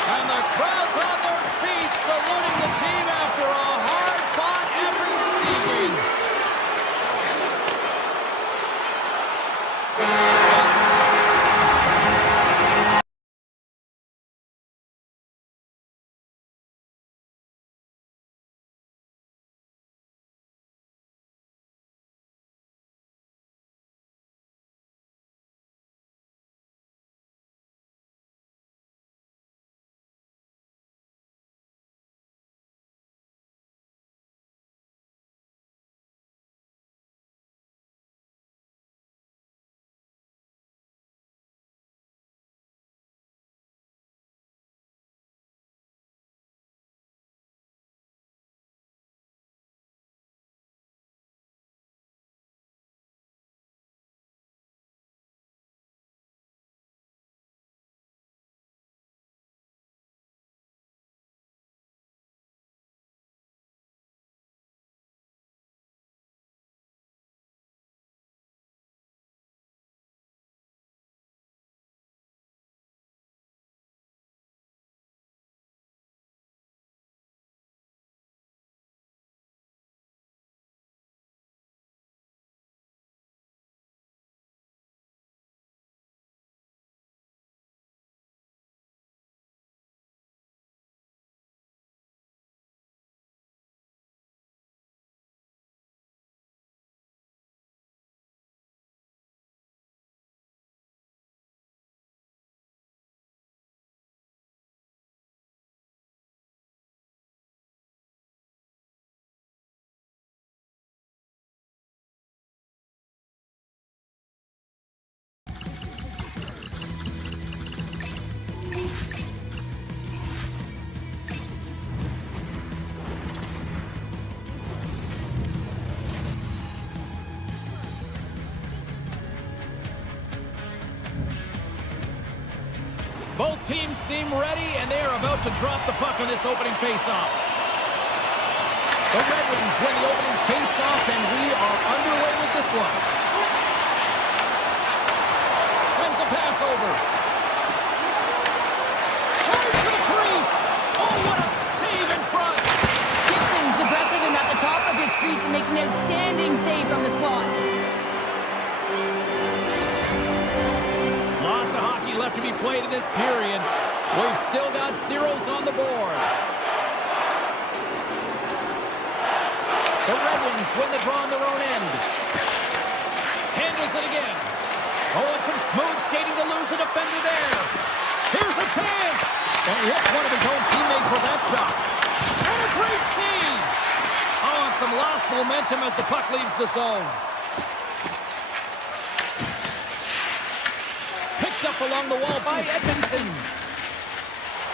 And the crowd's on their feet, saluting the team after a hard-fought effort this evening. Both teams seem ready, and they are about to drop the puck on this opening faceoff. The Red Wings win the opening face-off, and we are underway with this one. Sends a pass over. Charge to the crease. Oh, what a save in front. Gibson's aggressive and at the top of his crease and makes an outstanding save from the slot. Lots of hockey left to be played in this period. We've still got zeros on the board. The Red Wings win the draw on their own end. Handles it again. Oh, and some smooth skating to lose the defender there. Here's a chance. And he hits one of his own teammates with that shot. And a great save. Oh, and some lost momentum as the puck leaves the zone. Picked up along the wall by Edmondson.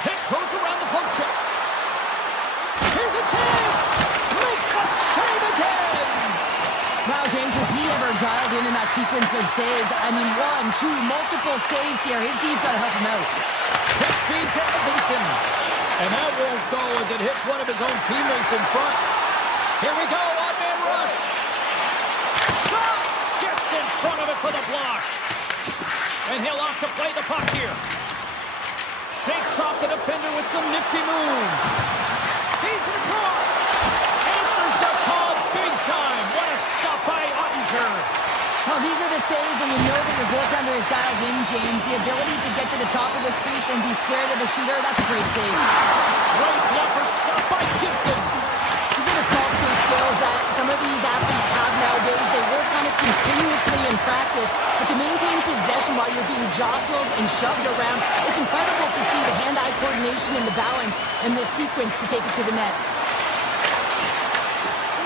Tiptoes around the poke check. Here's a chance. Makes the save again. Wow, James, was he ever dialed in that sequence of saves? I mean, 1, 2, multiple saves here. His D's got to help him out. Quick feed to Edmondson. And that won't go as it hits one of his own teammates in front. Here we go, odd-man rush. Shot! Gets in front of it for the block. And he'll opt to play the puck here. Shakes off the defender with some nifty moves. Feeds it across. Answers the call big time. What a stop by Ottinger. Oh, these are the saves when you know that your goaltender is dialed in, James. The ability to get to the top of the crease and be square to the shooter, that's a great save. Great blocker stop by Gibson. These are the small space skills that some of these athletes have nowadays. They work on it continuously in practice, but to maintain possession while you're being jostled and shoved around, it's incredible to see the hand-eye coordination and the balance in this sequence to take it to the net.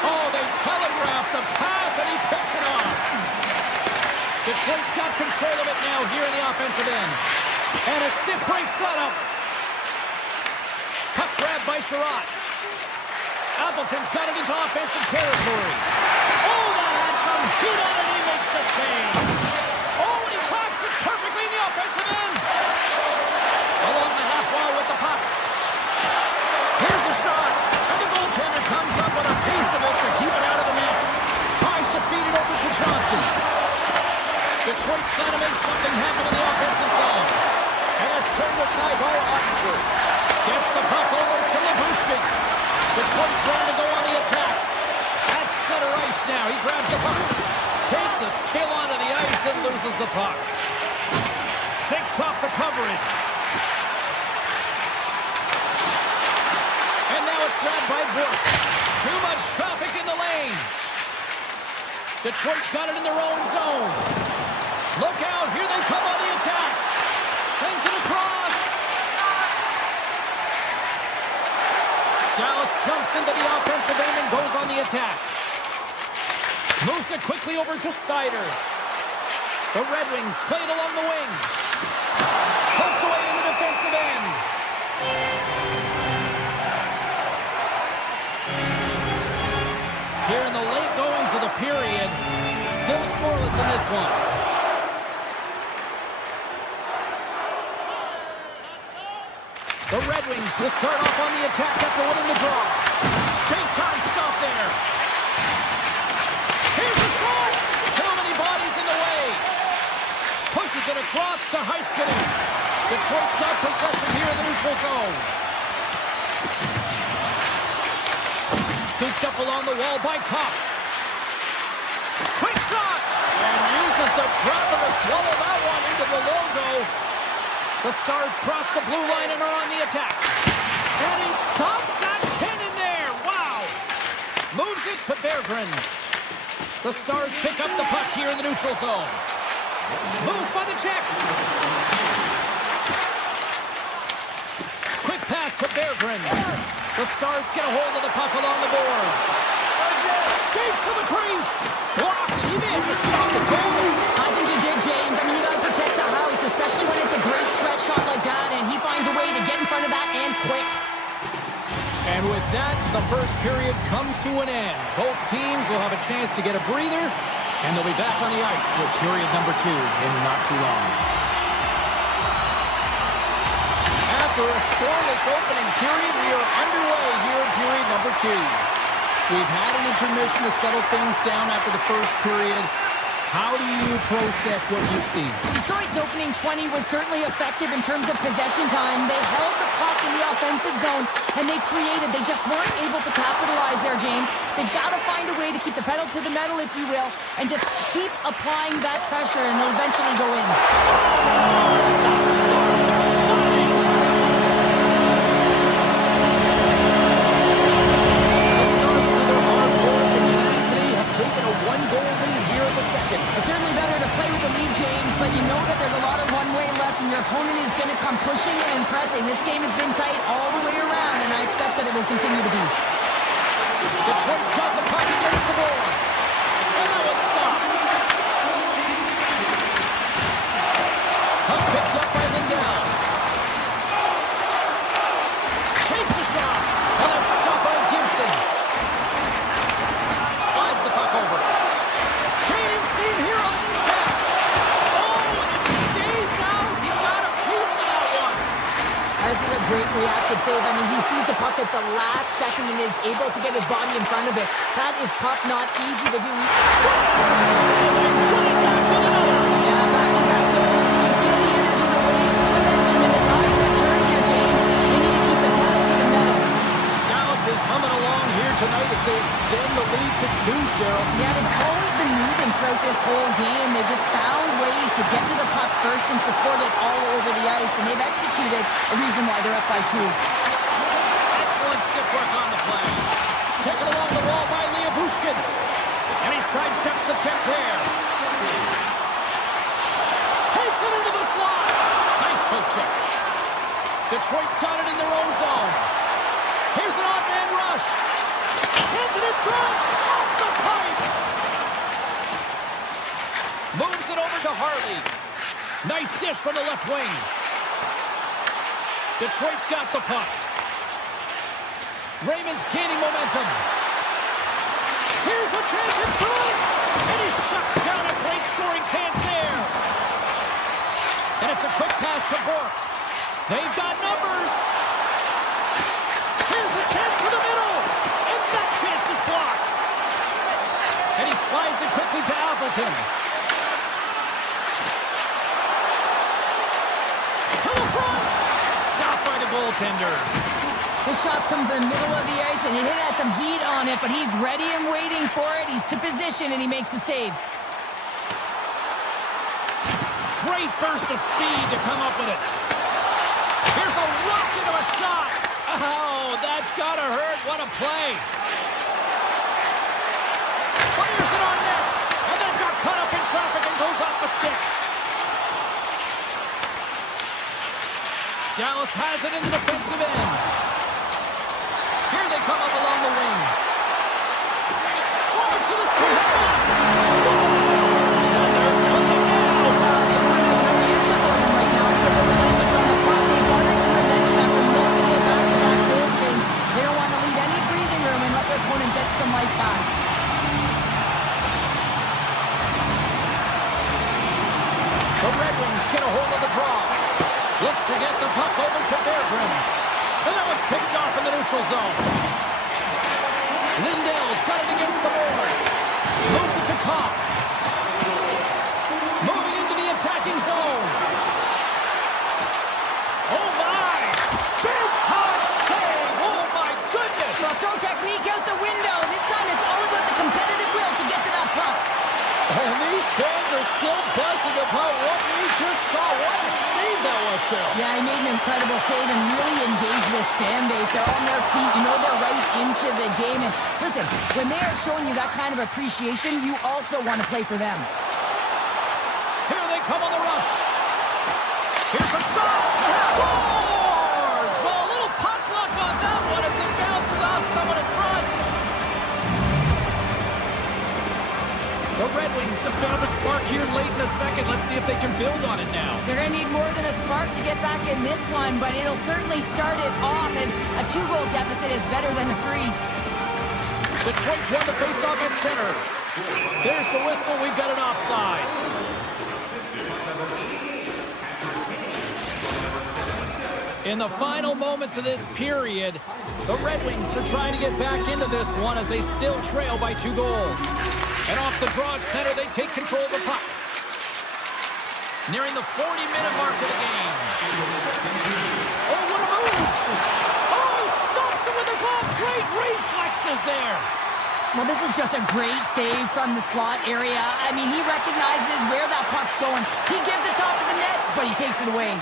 Oh, they telegraph the pass and he picks it off. Detroit's got control of it now here in the offensive end. And a stiff break setup. Puck grab by Sherratt. Appleton's got it into offensive territory. Oh, that has some heat on it. He makes the save. Oh, and he cracks it perfectly in the offensive end. Along the half wall with the puck. Here's a shot. And the goaltender comes up with a piece of it to keep it out of the net. Tries to feed it over to Johnston. Detroit's trying to make something happen in the offensive zone. And it's turned aside by Ottinger. Gets the puck over to Labushkin. Detroit's trying to go on the attack. That's center ice now. He grabs the puck. Takes a spill onto the ice and loses the puck. Shakes off the coverage. And now it's grabbed by Brook. Too much traffic in the lane. Detroit's got it in their own zone. Look out. Here they come on the attack. Sends it across. Dallas jumps into the offensive end and goes on the attack. Moves it quickly over to Sider. The Red Wings play it along the wing. Poked away in the defensive end. Here in the late goings of the period, still scoreless in this one. The Red Wings will start off on the attack after winning the draw. Big time stop there. Here's a shot. Too many bodies in the way. Pushes it across to Heiskanen. Detroit's got possession here in the neutral zone. Scooped up along the wall by Kopp. Quick shot. And uses the trapper to swallow that one into the logo. The Stars cross the blue line and are on the attack. And he stops that cannon there. Wow. Moves it to Berggren. The Stars pick up the puck here in the neutral zone. Moves by the check. Quick pass to Berggren. The Stars get a hold of the puck along the boards. Skates to the crease. Blocked. He may have just stopped the goal. I think he did, James. I mean, you got to protect the house, especially when it's a great stretch shot like that, and he finds a way to get in front of that and quick. And with that, the first period comes to an end. Both teams will have a chance to get a breather, and they'll be back on the ice with period number 2 in not too long. After a scoreless opening period, we are underway here in period number 2. We've had an intermission to settle things down after the first period. How do you process what you've seen? Detroit's opening 20 was certainly effective in terms of possession time. They held the puck in the offensive zone, and they created. They just weren't able to capitalize there, James. They've got to find a way to keep the pedal to the metal, if you will, and just keep applying that pressure, and they'll eventually go in. Stars! The Stars are shining! The Stars, through their hard work and tenacity, have taken a one-goal lead here in the second. It's certainly better to play with the lead, James, but you know that there's a lot of one-way left, and your opponent is going to come pushing and pressing. This game has been tight all the way around, and I expect that it will continue to be. Detroit's got the puck against the boards. And now it's stopped. Puck picked up by Lindell. Takes a shot. And it's stopped by Gibson. Slides the puck over. Gaining steam here on the attack. Oh, and it stays out. He got a piece of that one. This is a great reactive save. I mean, he sees the puck at the last second and is able to get his body in front of it. That is tough, not easy to do. Stars! And they run it back with another. Yeah, back-to-back goals. You can feel the energy, the wave, the momentum, and the tides have turned here, James. They need to keep the pedal to the metal. Dallas is humming along here tonight as they extend the lead to 2, Cheryl. Yeah, they've always been moving throughout this whole game. They've just found ways to get to the puck first and support it all over the ice, and they've executed a reason why they're up by 2. Excellent stick work on the play. Taken along the wall by Bushkin. And he sidesteps the check there. Takes it into the slot. Nice poke check. Detroit's got it in their own zone. Here's an odd man rush. Sends it in front. Off the pipe. Moves it over to Harley. Nice dish from the left wing. Detroit's got the puck. Raymond's gaining momentum. Here's a chance in front. And he shuts down a great scoring chance there. And it's a quick pass to Burke. They've got numbers. Here's a chance to the middle. And that chance is blocked. And he slides it quickly to Appleton. To the front. Stopped by the goaltender. The shots come from the middle of the ice, and it has some heat on it, but he's ready and waiting for it. He's to position, and he makes the save. Great burst of speed to come up with it. Here's a rocket of a shot. Oh, that's gotta hurt. What a play. Fires it on net. And then got caught up in traffic and goes off the stick. Dallas has it in the defensive end. Here they come up along the wing. Drives to the sweet spot. Stars! And they're cooking now. The point is no answer for them right now because they're relentless on the puck. They garnered some momentum after multiple back-to-back goals, James. They don't want to leave any breathing room and let their opponent get some life back. The Red Wings get a hold of the draw. Looks to get the puck over to Berggren. And that was picked off in the neutral zone. Lindell's got it against the boards. Moves it to Kopp. Moving into the attacking zone. Oh, my. Big time save. Oh, my goodness. So throw technique out the window. This time it's all about the competitive will to get to that puck. And these fans are still buzzing about what we just saw. What a save that was, Cheryl. Yeah, he made an incredible save and really engaged this fan base. They're on their feet. You know they're right into the game. And listen, when they are showing you that kind of appreciation, you also want to play for them. Here they come on the rush. Here's a shot. Scores! Well, a little puck luck on that one as it bounces off someone in front. The Red Wings have found a spark here late in the second. Let's see if they can build on it now. They're going to need more than a spark to get back in this one, but it'll certainly start it off as a 2-goal deficit is better than a 3. Detroit's won the faceoff at center. There's the whistle. We've got an offside. In the final moments of this period, the Red Wings are trying to get back into this one as they still trail by 2 goals. And off the draw at center, they take control of the puck. Nearing the 40-minute mark of the game. Oh, what a move! Oh, he stops it with a glove. Great reflexes there. Well, this is just a great save from the slot area. I mean, he recognizes where that puck's going. He gives it top of the net, but he takes it away.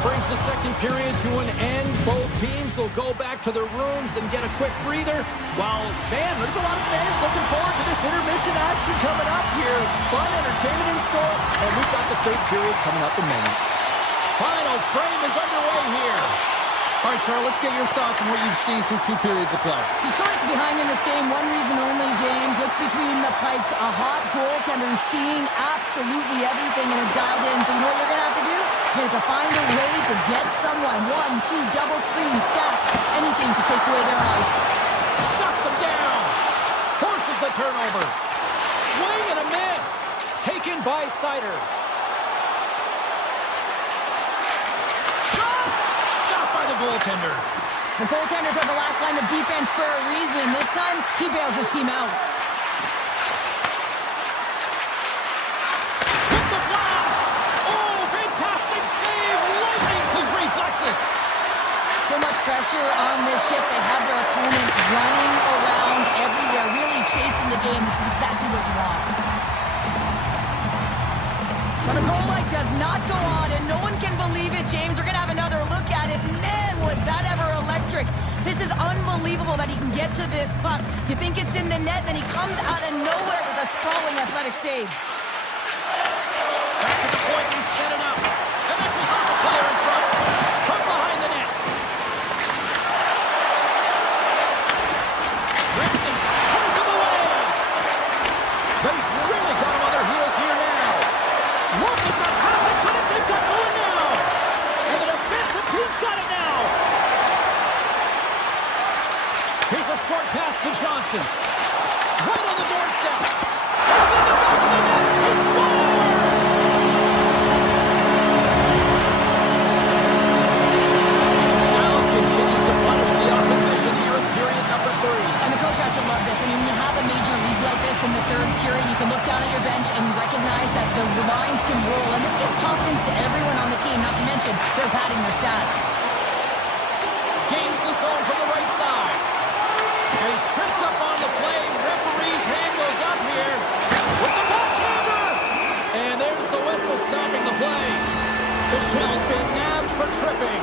Brings the second period to an end. Both teams will go back to their rooms and get a quick breather. While, man, there's a lot of fans looking forward to this intermission action coming up here. Fun entertainment in store, and we've got the third period coming up in minutes. Final frame is underway here. All right, Charles, let's get your thoughts on what you've seen through 2 periods of play. Detroit's behind in this game, one reason only, James. Look between the pipes, a hot goaltender seeing absolutely everything and is dialed in. So you know what you're going to have to do? You have to find a way to get someone. 1, 2, double screen, stack, anything to take away their ice. Shuts him down. Forces the turnover. Swing and a miss. Taken by Sider. The goaltender. The goaltenders are the last line of defense for a reason. This time, he bails his team out. With the blast! Oh, fantastic save! Lightning quick reflexes. So much pressure on this shift. They have their opponent running around everywhere, really chasing the game. This is exactly what you want. But the goal light does not go on, and no one can believe it, James. We're going to have another look at it. Man, was that ever electric. This is unbelievable that he can get to this puck. You think it's in the net, then he comes out of nowhere with a sprawling athletic save. Back to the point, he set it up. And that goes off the player in front. From behind the net. Racing, turns him away. They've really got him on their heels here now. Look at the passage that they've got going now. And the defensive team's got it now. Here's a short pass to Johnston. Right on the doorstep. He's in the back of the net. He scores! Dallas continues to punish the opposition here in period number 3. And the coach has to love this. I mean, when you have a major league like this in the third period, you can look down at your bench and recognize that the lines can roll. And this gives confidence to everyone on the team, not to mention they're padding their stats. Gains the zone from the right side. And he's tripped up on the play. Referee's hand goes up here with the backhander. And there's the whistle stopping the play. Michel's been nabbed for tripping.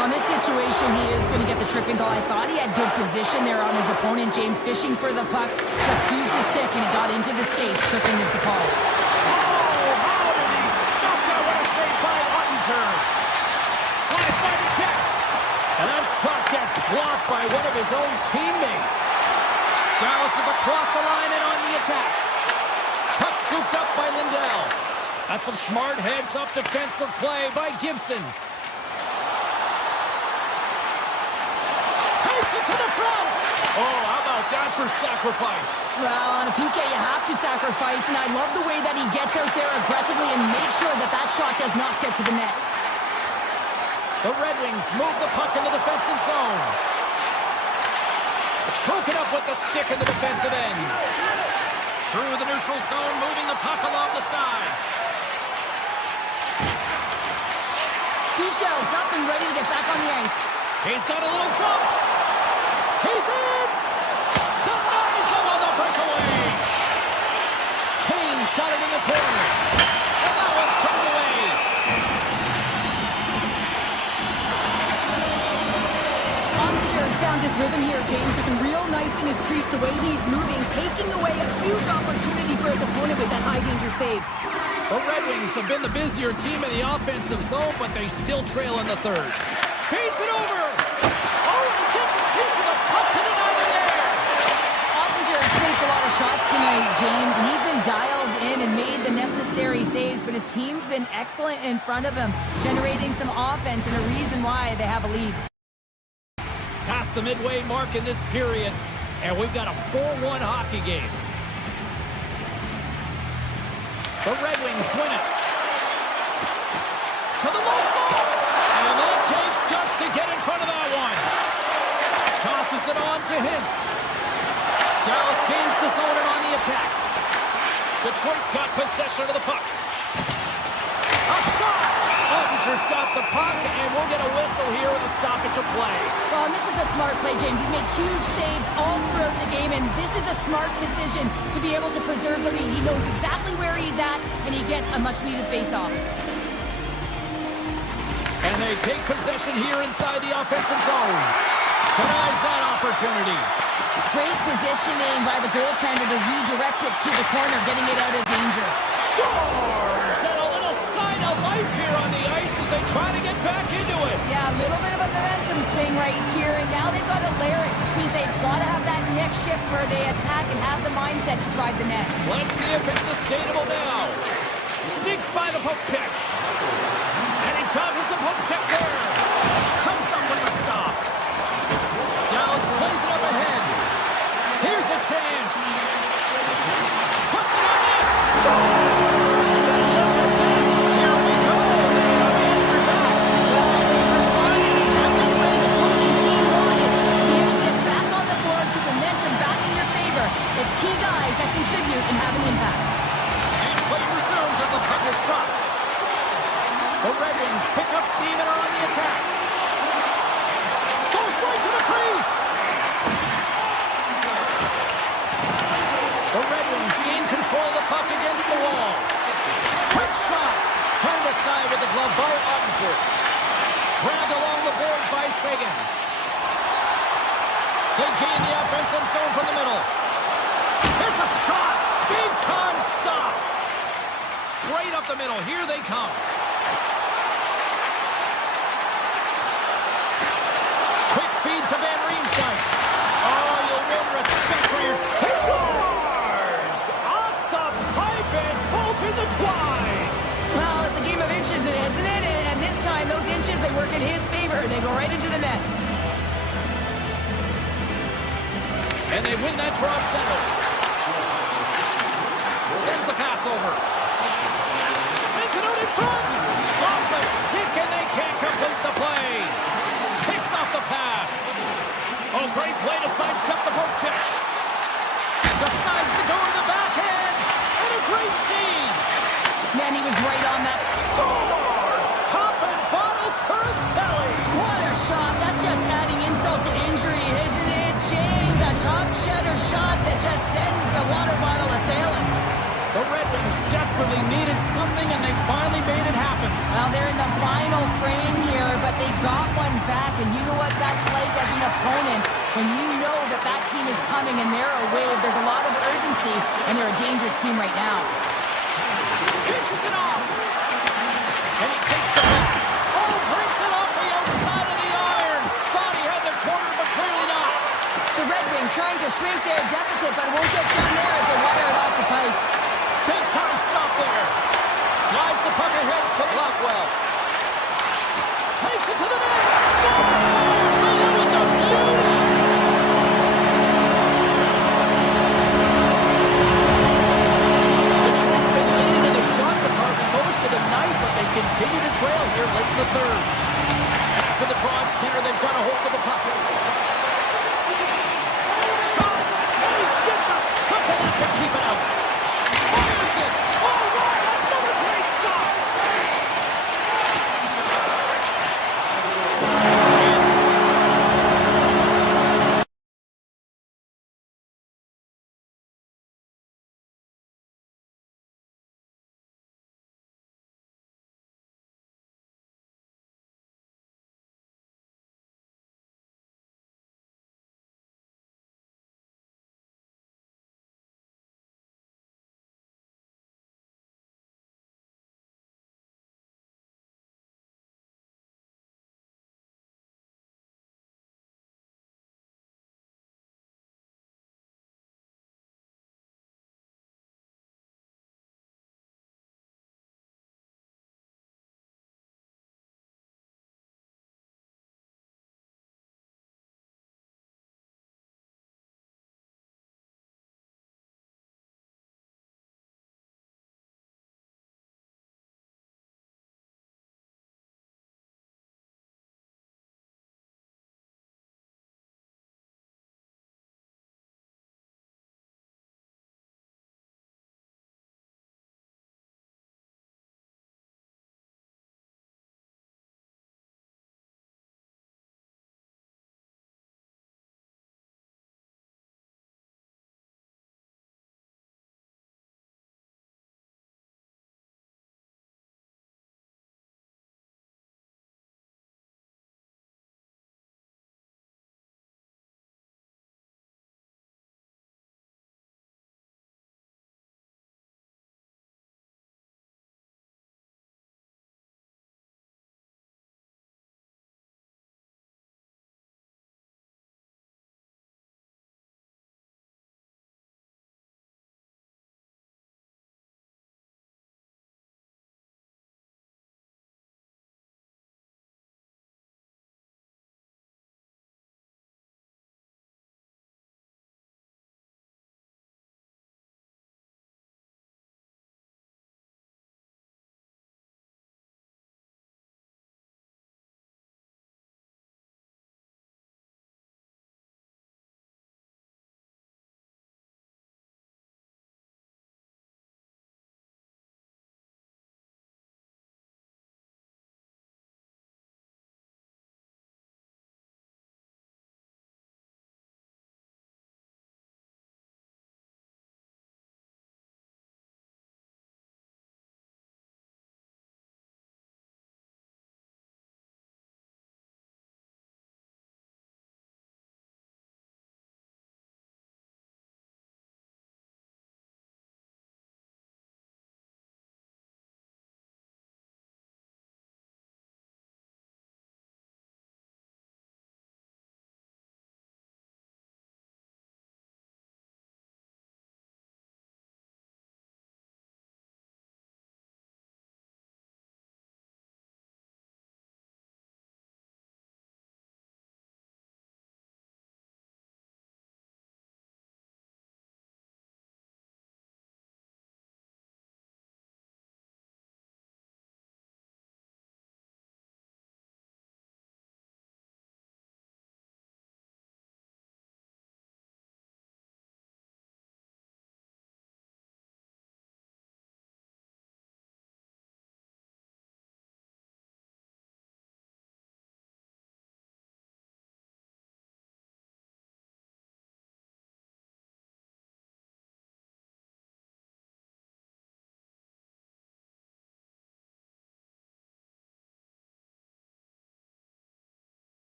On this situation, he is going to get the tripping goal. I thought he had good position there on his opponent. James fishing for the puck. Just used his stick and he got into the skates. Tripping is the call. Oh, how did he stop that? What a save by Ottinger. Slides by the check. And that shot gets blocked by one of his own teammates. Dallas is across the line and on the attack. Puck scooped up by Lindell. That's some smart heads-up defensive play by Gibson. Takes it to the front. Oh, how about that for sacrifice? Well, on a PK, you have to sacrifice, and I love the way that he gets out there aggressively and makes sure that that shot does not get to the net. The Red Wings move the puck in the defensive zone. Broken up with the stick in the defensive end. Through the neutral zone, moving the puck along the side. Michel's up and ready to get back on the ice. He's got a little jump. He's in. Denies him on the breakaway. Kane's got it in the corner. And that one's turned away. Ottinger's found his rhythm here, James. Looking real nice in his crease, the way he's moving, taking away a huge opportunity for his opponent with that high-danger save. The Red Wings have been the busier team in the offensive zone, but they still trail in the third. Feeds it over. Oh, and he gets a piece of the puck to the neither there. Ottinger has faced a lot of shots tonight, James, and he's been dialed in and made the necessary saves, but his team's been excellent in front of him, generating some offense and a reason why they have a lead. Past the midway mark in this period, and we've got a 4-1 hockey game. The Red Wings win it. To the low slot. And it takes guts to get in front of that one. Tosses it on to Hintz. Dallas gains the zone and on the attack. Detroit's got possession of the puck. A shot! Ottinger's got the puck, and we'll get a whistle here with a stoppage of play. Well, and this is a smart play, James. He's made huge saves all throughout the game, and this is a smart decision to be able to preserve the lead. He knows exactly where he's at, and he gets a much-needed face-off. And they take possession here inside the offensive zone. Denies that opportunity. Great positioning by the goaltender to redirect it to the corner, getting it out of danger. Scores! And a little sign of life here on the ice as they try to get back into it. Yeah, a little bit of a momentum swing right here, and now they've got to layer it, which means they've got to have that next shift where they attack and have the mindset to drive the net. Let's see if it's sustainable now. Sneaks by the poke check. And he dodges the poke check there. Comes up with a stop. Dallas plays it up ahead. Here's a chance. Puts it on net. Scores! And look at this. Here we go. They have answered back. Well, they responded exactly the way the coaching team wanted. Be able to get back on the board, keep momentum back in your favor. It's key guys that contribute and have an impact. And play resumes as the puck is dropped. The Red Wings pick up steam and are on the attack. Goes right to the crease. The Red Wings gain control of the puck against the wall. Quick shot. Turned aside with the glove by Ottinger. Grabbed along the boards by Sagan. They gain the offensive zone from the middle. Here's a shot. Big time stop. Straight up the middle. Here they come. Quick feed to Van Riemsdyk. Oh, you'll win respect for your... He scores! Off the pipe and bulging the twine. Well, it's a game of inches, isn't it? And this time, those inches, they work in his favor. They go right into the net. And they win that draw center. Sends the pass over. Sends it out in front. Off the stick, and they can't complete the play. Picks off the pass. Oh, great play to sidestep the poke check. Decides to go to the backhand. And a great save. Man, he was right on that. Scores! Popping bottles for a Selly. What a shot. That's just adding insult to injury, isn't it, James? A top cheddar shot that just sends the water bottle a-sailing. The Red Wings desperately needed something, and they finally made it happen. Well, they're in the final frame here, but they got one back, and you know what that's like as an opponent. When you know that that team is coming and they're a wave, there's a lot of urgency, and they're a dangerous team right now. Dishes it off. And he takes the pass. Oh, brings it off the outside of the iron. Thought he had the corner, but clearly not. The Red Wings trying to shrink their deficit, but it won't get done there as they wire it off the pipe. Big time stop there. Slides the puck ahead to Blackwell. Takes it to the net. Scores! So that was a beauty. Detroit's been leading in the shot department most of the night, but they continue to trail here late in the third. And after the draw at center, they've got a hold of the puck. Shot! And he gets a triple net to keep it out. Fires it! Oh, wow! Another great stop! And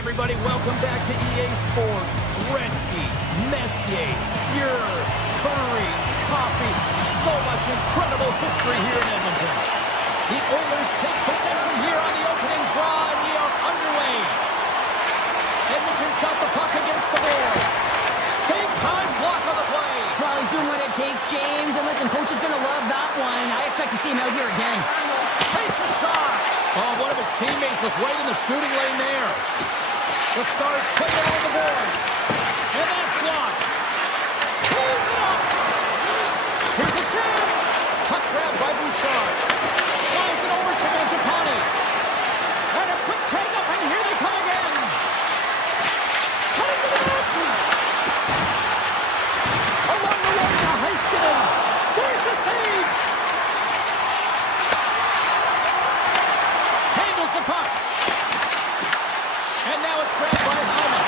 everybody, welcome back to EA Sports. Gretzky, Messier, Fuhrer, Curry, Coffee, so much incredible history here in Edmonton. The Oilers take possession here on the opening draw, and we are underway. Edmonton's got the puck against the boards. Big time block on the play. Well, he's doing what it takes, James. And listen, coach is going to love that one. I expect to see him out here again. Takes a shot. Oh, one of his teammates was right in the shooting lane there. The Stars put it on the boards. And that's blocked. Pulls it up. Here's a chance. Puck grab by Bouchard. Slides it over to Mangiapane. And a quick tag up, and here they come again. Cutting to the net. Along the way to Heiskanen. There's the save. Handles the puck. And now it's grabbed by Hyman.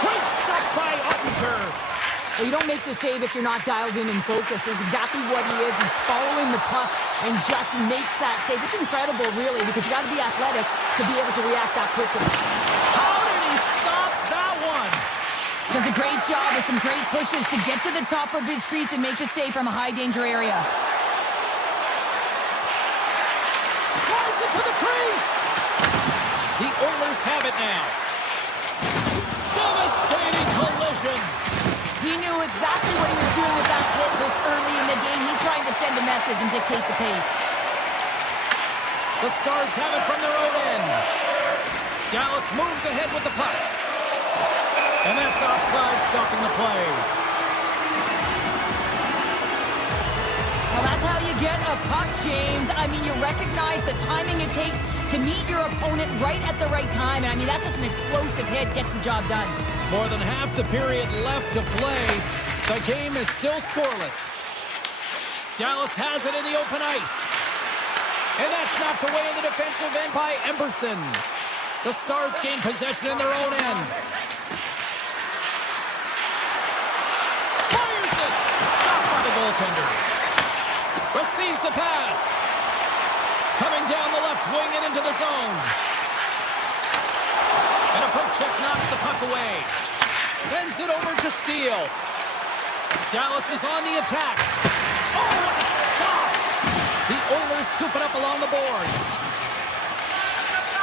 Great stuff by Ottinger. Well, you don't make the save if you're not dialed in and focused. That's exactly what he is. He's following the puck and just makes that save. It's incredible, really, because you got to be athletic to be able to react that quickly. How did he stop that one? Does a great job with some great pushes to get to the top of his crease and make the save from a high-danger area. Drives it to the crease. The Oilers have it now. Devastating collision. He knew exactly what he was doing with that hit this early in the game. He's trying to send a message and dictate the pace. The Stars have it from their own end. Dallas moves ahead with the puck. And that's offside, stopping the play. Well, that's how you get a puck, James. I mean, you recognize the timing it takes to meet your opponent right at the right time. I mean, that's just an explosive hit, gets the job done. More than half the period left to play. The game is still scoreless. Dallas has it in the open ice. And that's knocked away in the defensive end by Emberson. The Stars gain possession in their own end. Fires it! Stopped by the goaltender. Receives the pass. Coming down the left wing and into the zone. And a poke check knocks the puck away. Sends it over to Steele. Dallas is on the attack. Oh, what a stop! The Oilers scoop it up along the boards.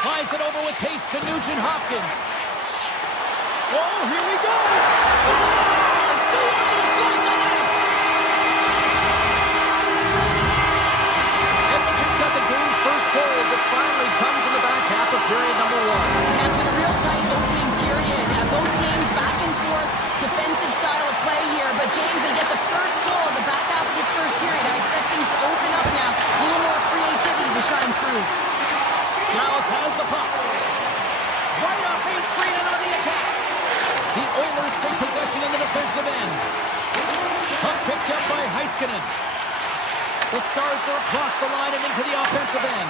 Slides it over with pace to Nugent-Hopkins. Oh, here we go! Stars! The Oilers lead the net! Edmonton's got the game's first goal as it finally comes in the back half of period number one. Yeah, it's been a real tight opening period. Both teams back and forth, defensive style of play here. But James, they get the first goal in the back half of this first period. I expect things to open up now. A little more creativity to shine through. Dallas has the puck. Right off Main Street and on the attack. The Oilers take possession in the defensive end. Puck picked up by Heiskanen. The Stars are across the line and into the offensive end.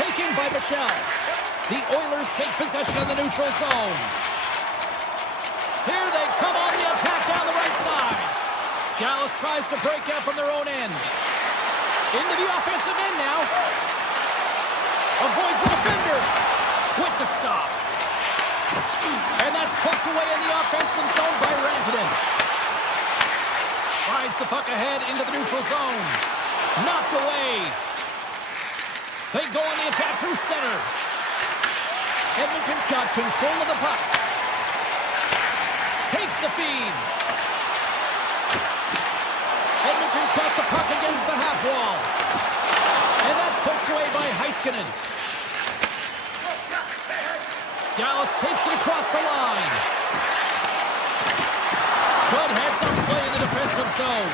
Taken by Michel. The Oilers take possession in the neutral zone. Here they come on the attack down the right side. Dallas tries to break out from their own end. Into the offensive end now. Avoids the defender with the stop. And that's poked away in the offensive zone by Rantanen. Slides the puck ahead into the neutral zone. Knocked away. They go on the attack through center. Edmonton's got control of the puck. Takes the feed. Edmonton's got the puck against the half wall. And that's poked away by Heiskanen. Dallas takes it across the line. Good heads-up play in the defensive zone.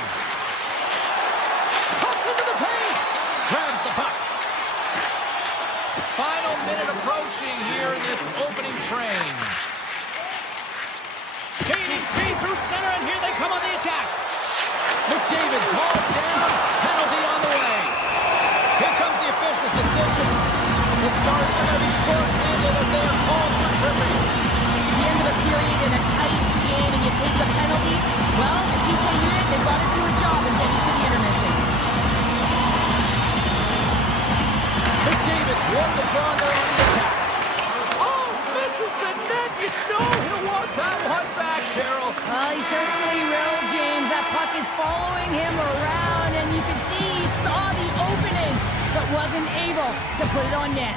Cuts into the paint. Grabs the puck. Final minute approaching here in this opening frame. Gaining speed through center, and here they come on the attack. McDavid's hauled down. Penalty on the way. Here comes the official's decision. The Stars are going to be short-handed as they are called for tripping. The end of a period in a tight game, and you take the penalty. Well, the PK unit, they've got to do a job in getting to the intermission. McDavid's won the draw, and they're on the attack. Oh, man! You know he'll want that one back, Cheryl. Well, he certainly will, James. That puck is following him around, and you can see he saw the opening, but wasn't able to put it on net.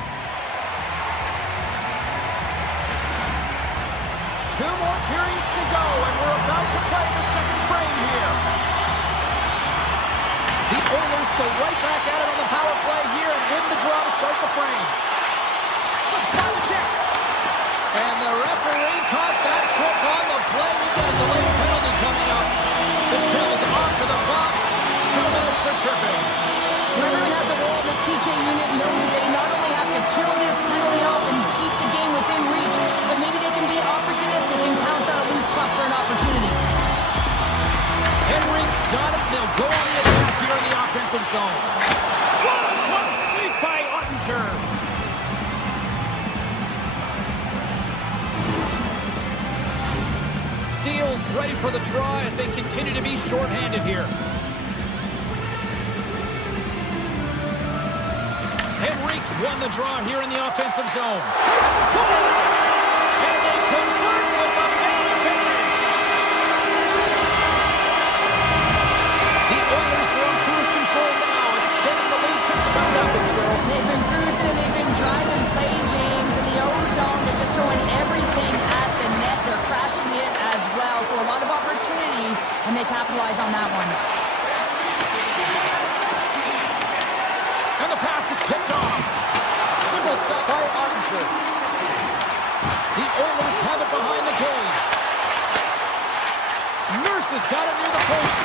2 more periods to go, and we're about to play the second frame here. The Oilers go right back at it on the power play here and win the draw to start the frame. Slips by the check. And the referee caught that trip on the play. We've got a delayed penalty coming up. The shell's off to the box. 2 minutes for tripping. Everyone has a role in this PK unit knows that they not only have to kill this penalty off and keep the game within reach, but maybe they can be opportunistic and pounce on a loose puck for an opportunity. Henrik's got it. They'll go on the attack here in the offensive zone. What a close save by Ottinger. Steele's ready for the draw as they continue to be shorthanded here. Henrik's won the draw here in the offensive zone. Score! And they convert with a man advantage. The Oilers are on cruise control now, extending the lead to 2-0, Cheryl. They've been cruising and they've been driving play, James, in the O-zone. They're just throwing everything at the net. They're crashing it as well. So a lot of opportunities, and they capitalize on that one. And the pass is picked off. Simple stop by Ottinger. The Oilers have it behind the cage. Nurse has got it near the point.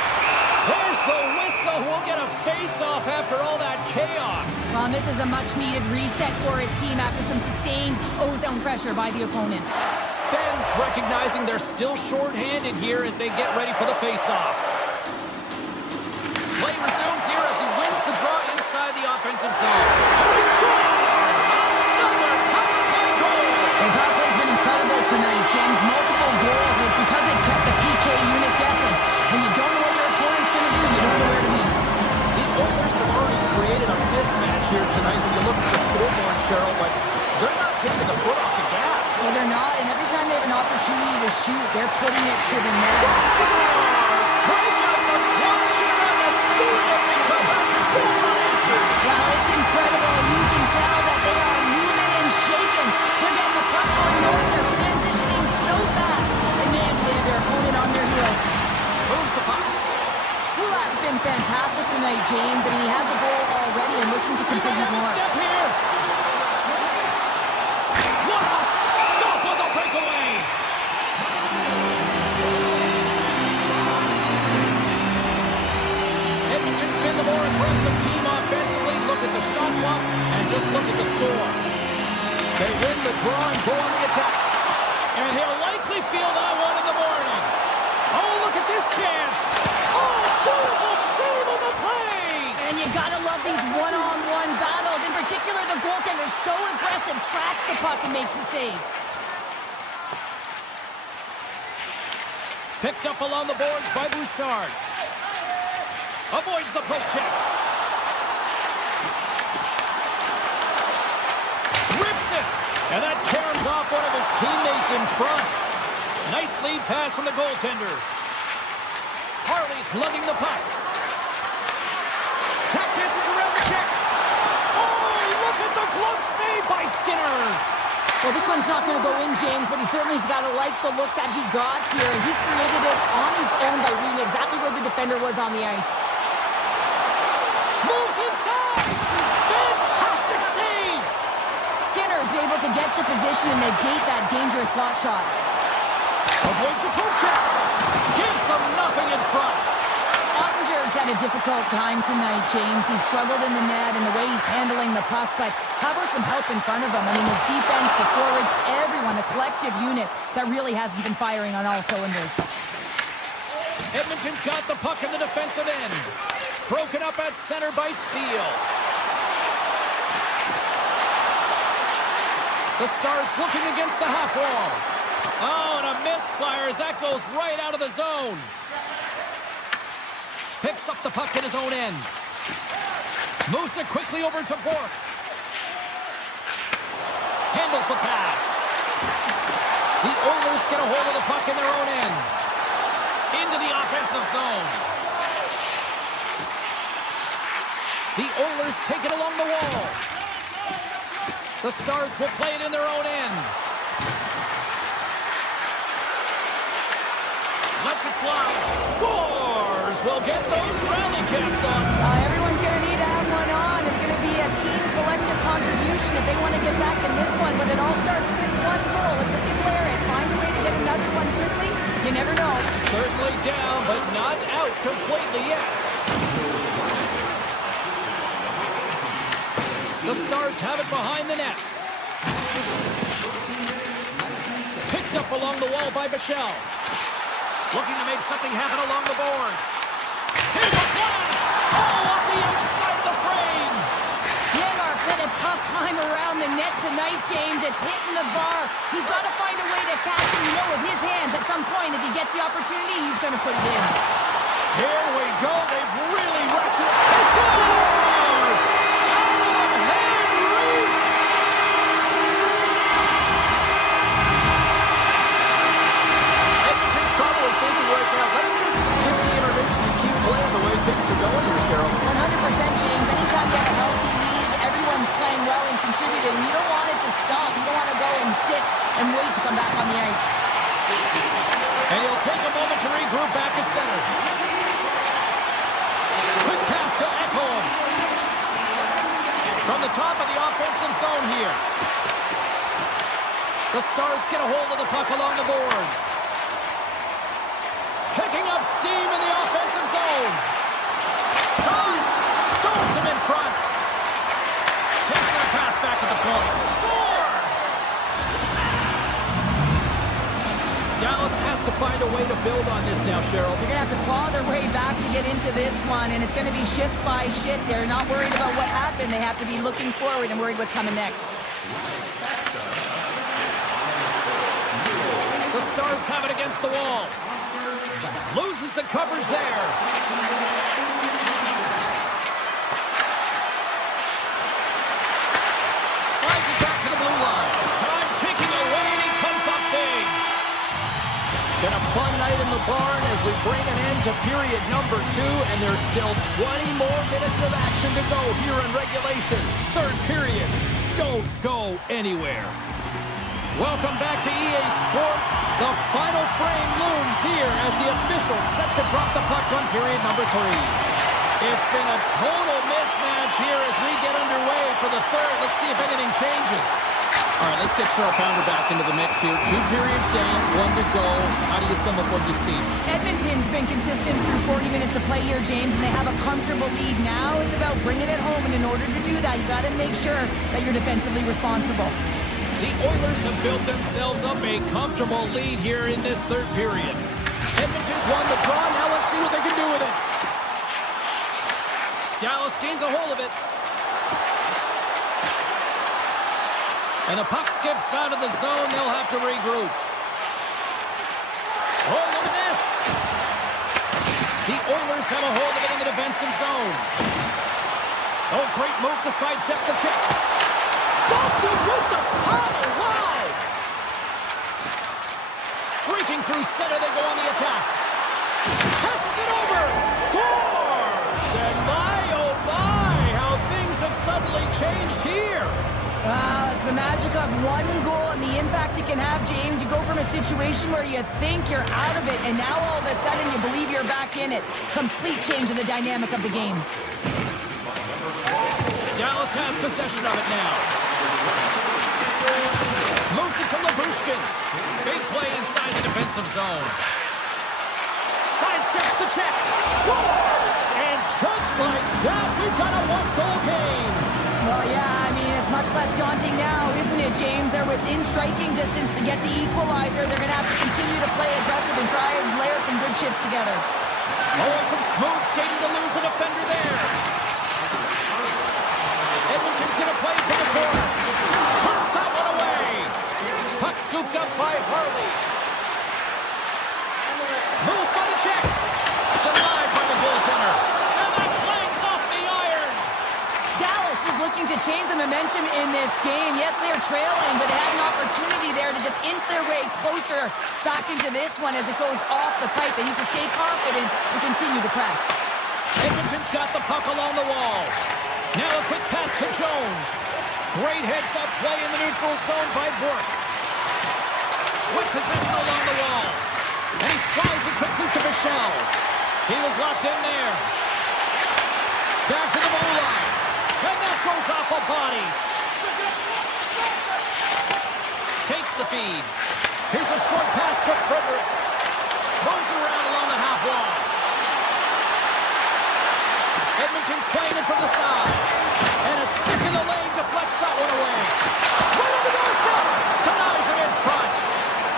There's the whistle. We'll get a face-off after all that chaos. Well, this is a much-needed reset for his team after some sustained O-zone pressure by the opponent. Ben's recognizing they're still short-handed here as they get ready for the face-off. Play resumes here as he wins the draw inside the offensive zone. And they score! Another power play goal! The power play's been incredible tonight, James. Multiple goals, and it's because they've kept the PK unit guessing. When you don't know what your opponent's going to do, you don't know where to be. The Oilers have already created a mismatch here tonight when you look at the scoreboard, Cheryl, but they're not taking the foot off the gas. Well, they're not, and every time they have an opportunity to shoot, they're putting it to the net. Stars break out the clutch and on the score because it's goal unanswered. Well, it's incredible. You can tell that they are moving and shaking. They're getting the puck going north. They're transitioning so fast. And man, do they have their opponent on their heels. Moves the puck. Kulak's been fantastic tonight, James. I mean, he has a goal already and looking to contribute more. Step here. What a stop on the breakaway. Edmonton's been the more aggressive team offensively. Look at the shot clock and just look at the score. They win the draw and go on the attack. And he'll likely feel that one in the morning. Oh, look at this chance. Oh, beautiful save on the play. And you gotta love these one-on-one battles. In particular, the goaltender so aggressive, tracks the puck and makes the save. Picked up along the boards by Bouchard. Avoids the poke check. Rips it. And that tears off one of his teammates in front. Nice lead pass from the goaltender. Harley's lugging the puck. Tap dances around the check. Oh, look at the glove save by Skinner. Well, this one's not going to go in, James, but he certainly's got to like the look that he got here. He created it on his own by reading exactly where the defender was on the ice. Moves inside. Fantastic save. Skinner is able to get to position and negate that dangerous slot shot. Avoids the poke check. Gives them nothing in front. Ottinger's had a difficult time tonight, James. He's struggled in the net and the way he's handling the puck, but how about some help in front of him? I mean, his defense, the forwards, everyone, a collective unit that really hasn't been firing on all cylinders. Edmonton's got the puck in the defensive end. Broken up at center by Steele. The Stars looking against the half wall. Oh, and a misfire as that goes right out of the zone. Picks up the puck in his own end. Moves it quickly over to Bourque. Handles the pass. The Oilers get a hold of the puck in their own end. Into the offensive zone. The Oilers take it along the wall. The Stars will play it in their own end. Lets it fly. Scores! We'll get those rally caps on. Everyone's going to need to have one on. It's going to be a team collective contribution if they want to get back in this one. But it all starts with one goal. If they can layer it, find a way to get another one quickly, you never know. Certainly down, but not out completely yet. The Stars have it behind the net. Picked up along the wall by Michel. Looking to make something happen along the boards. Here's a blast! Oh, off the outside of the frame! Yanmark had a tough time around the net tonight, James. It's hitting the bar. He's got to find a way to catch it. You know, with his hands, at some point, if he gets the opportunity, he's going to put it in. Here we go. They've really ratcheted. He scores! Out-of-hand reach! Edmonton's probably thinking right now, let's just skip the intermission and keep playing the way things are going here, Cheryl. 100%, James. Anytime you have a healthy lead, everyone's playing well and contributing. You don't want it to stop. You don't want to go and sit and wait to come back on the ice. And he'll take a moment to regroup back at center. Quick pass to Ekholm. From the top of the offensive zone here. The Stars get a hold of the puck along the boards. Picking up steam in the offensive zone. Shot! Stones him in front. Takes that pass back at the point. Scores! Dallas has to find a way to build on this now, Cheryl. They're going to have to claw their way back to get into this one, and it's going to be shift by shift. They're not worried about what happened. They have to be looking forward and worried what's coming next. The Stars have it against the wall. Loses the coverage there. Slides it back to the blue line. Time ticking away, and he comes up big. Been a fun night in the barn as we bring an end to period number 2, and there's still 20 more minutes of action to go here in regulation. Third period. Don't go anywhere. Welcome back to EA Sports. The final frame looms here as the officials set to drop the puck on period number 3. It's been a total mismatch here as we get underway for the third. Let's see if anything changes. All right, let's get Cheryl Pounder back into the mix here. 2 periods down, 1 to go. How do you sum up what you've seen? Edmonton's been consistent through 40 minutes of play here, James, and they have a comfortable lead. Now it's about bringing it home, and in order to do that, you got to make sure that you're defensively responsible. The Oilers have built themselves up a comfortable lead here in this third period. Edmonton's won the draw. Now let's see what they can do with it. Dallas gains a hold of it. And the puck skips out of the zone. They'll have to regroup. Oh, look at this. The Oilers have a hold of it in the defensive zone. Oh, great move to sidestep the check. Stopped it with the power. Wow! Streaking through center, they go on the attack. Passes it over. Scores! And my, oh my, how things have suddenly changed here. Wow, it's the magic of one goal and the impact it can have, James. You go from a situation where you think you're out of it, and now all of a sudden you believe you're back in it. Complete change in the dynamic of the game. Dallas has possession of it now. Moves it to Labushkin. Big play inside the defensive zone. Sidesteps the check. Scores! And just like that, we've got a 1-goal game. Well, yeah, I mean, it's much less daunting now, isn't it, James? They're within striking distance to get the equalizer. They're going to have to continue to play aggressive and try and layer some good shifts together. Oh, some smooth skating to lose the defender there. Edmonton's going to play to the corner. Turns that one away. Puck scooped up by Harley. Moves by the check. Denied by the goaltender. And that clanks off the iron. Dallas is looking looking to change the momentum in this game. Yes, they are trailing, but they have an opportunity there to just inch their way closer back into this one as it goes off the pipe. They need to stay confident and continue to press. Edmonton's got the puck along the wall. Now a quick pass to Jones. Great heads-up play in the neutral zone by Burke. With possession along the wall. And he slides it quickly to Michel. He was locked in there. Back to the blue line. And that goes off a body. Takes the feed. Here's a short pass to Frederick. Moves it around along the half wall. Edmonton's playing it from the side. And a stick in the leg deflects that one away. Right on the doorstep. Denies him in front.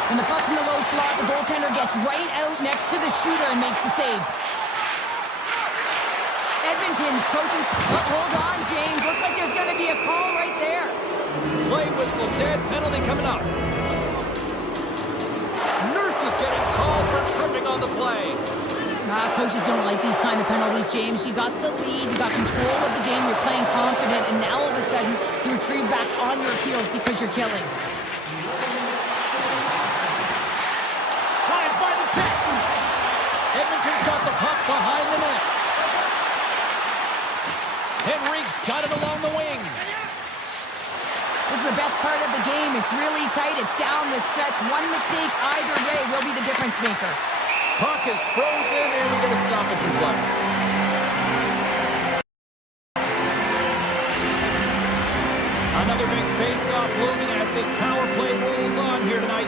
When the puck's in the low slot, the goaltender gets right out next to the shooter and makes the save. Edmonton's coaching... hold on, James. Looks like there's going to be a call right there. Play whistle dead. Penalty coming up. Nurse is getting called for tripping on the play. Coaches don't like these kind of penalties, James. You got the lead, you got control of the game, you're playing confident, and now all of a sudden you retrieve back on your heels because you're killing. Slides by the check. Edmonton's got the puck behind the net. Henrique's got it along the wing. This is the best part of the game. It's really tight. It's down the stretch. One mistake either way will be the difference maker. Puck is frozen, and we get a stoppage in play. Another big face-off looming as this power play rolls on here tonight.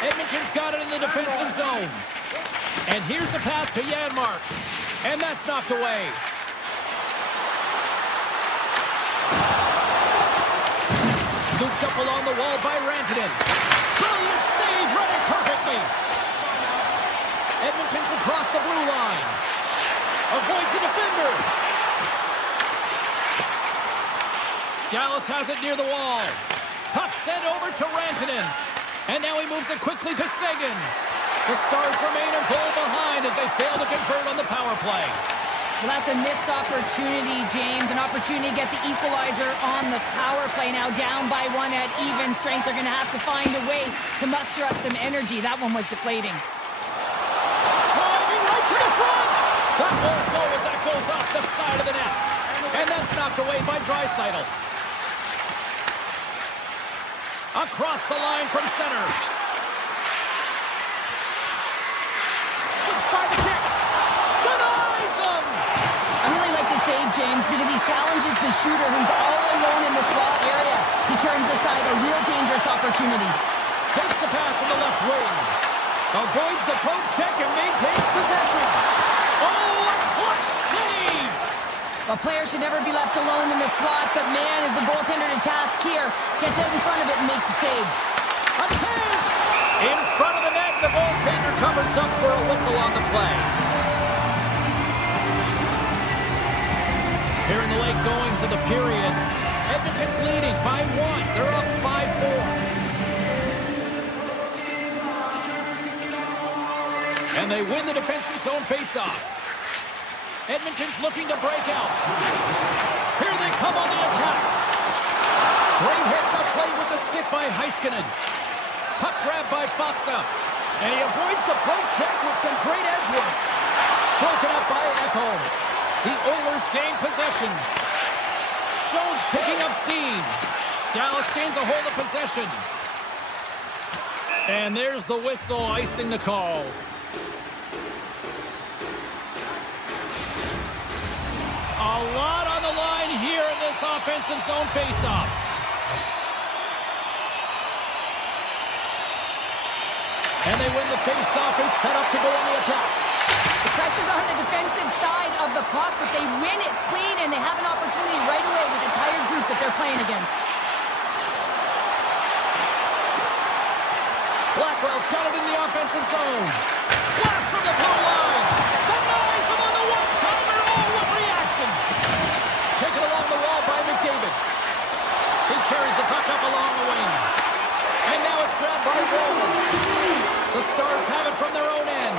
Edmonton's got it in the defensive zone. And here's the pass to Janmark. And that's knocked away. Scooped up along the wall by Rantanen. Brilliant save, running perfectly. Edmonton's across the blue line. Avoids the defender. Dallas has it near the wall. Puck sent over to Rantanen. And now he moves it quickly to Seguin. The Stars remain a goal behind as they fail to convert on the power play. Well, that's a missed opportunity, James. An opportunity to get the equalizer on the power play. Now down by one at even strength. They're going to have to find a way to muster up some energy. That one was deflating. Driving right to the front. That won't go as that goes off the side of the net. And that's knocked away by Draisaitl. Across the line from center. Six by the kick. Denies him. I really like to save James because he challenges the shooter who's all alone in the slot area. He turns aside a real dangerous opportunity. Takes the pass from the left wing. Avoids the poke check and maintains possession. Oh, a clutch save. A player should never be left alone in the slot, but man, is the goaltender to task here. Gets out in front of it and makes the save. A chance! In front of the net, the goaltender covers up for a whistle on the play. Here in the late goings of the period, Edmonton's leading by one. They're up 5-4. And they win the defensive zone faceoff. Edmonton's looking to break out. Here they come on the attack. Great heads-up play with the stick by Heiskanen. Puck grab by Faksa. And he avoids the poke check with some great edge work. Broken up by Ekholm. The Oilers gain possession. Jones picking up steam. Dallas gains a hold of possession. And there's the whistle icing the call. A lot on the line here in this offensive zone faceoff. And they win the faceoff and set up to go on the attack. The pressure's on the defensive side of the puck, but they win it clean, and they have an opportunity right away with the tired group that they're playing against. Blackwell's got it in the offensive zone. Blast from the blue line. Denies him on the one-timer. Oh, what reaction. Taken along the wall by McDavid. He carries the puck up along the wing. And now it's grabbed by Rowan. The Stars have it from their own end.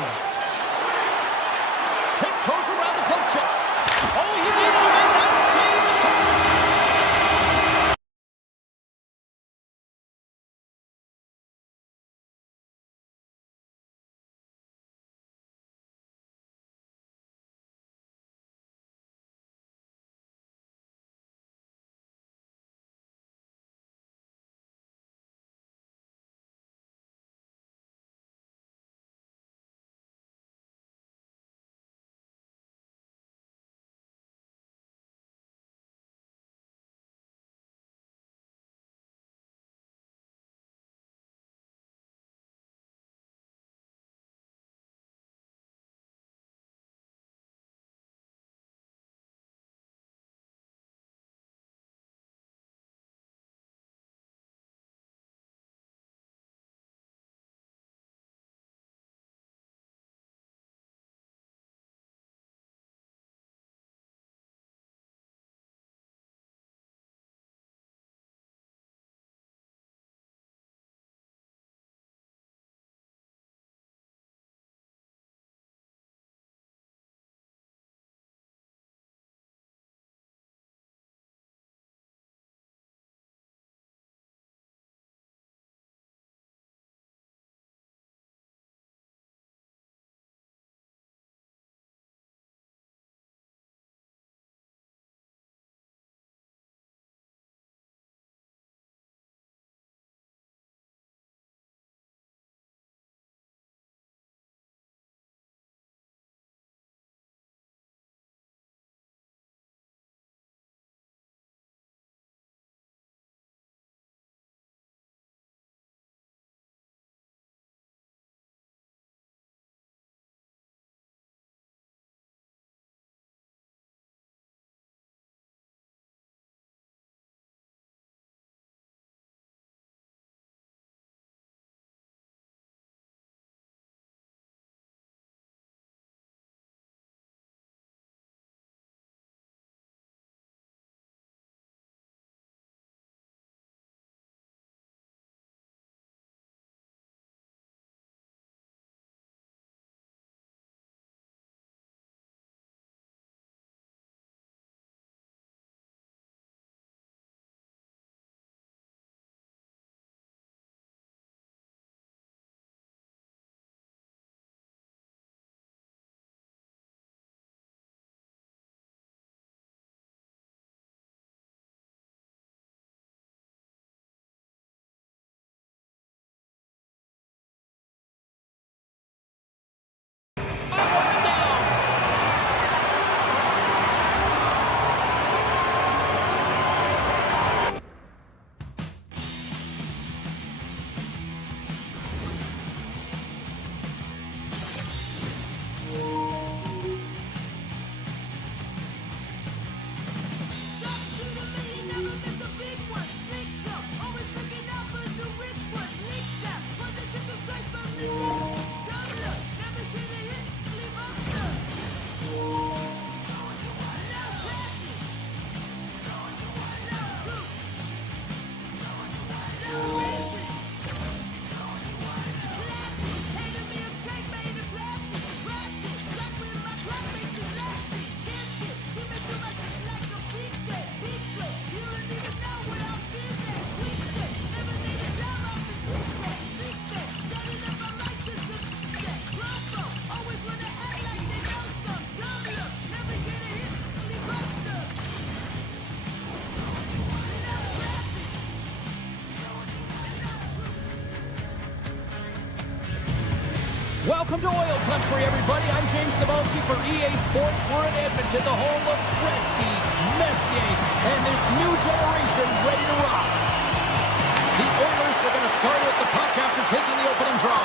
Welcome to Oil Country, everybody. I'm James Cebulski for EA Sports. We're in Edmonton, the home of Gretzky, Messier, and this new generation ready to rock. The Oilers are going to start with the puck after taking the opening draw.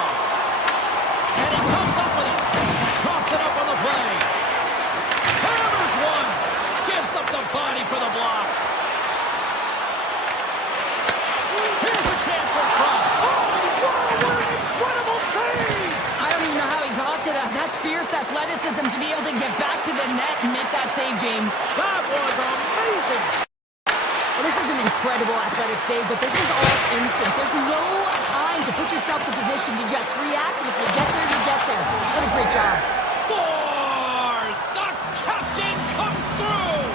And he comes up with it. Coughs it up on the play. Hammers one. Gives up the body for the block. Here's a chance in front. Oh, what an incredible save! I don't even know how he got to that. That's fierce athleticism to be able to get back to the net and make that save, James. That was amazing! Well, this is an incredible athletic save, but this is all instant. There's no time to put yourself in position to just react, and if you get there, you get there. What a great job. Scores! The captain comes through!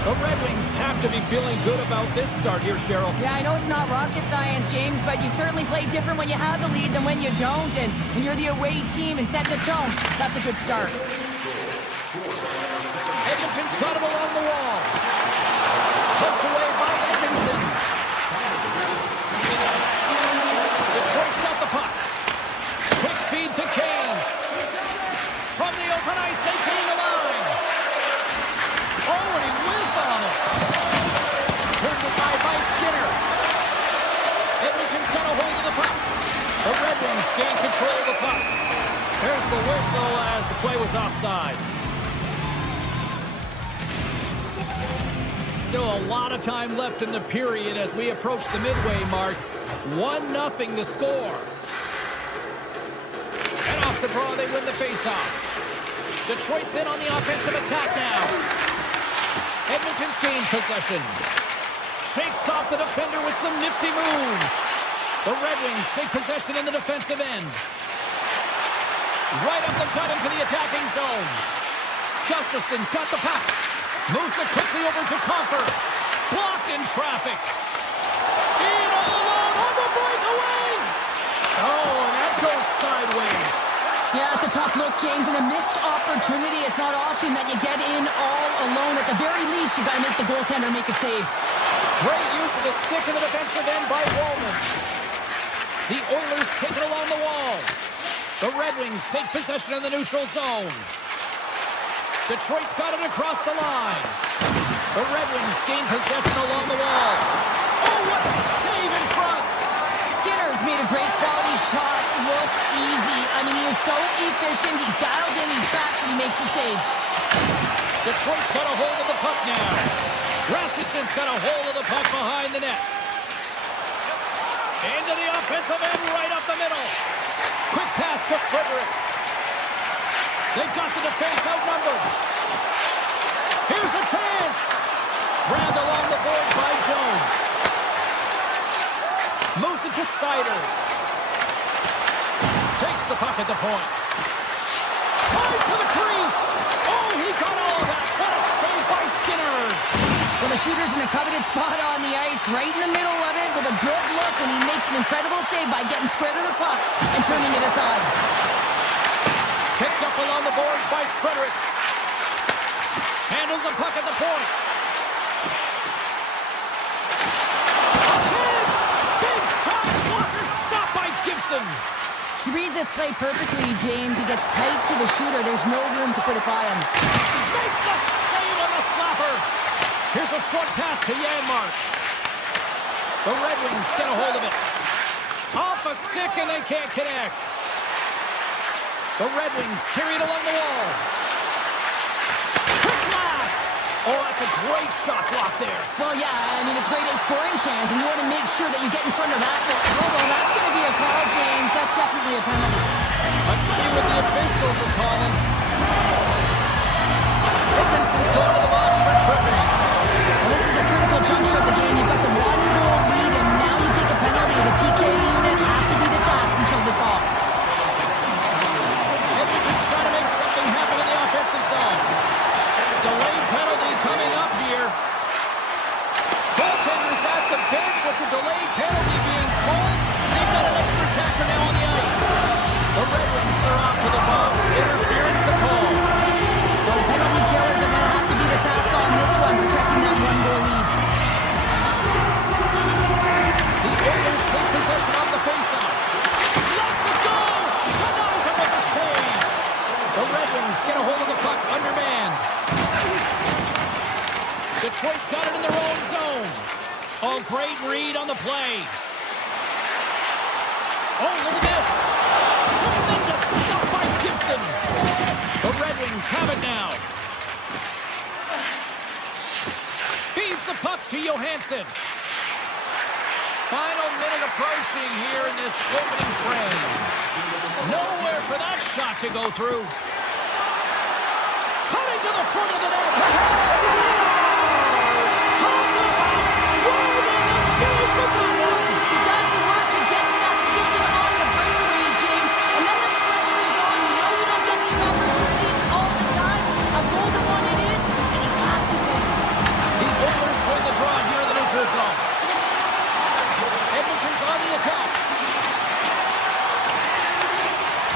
The Red Wings have to be feeling good about this start here, Cheryl. Yeah, I know it's not rocket science, James, but you certainly play different when you have the lead than when you don't, and when you're the away team and set the tone. That's a good start. Edmonton's got him along the wall. Hooked away by Edmondson. Detroit's got the puck. Quick feed to Kane. From the open ice, they gain the line. Oh, and he whizzed on it. Turned aside by Skinner. Edmonton's got a hold of the puck. The Red Wings gain control of the puck. There's the whistle as the play was offside. Still a lot of time left in the period as we approach the midway mark. 1-0 to score. And off the draw, they win the faceoff. Detroit's in on the offensive attack now. Edmonton's gained possession. Shakes off the defender with some nifty moves. The Red Wings take possession in the defensive end. Right up the gut into the attacking zone. Gustafson's got the puck. Moves it quickly over to Comfer. Blocked in traffic. In all alone on the breakaway. Oh, and that goes sideways. Yeah, it's a tough look, James, and a missed opportunity. It's not often that you get in all alone. At the very least, you got to miss the goaltender and make a save. Great use of the stick in the defensive end by Wallman. The Oilers take it along the wall. The Red Wings take possession in the neutral zone. Detroit's got it across the line. The Red Wings gain possession along the wall. Oh, what a save in front! Skinner's made a great quality shot look easy. I mean, he is so efficient. He's dialed in, he tracks, and he makes a save. Detroit's got a hold of the puck now. Rasmussen's got a hold of the puck behind the net. Into the offensive end, right up the middle. Quick pass to Frederick. They've got the defense outnumbered. Here's a chance. Grabbed along the boards by Jones. Moves it to Sider. Takes the puck at the point. Ties to the crease. Oh, he got all of that. What a save by Skinner. Well, the shooter's in a coveted spot on the ice, right in the middle of it with a good look, and he makes an incredible save by getting square to the puck and turning it aside. Picked up along the boards by Frederick. Handles the puck at the point. A chance! Big time blocker stopped by Gibson. He reads this play perfectly, James. He gets tight to the shooter. There's no room to put it by him. Makes the save on the slapper. Here's a short pass to Janmark. The Red Wings get a hold of it. Off a stick and they can't connect. The Red Wings carry it along the wall. Quick blast! Oh, that's a great shot block there. Well, yeah, I mean, it's a great scoring chance, and you want to make sure that you get in front of that. Well, that's going to be a call, James. That's definitely a penalty. Let's see what the officials are calling. Dickinson's going to the box for tripping. Well, this is a critical juncture of the game. You've got the one-goal lead, and now you take a penalty. The PK unit has to be the task and kill this off. Edmonton's trying to make something happen in the offensive zone. Delayed penalty coming up here. Goaltenders at the bench with the delayed penalty being called. They've got an extra attacker now on the ice. The Red Wings are off to the box. Interference the call. Well, the penalty killers are going to have to be the task. Detroit's got it in their own zone. Oh, great read on the play. Oh, look at this. Tremendous stop by Gibson. The Red Wings have it now. Feeds the puck to Johansson. Final minute approaching here in this opening frame. Nowhere for that shot to go through. Cutting to the front of the net. Talk about swerving and finish with that one. He does the work to get to that position on the breakaway, James. And then the pressure is on. You know you don't get these opportunities all the time. A golden one it is, and he lashes in. The Oilers win the draw here in the neutral zone. Edmonton's on the attack.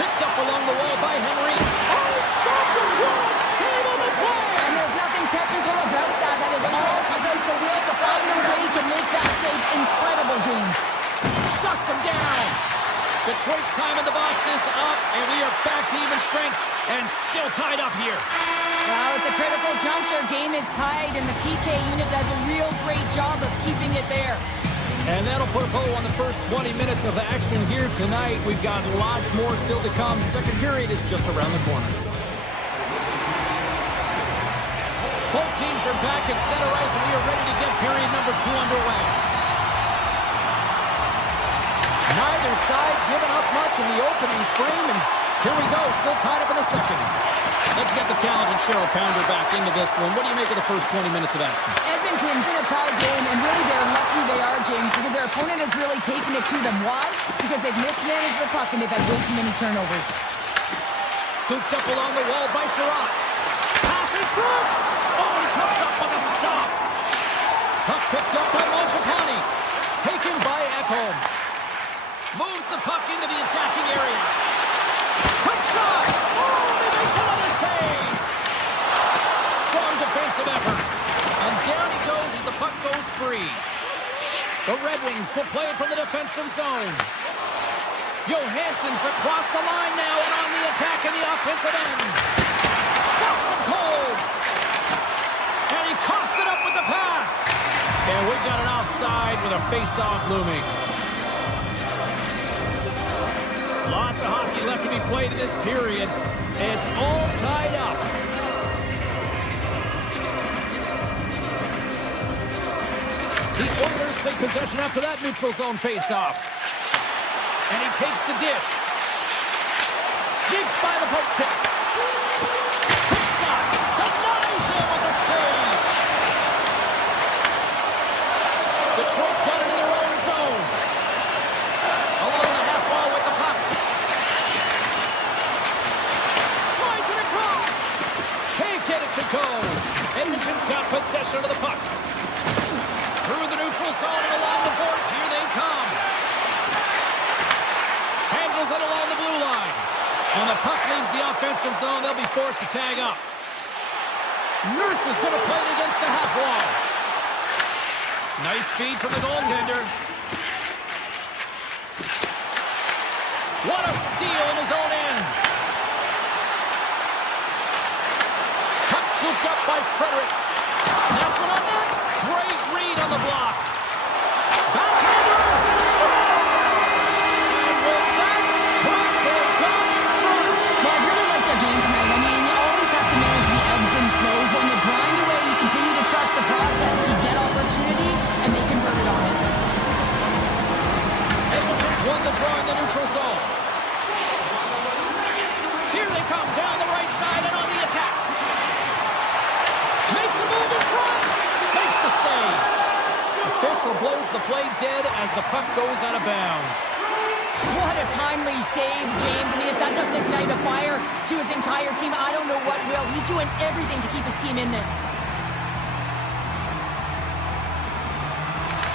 Picked up along the wall by Henry. Oh, stopped him. What a save on the play. And there's nothing technical about that. That is all about the will to find a way to make that save incredible, James. Shuts him down. Detroit's time in the box is up, and we are back to even strength and still tied up here. Well, it's a critical juncture. Game is tied, and the PK unit does a real great job of keeping it there. And that'll put a bow on the first 20 minutes of action here tonight. We've got lots more still to come. Second period is just around the corner. Both teams are back at center ice, and we are ready to get period number 2 underway. Neither side giving up much in the opening frame, and here we go, still tied up in the second. Let's get the talented Cheryl Pounder back into this one. What do you make of the first 20 minutes of action? Edmonton's in a tied game, and really they're lucky they are, James, because their opponent has really taken it to them. Why? Because they've mismanaged the puck, and they've had way too many turnovers. Scooped up along the wall by Sherratt. Pass in front! Oh, he comes up with a stop. Puck picked up by Mangiapane. Taken by Ekholm. Moves the puck into the attacking area. Quick shot! Oh, he makes another save! Strong defensive effort. And down he goes as the puck goes free. The Red Wings will play it from the defensive zone. Johansson's across the line now and on the attack in the offensive end. Stops him cold. And he coughs it up with the pass. And we got an offside with a face-off looming. Lots of hockey left to be played in this period. It's all tied up. The Oilers take possession after that neutral zone face-off. And he takes the dish. Sneaks by the poke check. Quick shot. Denies him with a save. Detroit's got it in their own zone. Along the half wall with the puck. Slides it across. Can't get it to go. Edmonton's got possession of the puck. Through the neutral zone and along the boards. Here they come. Handles it along the blue line. And the puck leaves the offensive zone. They'll be forced to tag up. Nurse is going to play it against the half wall. Nice feed from the goaltender. What a steal in his own end. Puck scooped up by Frederick. Snaps one on net. Great read on the block. Backhander. Scores! And with that strike, they've gone in front. Well, I really like their game tonight. I mean, you always have to manage the ebbs and flows. When you grind away, you continue to trust the process. You get opportunity, and they convert it on it. Edmonton's won the draw in the neutral zone. Here they come down the right side and on the attack. Makes a move in front. Makes the save. Official blows the play dead as the puck goes out of bounds. What a timely save, James. I mean, if that doesn't ignite a fire to his entire team, I don't know what will. He's doing everything to keep his team in this.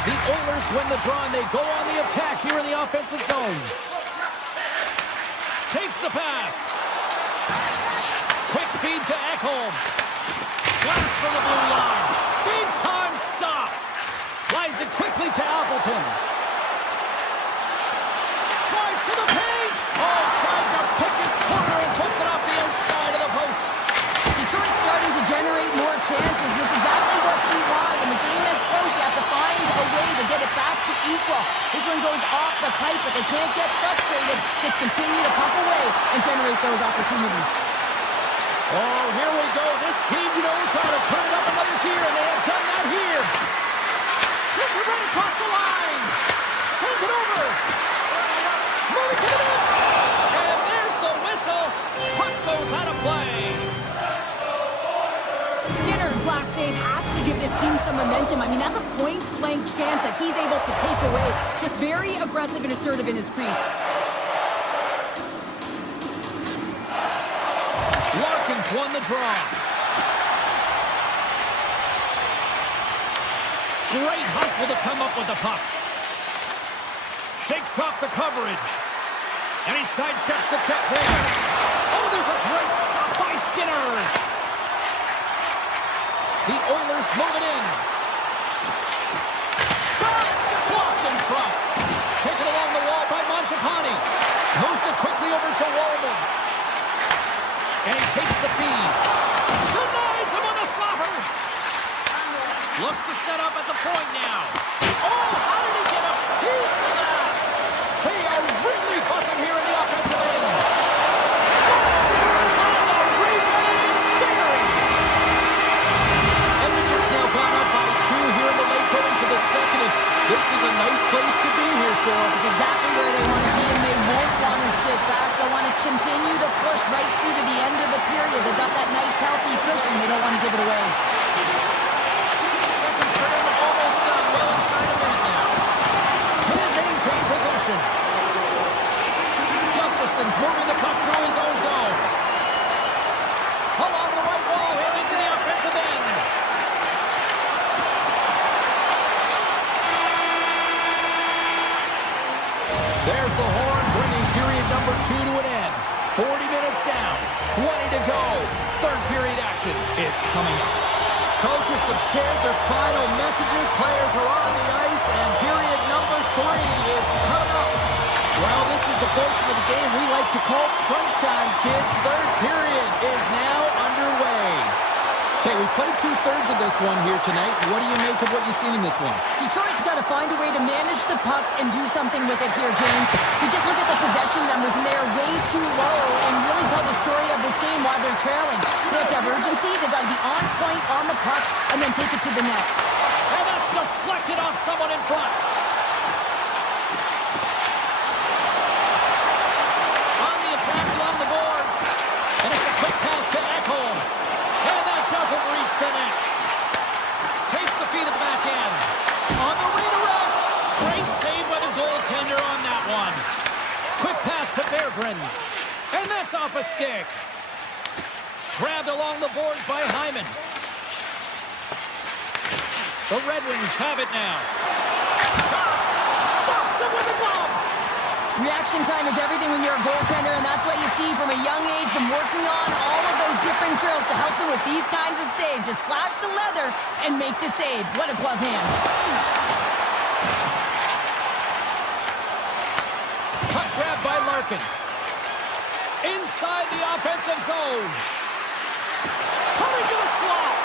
The Oilers win the draw and they go on the attack here in the offensive zone. Takes the pass. Quick feed to Ekholm. Blast from the blue line. Big time stop. Slides it quickly to Appleton. Drives to the paint. Oh, tried to pick his corner and puts it off the outside of the post. Detroit's starting to generate more chances. This is exactly what you equal. This one goes off the pipe, but they can't get frustrated. Just continue to pump away and generate those opportunities. Oh, here we go. This team knows how to turn it up another gear, and they have done that here. Sends it right across the line. Sends it over. Moving to the net. And there's the whistle. Puck goes out of play. Skinner's last save has to give this team some momentum. I mean, that's a point-blank chance that he's able to take away. Just very aggressive and assertive in his crease. Larkin's won the draw. Great hustle to come up with the puck. Shakes off the coverage. And he sidesteps the check there. Oh, there's a great stop by Skinner. The Oilers move it in. Shot! Blocked in front. Taken along the wall by Mangiapane. Moves it quickly over to Wallman. And he takes the feed. Denies him on the slapper. Looks to set up at the point now. Oh, how did he get a piece of that? They are really buzzing here in the offensive end. Scores on the rebound. It's buried. Edmonton's now gone up by 2 here in the late going to the second. And this is a nice place to be here, Cheryl. It's exactly where they want to be, and they won't want to sit back. They want to continue to push right through to the end of the period. They've got that nice, healthy cushion. They don't want to give it away. Second frame almost done. Well inside a minute now. Can maintain possession. Gustafson's moving the puck through his own zone. Along the right wall, heading to the offensive end. There's the horn, bringing period number 2 to an end. 40 minutes down, 20 to go. Third period action is coming up. Coaches have shared their final messages. Players are on the ice, and period number 3 is coming up. Well, this is the portion of the game we like to call crunch time, kids. Third period is now underway. Okay, we played 2/3 of this one here tonight. What do you make of what you've seen in this one? Detroit's got to find a way to manage the puck and do something with it here, James. You just look at the possession numbers, and they are way too low and really tell the story of this game while they're trailing. They have to have urgency. They've got to be on point on the puck and then take it to the net. And that's deflected off someone in front. On the attack along the boards. And it's a quick pass to Ekholm. And that doesn't reach the net. Takes the feed at the back end. On the redirect. Great save by the goaltender on that one. Quick pass to Berggren. And that's off a stick. Grabbed along the boards by Hyman. The Red Wings have it now. Shot! Stops him with a glove. Reaction time is everything when you're a goaltender, and that's what you see from a young age, from working on all of those different drills to help them with these kinds of saves. Just flash the leather and make the save. What a glove hand. Puck grab by Larkin. Inside the offensive zone. Coming to the slot.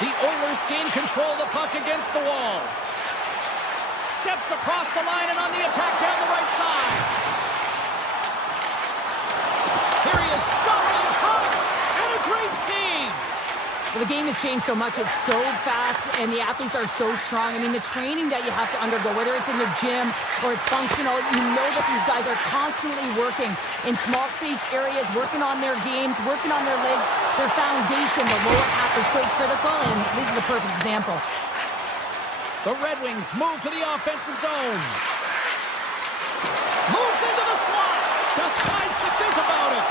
The Oilers gain control of the puck against the wall. Steps across the line and on the attack down the right side. Here he is, shot right in front. And a great save. Well, the game has changed so much. It's so fast, and the athletes are so strong. I mean, the training that you have to undergo, whether it's in the gym or it's functional, you know that these guys are constantly working in small space areas, working on their games, working on their legs. Their foundation, the lower half, is so critical, and this is a perfect example. The Red Wings move to the offensive zone. Moves into the slot. Decides to think about it.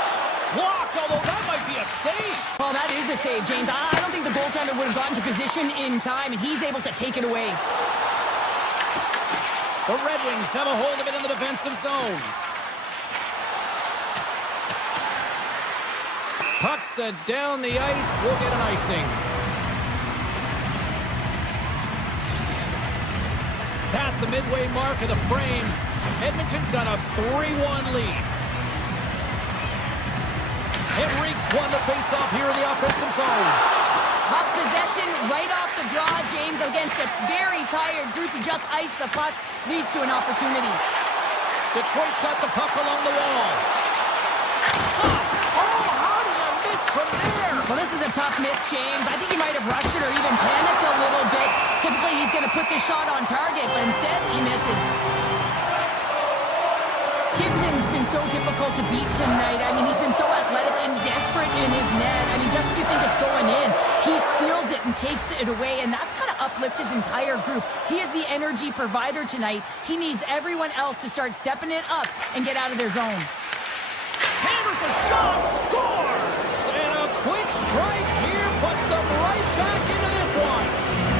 Blocked, although that might be a save. Well, that is a save, James. I don't think the goaltender would have gotten to position in time, and he's able to take it away. The Red Wings have a hold of it in the defensive zone. Puck sent down the ice. We'll get an icing. Past the midway mark of the frame, Edmonton's got a 3-1 lead. Henrique's won the faceoff here in the offensive zone. Puck possession right off the draw, James. against a very tired group. He just iced the puck, leads to an opportunity. Detroit's got the puck along the wall. Shot! Oh, how do you miss from there? Well, this is a tough miss, James. I think he might have rushed it or even panicked a little bit. Typically, he's going to put this shot on target, but instead, he misses. Gibson's been so difficult to beat tonight. I mean, he's been so athletic and desperate in his net. I mean, just when you think it's going in, he steals it and takes it away, and that's kind of uplifted his entire group. He is the energy provider tonight. He needs everyone else to start stepping it up and get out of their zone. Hammers a shot, scores! And a quick strike here puts them right back into this one.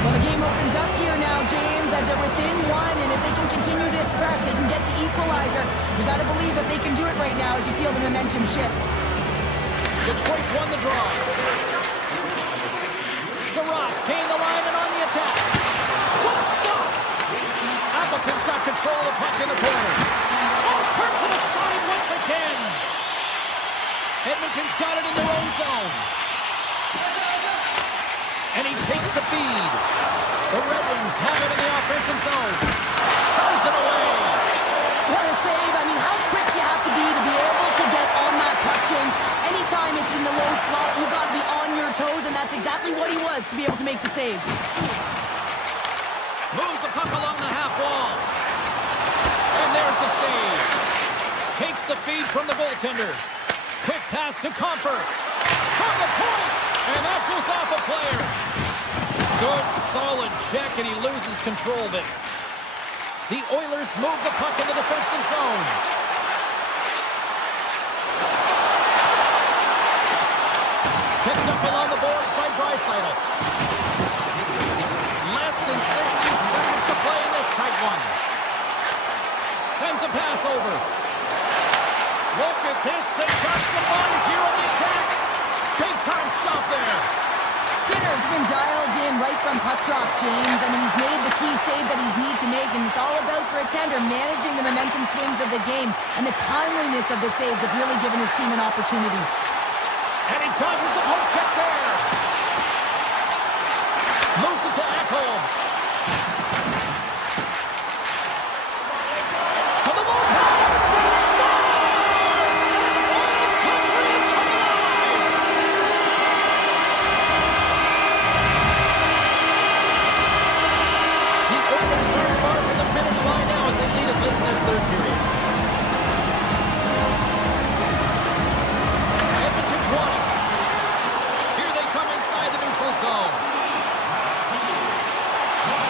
Well, the game opens up here now, James, as they're within one, and if they can continue this press, they can get the equalizer. You got to believe that they can do it right now as you feel the momentum shift. Detroit's won the draw. Sherratt's gained the line and on the attack. What a stop! Appleton's got control of the puck in the corner. Oh, turns it aside once again. Edmonton's got it in their own zone. And he takes the feed. The Red Wings have it in the offensive zone. Turns it away. What a save. I mean, how quick you have to be able to get on that puck, James. Anytime it's in the low slot, you got to be on your toes, and that's exactly what he was to be able to make the save. Moves the puck along the half wall. And there's the save. Takes the feed from the goaltender. Quick pass to Comfort. From the point. And that goes off a player. Good, solid check, and he loses control of it. The Oilers move the puck in the defensive zone. Picked up along the boards by Draisaitl. Less than 60 seconds to play in this tight one. Sends a pass over. Look at this. They've got some bodies here on the attack. Big time stop there. Skinner's been dialed in right from puck drop, James. I mean, he's made the key save that he's need to make, and it's all about, for a tender, managing the momentum swings of the game, and the timeliness of the saves have really given his team an opportunity. And he dodges the poke check there. Moves it to Ekholm. For the low side. Scores! And all country is coming alive. The Oilers are far from the finish line now as they lead it late in this third period. Edmonton's won it. Here they come inside the neutral zone.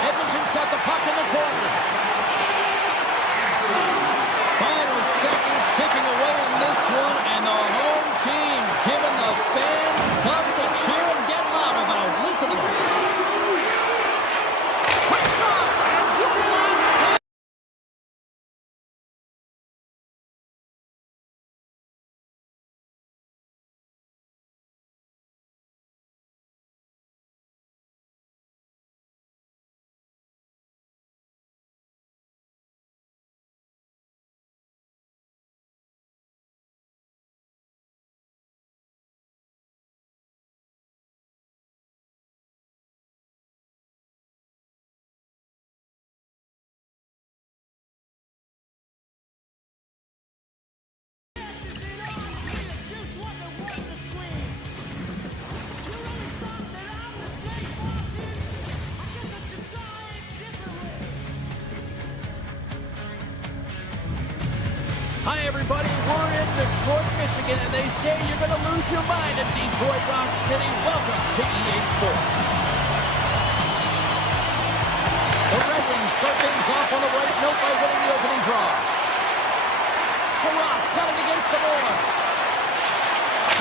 Edmonton's got the puck in the corner. Final seconds ticking away in this one, and the home team giving the fans something to cheer and get loud about. Listen to them. Quick shot, and one last save. Hi, everybody. We're in Detroit, Michigan, and they say you're going to lose your mind in Detroit Rock City. Welcome to EA Sports. The Red Wings start things off on the right note by winning the opening draw. Sherratt's got it against the boards.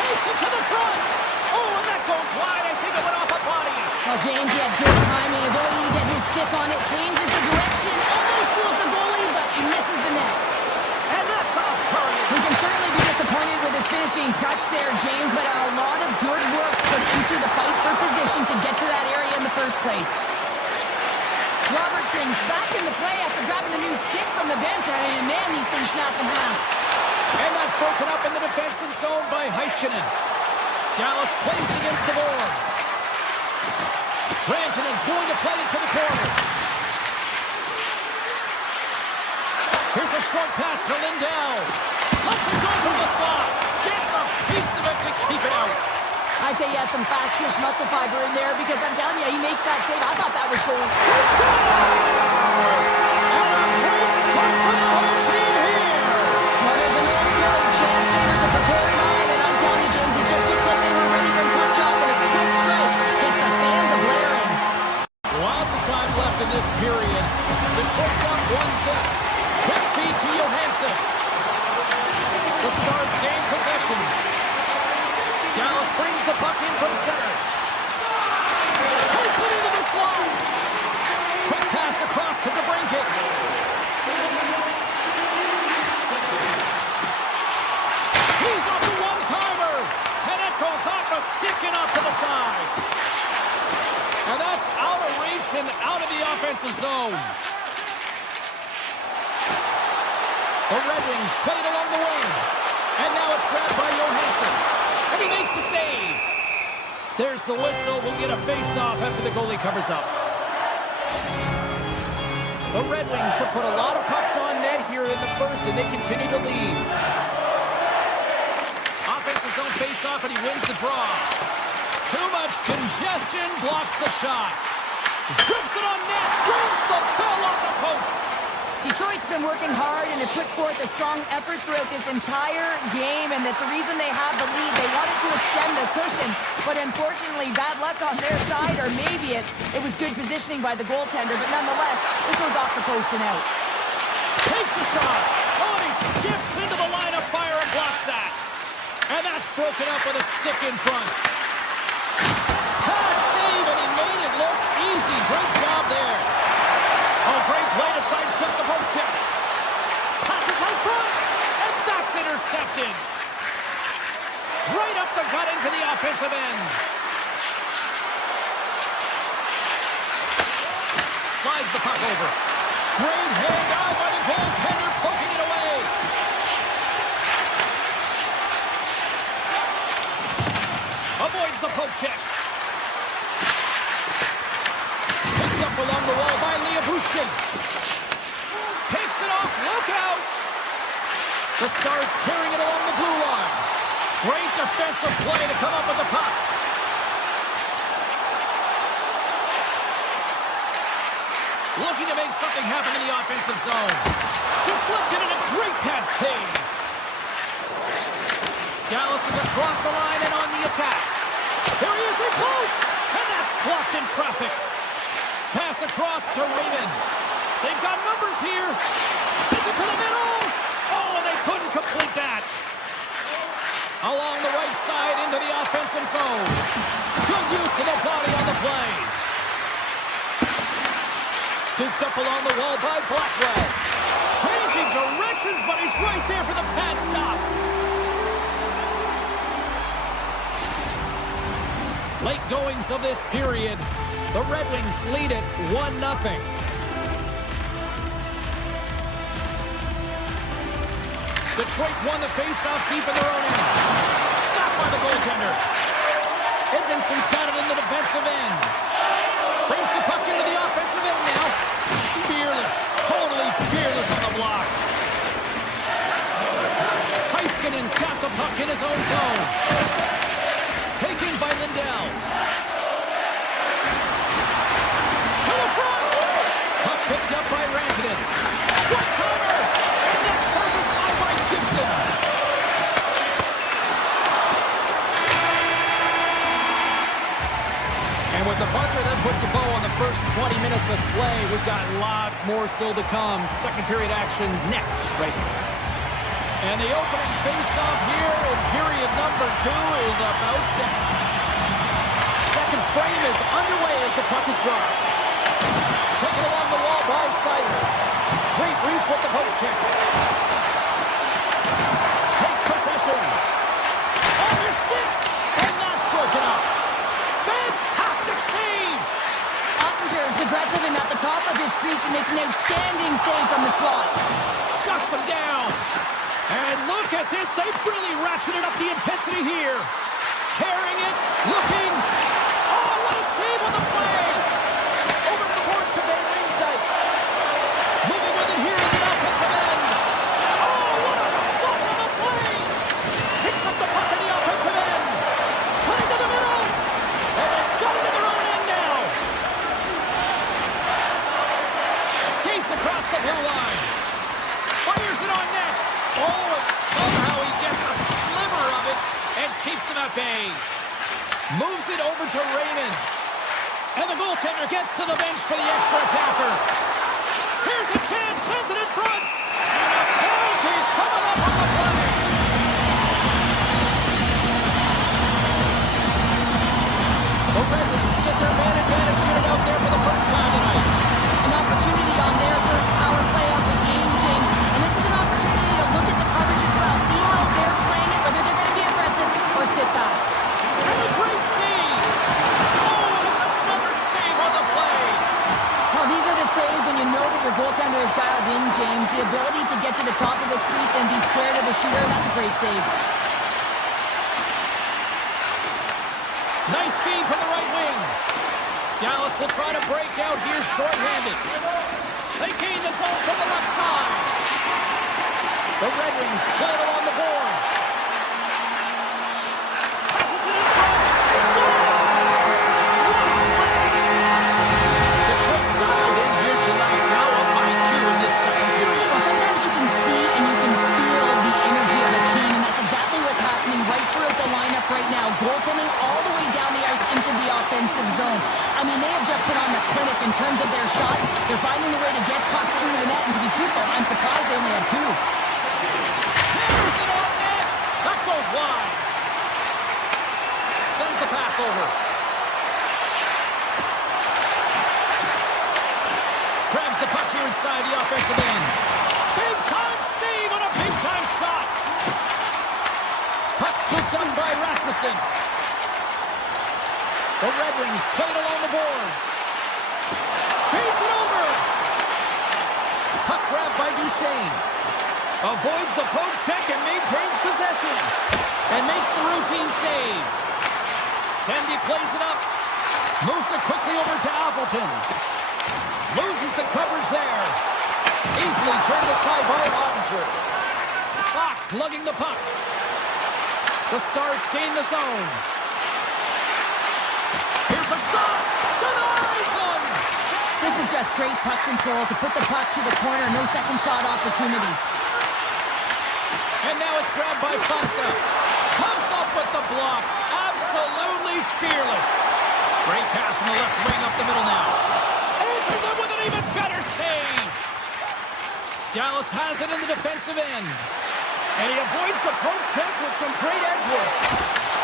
Takes it to the front. Oh, and that goes wide. I think it went off a body. Well, James, he had good timing, ability to get his stick on it, changes the direction, almost fools the goalie, but misses the net. And that's off target. We can certainly be disappointed with his finishing touch there, James, but a lot of good work put into the fight for position to get to that area in the first place. Robertson's back in the play after grabbing a new stick from the bench, and man, these things snap in half. And that's broken up in the defensive zone by Heiskanen. Dallas plays it against the boards. Rantanen's going to play it to the corner. Here's a short pass to Lindell. Lets it go from the slot. Gets a piece of it to keep it out. I'd say he has some fast twitch muscle fiber in there because I'm telling you, he makes that save. I thought that was goal. He scored! And a great start for the home team here. Well, there's an old quote, chance favors the prepared mind, and I'm telling you, James, it just looked like they were ready for puck drop, and a quick strike gets the fans a-blaring. Lots of time left in this period. Detroit's up 1-0. Quick feed to Johansson. The Stars gain possession. Dallas brings the puck in from center. Takes it into the slot. Quick pass across to DeBrincat. He's off the one-timer. And it goes off a stick and off to the side. And that's out of reach and out of the offensive zone. The Red Wings play it along the wing. And now it's grabbed by Johansson. And he makes the save. There's the whistle. We'll get a face-off after the goalie covers up. The Red Wings have put a lot of pucks on net here in the first, and they continue to lead. Offensive zone face-off, and he wins the draw. Too much congestion, blocks the shot. Grips it on net, brings the ball off the post. Detroit's been working hard and have put forth a strong effort throughout this entire game, and that's the reason they have the lead. They wanted to extend the cushion, but unfortunately, bad luck on their side, or maybe it was good positioning by the goaltender, but nonetheless, it goes off the post and out. Takes a shot. Oh, and he skips into the line of fire and blocks that. And that's broken up with a stick in front. Bad save, and he made it look easy. Great job there. Oh, great play to sidestep the poke check. Passes out front, and that's intercepted. Right up the gut into the offensive end. Slides the puck over. Great hand out by the goaltender, poking it away. Avoids the poke check. Picked up along the wall by Pushkin. Takes it off. Look out. The Stars carrying it along the blue line. Great defensive play to come up with the puck. Looking to make something happen in the offensive zone. Deflected and a great pad save. Dallas is across the line and on the attack. Here he is in close. And that's blocked in traffic. Pass across to Raymond. They've got numbers here. Sends it to the middle. Oh, and they couldn't complete that. Along the right side into the offensive zone. Good use of the body on the play. Scooped up along the wall by Blackwell. Changing directions, but he's right there for the pad stop. Late goings of this period. The Red Wings lead it 1-0. Detroit's won the face-off deep in their own end. Stopped by the goaltender. Edmonton's got it in the defensive end. Brings the puck into the offensive end now. Fearless, totally fearless on the block. Heiskanen's got the puck in his own zone. Taken by Lindell. To the front. Puck picked up by Rantanen. One-timer. And that's turned aside by Gibson. And with the buzzer, that puts a bow on the first 20 minutes of play. We've got lots more still to come. Second period action next, right here. And the opening face-off here in period number 2 is about set. Second frame is underway as the puck is dropped. Taken along the wall by Sider. Great reach with the poke check. Takes possession. On his stick, and that's broken up. Fantastic save! Ottinger is aggressive and at the top of his crease and makes an outstanding save from the slot. Shuts him down. And look at this. They've really ratcheted up the intensity here. Carrying it. Looking. Oh, what a save on the play. the blue line. Fires it on net. Oh, and somehow he gets a sliver of it and keeps it at bay. Moves it over to Raymond. And the goaltender gets to the bench for the extra attacker. Here's a chance, sends it in front. And a penalty's coming up on the play. The Red Wings get their man advantage unit out there for the first time tonight. An opportunity on their first power play of the game, James. And this is an opportunity to look at the coverage as well. See how they're playing it, whether they're going to be aggressive or sit back. And a great save. Oh, and it's another save on the play. Well, these are the saves when you know that your goaltender is dialed in, James. The ability to get to the top of the crease and be square to the shooter, that's a great save. Nice feed from the right wing. Dallas will try to break out here short-handed. They gain the zone from the left side. The Red Wings play it along the boards. Passes it in front. He scores! Detroit's dialed in here tonight. Now up by 2 in this second period. Well, sometimes you can see and you can feel the energy of a team, and that's exactly what's happening right throughout the lineup right now. Goaltending all the way down the ice into the offensive zone. I mean, they have just put on the clinic in terms of their shots. They're finding a way to get pucks through the net, and to be truthful, I'm surprised they only have 2. Here's it on net. That goes wide. Sends the pass over. Grabs the puck here inside the offensive end. Big time save on a big time shot. Puck scooped up by Rasmussen. The Red Wings played along the boards. Feeds it over. Puck grabbed by Duchesne. Avoids the poke check and maintains possession. And makes the routine save. Tendy plays it up. Moves it quickly over to Appleton. Loses the coverage there. Easily turned aside by Ottinger. Fox lugging the puck. The Stars gain the zone. Here's a shot. Denies him. This is just great puck control to put the puck to the corner. No second shot opportunity. And now it's grabbed by Fossa. Comes up with the block. Absolutely fearless. Great pass from the left wing up the middle now. Answers it with an even better save. Dallas has it in the defensive end. And he avoids the poke check with some great edge work.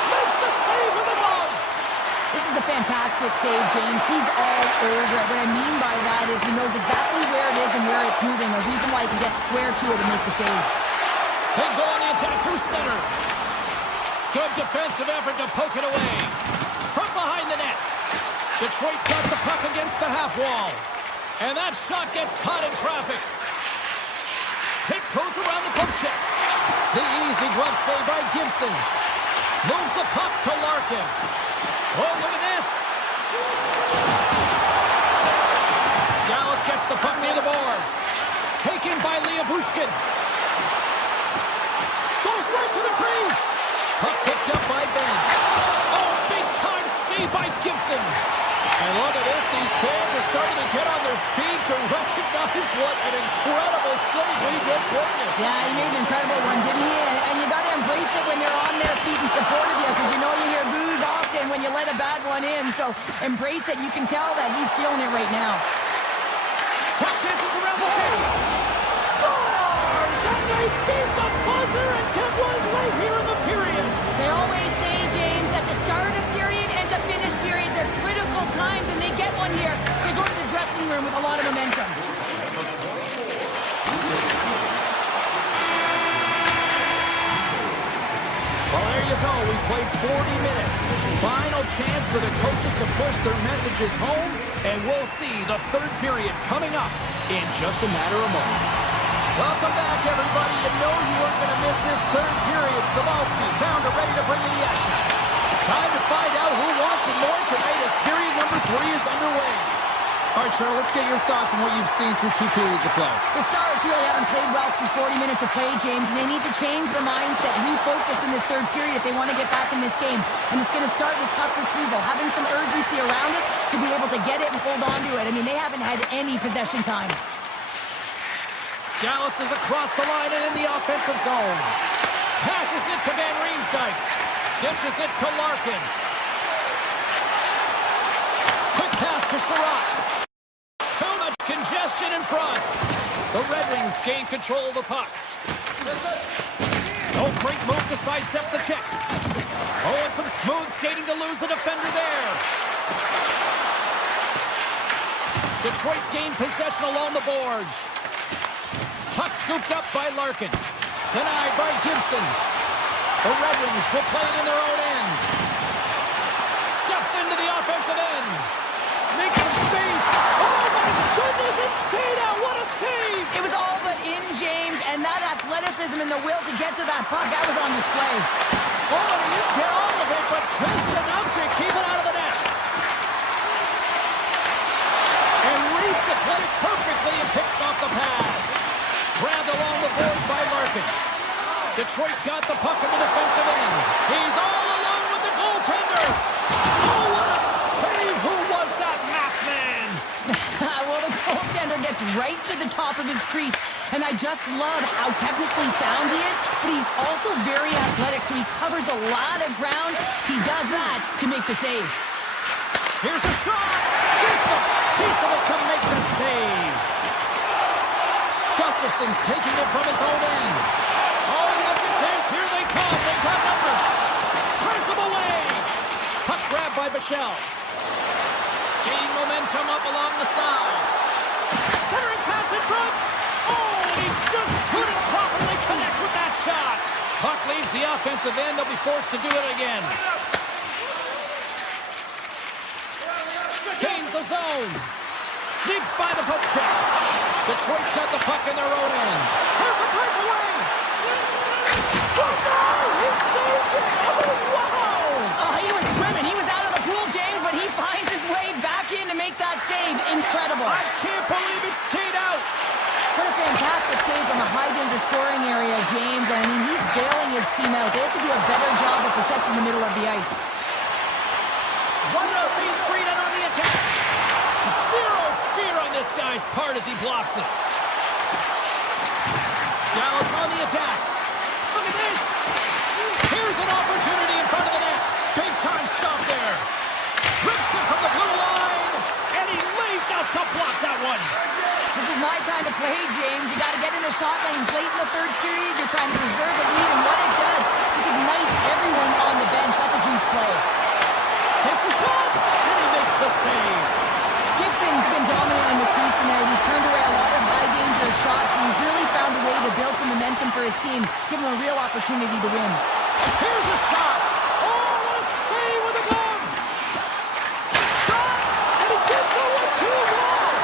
Makes the save with the glove. This is a fantastic save, James. He's all over it. What I mean by that is he knows exactly where it is and where it's moving. A reason why he can get square to it and make the save. They go on the attack through center. Good defensive effort to poke it away. From behind the net. Detroit's got the puck against the half wall. And that shot gets caught in traffic. Tiptoes around the poke check. The easy glove save by Gibson. Moves the puck to Larkin. Oh, look at this. Dallas gets the puck near the boards. Taken by Bushkin. Goes right to the crease. Puck picked up by Ben. Oh, big time save by Gibson. And look at this. These fans are starting to get on their feet to recognize what an incredible save we just witnessed. Yeah, he made an incredible one, didn't he? And you got to embrace it when they're on their feet in support of you, because you know you hear boos often when you let a bad one in. So embrace it. You can tell that he's feeling it right now. Top chances around the table. Scores! And they beat the buzzer and get one right here in the period. They always say, James, that to start a period and to finish periods are critical times, and they get one here. They go to the dressing room with a lot of momentum. Well, there you go. We played 40 minutes. Final chance for the coaches to push their messages home, and we'll see the third period coming up in just a matter of moments. Welcome back, everybody. You know you weren't going to miss this third period. Sabalski found her ready to bring you the action. Time to find out who wants it more tonight as period number 3 is underway. All right, Cheryl, let's get your thoughts on what you've seen through 2 periods of play. The Stars really haven't played well through 40 minutes of play, James, and they need to change their mindset, refocus in this third period if they want to get back in this game. And it's going to start with puck retrieval, having some urgency around it to be able to get it and hold on to it. I mean, they haven't had any possession time. Dallas is across the line and in the offensive zone. Passes it to Van Riemsdyk. Dishes it to Larkin. Quick pass to Sherratt. Too much congestion in front. The Red Wings gain control of the puck. Oh, great move to sidestep the check. Oh, and some smooth skating to lose the defender there. Detroit's gained possession along the boards. Puck scooped up by Larkin. Denied by Gibson. The Red Wings will play it in their own end. Steps into the offensive end. Makes some space. Oh, my goodness, it stayed out. What a save. It was all but in, James, and that athleticism and the will to get to that puck, that was on display. Oh, and he didn't get all of it, but just enough to keep it out of the net. And reads the play perfectly and picks off the pass. Grabbed along the boards by Larkin. Detroit's got the puck in the defensive end. He's all alone with the goaltender. Oh, what a save. Who was that masked man? Well, the goaltender gets right to the top of his crease, and I just love how technically sound he is, but he's also very athletic, so he covers a lot of ground. He does that to make the save. Here's a shot. Gets a piece of it to make the save. Gustafson's taking it from his own end. Oh, look at this. Here they come. They've got numbers. Turns them away. Puck grab by Bichelle. Gaining momentum up along the side. Centering pass in front. Oh, and he just couldn't properly connect with that shot. Puck leaves the offensive end. They'll be forced to do it again. Gains the zone. Sneaks by the poke check. Detroit's got the puck in their own end. Here's a breakaway. Scoop now. He saved it. Oh, wow. Oh, he was swimming. He was out of the pool, James, but he finds his way back in to make that save. Incredible. I can't believe it stayed out. What a fantastic save from a high-danger scoring area, James. I mean, he's bailing his team out. They have to do a better job of protecting the middle of the ice. One up Main Street and on the attack. Zero fear on this guy's part as he blocks it. Dallas on the attack. Look at this. Here's an opportunity in front of the net. Big time stop there. Rips it from the blue line. And he lays out to block that one. This is my kind of play, James. You got to get in the shot lanes late in the third period. You're trying to preserve a lead, and what it does just ignites everyone on the bench. That's a huge play. Takes a shot, and he makes the save. Gibson's been dominant in the crease tonight. He's turned away a lot of high-danger shots, and he's really found a way to build some momentum for his team, give him a real opportunity to win. Here's a shot. Oh, what a save with a glove. Shot, and he gets it with 2 more.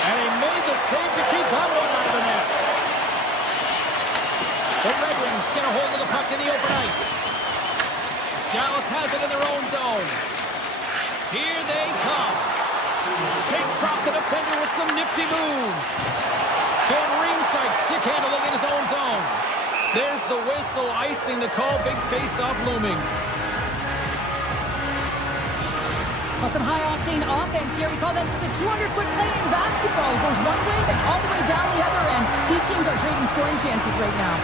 And he made the save to keep that one out of the net. The Red Wings get a hold of the puck in the open ice. Dallas has it in their own zone. Here they come. Shakes off the defender with some nifty moves. Van Riemsdyk stick handling in his own zone. There's the whistle, icing the call. Big face-off looming. Well, some high-octane offense here. We call that the 200-foot play in basketball. It goes one way, then all the way down the other end. These teams are trading scoring chances right now.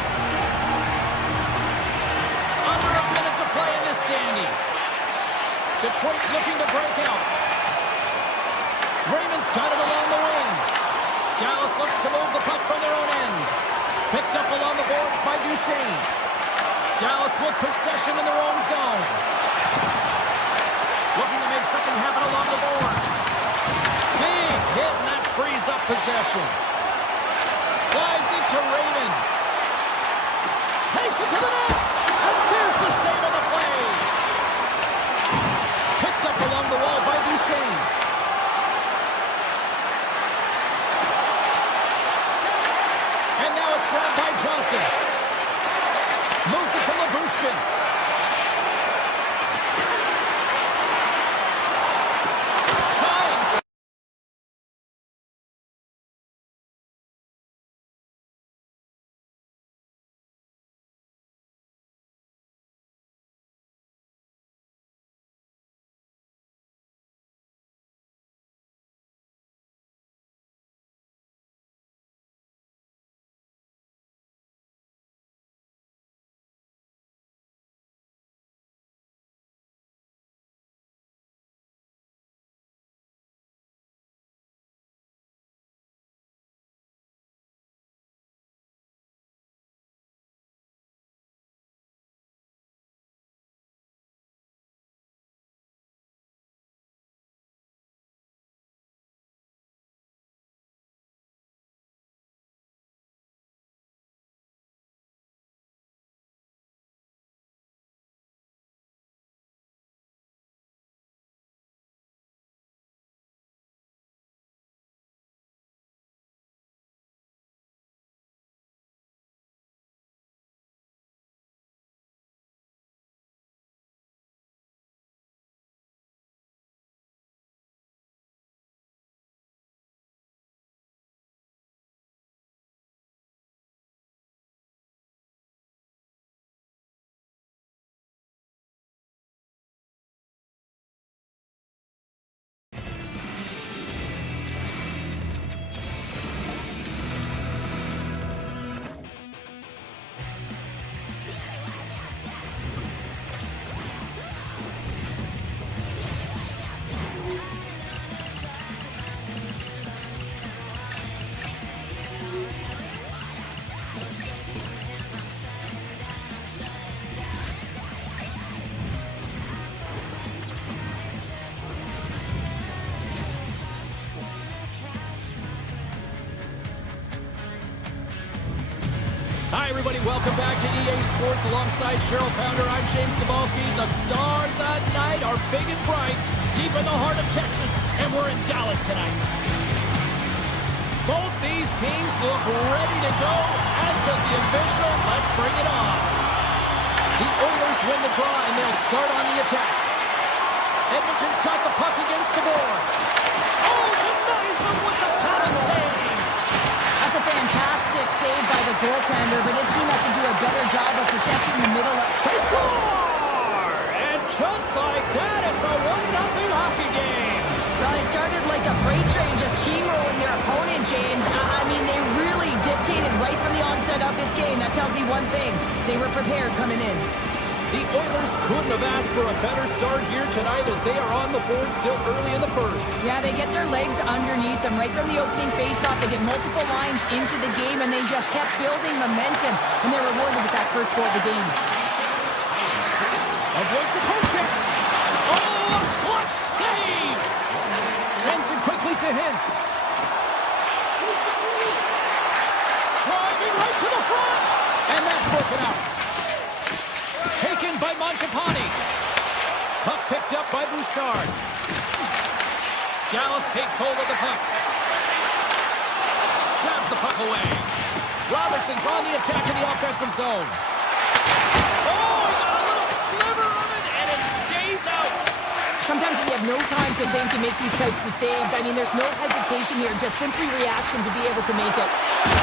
Under a minute to play in this dandy. Detroit's looking to break out. Raymond's got it along the wing. Dallas looks to move the puck from their own end. Picked up along the boards by Duchesne. Dallas with possession in their own zone. Looking to make something happen along the boards. Big hit, and that frees up possession. Slides it to Raymond. Takes it to the net. And there's the save on the play. Picked up along the wall by Duchesne. And now it's grabbed by Johnston. Moves it to Labushkin. Hi, everybody. Welcome back to EA Sports alongside Cheryl Pounder. I'm James Cebulski. The stars at night are big and bright, deep in the heart of Texas, and we're in Dallas tonight. Both these teams look ready to go, as does the official. Let's bring it on. The Oilers win the draw, and they'll start on the attack. Edmonton's got the puck against the boards. Oh, denies them with the paddle save. That's a fantastic save by the goaltender, but his team has to do a better job of protecting the middle. They score! And just like that, it's a 1-0 hockey game. Well, they started like a freight train, just steamrolling their opponent, James. I mean, they really dictated right from the onset of this game. That tells me one thing. They were prepared coming in. The Oilers couldn't have asked for a better start here tonight as they are on the board still early in the first. Yeah, they get their legs underneath them right from the opening faceoff. They get multiple lines into the game, and they just kept building momentum, and they're rewarded with that first goal of the game. Avoids the post check. Oh, a clutch save! Sends it quickly to Hintz. Driving right to the front! And that's broken out. Taken by Mangiapane. Puck picked up by Bouchard. Dallas takes hold of the puck. Grabs the puck away. Robertson's on the attack in the offensive zone. Oh, he got a little sliver of it, and it stays out. Sometimes when you have no time to think to make these types of saves, I mean, there's no hesitation here, just simply reaction to be able to make it.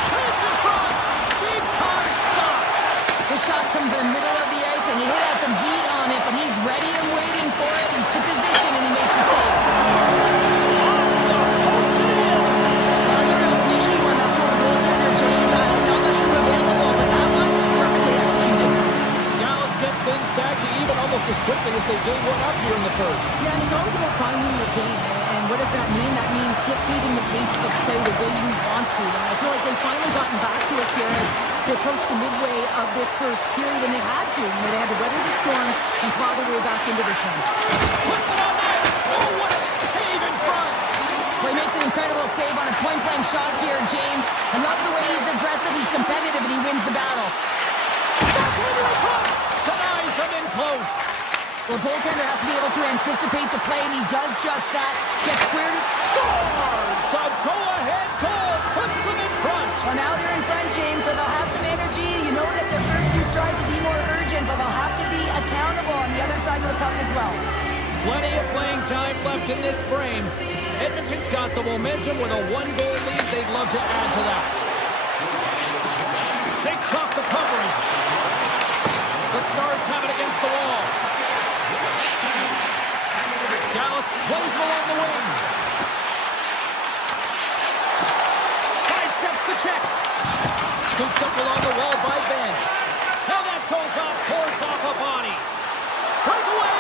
Chance in front. Big time stop. The shots come to the middle of the ice, and he has some heat on it, but he's ready and waiting for it. He's to position, and he makes the save. Well, that's a real sneaky one, that poor goaltender, James. I'm not much room available, but that one, perfectly executed. Dallas gets things back to even almost as quickly as they gave one up here in the first. Yeah, and it's always about finding your game. And what does that mean? That means dictating the pace of play the way you want to. And I feel like they've finally gotten back to it here as they approached the midway of this first period, and they had to. You know, they had to weather the storm and claw their way back into this one. Puts it on net. Oh, what a save in front. Well, he makes an incredible save on a point-blank shot here, James. I love the way he's aggressive, he's competitive, and he wins the battle. Backhander in front. Denies him in close. Well, goaltender has to be able to anticipate the play, and he does just that. Gets squared it. Scores! The go-ahead goal puts them in front. Well, now they're in front, James, so they'll have some energy. You know that their first few strides will be more urgent, but they'll have to be accountable on the other side of the puck as well. Plenty of playing time left in this frame. Edmonton's got the momentum with a one-goal lead. They'd love to add to that. Shakes off the coverage. The Stars have it against the wall. Dallas plays along the wing. Sidesteps the check. Scooped up along the wall by Ben. Now that goes off, pours off a body. Breakaway.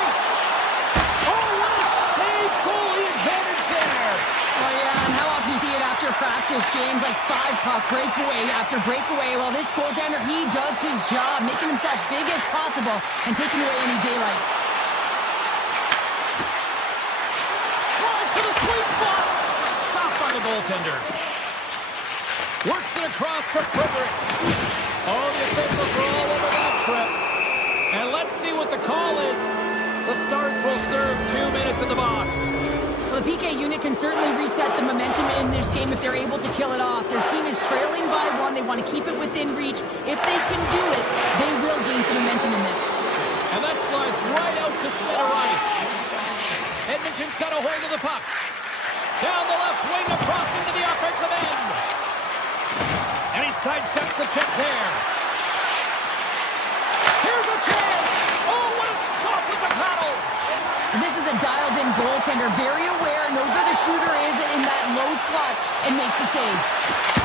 Oh, what a save! Goalie advantage there. Well, yeah, and how often do you see it after practice, James? Like 5-puck breakaway after breakaway. Well, this goaltender, he does his job, making himself big as possible and taking away any daylight. Drives to the sweet spot. Stopped by the goaltender. Works it across to Frederick. Oh, the officials were all over that trip. And let's see what the call is. The Stars will serve 2 minutes in the box. Well, the PK unit can certainly reset the momentum in this game if they're able to kill it off. Their team is trailing by 1. They want to keep it within reach. If they can do it, they will gain some momentum in this. And that slides right out to center ice. Edmonton's got a hold of the puck. Down the left wing, across into the offensive end. And he sidesteps the check there. Here's a chance. Oh, what a stop with the paddle. This is a dialed-in goaltender, very aware, knows where the shooter is in that low slot, and makes the save.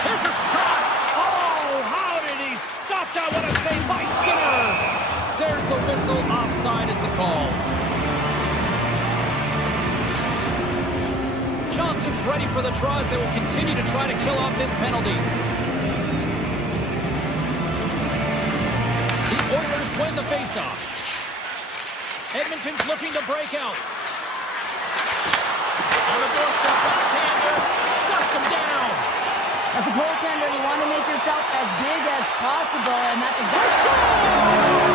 Here's a shot. Oh, how did he stop that? What a save by Skinner. There's the whistle. Offside is the call. Johnson's ready for the draws. They will continue to try to kill off this penalty. The Oilers win the faceoff. Edmonton's looking to break out. On the doorstep, backhander, shuts him down. As the goal goaltender, you want to make yourself as big as possible, and that's exactly...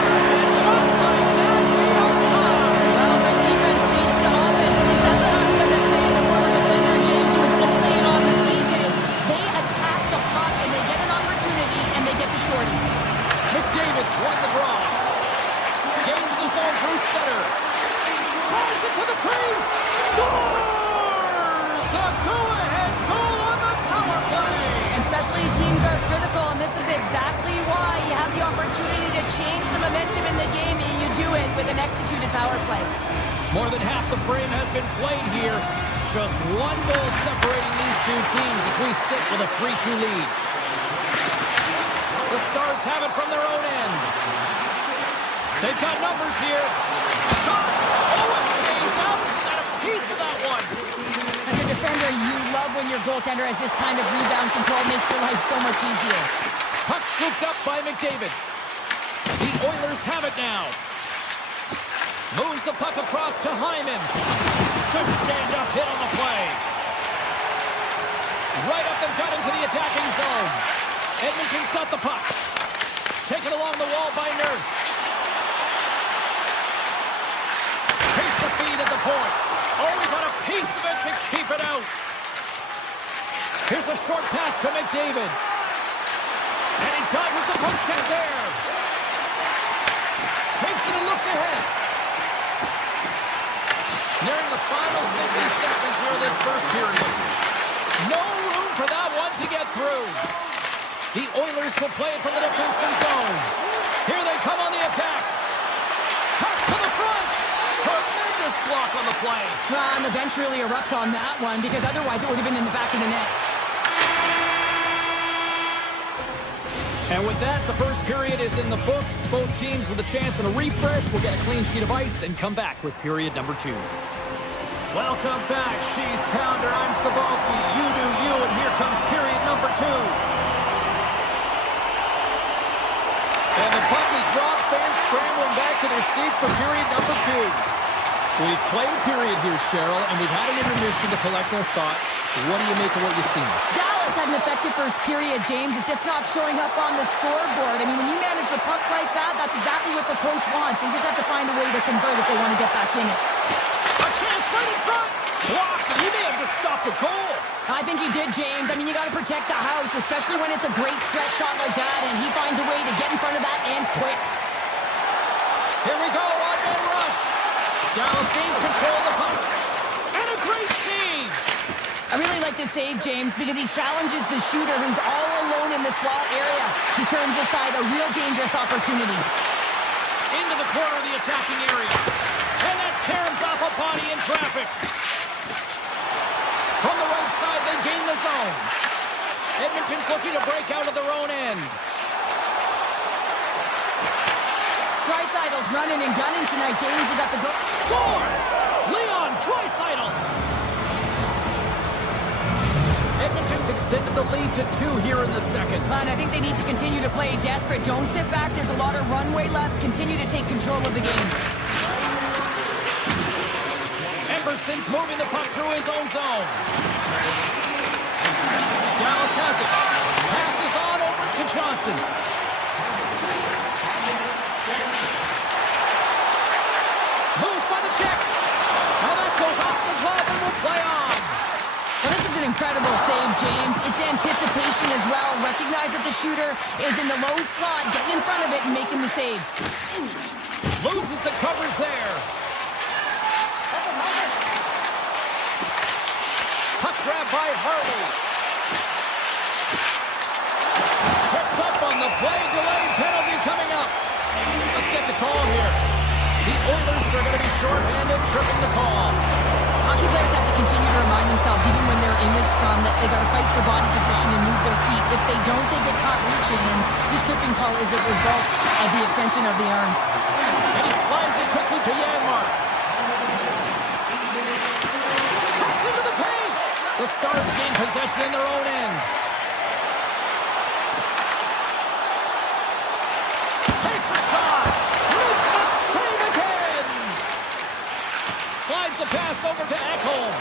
And just like that, we are tied. Well, great defense leads to offense. At least that's what I'm going to say as a former defender, James, who was only on the PK. They attack the puck, and they get an opportunity, and they get the shorty. McDavid's won the draw. Gains the zone through center. Tries it to the crease. Scores! The go-ahead goal on the power play. And especially teams are critical, and this is exactly why you have the opportunity to change the momentum in the game, and you do it with an executed power play. More than half the frame has been played here. Just one goal separating these two teams as we sit with a 3-2 lead. The Stars have it from their own end. They've got numbers here. Shot! Oh, it stays out. He's got a piece of that one. As a defender, you love when your goaltender has this kind of rebound control. Makes your life so much easier. Puck scooped up by McDavid. The Oilers have it now. Moves the puck across to Hyman. Good stand-up hit on the play. Right up and cut into the attacking zone. Edmonton's got the puck. Taken along the wall by Nurse. Takes the feed at the point. Oh, he got a piece of it to keep it out. Here's a short pass to McDavid. And he dodges the poke check there. Takes it and looks ahead. Nearing the final 60 seconds here of this first period. No room for that one to get through. The Oilers will play it from the defensive zone. Here they come on the attack. Cuts to the front. Tremendous block on the play. And the bench really erupts on that one, because otherwise it would have been in the back of the net. And with that, the first period is in the books. Both teams with a chance and a refresh will get a clean sheet of ice and come back with period number 2. Welcome back, She's Pounder. I'm Sabalski. You do you, and here comes period number 2. And the puck is dropped. Fans scrambling back to their seats for period number 2. We've played a period here, Cheryl, and we've had an intermission to collect our thoughts. What do you make of what you've seen? Dallas had an effective first period, James. It's just not showing up on the scoreboard. I mean, when you manage the puck like that, that's exactly what the coach wants. They just have to find a way to convert if they want to get back in it. A chance right in front. Blocked. He may have just stopped the goal. I think he did, James. I mean, you got to protect the house, especially when it's a great threat shot like that, and he finds a way to get in front of that and quick. Here we go, one-man rush. Dallas gains control of the puck. And a great save. I really like this save, James, because he challenges the shooter who's all alone in the slot area. He turns aside a real dangerous opportunity. Into the corner of the attacking area. And that tears off a body in traffic. From the right side, they gain the zone. Edmonton's looking to break out of their own end. Dreisaitl's running and gunning tonight, James. He got the goal. Scores! Leon Draisaitl! Edmonton's extended the lead to 2 here in the second. And I think they need to continue to play desperate. Don't sit back. There's a lot of runway left. Continue to take control of the game. Emerson's moving the puck through his own zone. Dallas has it. Passes on over to Johnston. Moves by the check. Now that goes off the glove and will play on. Well, this is an incredible save, James. It's anticipation as well. Recognize that the shooter is in the low slot, getting in front of it and making the save. Loses the coverage there. Puck grab by Harley. Tripped up on the play. Delayed penalty coming up. Let's get the call here. The Oilers are going to be shorthanded, tripping the call. Hockey players have to continue to remind themselves, even when they're in this scrum, that they got to fight for body position and move their feet. If they don't, they get caught reaching, and this tripping call is a result of the extension of the arms. And he slides it quickly to Janmark. Cuts into the paint. The Stars gain possession in their own end. Takes a shot. Makes the save again. Slides the pass over to Ekholm.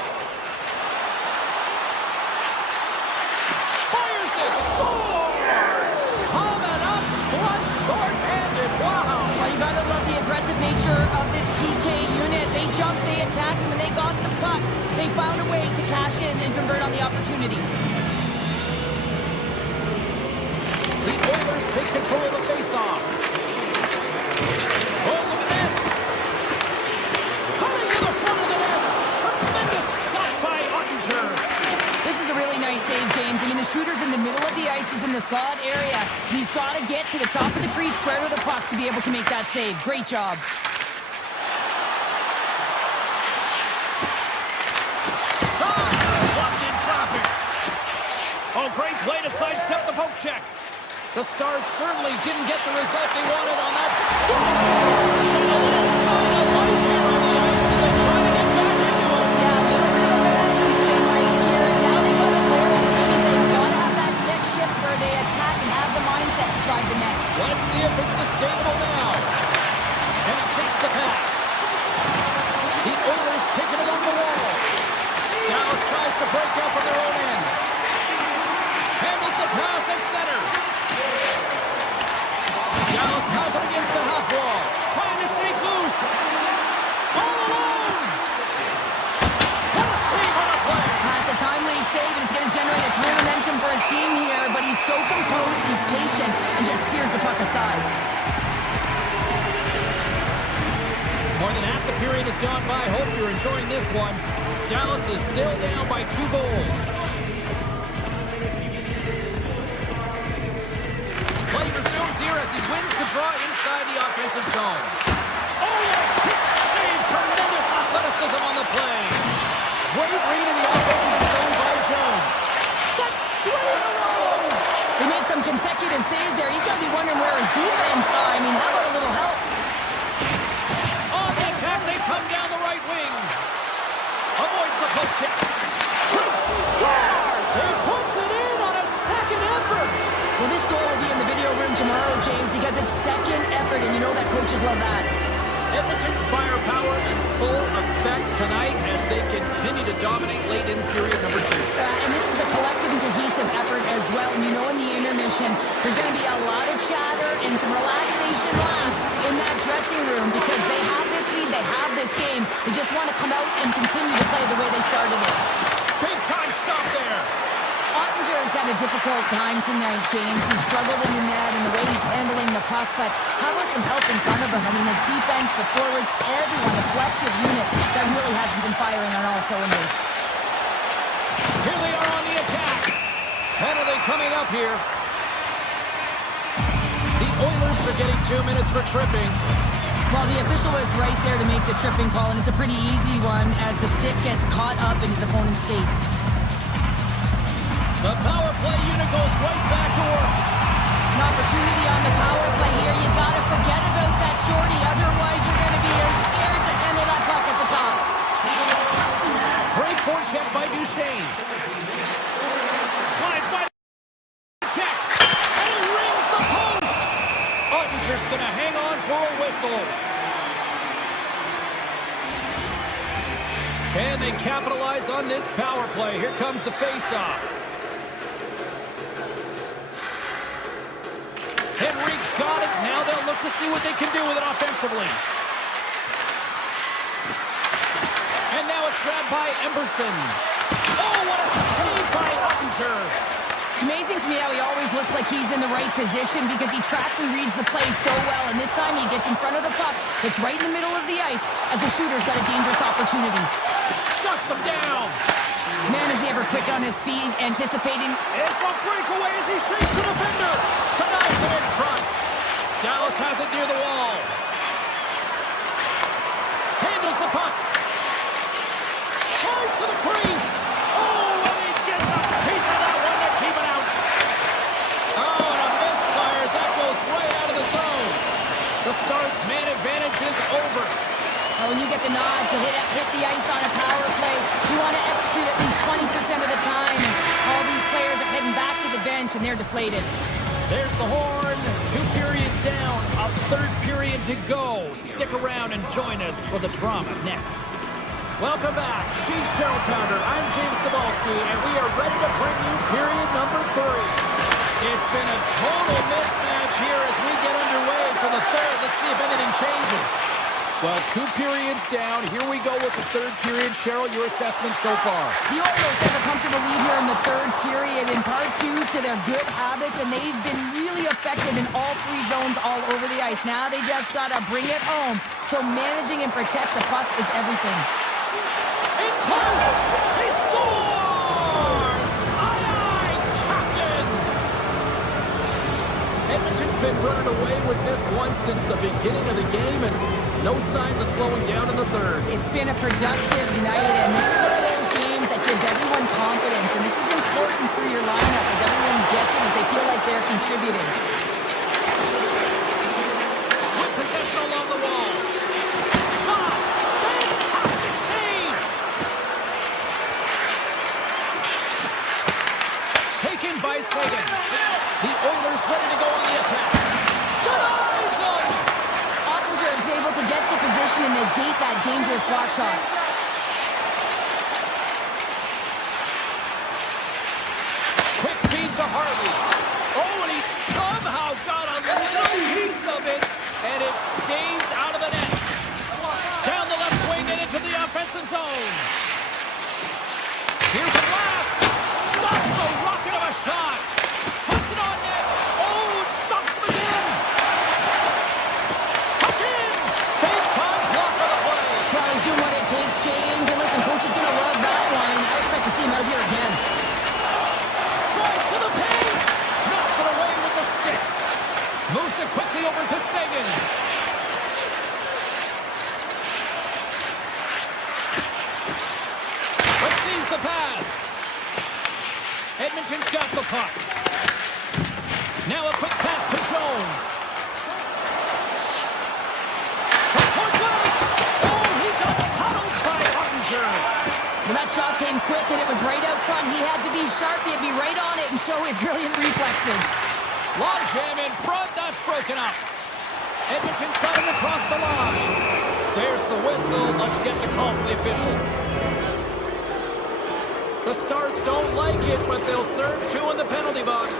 Fires it. nature of this PK unit. They jumped, they attacked, and when they got the puck, they found a way to cash in and convert on the opportunity. The Oilers take control of the faceoff. Oh, look at this. Coming to the front of the net. Tremendous stop by Ottinger. This is a really nice save, James. I mean, the shooter's in the middle of the ice. He's in the slot area. And he's got to get to the top of the crease square with the puck to be able to make that save. Great job. Shot! Blocked in traffic. Oh, great play to sidestep the poke check. The Stars certainly didn't get the result they wanted on that. Stars! And a little sign of life here on the ice as they try to get back into it. Yeah, a little bit of a momentum swing right here. And now they got a player, which means they've got to have that next shift where they attack and have the mindset to drive the net. Let's see if it's sustainable now. And he takes the pass. The Oilers take it along the wall. Dallas tries to break out from their own end. Handles the pass at center. Dallas has it against the half wall. Trying to shake loose. All alone. What a save on a play. It's a timely save, and it's going to generate a ton of momentum for his team here, but he's so composed, he's patient, and just steers the puck aside. More than half the period has gone by. Hope you're enjoying this one. Dallas is still down by 2 goals. Play resumes here as he wins the draw inside the offensive zone. Oh, a quick save. Tremendous athleticism on the play. Great read in the offensive zone by Jones. That's 3 in a row. They make some consecutive saves there. He's got to be wondering where his defense are. I mean, how about a little help? On the attack, they come down the right wing. Avoids the poke check. Scores! He puts it in on a second effort. Well, this goal will be in the video room tomorrow, James, because it's second effort, and you know that coaches love that. Edmonton's firepower in full effect tonight as they continue to dominate late in period number 2. And this is a collective and cohesive effort as well. And you know in the intermission, there's going to be a lot of chatter and some relaxation laughs in that dressing room because they have this lead, they have this game. They just want to come out and continue to play the way they started it. Big time stop there. Ottinger has had a difficult time tonight, James. He's struggled in the net and the way he's handling the puck, but how about some help in front of him? I mean, his defense, the forwards, everyone, the collective unit that really hasn't been firing on all cylinders. Here they are on the attack. Penalty coming up here. The Oilers are getting 2 minutes for tripping. Well, the official was right there to make the tripping call, and it's a pretty easy one as the stick gets caught up in his opponent's skates. The power play unit goes right back to work. An opportunity on the power play here. You got to forget about that shorty. Otherwise, you're going to be scared to handle that puck at the top. Great forecheck by Duchesne. Slides by check. And he rings the post. Ottinger's going to hang on for a whistle. Can they capitalize on this power play? Here comes the faceoff. Henrique's got it. Now they'll look to see what they can do with it offensively. And now it's grabbed by Emberson. Oh, what a save by Ottinger. It's amazing to me how he always looks like he's in the right position because he tracks and reads the play so well. And this time he gets in front of the puck. It's right in the middle of the ice as the shooter's got a dangerous opportunity. Shuts him down. Man, is he ever quick on his feet, anticipating. It's a breakaway as he shakes the defender. Denies it in front. Dallas has it near the wall. Handles the puck. Tries to the crease. Oh, and he gets a piece of that one to keep it out. Oh, and a misfire as that goes right out of the zone. The Stars' man advantage is over. When you get the nod to hit the ice on a power play, you want to execute at least 20% of the time. And all these players are heading back to the bench, and they're deflated. There's the horn. 2 periods down. A 3rd period to go. Stick around and join us for the drama next. Welcome back. She's Cheryl Pounder. I'm James Cebulski, and we are ready to bring you period number 3. It's been a total mismatch here as we get underway for the 3rd. Let's see if anything changes. Well, 2 periods down. Here we go with the third period. Cheryl, your assessment so far? The Oilers have a comfortable lead here in the third period, in part due to their good habits, and they've been really effective in all 3 zones all over the ice. Now they just got to bring it home. So managing and protect the puck is everything. In close! He scores! Aye, aye, Captain! Edmonton's been running away with this one since the beginning of the game, and no signs of slowing down in the third. It's been a productive night, and this is one of those games that gives everyone confidence, and this is important for your lineup as everyone gets it, as they feel like they're contributing. With possession along the wall. Shot! Fantastic save! Taken by Sagan. The Oilers ready to go on the attack. Denies him! Ottinger is able to get to position and negate that dangerous slot shot. Quick feed to Harley. Oh, and he somehow got a little piece of it, and it stays out of the net. Down the left wing and into the offensive zone. Here's the blast. Stops the rocket of a shot. Puts it on net. Oh, it stops him again. Again. Big time block on the play. Well, he's doing what it takes, James, and listen, coach is going to love that one. I expect to see him out here again. Drives to the paint. Knocks it away with the stick. Moves it quickly over to Sagan. Receives the pass. Edmonton's got the puck. Now a quick pass to Jones. From point blank. Oh, he got huddled by Ottinger. Well, that shot came quick, and it was right out front. He had to be sharp. He had to be right on it and show his brilliant reflexes. Long jam in front. That's broken up. Edmonton's got him across the line. There's the whistle. Let's get the call from the officials. The Stars don't like it, but they'll serve 2 in the penalty box.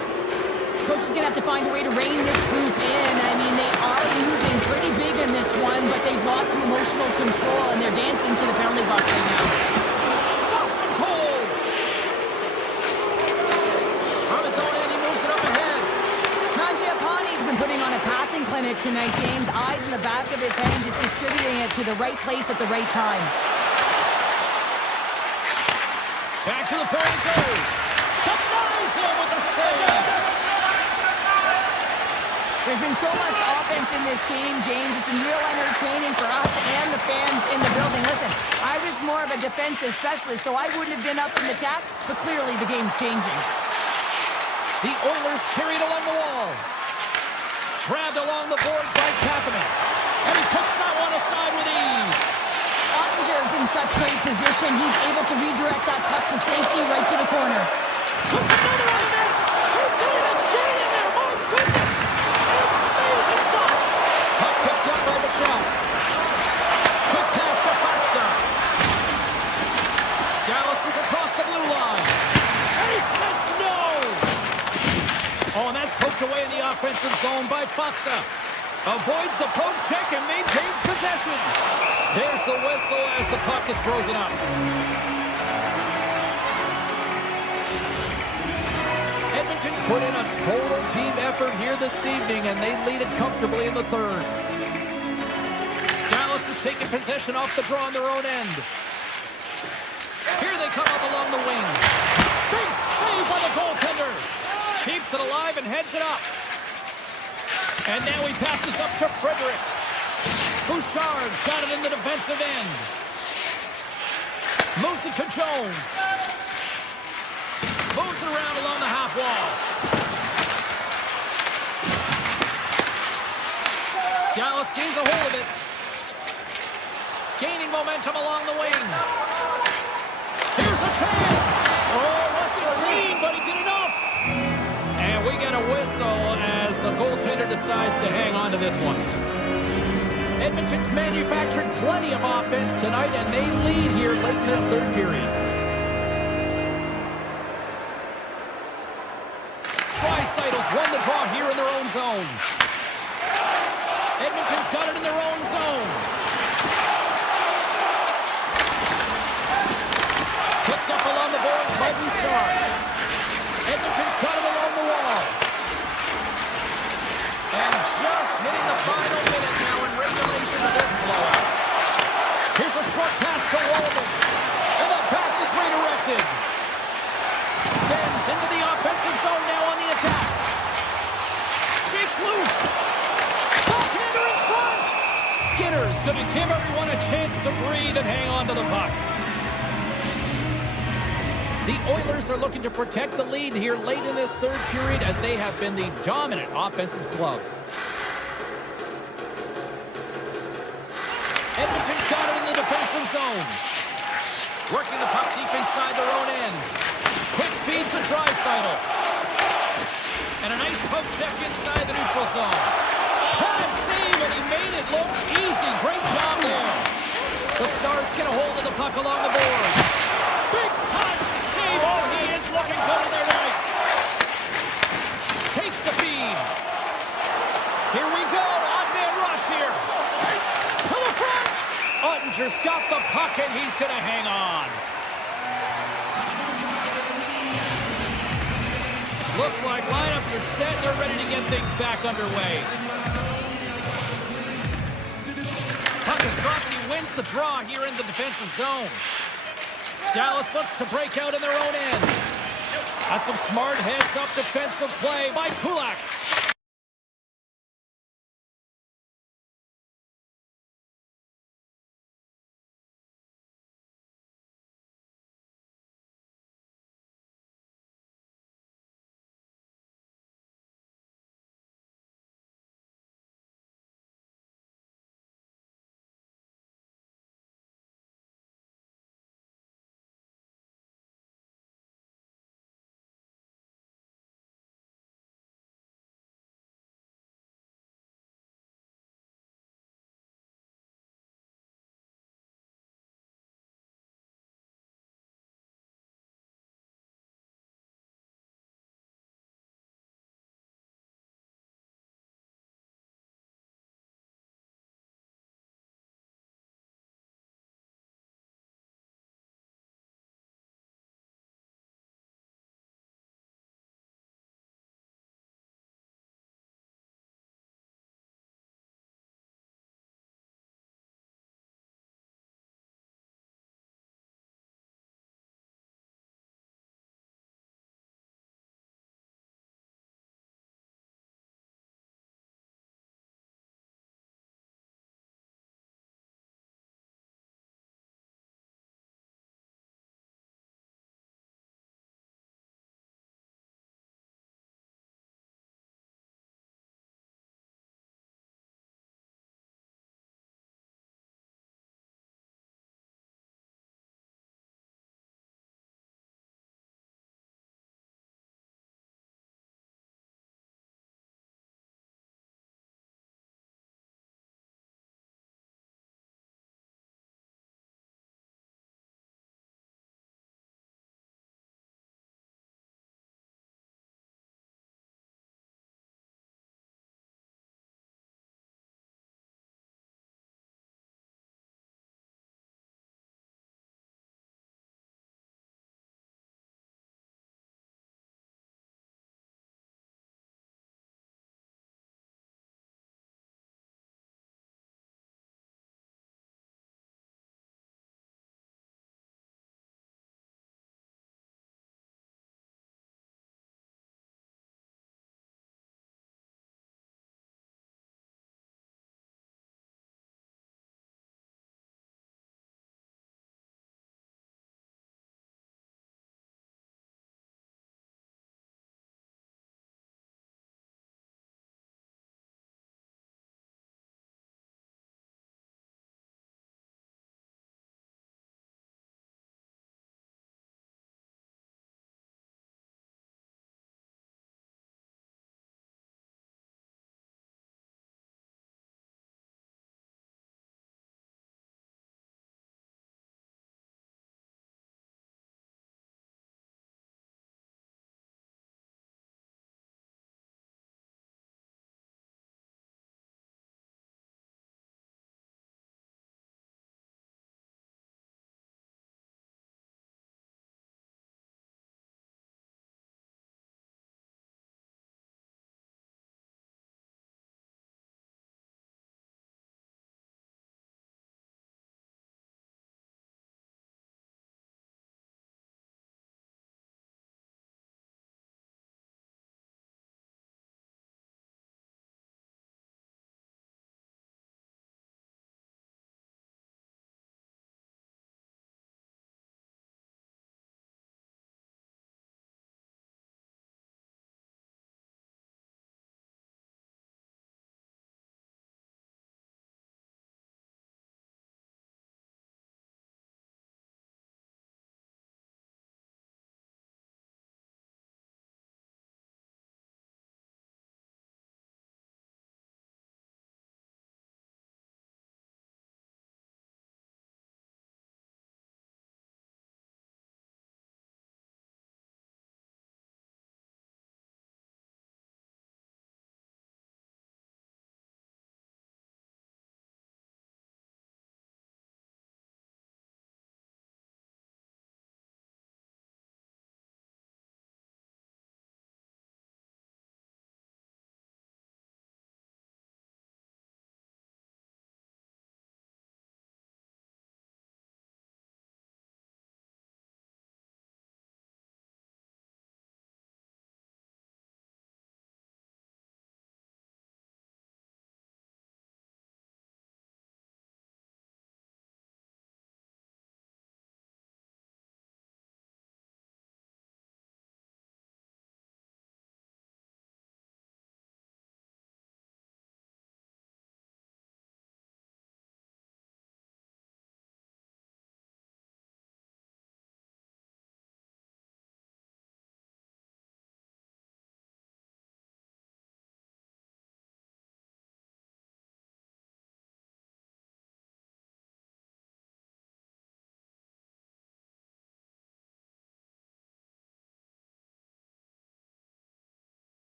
Coach is going to have to find a way to rein this group in. I mean, they are losing pretty big in this one, but they've lost some emotional control, and they're dancing to the penalty box right now. Stops him cold. From his own end, he moves it up ahead. Mangiapane's been putting on a passing clinic tonight, James. Eyes in the back of his head, just distributing it to the right place at the right time. Back to the point it goes. Denies him with the save. There's been so much offense in this game, James. It's been real entertaining for us and the fans in the building. Listen, I was more of a defensive specialist, so I wouldn't have been up in the attack, but clearly the game's changing. The Oilers carried along the wall. Grabbed along the boards by Kapanen. And he puts that one aside with ease. Ottinger's in such great position. He's able to redirect that puck to safety right to the corner. Puts another on the net. He did it again in there. My goodness. Amazing stops. Puck picked up by Michelle. Quick pass to Faksa. Dallas is across the blue line. And he says no. Oh, and that's poked away in the offensive zone by Faksa. Avoids the poke check and maintains possession. There's the whistle as the puck is frozen up. Edmonton's put in a total team effort here this evening, and they lead it comfortably in the third. Dallas has taken possession off the draw on their own end. Here they come up along the wing. Big save by the goaltender. Keeps it alive and heads it up. And now he passes up to Frederick. Bouchard's got it in the defensive end. Moves it to Jones. Moves it around along the half wall. Dallas gains a hold of it. Gaining momentum along the wing. Here's a chance. Oh, wasn't clean, but he did enough. And we get a whistle as the goaltender decides to hang on to this one. Edmonton's manufactured plenty of offense tonight, and they lead here late in this third period. Tri-Cycles won the draw here in their own zone. Edmonton's got it in their own zone. going to give everyone a chance to breathe and hang on to the puck. The Oilers are looking to protect the lead here late in this third period as they have been the dominant offensive club. Edmonton's got it in the defensive zone. Working the puck deep inside their own end. Quick feed to Draisaitl. And a nice poke check inside the neutral zone. Pad save, and he made it look easy. Great job there. The Stars get a hold of the puck along the boards. Big touch save. Oh, he is looking good in there tonight. Takes the feed. Here we go. Odd man rush here. To the front. Ottinger's got the puck, and he's going to hang on. Looks like lineups are set. They're ready to get things back underway. Puck is dropped. He wins the draw here in the defensive zone. Dallas looks to break out in their own end. That's some smart heads-up defensive play by Kulak.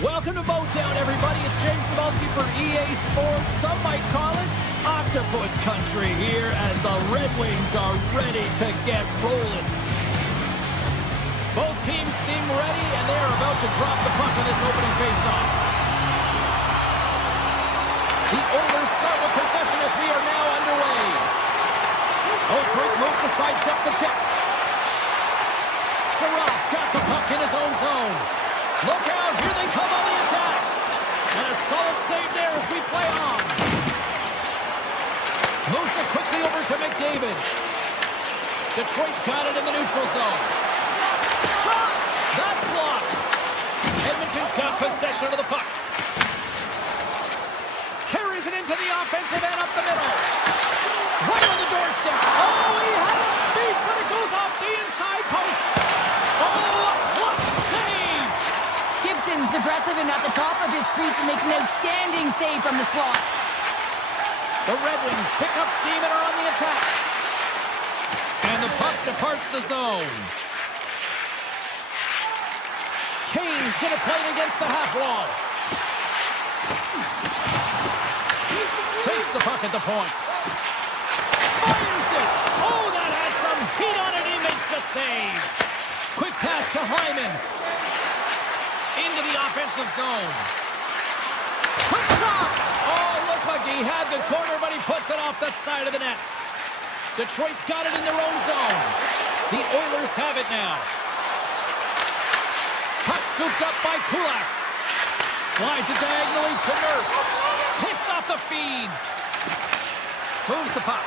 Welcome to Motown, everybody. It's James Cybulski for EA Sports. Some might call it Octopus Country here as the Red Wings are ready to get rolling. Both teams seem ready, and they are about to drop the puck in this opening faceoff. The Oilers start with possession as we are now underway. Oh, great move to sidestep the check. Sherrod's got the puck in his own zone. Look out, here they come on the attack. And a solid save there as we play on. Moves it quickly over to McDavid. Detroit's got it in the neutral zone. Shot! That's blocked. Edmonton's got possession of the puck. Carries it into the offensive end up the middle. Right on the doorstep. Oh, he had it beat, but it goes off the inside post. Oh, a clutch save. Gibson's aggressive and at the top of his crease and makes an outstanding save from the slot. The Red Wings pick up steam and are on the attack. And the puck departs the zone. Kane's going to play it against the half wall. Takes the puck at the point. Fires it. Oh, that has some heat on it. He makes the save. Quick pass to Hyman. Into the offensive zone. Quick shot. Oh, looked like he had the corner, but he puts it off the side of the net. Detroit's got it in their own zone. The Oilers have it now. Puck scooped up by Kulak. Slides it diagonally to Nurse. Picks off the feed. Moves the puck.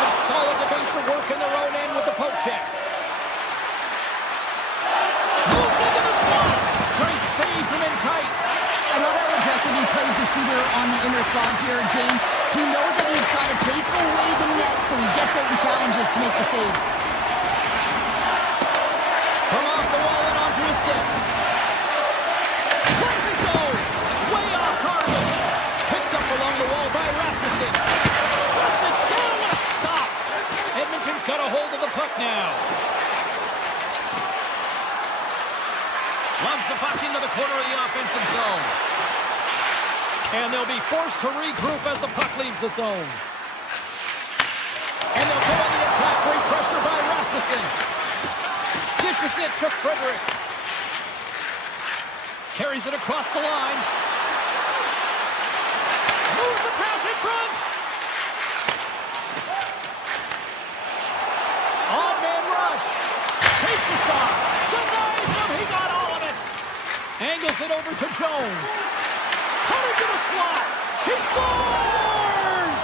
Some solid defensive work in their own end with the poke check. Moves into the slot. Great save from in tight. I love how aggressive he plays the shooter on the inner slot here, James. He knows that he's got to take away the net, so he gets out and challenges to make the save. From off the wall and onto his stick. Lets it go. Way off target. Picked up along the wall by Rasmussen. Shuts it down. A stop. Edmonton's got a hold of the puck now. Loves the puck into the corner of the offensive zone. And they'll be forced to regroup as the puck leaves the zone. And they'll go on the attack. Great pressure by Rasmussen. Dishes it to Frederick. Carries it across the line. Moves the pass in front. Odd man rush. Takes a shot. Denies him. He got all of it. Angles it over to Jones. Cutter to the slot. He scores!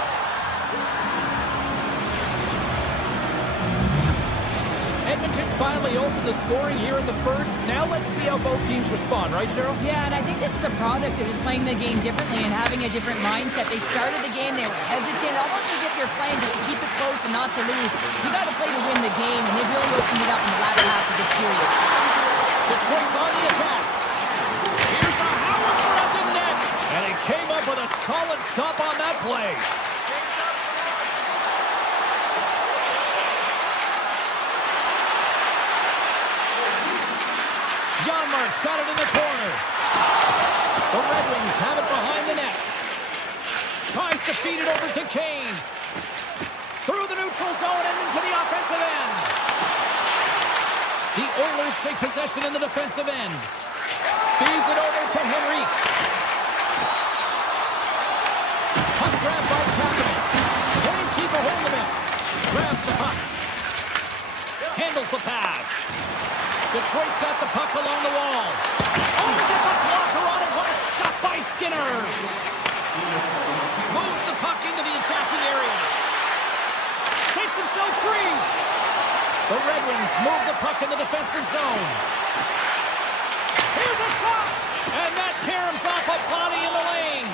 Edmonton's finally opened the scoring here in the first. Now let's see how both teams respond, right, Cheryl? Yeah, and I think this is a product of just playing the game differently and having a different mindset. They started the game, they were hesitant, almost as if you're playing just to keep it close and not to lose. You got to play to win the game, and they've really opened it up in the latter half of this period. Detroit's on the attack. Here's a howitzer at the net. And he came up with a solid stop on that play. Janmark's got it in the corner. The Red Wings have it behind the net. Tries to feed it over to Kane. Through the neutral zone and into the offensive end. The Oilers take possession in the defensive end. Feeds it over to Henrique. Puck grab by Kapanen. Can't keep a hold of it. Grabs the puck. Handles the pass. Detroit's got the puck along the wall. Oh, he gets a blocker on it. What a stop by Skinner. Moves the puck into the attacking area. Takes himself free. The Red Wings move the puck in the defensive zone. Here's a shot. And that caroms off a body in the lane.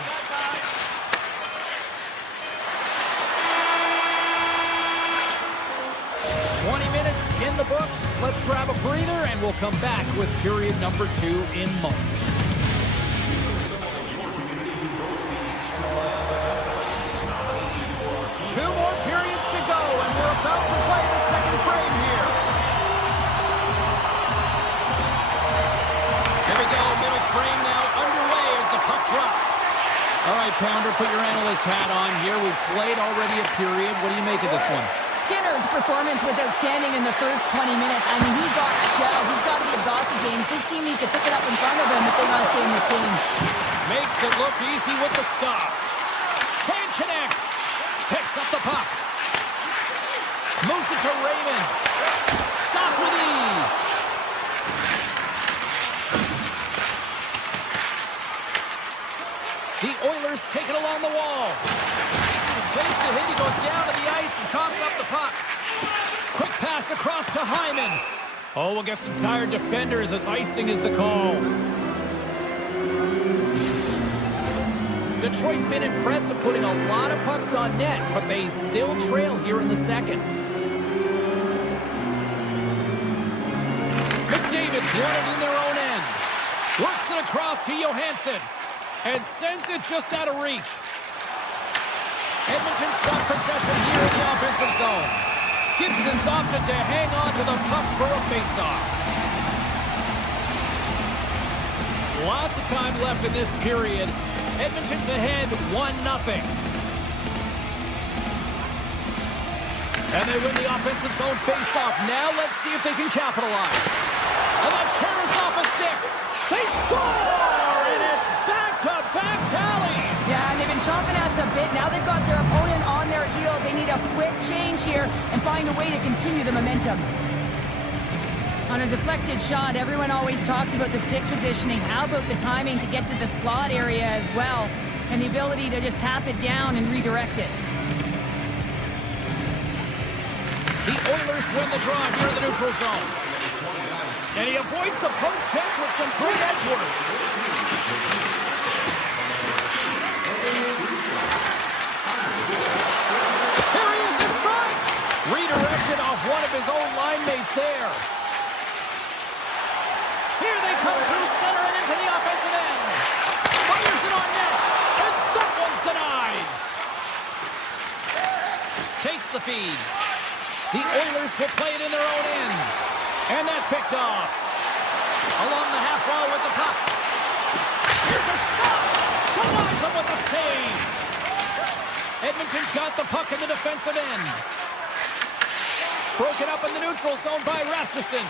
In the books. Let's grab a breather and we'll come back with period number 2 in moments. 2 more periods to go and we're about to play the second frame here. put your analyst hat on here. We've played already a period. What do you make of this one? Skinner's performance was outstanding in the first 20 minutes. I mean, he got shelled. He's got to be exhausted, James. His team needs to pick it up in front of him if they want to stay in this game. Makes it look easy with the stop. Can't connect. Picks up the puck. Moves it to Raymond. Stopped with ease. The Oilers take it along the wall. Takes a hit. He goes down to the ice and coughs up the puck. Quick pass across to Hyman. Oh, we'll get some tired defenders as icing is the call. Detroit's been impressive putting a lot of pucks on net, but they still trail here in the second. McDavid's won it in their own end. Works it across to Johansson. And sends it just out of reach. Edmonton's got possession here in the offensive zone. Gibson's opted to hang on to the puck for a faceoff. Lots of time left in this period. Edmonton's ahead 1-0. And they win the offensive zone faceoff. Now let's see if they can capitalize. And that carries off a stick. They score! And it's back-to-back tallies. Yeah, and they've been chomping at the bit. Now they've got their opponent on their heel. They need a quick change here and find a way to continue the momentum. On a deflected shot, everyone always talks about the stick positioning. How about the timing to get to the slot area as well? And the ability to just tap it down and redirect it. The Oilers win the draw here in the neutral zone. And he avoids the poke check with some great edge work. Here he is in front. Redirected off one of his own line mates there. Here they come through center and into the offensive end. Fires it on net. And that one's denied. Takes the feed. The Oilers will play it in their own end. And that's picked off. Along the half wall with the puck. Here's a shot. Denies him with the save. Edmonton's got the puck in the defensive end. Broken up in the neutral zone by Rasmussen.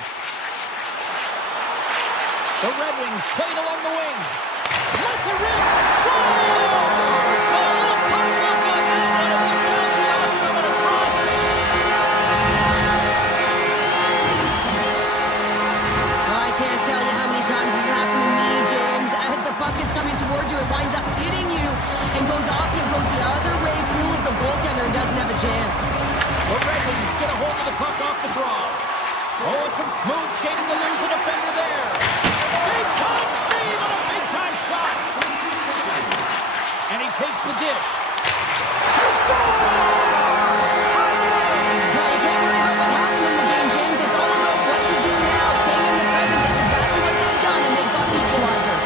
The Red Wings played along the wing. Let's it rip. Scores! Well, a little puck luck on that one as he bounces off someone in front. I can't tell you how many times this has happened to me, James. As the puck is coming towards you, it winds up hitting you and goes off you, goes the other way, fools the goaltender and doesn't have a chance. The Red Wings get a hold of the puck off the draw. Oh, and some smooth skating to lose a defender there. Big-time save and a big-time shot. And he takes the dish. He scores! Well, you can't worry about what happened in the game, James. It's all about what you do now. Staying in the present. That's exactly what they've done, and they've got the equalizer.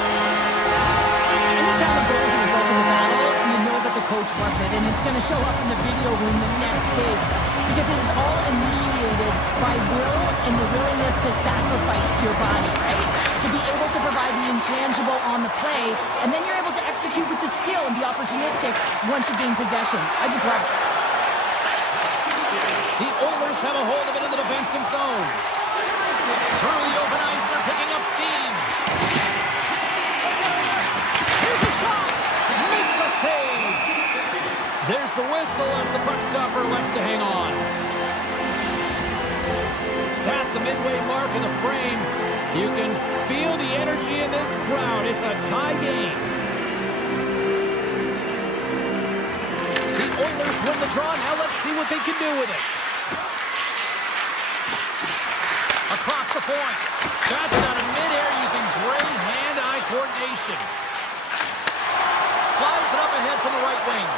Anytime a goal is a result of a battle, you know that the coach loves it, and it's going to show up in the video room the next day. Because it is all initiated by will and the willingness to sacrifice your body, right? To be able to provide the intangible on the play, and then you're able to execute with the skill and be opportunistic once you gain possession. I just love it. The Oilers have a hold of it in the defensive zone. Through the open ice, they're picking up steam. Here's a shot. Makes a save. There's the whistle as the puck stopper elects to hang on. Past the midway mark in the frame, you can feel the energy in this crowd. It's a tie game. The Oilers win the draw. Now let's see what they can do with it. Across the point. That's out of midair using great hand-eye coordination. Slides it up ahead from the right wing.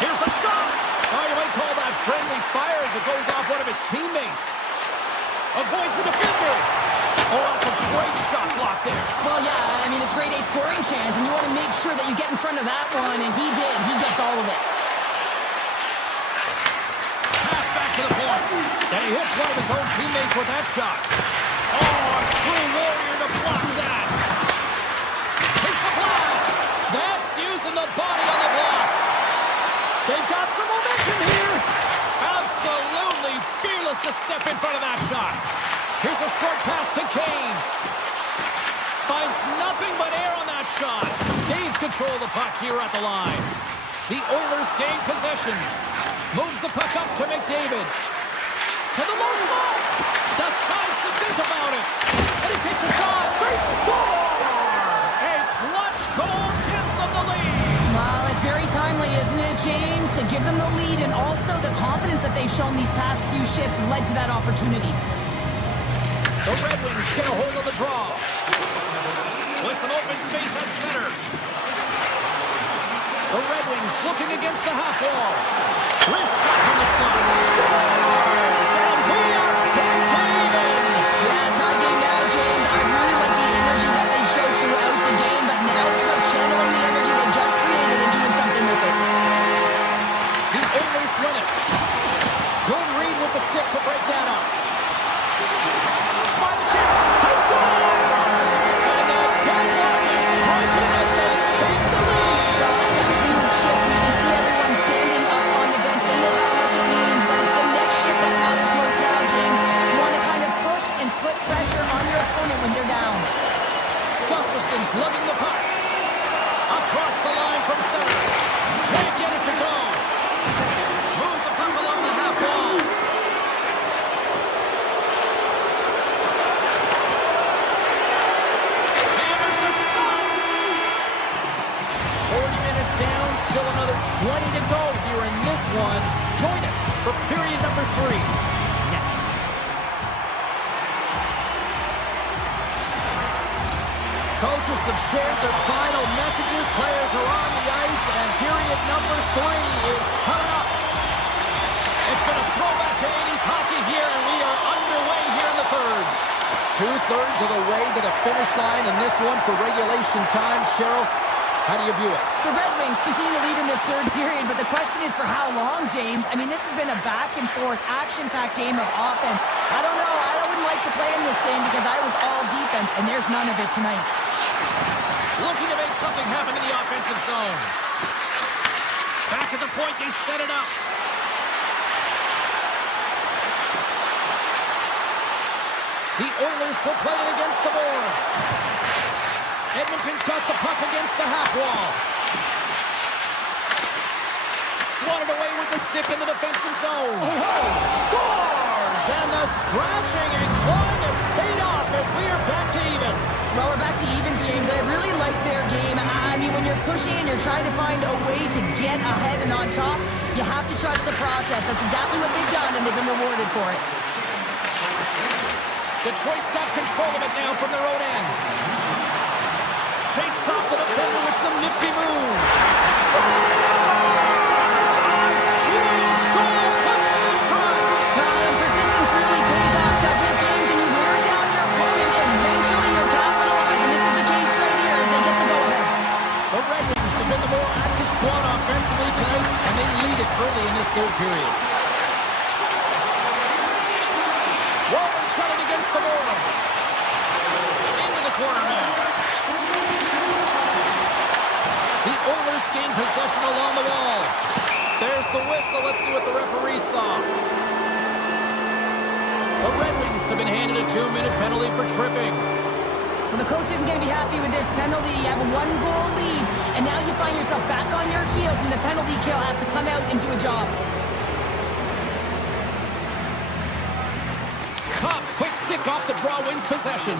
Here's a shot. Oh, you might call that friendly fire as it goes off one of his teammates. Avoids the defender. Oh, that's a great shot block there. Well, yeah, I mean, it's grade A scoring chance, and you want to make sure that you get in front of that one, and he did. He gets all of it. Pass back to the point. And he hits one of his own teammates with that shot. Oh, a true warrior to block that. Takes a blast. That's using the body on to step in front of that shot. Here's a short pass to Kane. Finds nothing but air on that shot. Gains control of the puck here at the line. The Oilers gain possession. Moves the puck up to McDavid. To the low slot. Decides to think about it. And he takes a shot. They score! A clutch goal gives them the lead. Well, it's very timely, isn't it, James? To give them the lead, and also the confidence that they've shown these past few shifts led to that opportunity. The Red Wings get a hold of the draw. With some open space at center. The Red Wings looking against the half wall. Wrist shot from the slot. Scores! And we are back to even. Yeah, tie game now, James. I really like the energy that they showed throughout the game, but now it's about channeling the energy they just created and doing something with it. The Oilers win it. Good read with the stick to break that up. Six by the chip. They score! And the deadlock is broken as they take the lead. Huge shift. We can see everyone standing up on the bench. They know how much it means, but it's the next shift that matters most now, James. You want to kind of push and put pressure on your opponent when they're down. Gustafson's lugging the puck. Across the line from center. Can't get it to go. Moves the puck along the half wall. Hammers a shot. 40 minutes down. Still another 20 to go here in this one. Join us for period number 3. Next. Coaches have shared their final messages. Players are on the ice, and period number 3 is coming up. It's been a throwback to 80s hockey here, and we are underway here in the third. 2/3 of the way to the finish line in this one for regulation time. Cheryl, how do you view it? The Red Wings continue to lead in this third period, but the question is for how long, James? I mean, this has been a back-and-forth, action-packed game of offense. I don't know. I wouldn't like to play in this game because I was all defense, and there's none of it tonight. Looking to make something happen in the offensive zone. Back at the point, they set it up. The Oilers will play it against the boards. Edmonton's got the puck against the half wall. Swatted away with the stick in the defensive zone. Scores! And the scratching and clawing has paid off as we are back to even. Well, we're back to evens, James. I really like their game. I mean, when you're pushing and you're trying to find a way to get ahead and on top, you have to trust the process. That's exactly what they've done, and they've been rewarded for it. Detroit's got control of it now from their own end. Shakes off the defender with some nifty moves. Scores! A huge goal puts them in front. Well, and persistence really pays off, doesn't it, James? When you wear down your opponent, eventually you'll capitalize, and this is the case right here as they get the go-ahead. The Red Wings have been the more active squad offensively tonight, and they lead it early in this third period. Walden's trying against the boards. Into the corner now. The Oilers gain possession along the wall. There's the whistle. Let's see what the referee saw. The Red Wings have been handed a 2-minute penalty for tripping. Well, the coach isn't going to be happy with this penalty. You have a 1-goal lead, and now you find yourself back on your heels, and the penalty kill has to come out and do a job. Cops, quick stick off the draw, wins possession.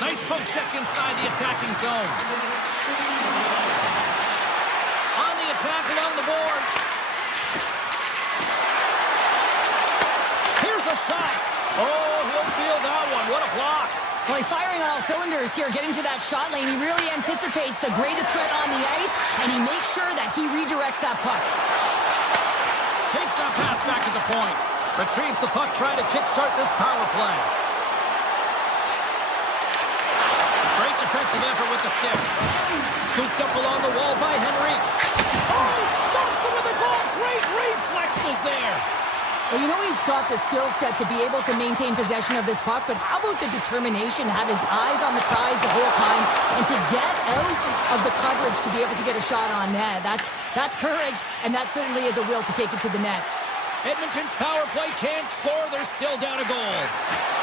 Nice poke check inside the attacking zone. On the attack along the boards. Here's a shot. Oh, he'll feel that one. What a block. Well, he's firing on all cylinders here, getting to that shot lane. He really anticipates the greatest threat on the ice, and he makes sure that he redirects that puck. Takes that pass back at the point. Retrieves the puck, trying to kickstart this power play. Great defensive effort with the stick. Scooped up along the wall by Henrique. Oh, he stops him with the goal. Great reflexes there. Well, you know he's got the skill set to be able to maintain possession of this puck, but how about the determination to have his eyes on the prize the whole time and to get out of the coverage to be able to get a shot on net? That's courage, and that certainly is a will to take it to the net. Edmonton's power play can't score. They're still down a goal.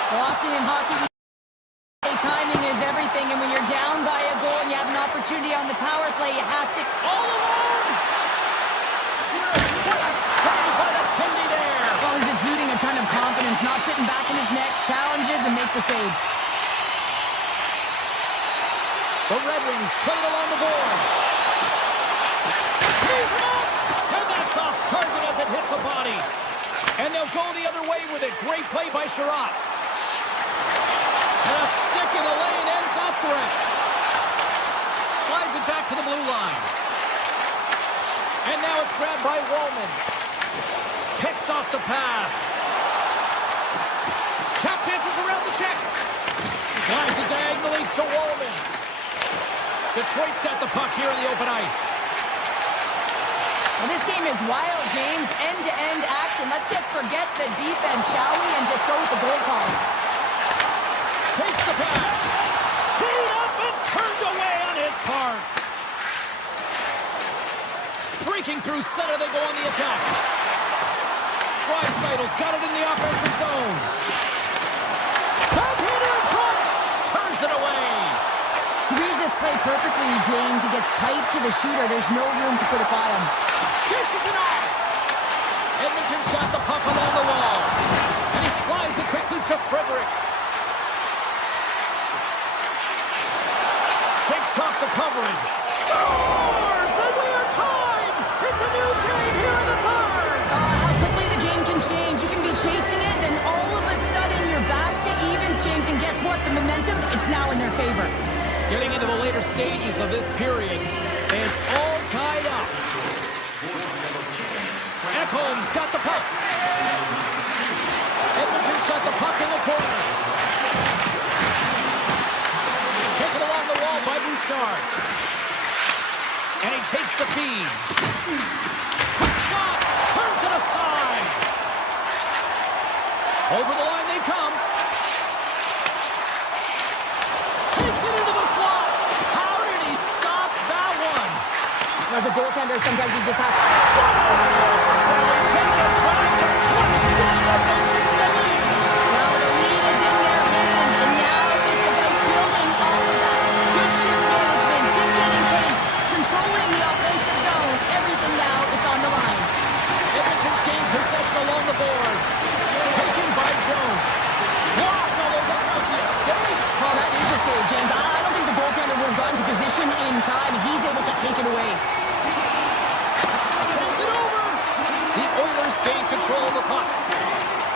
Well, often in hockey, we say timing is everything, and when you're down by a goal and you have an opportunity on the power play, you have to... All alone! What a save by the Tindy there! Well, he's exuding a ton of confidence, not sitting back in his net, challenges and makes a save. The Red Wings played along the boards. Tees it up! And that's off target as it hits the body. And they'll go the other way with it. Great play by Sherratt. And a stick in the lane ends that threat. Slides it back to the blue line. And now it's grabbed by Wallman. Picks off the pass. Tap dances around the check. Slides it diagonally to Wallman. Detroit's got the puck here in the open ice. Well, this game is wild, James. End-to-end action. Let's just forget the defense, shall we? And just go with the goal calls. Takes the pass. Teed up and turned away on his part. Streaking through center, they go on the attack. Draisaitl's got it in the offensive zone. Backhander in front. Turns it away. He reads this play perfectly, James. He gets tight to the shooter. There's no room to put it by him. Dishes it off. Edmonton's got the puck along the wall. And he slides it quickly to Frederick. Takes off the coverage. Scores! And we are tied! It's a new game here in the third! How quickly the game can change. You can be chasing it, then all of a sudden you're back to evens, James. And guess what? The momentum, it's now in their favor. Getting into the later stages of this period, and it's all tied up. Ekholm's got the puck. Edmonton's got the puck in the corner. Taken along the wall by Bouchard. And he takes the feed. Quick shot. Turns it aside. Over the line they come. Takes it into the slot. How did he stop that one? As a goaltender, sometimes you just have to... Scores! And they take it, trying to clutch it as they take the lead. Well, the lead is in their hands, and now it's about building off of that. Good shift management, dictating pace, controlling the offensive zone. Everything now, it's on the line. Edmonton's gained possession along the boards. Taken by Jones. Blocked, although that might be a save. Well, that is a save, James. I don't think the goaltender would have gotten to position in time. He's able to take it away. Sends it over. The Oilers gain control of the puck.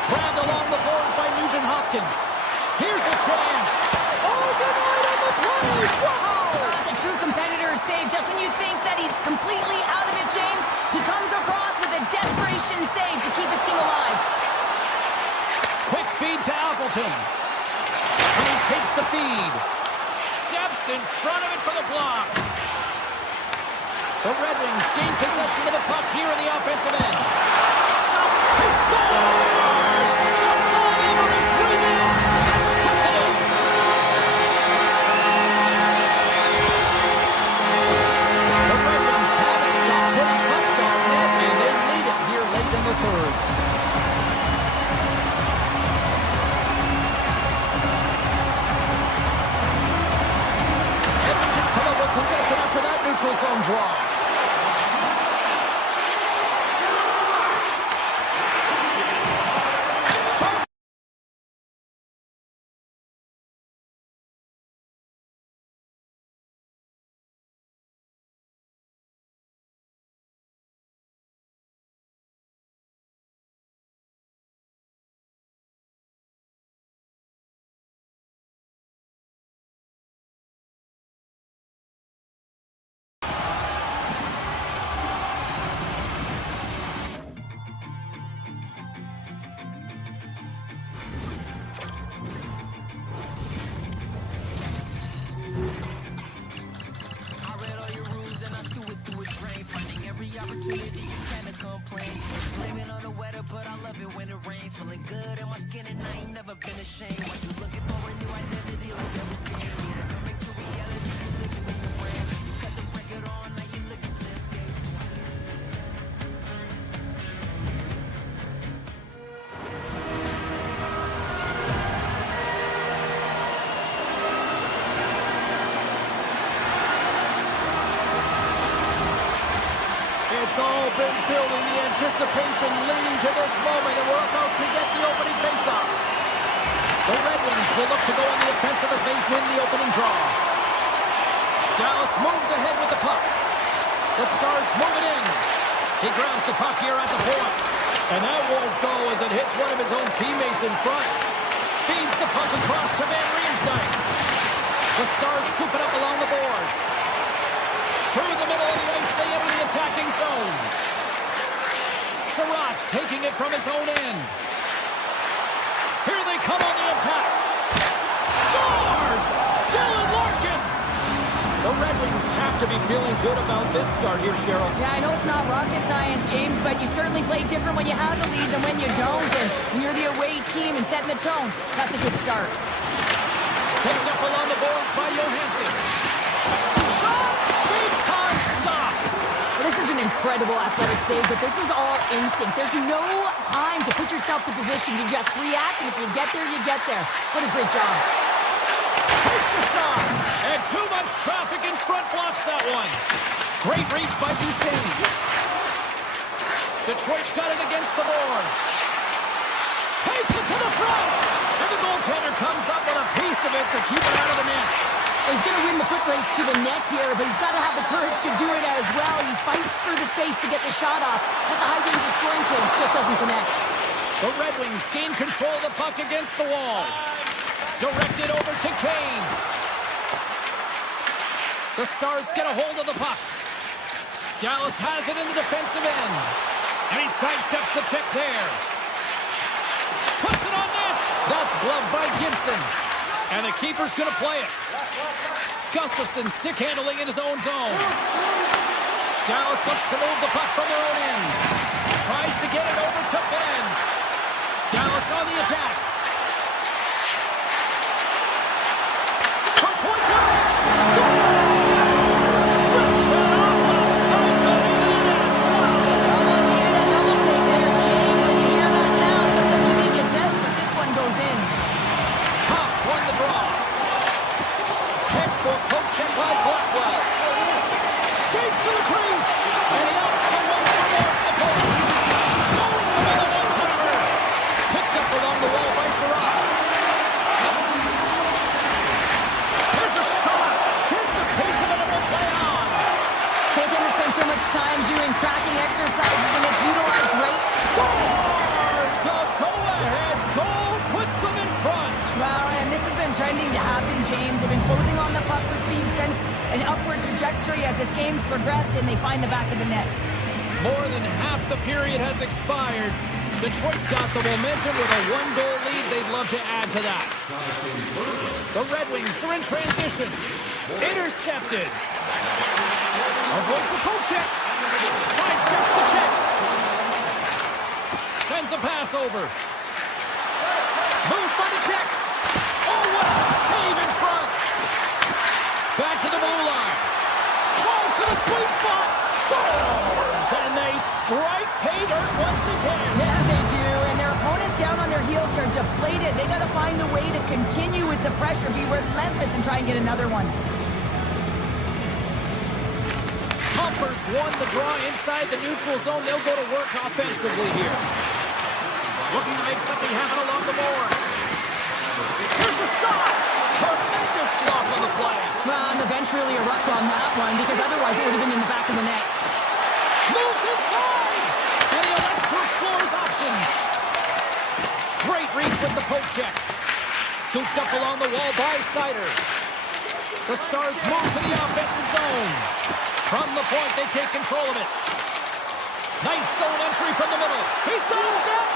Grabbed along the boards by Nugent Hopkins. Here's a chance. Oh, denied on the play. Wow. That's a true competitor's save. Just when you think that he's completely out of it, James, he comes across with a desperation save to keep his team alive. Quick feed to Appleton. And he takes the feed. Steps in front of it for the block. The Red Wings gain possession of the puck here in the offensive end. Stop. He scores! Jumps all over his rebound and puts it in. The Red Wings haven't stopped putting pucks on net, and they lead it here late in the third. Edmonton's come up with possession after that neutral zone draw. opportunity, you kinda complain. Blame it on the weather, but I love it when it rains. Feeling good in my skin and I ain't never been ashamed. When you looking for a new identity like every day. Either coming to reality, you living in the brand. You cut the record on, now you looking to escape. So building, the anticipation leading to this moment, and we're about to get the opening faceoff. The Red Wings will look to go on the offensive as they win the opening draw. Dallas moves ahead with the puck. The Stars move it in. He grabs the puck here at the point. And that won't go as it hits one of his own teammates in front. Feeds the puck across to Van Riemsdyk. The Stars scoop it up along the boards. Through the middle of the ice, they enter the attacking zone. Sherratt's taking it from his own end. Here they come on the attack. Scores! Dylan Larkin! The Red Wings have to be feeling good about this start here, Cheryl. Yeah, I know it's not rocket science, James, but you certainly play different when you have the lead than when you don't. And when you're the away team and setting the tone, that's a good start. Picked up along the boards by Johansson. Shot! Big time stop! Well, this is an incredible athletic save, but this is all instinct. There's no time to put yourself to position. You just react, and if you get there, you get there. What a great job. Takes the shot! And too much traffic in front blocks that one. Great reach by Duchesne. Detroit's got it against the boards. Takes it to the front! And the goaltender comes up with a piece of it to keep it out of the net. He's going to win the foot race to the net here, but he's got to have the courage to do it as well. He fights for the space to get the shot off. That's a high-danger scoring chance, just doesn't connect. The Red Wings gain control of the puck against the wall. Directed over to Kane. The Stars get a hold of the puck. Dallas has it in the defensive end. And he sidesteps the check there. Puts it on net. That's gloved by Gibson. And the keeper's going to play it. Gustafsson stick handling in his own zone. Dallas looks to move the puck from their own end. Tries to get it over to Ben. Dallas on the attack. From point blank. Scores! Rips it off the puck. Almost needed a double take there, James. When you hear that sound, sometimes you think it's out, but this one goes in. Cops won the draw. Textbook poke check by Blackwell. Skates to the crease. And he opts to wait for more support. Stones him in the one-timer. Picked up along the wall by Sherratt. There's a shot. Gets the pace of it and will play on. Goaltenders spend so much time doing cracking exercises, and it's utilized right. Scores! The go-ahead goal puts them in front. Well, and this has been trending to happen, James. They've been closing on the puck quickly since an upward trajectory as this game's progressed, and they find the back of the net. More than half the period has expired. Detroit's got the momentum with a one-goal lead. They'd love to add to that. The Red Wings are in transition. Intercepted. Avoids the poke check. Sidesteps the check. Sends a pass over. Moves by the check. Oh, what a save in front. Back to the blue line. Calls to the sweet spot. Scores! And they strike pay dirt once again. Yeah, they do, and their opponents down on their heels are deflated. They got to find a way to continue with the pressure, be relentless, and try and get another one. Pumpers won the draw inside the neutral zone. They'll go to work offensively here. Looking to make something happen along the boards. Here's a shot! Tremendous block on the play. Well, and the bench really erupts on that one, because otherwise it would have been in the back of the net. Moves inside! And he elects to explore his options. Great reach with the poke check. Scooped up along the wall by Sider. The Stars move to the offensive zone. From the point, they take control of it. Nice zone entry from the middle. He's got a step.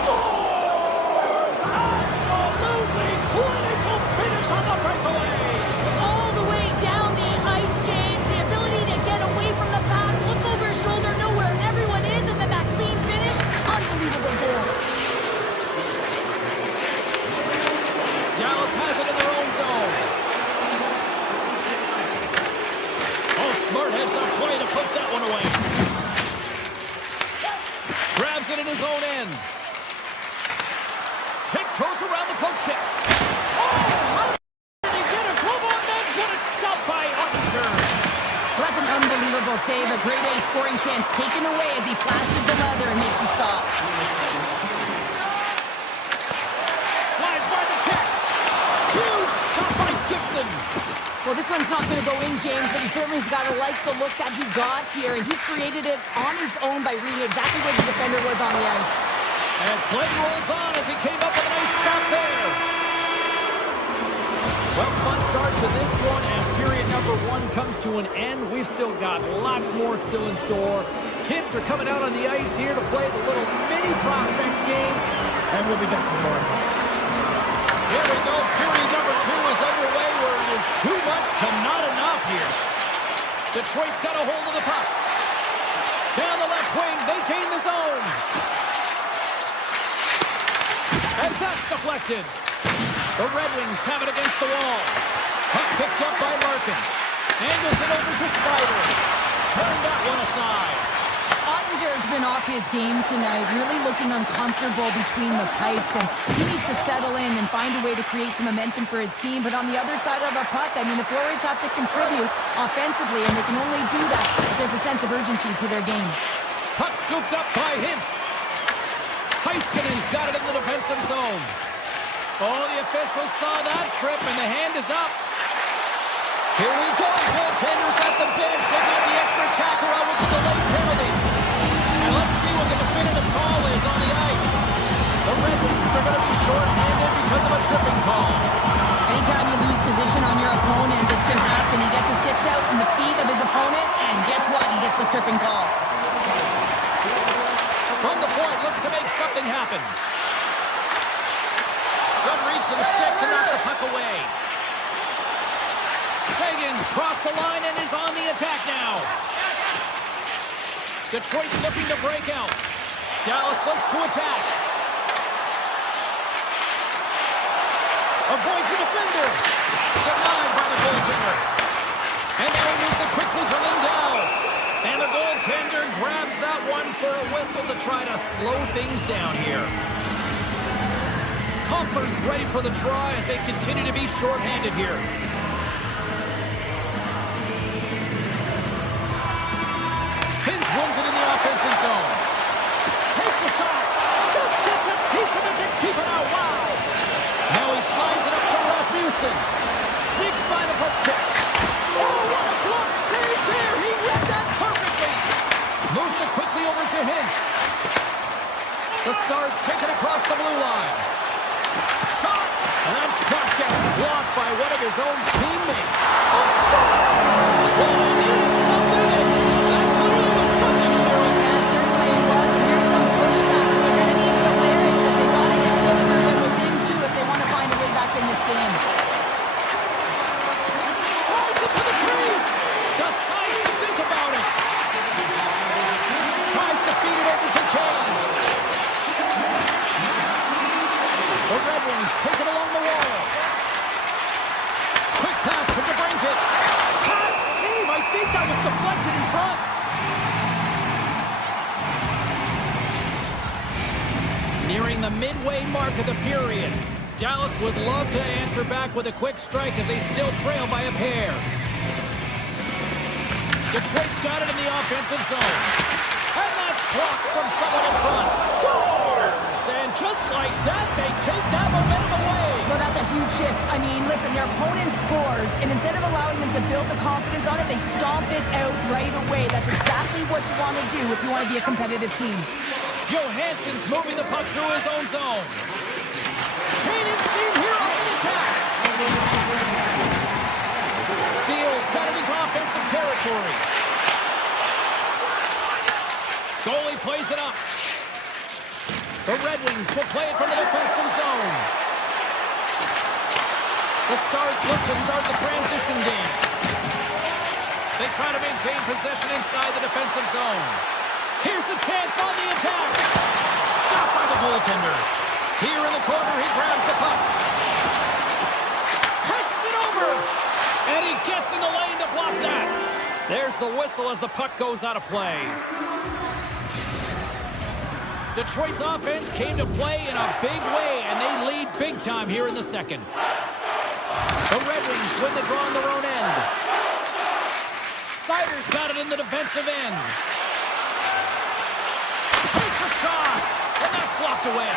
Scores! Absolutely clinical finish on the breakaway. All the way down the ice, James. The ability to get away from the pack, look over his shoulder, know where everyone is, and then that clean finish. Unbelievable goal. Dallas has it in their own zone. Oh, smart heads-up play to put that one away. Grabs it in his own end. scoring chance taken away as he flashes the leather and makes the stop. Slides by the check. Huge stop by Gibson. Well, this one's not going to go in, James, but he certainly has got to like the look that he got here, and he created it on his own by reading exactly where the defender was on the ice. And play rolls on as he came up with a nice stop there. Well, fun start to this one as period number 1 comes to an end. We've still got lots more still in store. Kids are coming out on the ice here to play the little mini prospects game, and we'll be back with more. Here we go. Period number 2 is underway where it is too much to not enough here. Detroit's got a hold of the puck. Down the left wing, maintain the zone. And that's deflected. The Red Wings have it against the wall. Puck picked up by Larkin. Angles it over to Seider. Turn that one aside. Ottinger's been off his game tonight, really looking uncomfortable between the pipes, and he needs to settle in and find a way to create some momentum for his team. But on the other side of the puck, I mean, the forwards have to contribute offensively, and they can only do that if there's a sense of urgency to their game. Puck scooped up by Hintz. Heiskanen's got it in the defensive zone. Oh, the officials saw that trip, and the hand is up. Here we go. Goaltenders at the bench. They got the extra attacker out with the delayed penalty. And let's see what the definitive call is on the ice. The Red Wings are going to be short-handed because of a tripping call. Anytime you lose position on your opponent, this can happen. He gets his sticks out in the feet of his opponent, and guess what? He gets the tripping call. From the point, looks to make something happen. Good reach to the stick to knock the puck away. Sagan's crossed the line and is on the attack now. Detroit's looking to break out. Dallas looks to attack. Avoids the defender. Denied by the goaltender. And now he moves it quickly to Lindell. And the goaltender grabs that one for a whistle to try to slow things down here. Compher's ready for the draw as they continue to be shorthanded here. Hintz wins it in the offensive zone. Takes a shot. Just gets it. He's going to keep it out. Wow. Now he slides it up to Rasmussen. Sneaks by the puck check. Oh, what a glove save there. He read that perfectly. Moves it quickly over to Hintz. The Stars take it across the blue line. Shot. And that shot gets blocked by one of his own teammates. Oh, Stars! Well, he needed something, and that clearly was something, Cheryl. That certainly was, and there's some pushback. They're going to need to layer it because they got to get closer than within 2 if they want to find a way back in this game. Drives it to the crease. Decides to think about it. Tries to feed it over to Kane. The Red Wings take it along the wall. Quick pass to DeBrincat. Hot save. I think that was deflected in front. Nearing the midway mark of the period. Dallas would love to answer back with a quick strike as they still trail by a pair. Detroit's got it in the offensive zone. And that's blocked from someone in front. Scores! And just like that, they take that momentum away. Well, that's a huge shift. I mean, listen, their opponent scores, and instead of allowing them to build the confidence on it, they stomp it out right away. That's exactly what you want to do if you want to be a competitive team. Johansson's moving the puck through his own zone. Kane and Steve here on the attack. Steele's got it into offensive territory. Goalie plays it up. The Red Wings will play it from the defensive zone. The Stars look to start the transition game. They try to maintain possession inside the defensive zone. Here's a chance on the attack. Stopped by the goaltender. Here in the corner, he grabs the puck. Passes it over. And he gets in the lane to block that. There's the whistle as the puck goes out of play. Detroit's offense came to play in a big way, and they lead big time here in the second. The Red Wings win the draw on their own end. Sider's got it in the defensive end. Takes a shot, and that's blocked away.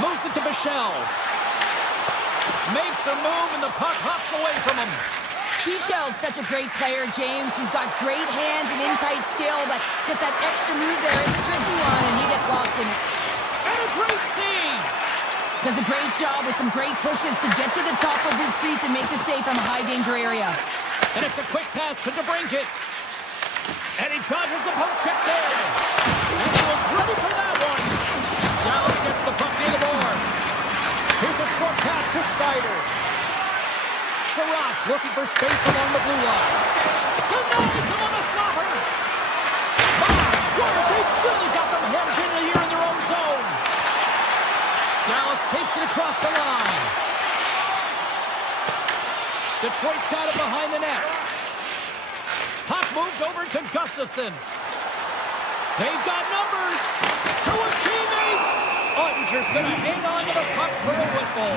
Moves it to Michelle. Makes a move, and the puck hops away from him. Michelle's such a great player, James. He's got great hands and in-tight skill, but just that extra move there is a tricky one, and he gets lost in it. And a great save. Does a great job with some great pushes to get to the top of his crease and make the save from a high-danger area. And it's a quick pass to DeBrincat. And he dodges the poke check there. And he was ready for that one. Dallas gets the puck near the boards. Here's a short pass to Sider. Sherratt's looking for space along the blue line. Denies him on a slapper. My word, they really got them hemmed in here in their own zone. Dallas takes it across the line. Detroit's got it behind the net. Puck moved over to Gustafsson. They've got numbers. To his teammate. Ottinger's going to hang on to the puck for a whistle.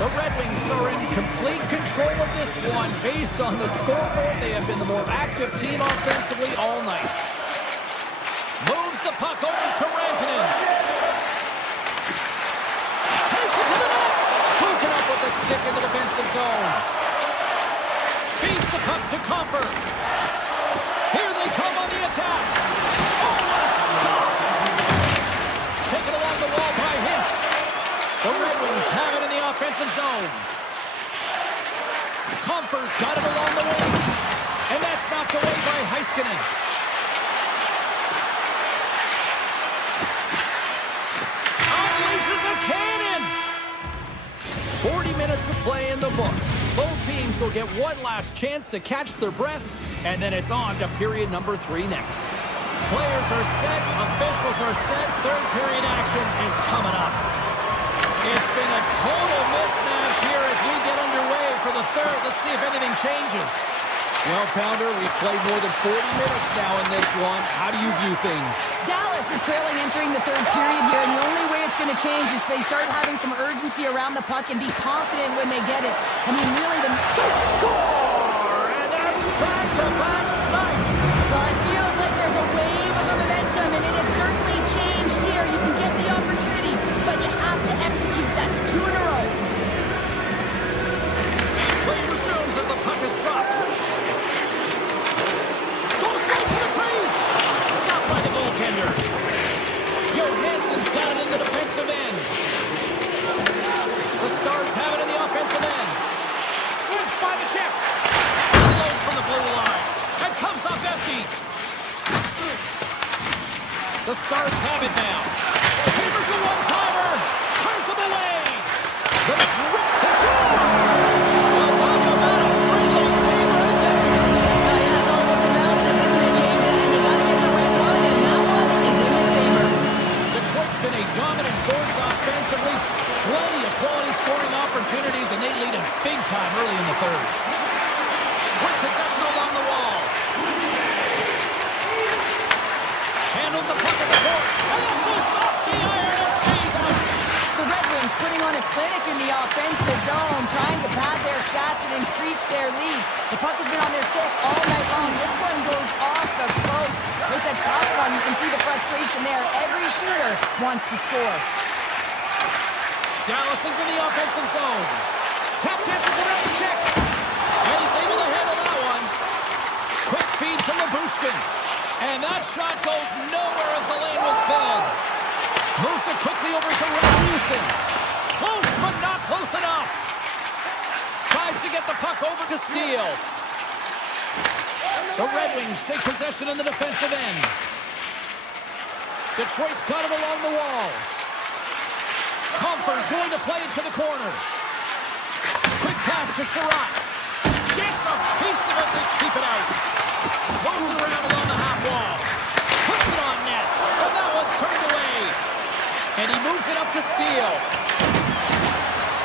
The Red Wings are in complete control of this one. Based on the scoreboard, they have been the more active team offensively all night. Moves the puck over to Rantanen. Takes it to the net. Broken up with the stick in the defensive zone. Feeds the puck to Comper. Here they come on the attack. Oh, what a stop. Taken along the wall by Hintz. The Red Wings have it in the offensive zone. Comper's got it along the wing. And that's knocked away by Heiskanen. Unleashes a cannon! 40 minutes of play in the books. Both teams will get one last chance to catch their breaths, and then it's on to period number 3 next. Players are set, officials are set, third period action is coming up. It's been a total mismatch here as we get underway for the third. Let's see if anything changes. Well, Pounder, we've played more than 40 minutes now in this one. How do you view things? Dallas is trailing entering the third period here, and the only way it's going to change is they start having some urgency around the puck and be confident when they get it. I mean, really, the score! And that's back-to-back snipes! Well, it feels like there's a wave of momentum, and it has certainly changed here. You can get the opportunity, but you have to execute. That's 2 in a row. And play resumes as the puck is dropped. Goes right to the crease! Stopped by the goaltender. Johansson's got it in the defensive end. The Stars have it in the offensive end. Slips by the check. Reloads from the blue line. And comes up empty. The Stars have it now. Hammers a one-timer. Turns him away. But it's ripped. The Stars! We'll talk about a friendly game right there. Yeah, it's all about the bounces, isn't it, James? And you got to get the right one, and that one is in his favor. Detroit's been a dominant force offensively. Plenty of quality scoring opportunities, and they lead it big time early in the third. With possession along the wall. Handles the puck at the court. And it goes off the iron and stays out. The Red Wings putting on a clinic in the offensive zone, trying to pad their stats and increase their lead. The puck has been on their stick all night long. This one goes off the post. It's a tough one. You can see the frustration there. Every shooter wants to score. Dallas is in the offensive zone. Tap dances around the check. And he's able to handle that one. Quick feed to Labushkin. And that shot goes nowhere as the lane was filled. Moves it quickly over to Rasmussen. Close, but not close enough. Tries to get the puck over to Steele. The Red Wings take possession in the defensive end. Detroit's got it along the wall. Comper's going to play it to the corner. Quick pass to Sherratt. Gets a piece of it to keep it out. Moves it around along the half wall. Puts it on net. And that one's turned away. And he moves it up to Steele.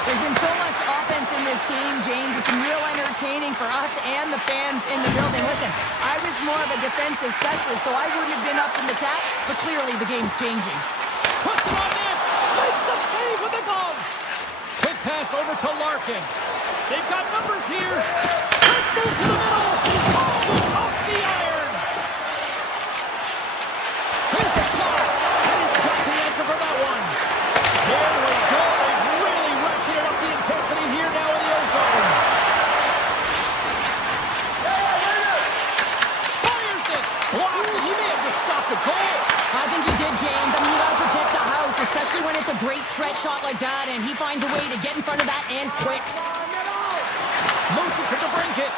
There's been so much offense in this game, James. It's been real entertaining for us and the fans in the building. Listen, I was more of a defensive specialist, so I wouldn't have been up in the tap, but clearly the game's changing. Puts it on net. Makes the save with the glove. Quick pass over to Larkin. They've got numbers here. Let's move to the middle. Oh, off the iron. Here's a shot. And he's got the answer for that one. Here we go. They've really ratcheted up the intensity here now in the ozone. Fires it. Blocked it. He may have just stopped a goal. I think he did, James. I mean, you got to protect the house, especially when it's a great threat shot like that, and he finds a way to get in front of that and quick. Moves it to DeBrincat.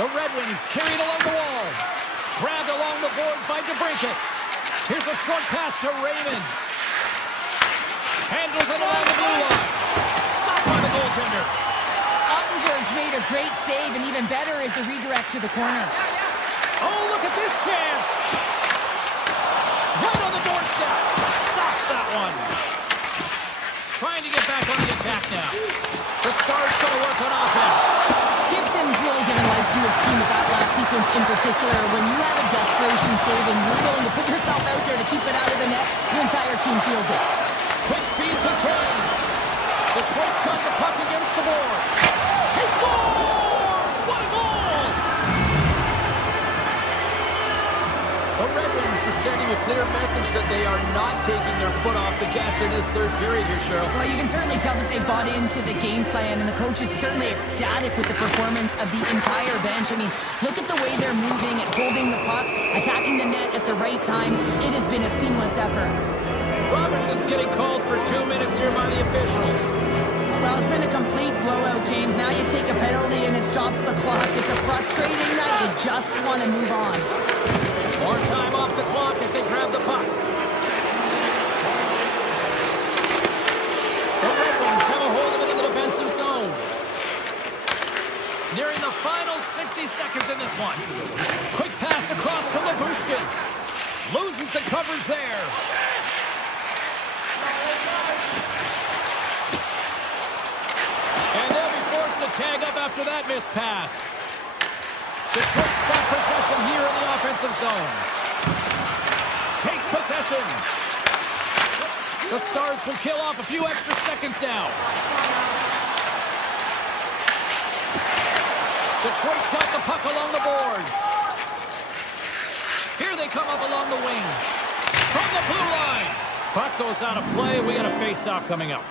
The Red Wings carried along the wall. Grabbed along the boards by DeBrincat. Here's a short pass to Raymond. Handles it along the blue line. Stopped by the goaltender. Ottinger's made a great save, and even better is the redirect to the corner. Oh, look at this chance. Right on the doorstep. Stops that one. Trying to get back on the attack now. The Stars going to work on offense. Gibson's really given life to his team with that last sequence in particular. When you have a desperation save and you're willing to put yourself out there to keep it out of the net, the entire team feels it. Quick feed to Kane. Detroit's got the puck against the boards. He scores! What a goal! The Red Wings are sending a clear message that they are not taking their foot off the gas in this third period here, Cheryl. Well, you can certainly tell that they bought into the game plan, and the coach is certainly ecstatic with the performance of the entire bench. I mean, look at the way they're moving and holding the puck, attacking the net at the right times. It has been a seamless effort. Robertson's getting called for 2 minutes here by the officials. Well, it's been a complete blowout, James. Now you take a penalty and it stops the clock. It's a frustrating night. You just want to move on. More time off the clock as they grab the puck. The Red Wings have a hold of it in the defensive zone. Nearing the final 60 seconds in this one. Quick pass across to Labushkin. Loses the coverage there. And they'll be forced to tag up after that missed pass. Detroit's got possession here in the offensive zone. Takes possession. The Stars will kill off a few extra seconds now. Detroit's got the puck along the boards. Here they come up along the wing. From the blue line. Puck goes out of play. We got a face-off coming up.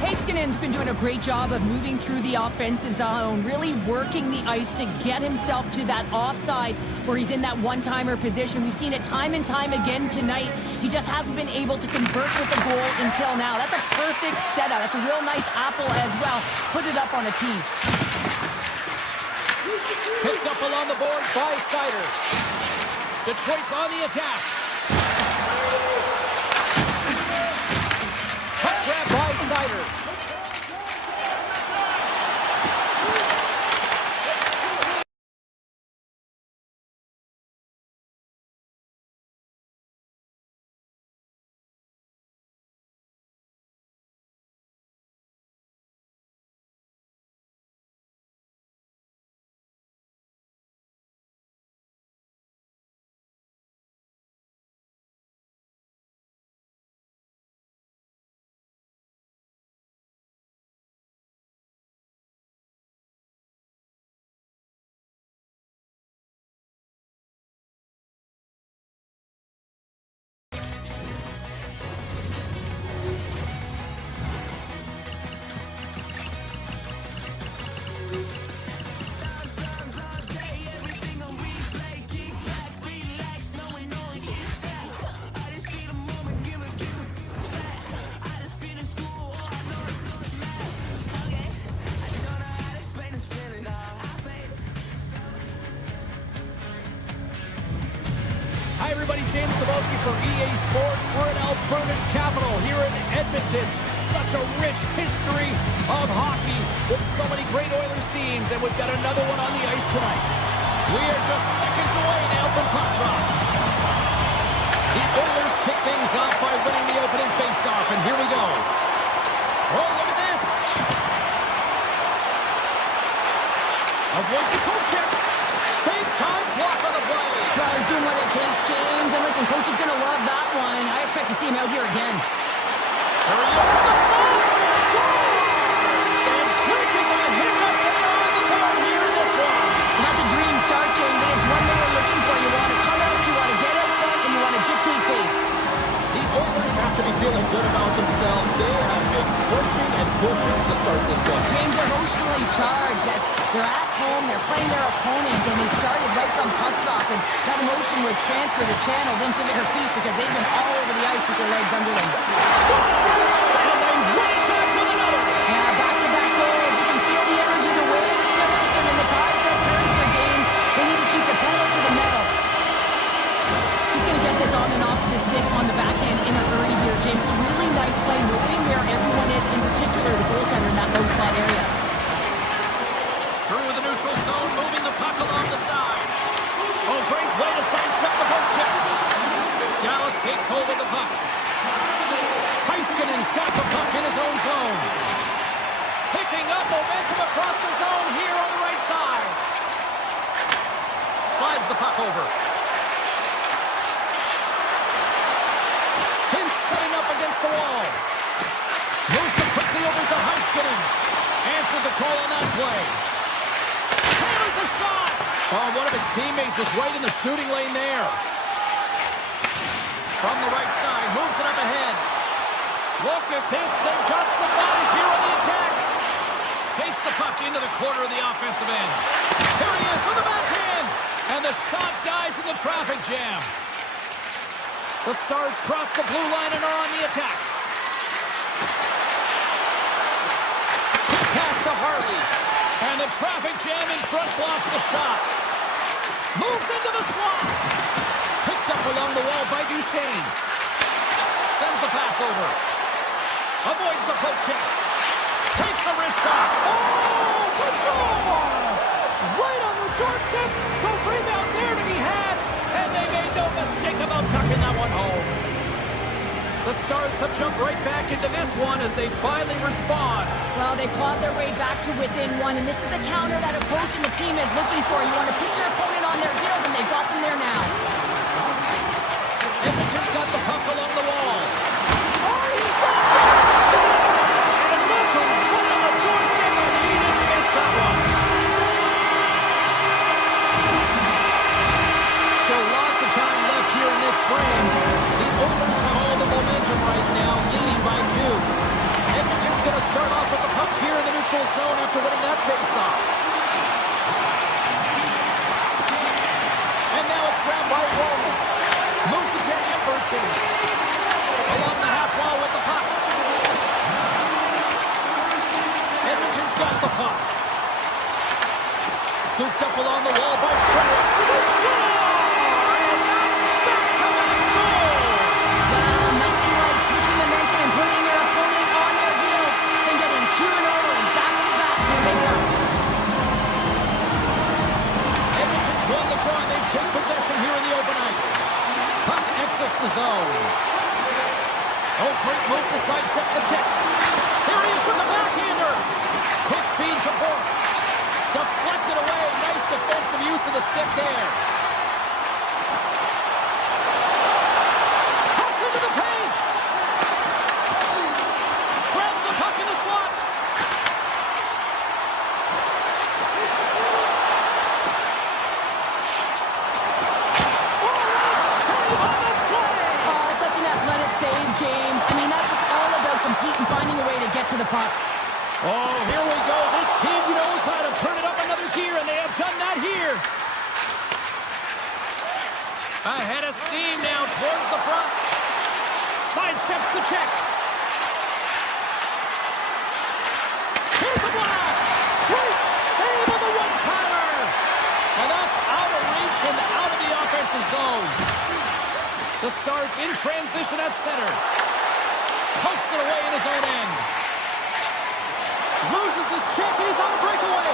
Heiskanen's been doing a great job of moving through the offensive zone, really working the ice to get himself to that offside where he's in that one-timer position. We've seen it time and time again tonight. He just hasn't been able to convert with the goal until now. That's a perfect setup. That's a real nice apple as well. Put it up on a tee. Picked up along the boards by Seider. Detroit's on the attack. Puck grab by Seider. Hi, everybody. James Cebulski for EA Sports. We're in Alberta's capital here in Edmonton. Such a rich history of hockey with so many great Oilers teams, and we've got another one on the ice tonight. We are just seconds away now from puck drop. The Oilers kick things off by winning the opening faceoff, and here we go. Oh, look at this. Avoids the coach check. Big time block on the play. Well, he's doing what it takes, James. And listen, coach is going to love that one. I expect to see him out here again. Here he is from the slot. Scores! And quick as a hiccup there on the board here in this one. And that's a dream start, James, and it's one that we're looking for. You want to come out, you want to get out front, and you want to dictate pace. The Oilers have to be feeling good about themselves. They have been pushing and pushing to start this one. James are emotionally charged as they're at home, they're playing their opponents, and they started right from puck drop, and that emotion was transferred or channeled into their feet because they've been all over the ice with their legs under them. Scores! And they win it back with another. Yeah, back-to-back goals. You can feel the energy, the wave, the momentum, and the tides have turned here, James. They need to keep the pedal to the metal. He's going to get this on and off of his stick on the backhand in a hurry here, James. Really nice play, knowing where everyone is, in particular the goaltender in that low slot area. Through the neutral zone, moving the puck along the side. Oh, great play to sidestep the poke check. Dallas takes hold of the puck. Heiskanen's got the puck in his own zone. Picking up momentum across the zone here on the right side. Slides the puck over. Hintz setting up against the wall. Moves it quickly over to Heiskanen. Answered the call on that play. Hammers the shot. Oh, one of his teammates is right in the shooting lane there. From the right side, moves it up ahead. Look at this, they've got some bodies here on the attack. Takes the puck into the corner of the offensive end. Here he is with the backhand. And the shot dies in the traffic jam. The Stars cross the blue line and are on the attack. Quick pass to Harley. And the traffic jam in front blocks the shot. Moves into the slot. Picked up along the wall by Duchesne. Sends the pass over. Avoids the poke check. Takes a wrist shot. Oh, the score! Right on the doorstep. The rebound there to be had. And they made no mistake about tucking that one home. The Stars have jumped right back into this one as they finally respond. Well, they clawed their way back to within one, and this is the counter that a coach and the team is looking for. You want to put your opponent on their heels, and they've got them there now. Edmonton's got the puck along the wall. Oh, he stopped it! Scores! And Malcolm's right on the doorstep, and he didn't miss that one. Still lots of time left here in this frame. The Oilers have all the momentum right now, leading by 2. Edmonton's going to start off with the puck here in the neutral zone after winning that faceoff. And now it's grabbed by Roman. Moves it to Emberson. Along the half wall with the puck. Edmonton's got the puck. Scooped up along the wall by Frederick. The score! And that's back-to-back goals! Well, nothing like switching momentum and putting your opponent on their heels and getting 2 in a row and back-to-back. Here they come. Edmonton's won the draw, and they take possession here in the open ice. Puck exits the zone. Oh, great move to sidestep the check. Here he is with the backhander. Quick feed to Bork. Deflected away. Nice defensive use of the stick there. Cuts into the paint. Grabs the puck in the slot. Oh, it's such an athletic save, James. I mean, that's just all about competing, finding a way to get to the puck. Oh, here we go. This team knows how to turn it up another gear, and they have done that here. Ahead of steam now towards the front. Sidesteps the check. Here's a blast. Great save on the one-timer. And that's out of reach and out of the offensive zone. The Stars in transition at center. Pokes it away in his own end. Loses his check, and he's on a breakaway.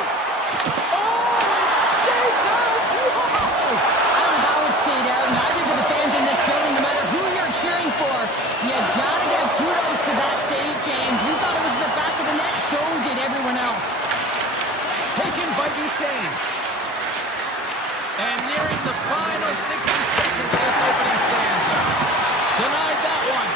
Oh, it stays out. Wow. I don't know how it stayed out. Neither do the fans in this building, no matter who you're cheering for. You gotta give kudos to that save, James. We thought it was in the back of the net, so did everyone else. Taken by Duchesne. And nearing the final 60 seconds of this opening stanza. Denied that one.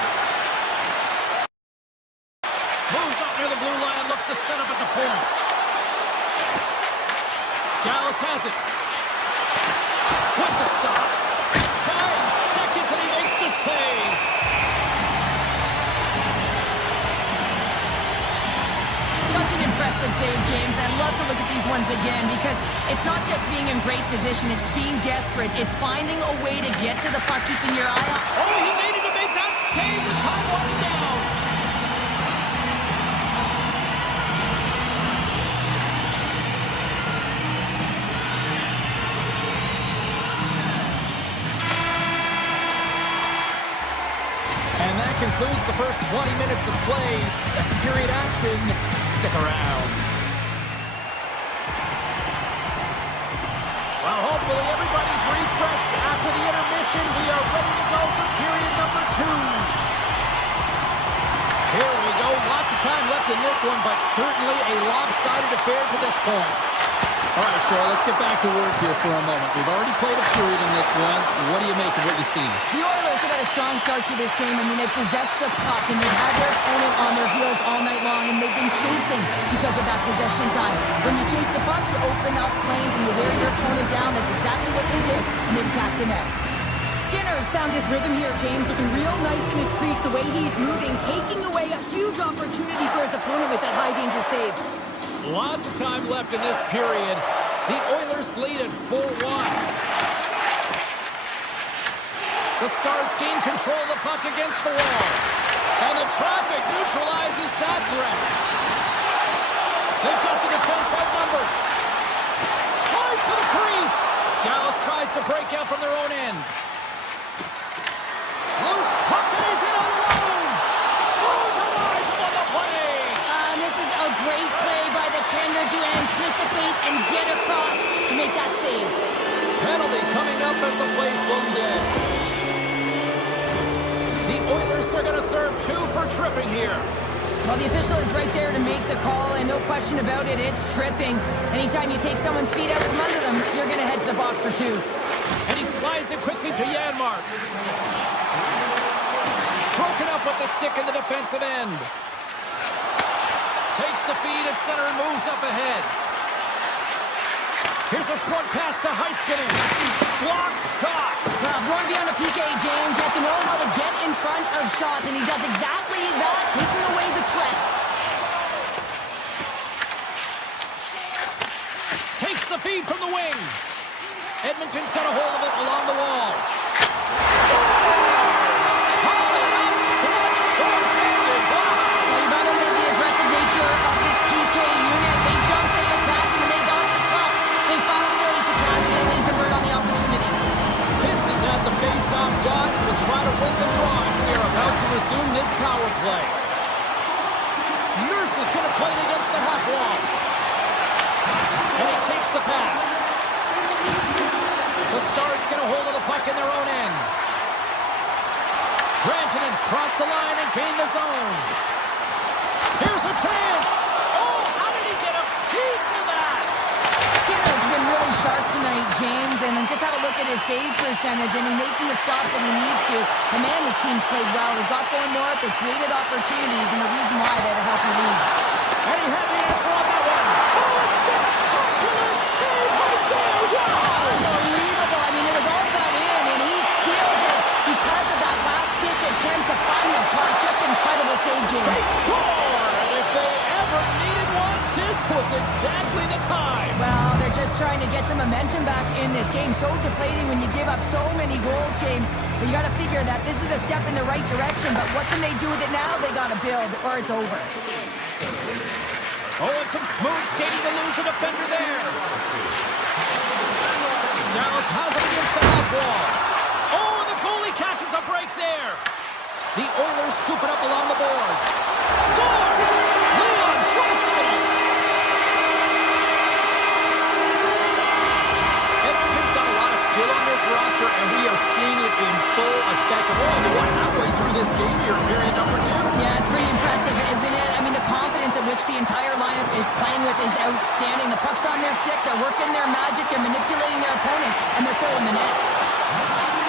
love to look at these ones again because it's not just being in great position, it's being desperate. It's finding a way to get to the puck, keeping your eye on. Oh, he needed to make that save with time winding down. And that concludes the first 20 minutes of play. Second period action. Stick around. Well, hopefully everybody's refreshed after the intermission. We are ready to go for period number 2. Here we go. Lots of time left in this one, but certainly a lopsided affair to this point. All right, Cheryl, let's get back to work here for a moment. We've already played a period in this one. What do you make of what you see? The Oilers have had a strong start to this game. I mean, they've possessed the puck, and they've had their opponent on their heels all night long, and they've been chasing because of that possession time. When you chase the puck, you open up lanes, and you wear your opponent down. That's exactly what they did, and they've attacked the net. Skinner's found his rhythm here, James, looking real nice in his crease, the way he's moving, taking away a huge opportunity for his opponent with that high-danger save. Lots of time left in this period. The Oilers lead at 4-1. The Stars gain control of the puck against the wall. And the traffic neutralizes that threat. They've got the defense outnumbered. Flies to the crease. Dallas tries to break out from their own end. Loose puck and he's in alone. Oh, denies him on the play. This is a great play by the tender to anticipate and get across to make that save. Penalty coming up as the play's blown dead. The Oilers are going to serve 2 for tripping here. Well, the official is right there to make the call, and no question about it, it's tripping. Anytime you take someone's feet out from under them, you're going to head to the box for 2. And he slides it quickly to Janmark. Broken up with the stick in the defensive end. Takes the feed at center and moves up ahead. Here's a short pass to Heiskanen. Block shot. Well, if you want to be on a PK, James, you have to know how to get in front of shots, and he does exactly that, taking away the threat. Takes the feed from the wing. Edmonton's got a hold of it along the wall. Scores! Calling up clutch short-handed. Wow! Well, you got to love the aggressive nature of this PK unit. They jumped, they attacked him, and they got the puck. They found a way to cash in and convert on the opportunity. Hintz is at the face-off dot. Will try to win the draw as they are about to resume this power play. Nurse is going to play it against the half wall. And he takes the pass. The Stars get a hold of the puck in their own end. Grantonen's crossed the line and gained the zone. Here's a chance. Oh, how did he get a piece of that? Skinner's been really sharp tonight, James, and then just have a look at his save percentage, and he's making the stops that he needs to. And man, his team's played well. They've got going north, they've created opportunities, and the reason why they have a healthy lead. And he had the answer on that one. Oh, a spectacular save right there. Wow. Unbelievable. I mean, it was all got in, and he steals it because of that last-ditch attempt to find the puck. Just incredible save, They James. score! And if they ever needed one, this was exactly the time. Well, they're just trying to get some momentum back in this game. So deflating when you give up so many goals, James. But you got to figure that this is a step in the right direction. But what can they do with it now? They got to build, or it's over. Oh, and some smooth skating to lose a defender there. Dallas has it against the half wall. Oh, and the goalie catches a break there. The Oilers scoop it up along the boards. Scores! Leon Draisaitl. Edmonton's got a lot of skill on this roster, and we are seeing it in full effect. We're only halfway through this game here in period number 2. Yeah, it's pretty impressive, isn't it? I mean, the confidence at which the entire lineup is playing with is outstanding. The puck's on their stick, they're working their magic, they're manipulating their opponent, and they're filling the net.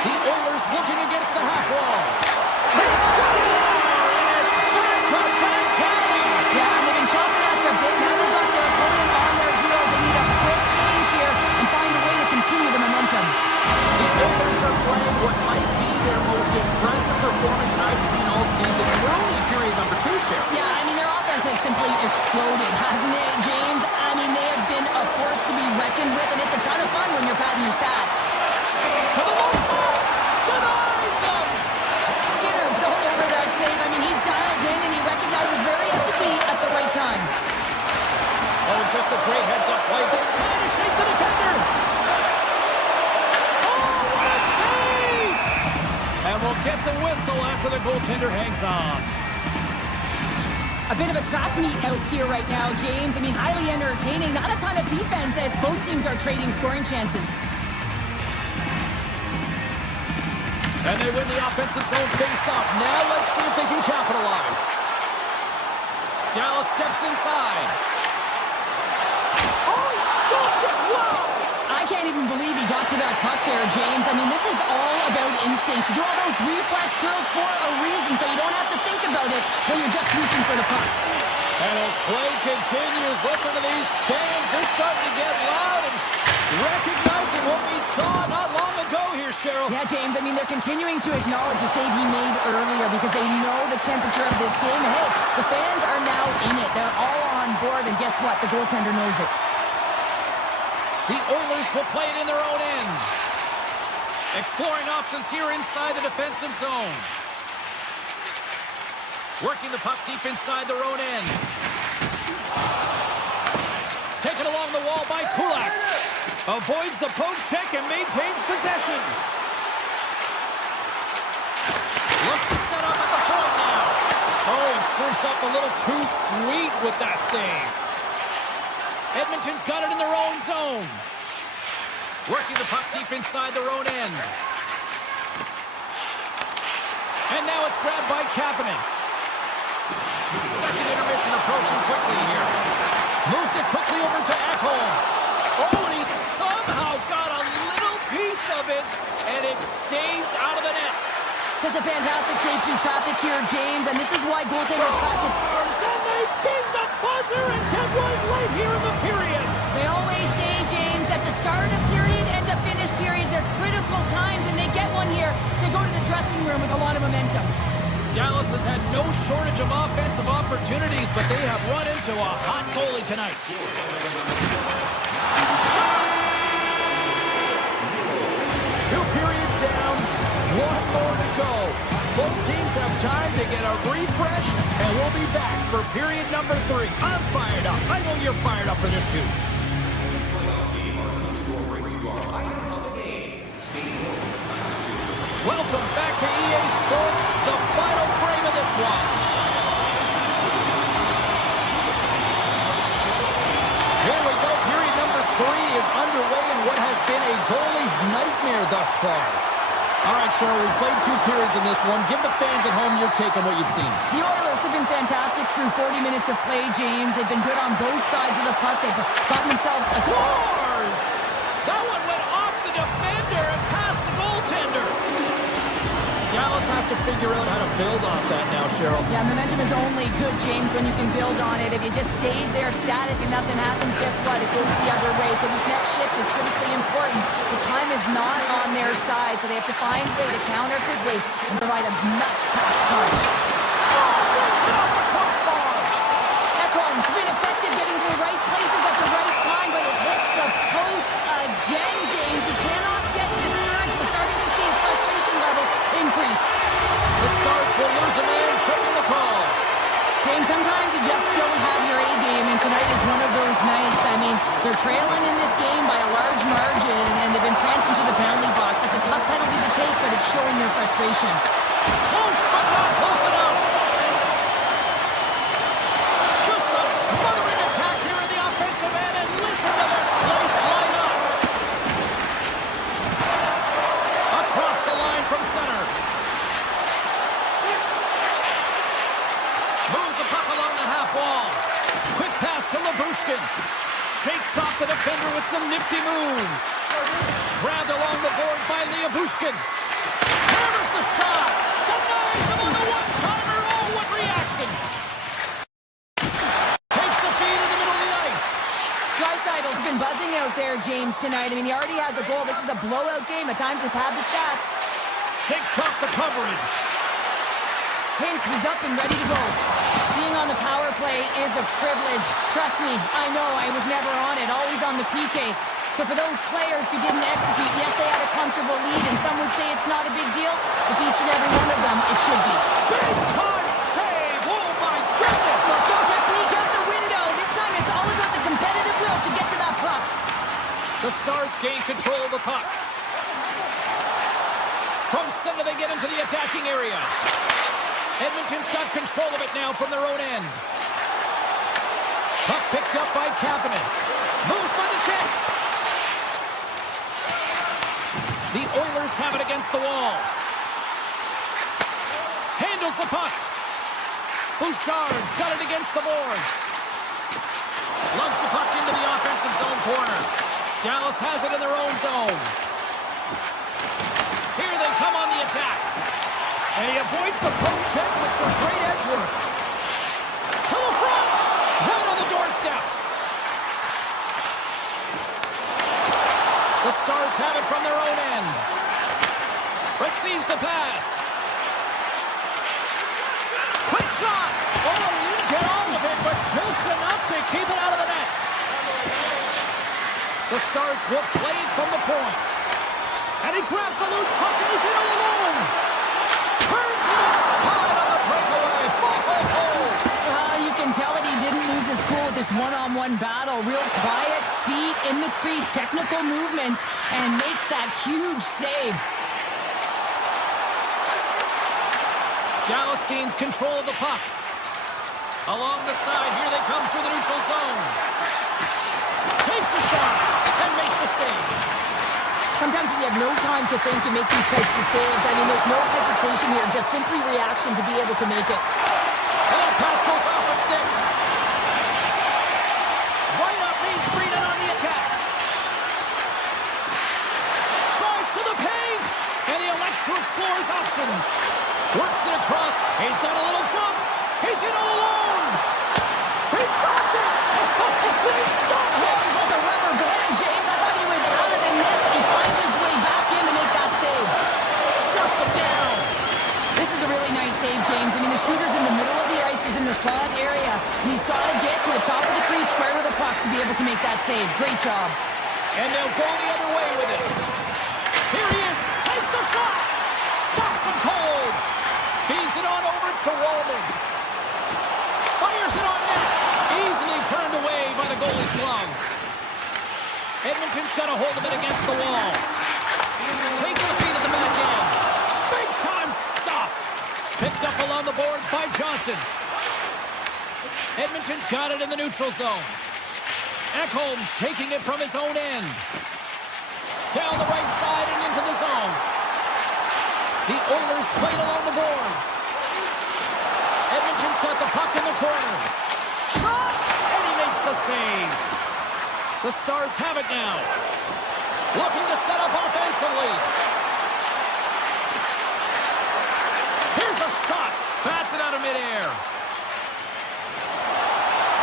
The Oilers looking against the half wall. They score! And it's back-to-back tallies! Yeah, and they've been chopping at their bit. Now they've got their opponent on their heels. They need a quick change here and find a way to continue the momentum. The Oilers are playing what might be their most impressive performance that I've seen all season. And we're only in period number 2, Cheryl. Yeah, I mean, their offense has simply exploded, hasn't it, James? I mean, they have get the whistle after the goaltender hangs on. A bit of a track meet out here right now, James. I mean, highly entertaining. Not a ton of defense as both teams are trading scoring chances. And they win the offensive zone face-off. Now let's see if they can capitalize. Dallas steps inside. Oh, he stopped it! Wow! I can't even believe he got to that puck there, James. I mean, this is all about instinct. You do all those reflex drills for a reason, so you don't have to think about it when you're just reaching for the puck. And as play continues, listen to these fans. They're starting to get loud and recognizing what we saw not long ago here, Cheryl. Yeah, James, I mean, they're continuing to acknowledge the save he made earlier because they know the temperature of this game. And hey, the fans are now in it. They're all on board, and guess what? The goaltender knows it. The Oilers will play it in their own end. Exploring options here inside the defensive zone. Working the puck deep inside their own end. Taken along the wall by Kulak. Avoids the poke check and maintains possession. Looks to set up at the point now. Oh, he serves up a little too sweet with that save. Edmonton's got it in their own zone. Working the puck deep inside their own end. And now it's grabbed by Kapanen. Second intermission approaching quickly here. Moves it quickly over to Ekholm. Oh, and he somehow got a little piece of it, and it stays out of the net. Just a fantastic save through traffic here, James, and this is why goaltenders practice. And they beat the buzzer and get one right here in the period. They always say, James, that to start a period and to finish periods are critical times, and they get one here. They go to the dressing room with a lot of momentum. Dallas has had no shortage of offensive opportunities, but they have run into a hot goalie tonight. 2 periods down, 1 more to go. Both teams have time to get a refresh, and we'll be back for period number 3. I'm fired up. I know you're fired up for this too. Welcome back to EA Sports, the final frame of this one. Here we go, period number 3 is underway in what has been a goalie's nightmare thus far. All right, Cheryl, we've played 2 periods in this one. Give the fans at home your take on what you've seen. The Oilers have been fantastic through 40 minutes of play, James. They've been good on both sides of the puck. They've gotten themselves a Scores! That one went off the defender and past the goaltender. Dallas has to figure out how to build off that now, Cheryl. Yeah, momentum is only good, James, when you can build on it. If it just stays there static and nothing happens, guess what? It goes the other way. So this next shift is critically important. The time is not on their side, so they have to find a way to counter quickly and provide a much-packed punch. Oh, brings it off the crossbar. Ekholm's been effective getting to the right places at the right time, but it hits the post again, James. He cannot get discouraged. We're starting to see his frustration levels increase. The Stars will lose a man, tripping the call. James, sometimes you just don't have your A game, and tonight is one of those nights. I mean, they're trailing in this game by a large margin, and they've been prancing to the penalty box. That's a tough penalty to take, but it's showing their frustration. Close, but not close enough. Just a smothering attack here in the offensive end, and listen to this place line up. Across the line from center. Moves the puck along the half wall. Quick pass to Labushkin. Shakes off the defender with some nifty moves. Grabbed along the board by Labushkin. Hammers the shot. Denies him on the one-timer. Oh, what reaction. Takes the feed in the middle of the ice. Draisaitl's been buzzing out there, James, tonight. I mean, he already has a goal. This is a blowout game. A time to pad the stats. Shakes off the coverage. Hintz is up and ready to go. Being on the power play is a privilege. Trust me, I know I was never on it, always on the PK. So for those players who didn't execute, yes, they had a comfortable lead, and some would say it's not a big deal, but to each and every one of them, it should be. Big time save! Oh my goodness! Well, throw technique out the window. This time it's all about the competitive will to get to that puck. The Stars gain control of the puck. From center do they get into the attacking area? Edmonton's got control of it now from their own end. Puck picked up by Kapanen. Moves by the check. The Oilers have it against the wall. Handles the puck. Bouchard's got it against the boards. Lugs the puck into the offensive zone corner. Dallas has it in their own zone. Here they come on the attack. And he avoids the poke check with some great edge work. To the front! Right on the doorstep. The Stars have it from their own end. Receives the pass. Quick shot! Oh, he didn't get all of it, but just enough to keep it out of the net. The Stars will play it from the point. And he grabs the loose puck and he's in all alone. Turns to the side on the breakaway. You can tell that he didn't lose his cool with this one-on-one battle. Real quiet, feet in the crease, technical movements, and makes that huge save. Dallas gains control of the puck. Along the side, here they come through the neutral zone. Takes a shot and makes the save. Sometimes when you have no time to think, you make these types of saves. I mean, there's no hesitation here, just simply reaction to be able to make it. And that pass goes off the stick. Right up Main Street and on the attack. Drives to the paint. And he elects to explore his options. Works it across. He's got a little jump. He's in all alone. He stopped it. He stopped it. He's like a rubber band, James. I thought he was out of the net. He finds his way back in to make that save. Shuts him down. This is a really nice save, James. I mean, the shooter's in the middle of the ice. He's in the slot area. And he's got to get to the top of the crease square with the puck to be able to make that save. Great job. And they'll go the other way with it. Here he is. Takes the shot. Stops him cold. Feeds it on over to Wallman. Fires it on net. Easily turned away by the goalie's glove. Edmonton's got a hold of it against the wall. Takes the feed at the back end. Big time stop. Picked up along the boards by Johnston. Edmonton's got it in the neutral zone. Ekholm's taking it from his own end. Down the right side and into the zone. The Oilers played along the boards. Edmonton's got the puck in the corner. Shot! And he makes the save. The Stars have it now. Looking to set up offensively. Here's a shot. Bats it out of midair.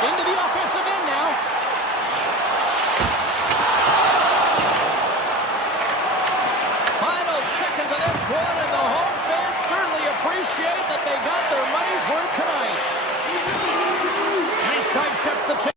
Into the offensive end now. Final seconds of this one, and the home fans certainly appreciate that they got their money's worth tonight. And he sidesteps the check.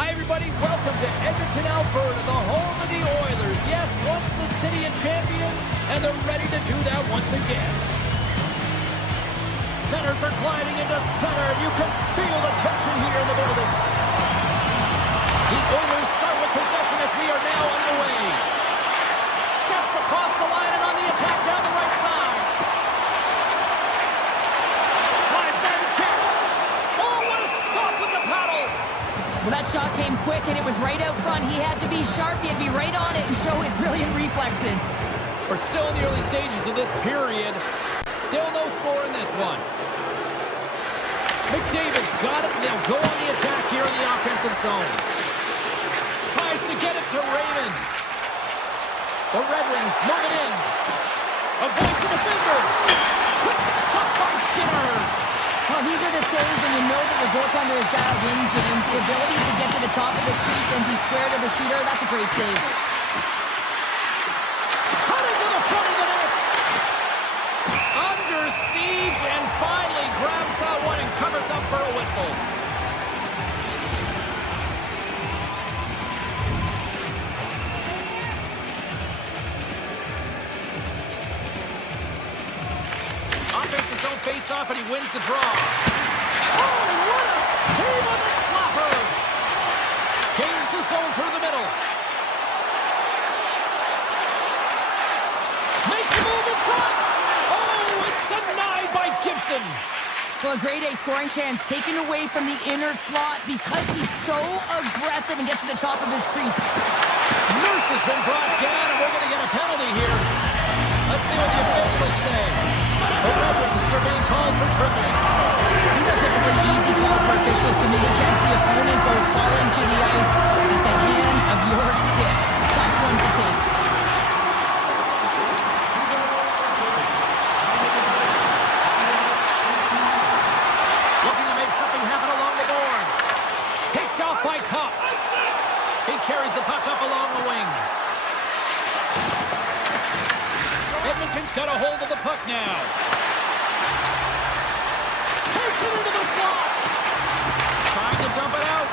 Everybody, welcome to Edmonton, Alberta, the home of the Oilers. Yes, once the city of champions, and they're ready to do that once again. centers are gliding into center. You can feel the tension here in the building. The Oilers start with possession as we are now underway. Steps across the line and on the attack down the right side. Slides by the check. Oh, what a stop with the paddle. Well, that shot came quick, and it was right out front. He had to be sharp. He had to be right on it and show his brilliant reflexes. We're still in the early stages of this period. Still no score in this one. McDavid's got it. They'll go on the attack here in the offensive zone. Tries to get it to Raymond. The Red Wings move it in. Avoids the defender. Quick stop by Skinner. Well, these are the saves when you know that your goaltender is dialed in, James. The ability to get to the top of the crease and be square to the shooter, that's a great save. Cutting to the front of the net. Under siege and finally grabs that one and covers up for a whistle. Offensive zone face-off, and he wins the draw. Oh, what a save on the slapper. Gains the zone through the middle. Makes the move in front. Oh, it's denied by Gibson. Well, a grade A scoring chance taken away from the inner slot because he's so aggressive and gets to the top of his crease. Nurse has been brought down, and we're going to get a penalty here. Let's see what the officials say. The Red Wings are being called for tripping. These are typically easy calls for officials to make against the opponent goes falling to the ice at the hands of your stick. Tough one to take. Looking to make something happen along the boards. Picked off by Cup. He carries the puck up along the wing. Edmonton's got a hold of the puck now. Takes it into the slot. Trying to dump it out.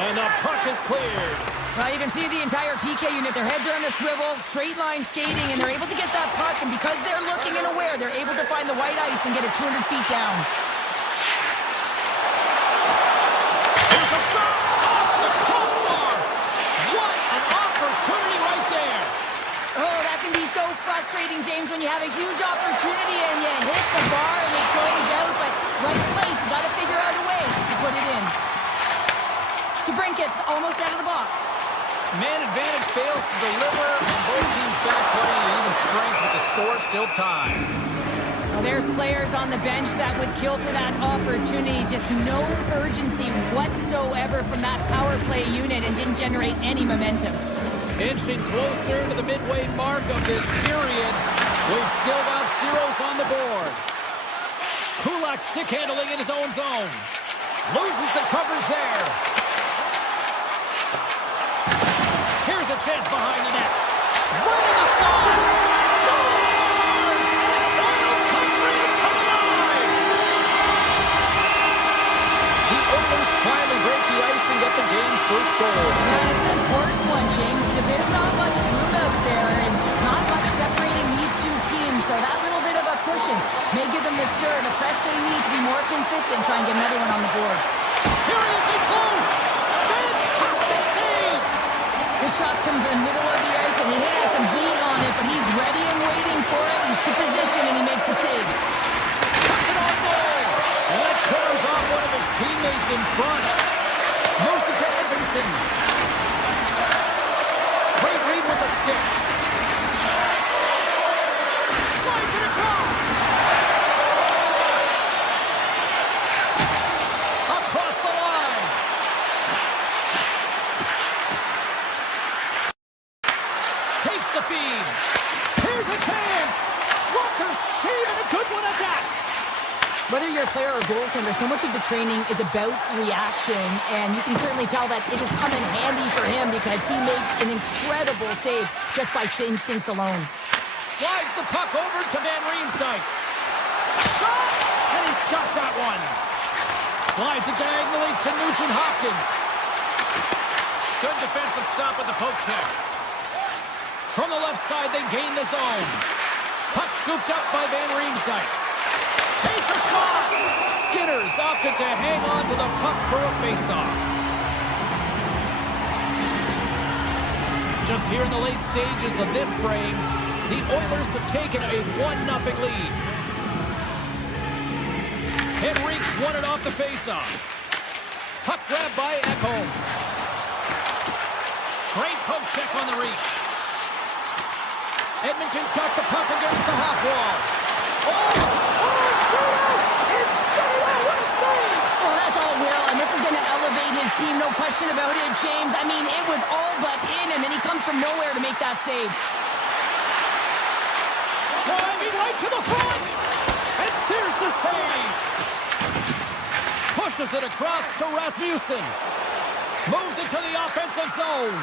And the puck is cleared. Well, you can see the entire PK unit. Their heads are on a swivel, straight line skating, and they're able to get that puck. And because they're looking and aware, they're able to find the white ice and get it 200 feet down. There's a shot off the crossbar. What an opportunity right there. Oh, that can be so frustrating, James, when you have a huge opportunity and you hit the bar and it goes out, but right place, you got to figure out a way to put it in. DeBrincat's almost out of the box. Man advantage fails to deliver, and both teams back playing at even strength with the score still tied. Well, there's players on the bench that would kill for that opportunity. Just no urgency whatsoever from that power play unit and didn't generate any momentum. Inching closer to the midway mark of this period. We've still got zeros on the board. Kulak stick handling in his own zone. Loses the coverage there. Here's a chance behind the net. Right in the slot. Scores! Oil Country has come alive! The Oilers finally break the ice and get the game's first goal. Yeah, it's an important one, James, because there's not much room out there and not much separating these two teams. So that little bit of a cushion may give them the stir, the press they need to be more consistent, try and get another one on the board. Here he is in close. Fantastic save. This shot's coming from the middle of the ice, and he has some heat on it, but he's ready and waiting for it. He's to position, and he makes the save. Cuts it on goal. And that covers off one of his teammates in front. Moves it to Edmondson. Great read with the stick. Slides it across. Across the line. Takes the feed. Here's a chance. Walker saving a good one at that. Whether you're a player or goaltender, so much of the training is about reaction, and you can certainly tell that it has come in handy for him because he makes an incredible save just by instincts alone. Slides the puck over to Van Riemsdyk. Shot! And he's got that one. Slides it diagonally to Nugent-Hopkins. Good defensive stop with the poke check. From the left side, they gain the zone. Puck scooped up by Van Riemsdyk. Takes a shot! Skinner's opted to hang on to the puck for a faceoff. Just here in the late stages of this frame, the Oilers have taken a 1-0 lead. Henrique's won it off the faceoff. Puck grab by Ekholm. Great poke check on the reach. Edmonton's got the puck against the half wall. It's straight out! It's straight out! What a save! Oh, that's all Will, and this is going to elevate his team, no question about it, James. I mean, it was all but in him, and he comes from nowhere to make that save. Driving right to the front! And there's the save! Pushes it across to Rasmussen. Moves it to the offensive zone.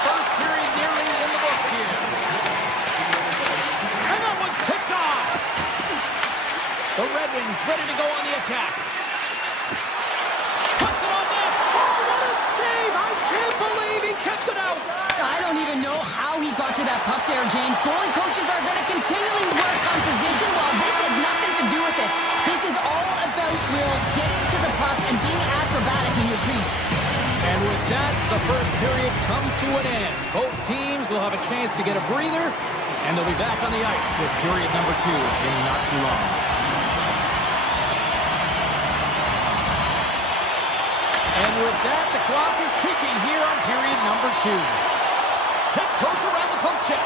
First period nearly in the books here. And that one's picked off. The Red Wings ready to go on the attack. Puts it on net. Oh, what a save! I can't believe he kept it out! I don't even know how he got to that puck there, James. Goalie coaches are going to continually work on position while this has nothing to do with it. This is all about Will getting to the puck and being acrobatic in your crease. And with that, the first period comes to an end. Both teams will have a chance to get a breather, and they'll be back on the ice with period number 2 in not too long. And with that, the clock is ticking here on period number 2. Tiptoes around the poke check.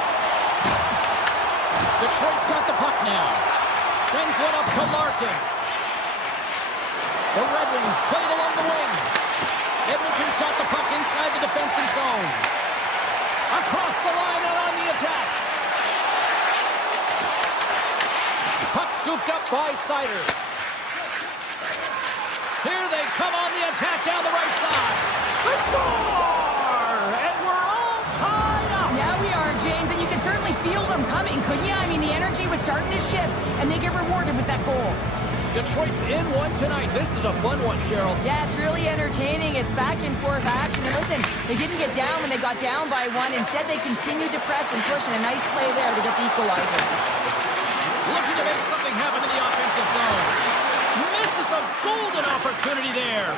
Detroit's got the puck now. Sends one up to Larkin. The Red Wings played along the wing. Edmonton's got the puck inside the defensive zone. Across the line and on the attack. Puck scooped up by Seider. Here they come on the attack down the right side. They score! And we're all tied up. Yeah, we are, James, and you can certainly feel them coming, couldn't you? I mean, the energy was starting to shift, and they get rewarded with that goal. Detroit's in one tonight. This is a fun one, Cheryl. Yeah, it's really entertaining. It's back and forth action. And listen, they didn't get down when they got down by 1. Instead, they continued to press and push, and a nice play there to get the equalizer. Looking to make something happen in the offensive zone. Misses a golden opportunity there.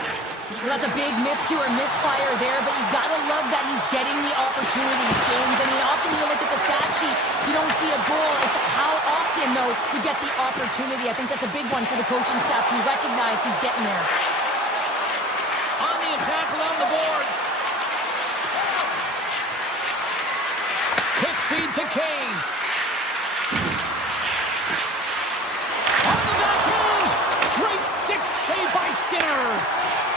Well, that's a big miscue or misfire there, but you gotta love that he's getting the opportunities, James. I mean, often you look at the stat sheet, you don't see a goal. It's how often, though, you get the opportunity. I think that's a big one for the coaching staff to recognize he's getting there. On the attack along the boards. Quick feed to Kane. On the backhand. Great stick save by Skinner.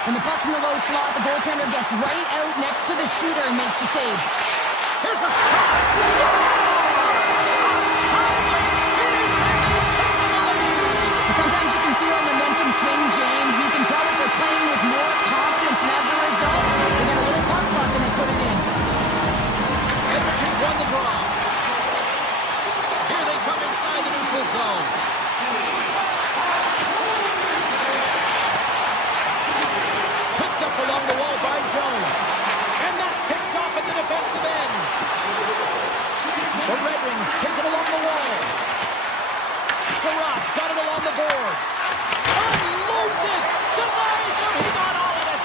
When the puck's in the low slot, the goaltender gets right out next to the shooter and makes the save. Here's a shot. Scores! A timely finish, and they take the lead. Sometimes you can feel a momentum swing, James. You can tell that they're playing with more confidence, and as a result, they get a little puck luck and they put it in. Edmonton's won the draw. Here they come inside the neutral zone. Picked up along the wall by Jones. And that's picked off at the defensive end. The Red Wings take it along the wall. Sherrod's got it along the boards. Unloads it. Denies him. He got all of it.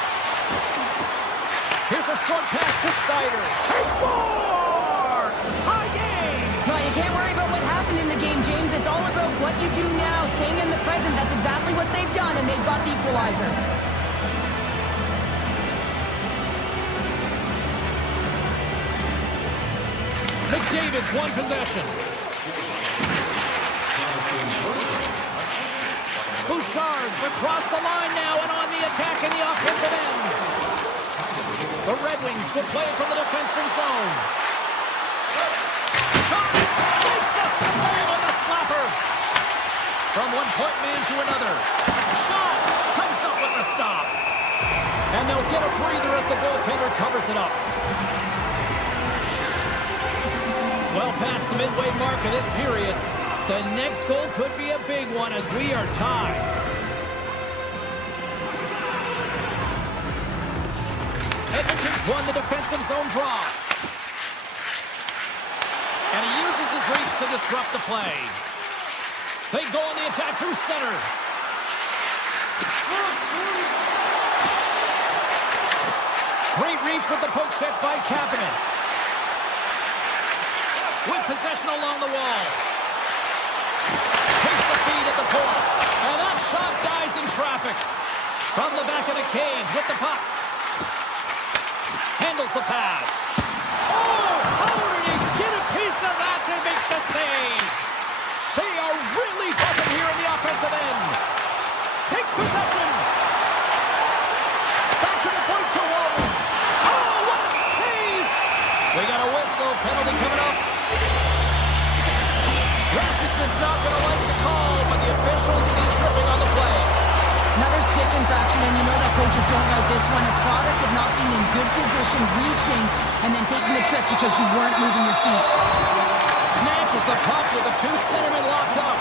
Here's a short pass to Seider. He scores! Tie game! No, you can't worry about what happened in the game, James. It's all about what you do now, staying in the present. That's exactly what they've done, and they've got the equalizer. McDavid's won possession. Bouchard's across the line now and on the attack in the offensive end. The Red Wings will play it from the defensive zone. Shot! Makes the save on the slapper. From one point man to another. Shot! Comes up with the stop. And they'll get a breather as the goaltender covers it up. Well past the midway mark of this period. The next goal could be a big one as we are tied. Edmonton's won the defensive zone draw. And he uses his reach to disrupt the play. They go on the attack through center. Great reach with the poke check by Kapanen. With possession along the wall. Takes the feed at the point. And that shot dies in traffic. From the back of the cage with the puck. Handles the pass. Oh, how did he get a piece of that to make the save? They are really buzzing here in the offensive end. Takes possession. Back to the point to Walden. Oh, what a save! We got a whistle. Penalty coming up. Rasmussen's not going to like the call, but the officials see tripping on the play. Another stick infraction, and you know that coaches don't like this one. A product of not being in good position, reaching, and then taking the trick because you weren't moving your feet. Snatches the puck with the two centermen locked up.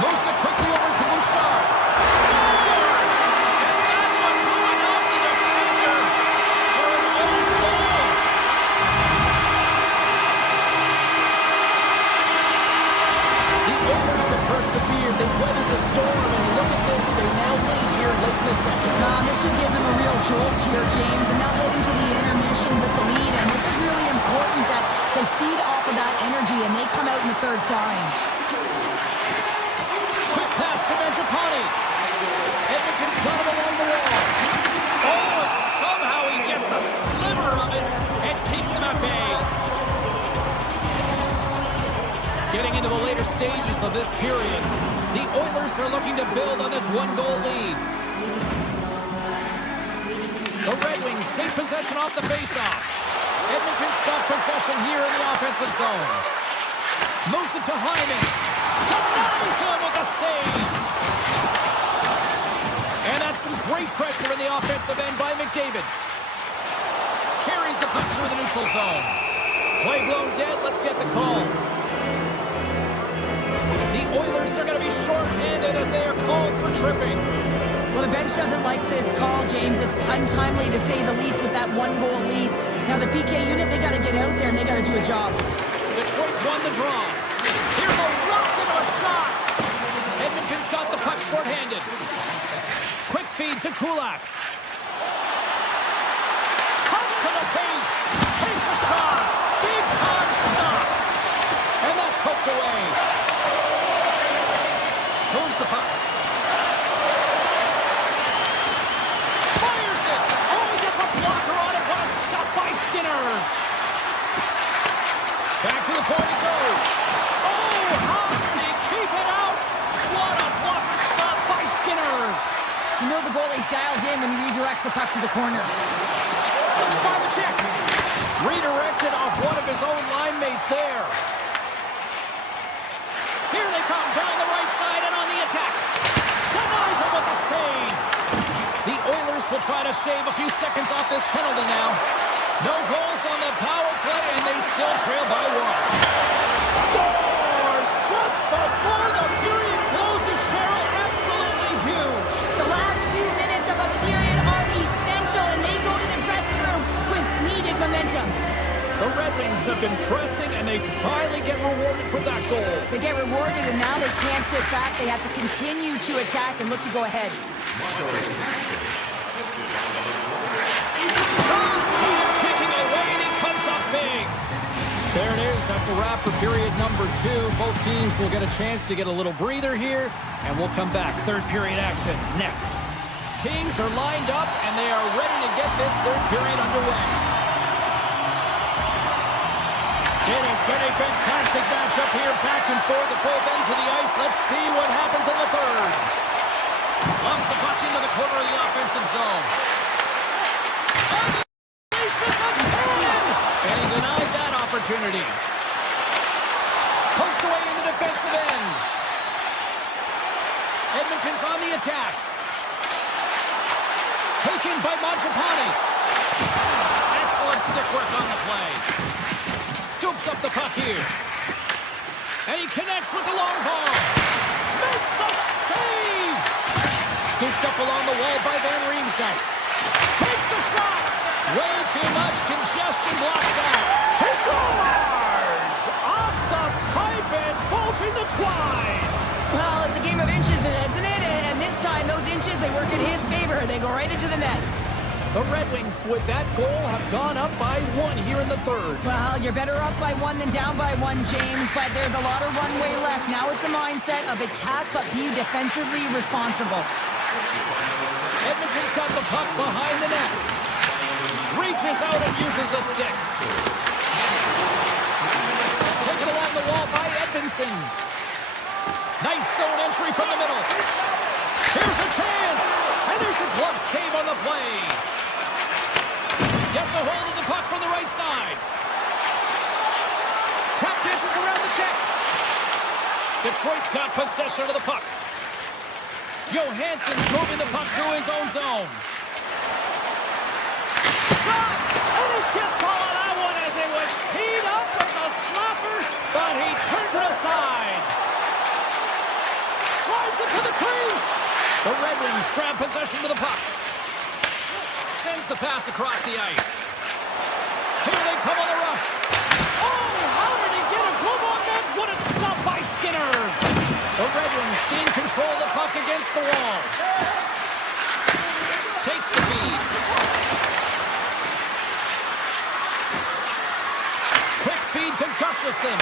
Moves it quickly over to Bouchard. Scores! And that one going off the defender for an own goal. The Oilers have persevered. They weathered the storm, and look at this. They now lead here late in the second. This should give them a real jolt here, James, and now heading to the intermission with the lead, and this is really important that they feed off of that energy and they come out in the third flying. Quick pass to Mangiapane. Edmonton's got him along the wall. Oh, and somehow he gets a sliver of it and keeps him at bay. Getting into the later stages of this period, the Oilers are looking to build on this one-goal lead. The Red Wings take possession off the faceoff. Edmonton's got possession here in the offensive zone. Moves it to Hyman. Denies him with a save. And that's some great pressure in the offensive end by McDavid. Carries the puck through the neutral zone. Play blown dead. Let's get the call. The Oilers are going to be short-handed as they are called for tripping. Well, the bench doesn't like this call, James. It's untimely to say the least with that one-goal lead. Now, the PK unit, they got to get out there and they got to do a job. Detroit's won the draw. Here's a rocket of a shot. Edmonton's got the puck short-handed. Quick feed to Kulak. Cuts to the paint. Takes a shot. Big time stop. And that's hooked away. Moves the puck. Fires it. Oh, he gets a blocker on it. What a stop by Skinner. Back to the point it goes. Oh, how did he keep it out? What a blocker stop by Skinner. You know the goalie's dialed in when he redirects the puck to the corner. Six by the check. Redirected off one of his own line mates there. Here they come down the right side and on the attack. Denies him with the save. The Oilers will try to shave a few seconds off this penalty now. No goals on the power play, and they still trail by one. Scores just before the period closes, Cheryl. Absolutely huge. The last few minutes of a period are essential, and they go to the dressing room with needed momentum. The Red Wings have been pressing, and they finally get rewarded for that goal. They get rewarded, and now they can't sit back. They have to continue to attack and look to go ahead. Taking it away, and he comes up big. There it is. That's a wrap for period number 2. Both teams will get a chance to get a little breather here, and we'll come back. Third period action next. Teams are lined up, and they are ready to get this third period underway. It has been a fantastic matchup here, back and forth at both ends of the ice. Let's see what happens in the third. Lumps the puck into the corner of the offensive zone. Unleashes a cannon! And he denied that opportunity. Poked away in the defensive end. Edmonton's on the attack. Taken by Mangiapane. Excellent stick work on the play. Scoops up the puck here. And he connects with the long ball. Makes the save! Scooped up along the wall by Van Riemsdyk. Takes the shot! Way too much congestion blocks that. He scores! Off the pipe and bulging the twine! Well, it's a game of inches, isn't it? And this time, those inches, they work in his favor. They go right into the net. The Red Wings, with that goal, have gone up by 1 here in the third. Well, you're better up by 1 than down by 1, James, but there's a lot of runway left. Now it's a mindset of attack, but be defensively responsible. Edmonton's got the puck behind the net. Reaches out and uses the stick. Taken along the wall by Edmondson. Nice zone entry from the middle. Here's a chance. And there's a glove save on the play. Gets a hold of the puck from the right side. Tap dances around the check. Detroit's got possession of the puck. Johansson's moving the puck through his own zone. Shot! And he gets all of that one as it was teed up with the slapper, but he turns it aside. Drives it to the crease. The Red Wings grab possession of the puck. Sends the pass across the ice. Here they come on the rush. Oh, how did he get a glove on that? What a stop by Skinner. The Red Wings gain control of the puck against the wall. Takes the feed. Quick feed to Gustafsson.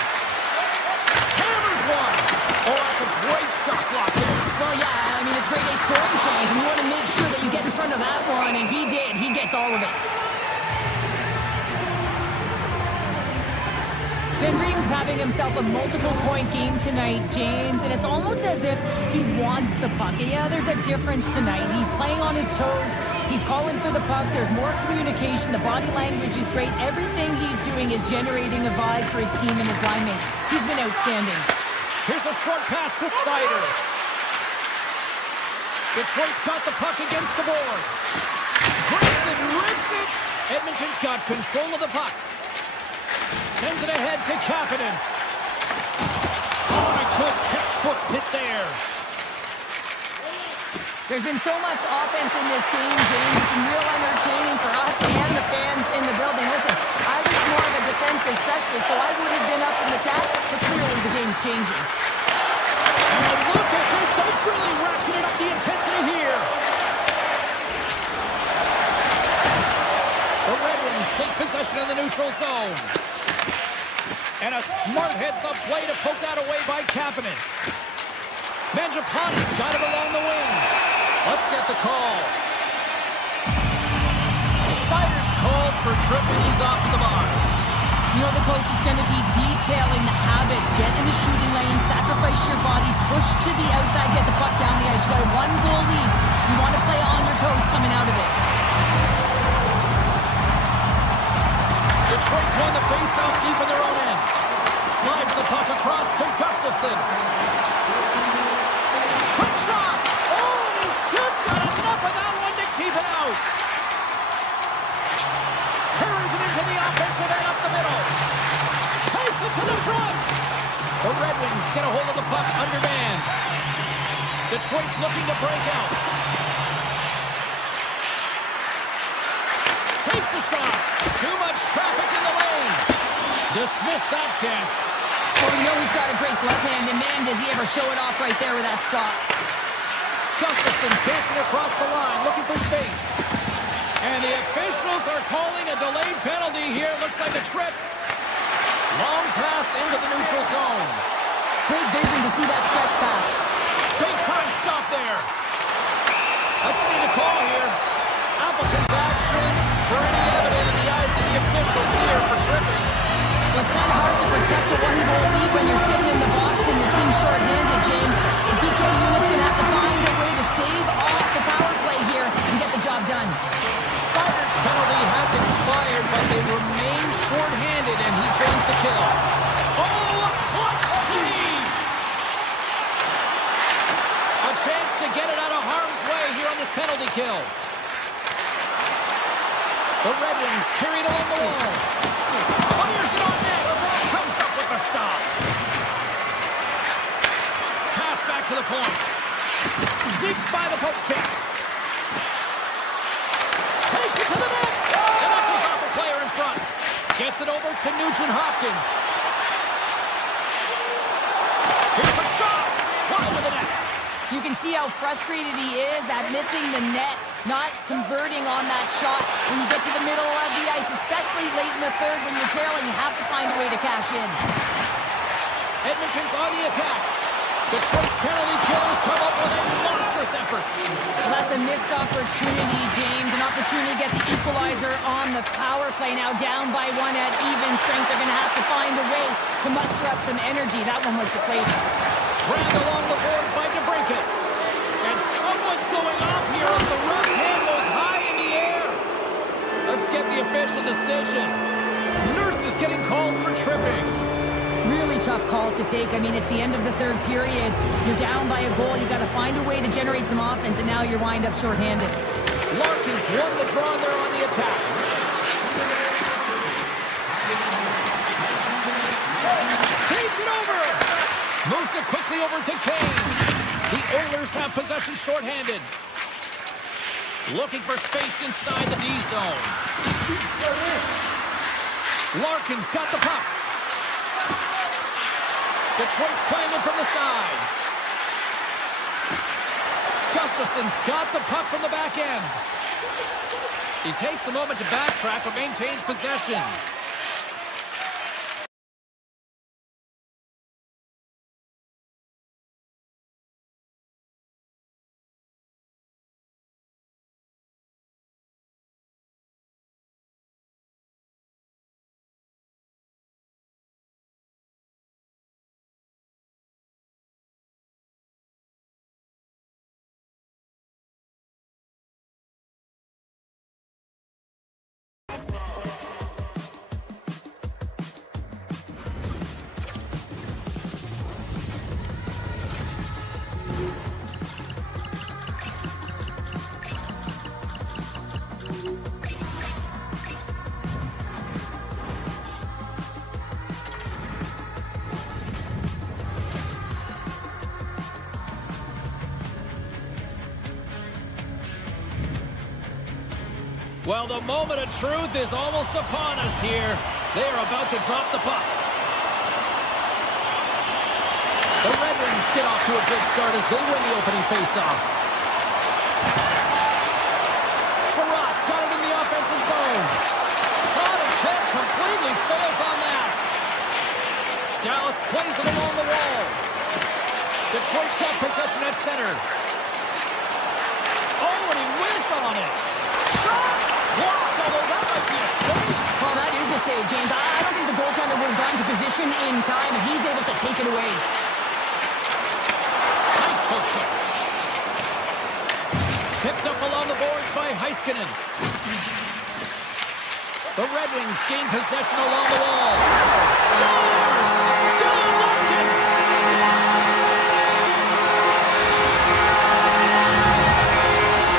Hammers one. Oh, that's a great shot block there. Well, yeah, I mean, it's great A scoring chance, and you want to make sure that you get in front of that one, and he did. He gets all of it. Van Riemen's having himself a multiple-point game tonight, James, and it's almost as if he wants the puck. Yeah, there's a difference tonight. He's playing on his toes. He's calling for the puck. There's more communication. The body language is great. Everything he's doing is generating a vibe for his team and his line mates. He's been outstanding. Here's a short pass to Sider. Detroit's got the puck against the boards. Grayson rips it. Edmonton's got control of the puck. Sends it ahead to Kapanen. Oh, a good textbook hit there. There's been so much offense in this game, James. It's been real entertaining for us and the fans in the building. Listen, I was more of a defensive specialist, so I would have been up in the attack, but clearly the game's changing. And look at this. They've really ratcheted up the intensity here. The Red Wings take possession of the neutral zone. And a smart heads-up play to poke that away by Kapanen. Mangiapane's got it along the wing. Let's get the call. Sider's called for tripping. He's off to the box. You know the coach is going to be detailing the habits. Get in the shooting lane, sacrifice your body, push to the outside, get the puck down the ice. You got a 1-goal lead. You want to play on your toes coming out of it. Detroit's won the face-off deep in their own end. Slides the puck across to Gustafsson. Quick shot! Oh, he just got enough of that one to keep it out. Carries it into the offensive end up the middle. Takes it to the front. The Red Wings get a hold of the puck under man. Detroit's looking to break out. Takes a shot. Too much traffic in the lane. Dismiss that chance. Oh, you know he's got a great glove hand, and man, does he ever show it off right there with that stop. Gustafsson's dancing across the line, looking for space. And the officials are calling a delayed penalty here. Looks like a trip. Long pass into the neutral zone. Great vision to see that stretch pass. Big time stop there. Let's see the call here. Appleton's actions pretty evident in the eyes of the officials here for tripping. Well, it's kind of hard to protect a 1-goal lead when you're sitting in the box and your team's short-handed, James. The BK unit's going to have to find a way to stave off the power play here and get the job done. Sider's penalty has expired, but they remain short-handed, and he drains the kill. Oh, a clutch save! A chance to get it out of harm's way here on this penalty kill. The Red Wings carried along the wall. Fires it on net. Comes up with a stop. Pass back to the point. Sneaks by the poke check. Takes it to the net. And that goes off a player in front. Gets it over to Nugent Hopkins. Here's a shot. Wide of the You can see how frustrated he is at missing the net, not converting on that shot. When you get to the middle of the ice, especially late in the third when you're trailing, you have to find a way to cash in. Edmonton's on the attack. Detroit's penalty killers come up with a monstrous effort. Well, that's a missed opportunity, James. An opportunity to get the equalizer on the power play. Now down by one at even strength. They're going to have to find a way to muster up some energy. That one was deflating. Dragged along the board by DeBrincat. And someone's going off here as the ref's hand goes high in the air. Let's get the official decision. Nurse is getting called for tripping. Really tough call to take. I mean, it's the end of the third period. You're down by a goal. You've got to find a way to generate some offense, and now you're wind up shorthanded. Larkin's won the draw, and they're on the attack. Takes it over! Moves it quickly over to Kane. The Oilers have possession shorthanded. Looking for space inside the D zone. Larkin's got the puck. Detroit's playing it from the side. Gustafson's got the puck from the back end. He takes a moment to backtrack but maintains possession. Well, the moment of truth is almost upon us here. They are about to drop the puck. The Red Wings get off to a good start as they win the opening faceoff. Sherratt's got it in the offensive zone. Shot attempt completely fails on that. Dallas plays it along the wall. Detroit's got possession at center. Oh, and he whiffs on it. Shot! Blocked, although that might be a save. Well, that is a save, James. I don't think the goaltender would have gotten to position in time, and he's able to take it away. Nice poke check. Picked up along the boards by Heiskanen. The Red Wings gain possession along the wall. Stars! Dylan Larkin!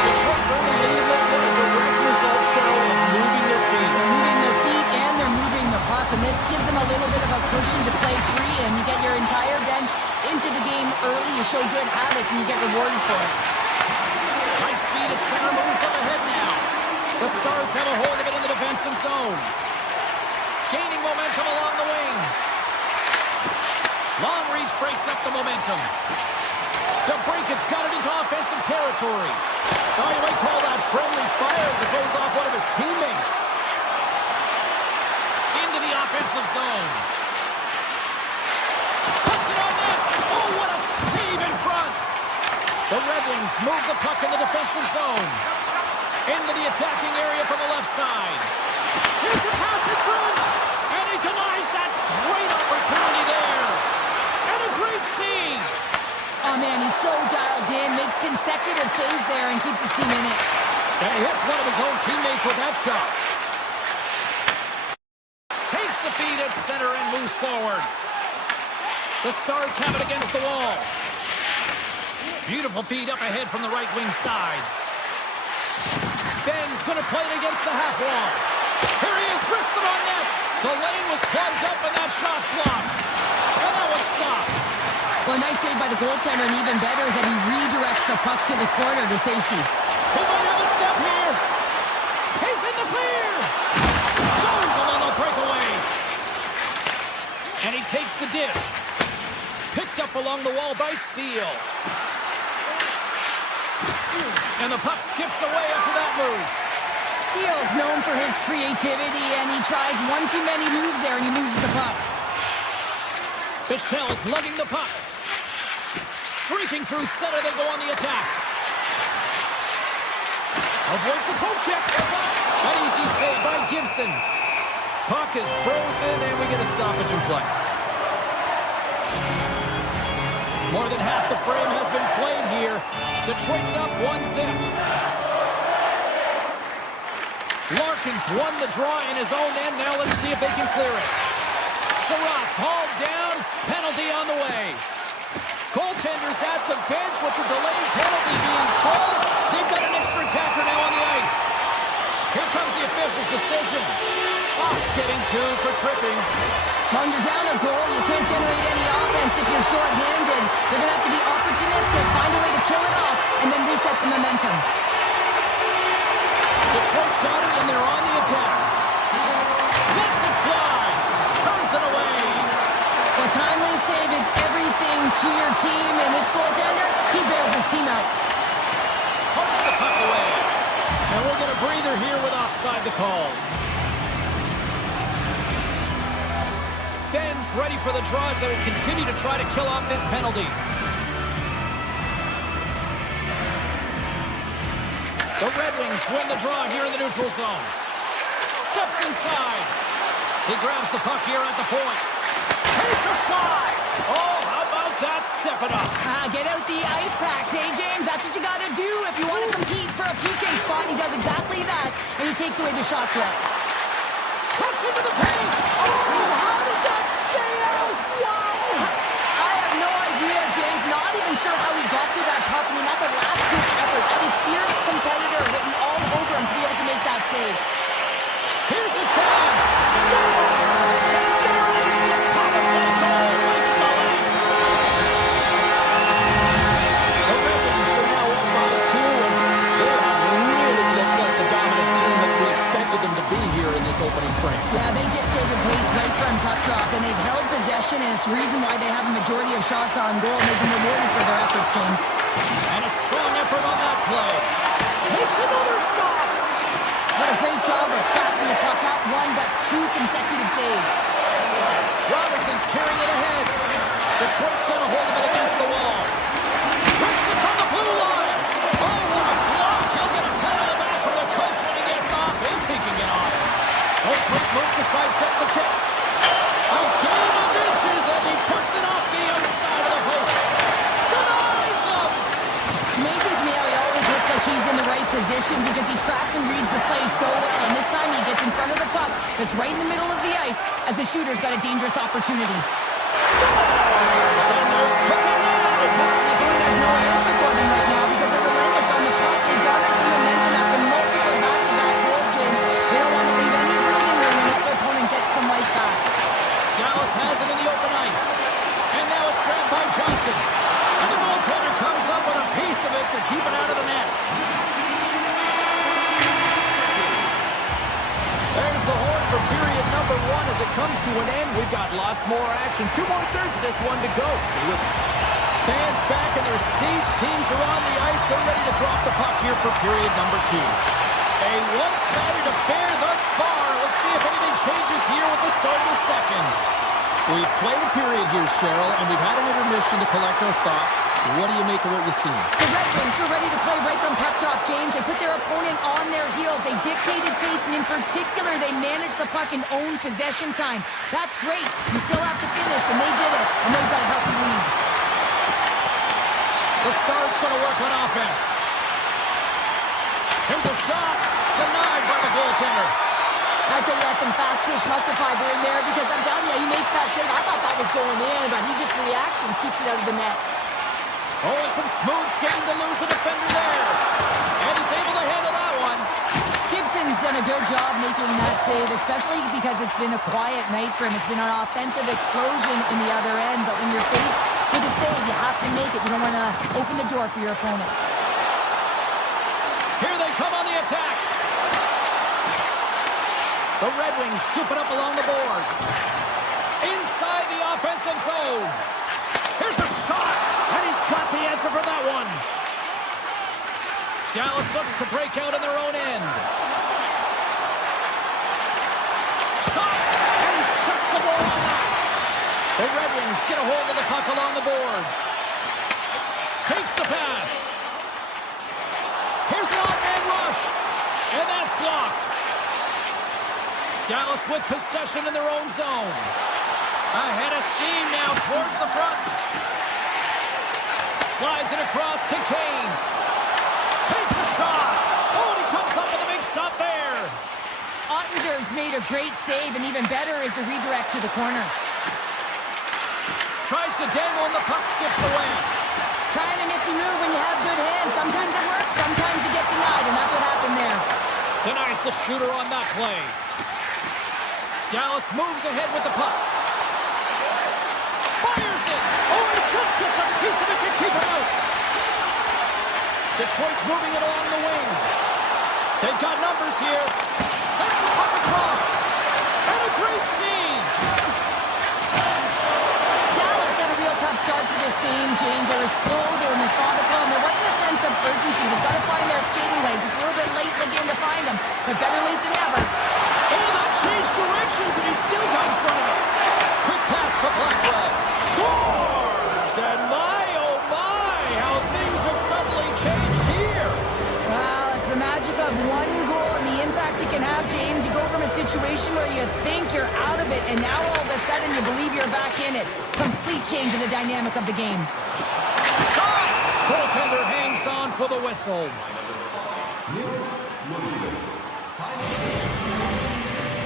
Detroit's early lead in this one, a direct result, Cheryl, of moving their feet. They're moving their feet, and they're moving the puck, and this gives them a little bit of a cushion to play free, and you get your entire bench into the game early. You show good habits, and you get rewarded for it. High speed at center, moves up ahead now. The Stars have a hold of it in the defensive zone. Gaining momentum along the wing. Long reach breaks up the momentum. DeBrincat's got it into offensive territory. Oh, you might call that friendly fire as it goes off one of his teammates. Into the offensive zone. Puts it on net. Oh, what a save in front. The Red Wings move the puck in the defensive zone. Into the attacking area from the left side. Here's a pass in front. And he denies that great opportunity there. And a great save. Oh, man, he's so dialed in, makes consecutive saves there, and keeps his team in it. And he hits one of his own teammates with that shot. Takes the feed at center and moves forward. The Stars have it against the wall. Beautiful feed up ahead from the right wing side. Ben's going to play it against the half wall. Here he is, wristed on net. The lane was plugged up and that shot's blocked. And that one's stopped. Well, a nice save by the goaltender, and even better is that he redirects the puck to the corner to safety. He might have a step here. He's in the clear. Stones him on the breakaway. And he takes the dish. Picked up along the wall by Steele. And the puck skips away after that move. Steele's known for his creativity, and he tries one too many moves there, and he loses the puck. Bichel's lugging the puck. Streaking through center, they go on the attack. Avoids the poke check. An easy save by Gibson. Puck is frozen, and we get a stoppage in play. More than half the frame has been played here. Detroit's up 1-0. Larkin's won the draw in his own end. Now let's see if they can clear it. Sherratt's hauled down. Penalty on the way. Goaltenders at the bench with the delayed penalty being called. They've got an extra attacker now on the ice. Here comes the official's decision. Fox getting 2 for tripping. When you're down a goal, you can't generate any offense if you're short-handed. They're going to have to be opportunistic, find a way to kill it off, and then reset the momentum. Detroit's got it, and they're on the attack. Lets it fly. Turns it away. A timely save is everything to your team, and this goaltender, he bails his team out. Pokes the puck away. And we'll get a breather here with offside the call. Ben's ready for the draws that will continue to try to kill off this penalty. The Red Wings win the draw here in the neutral zone. Steps inside. He grabs the puck here at the point. Takes a shot. Oh, how about that? Step it up. Get out the ice packs, hey, James? That's what you got to do if you want to compete for a PK spot. He does exactly that, and he takes away the shot threat. Cuts into the paint. Oh, how did that stay out? Wow. I have no idea, James. Not even sure how he got to that puck. I mean, that's a last-ditch effort. That is fierce competitor written all over him to be able to make that save. Here's a chance. Scores! And there is the power play goal. Makes the lead. The Red Wings are now up by 2, and they have really looked like the dominant team that we expected them to be here in this opening frame. Yeah, they dictated pace right from puck drop, and they've held possession, and it's the reason why they have a majority of shots on goal, and they've been rewarded for their efforts, James. And a strong effort on that play. Makes another stop. What a great job of tracking the puck. Not one, but 2 consecutive saves. Robertson's carrying it ahead. Detroit's going to hold him against the wall. Rips it from the blue line. Oh, what a block. He'll get a pat on the back from the coach when he gets off, if he can get off. Oh, quick move to sidestep the check. A game of inches, and he puts it off the outside of the post. Denies him. Amazing to me how he always looks like he's in the right position because he tracks and reads the play so well. And this time he gets in front of the puck that's right in the middle of the ice as the shooter's got a dangerous opportunity. Scores! And they're cooking now. The opponent has no answer for them right now because they're relentless on the puck. They garnered some momentum after multiple back-to-back goals, James. They don't want to leave any breathing room and let their opponent get some life back. Dallas has it in the open ice. And now it's grabbed by Johnston. And the goaltender comes up with a piece of it to keep it out of the net. There's the horn for period number 1 as it comes to an end. We've got lots more action. 2 more thirds of this one to go. Stay with us. Fans back in their seats. Teams are on the ice. They're ready to drop the puck here for period number 2. A one-sided affair thus far. Let's see if anything changes here with the start of the second. We've played a period here, Cheryl, and we've had an intermission to collect our thoughts. What do you make of what you've seen? The Red Wings were ready to play right from puck drop, James. They put their opponent on their heels. They dictated pace, and in particular, they managed the puck and owned possession time. That's great. You still have to finish, and they did it, and they've got a healthy lead. The Stars going to work on offense. Here's a shot. Denied by the goaltender. I'd say he has some fast twitch muscle fiber in there because I'm telling you, he makes that save. I thought that was going in, but he just reacts and keeps it out of the net. Oh, and some smooth skating to lose the defender there. And he's able to handle that one. Gibson's done a good job making that save, especially because it's been a quiet night for him. It's been an offensive explosion in the other end, but when you're faced with a save, you have to make it. You don't want to open the door for your opponent. Here they come on the attack. The Red Wings scoop it up along the boards. Inside the offensive zone. Here's a shot, and he's got the answer for that one. Dallas looks to break out in their own end. Shot, and he shuts the ball on that. The Red Wings get a hold of the puck along the boards. Takes the pass. Here's an odd-man rush, and that's blocked. Dallas with possession in their own zone. Ahead of steam now towards the front. Slides it across to Kane. Takes a shot. Oh, and he comes up with a big stop there. Ottinger's made a great save, and even better is the redirect to the corner. Tries to dangle, and the puck skips away. Trying a nifty move when you have good hands. Sometimes it works, sometimes you get denied, and that's what happened there. Denies the shooter on that play. Dallas moves ahead with the puck. Fires it. Oh, he just gets a piece of it to keep it out. Detroit's moving it along the wing. They've got numbers here. Sends the puck across. And a great save. Dallas had a real tough start to this game, James. They were slow, they were methodical, and there wasn't a sense of urgency. They've got to find their skating legs. It's a little bit late in the game to find them, but better late than never. Oh, that changed directions, and he still got in front of it. Quick pass to Blackwell. Scores! And my, oh my, how things have suddenly changed here. Well, it's the magic of one goal and the impact it can have, James. You go from a situation where you think you're out of it, and now all of a sudden you believe you're back in it. Complete change in the dynamic of the game. Shot! Goaltender hangs on for the whistle.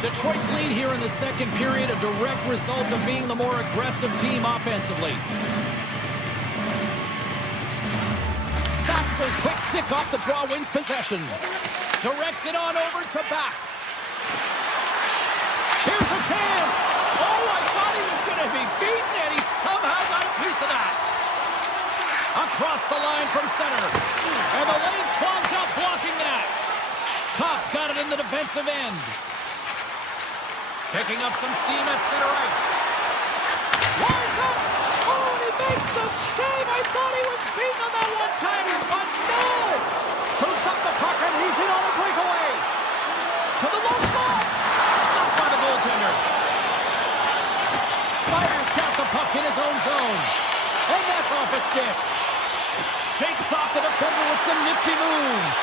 Detroit's lead here in the second period, a direct result of being the more aggressive team offensively. Fax's quick stick off the draw wins possession. Directs it on over to back. Here's a chance. Oh, I thought he was going to be beaten, and he somehow got a piece of that. Across the line from center. And the lane's clogged up, blocking that. Kopp's got it in the defensive end. Picking up some steam at center ice. Lines up. Oh, and he makes the save. I thought he was beaten on that one-timer, but no. Scoops up the puck, and he's in on a breakaway. To the low slot. Stopped by the goaltender. Sider's got the puck in his own zone. And that's off a stick. Shakes off the defender with some nifty moves.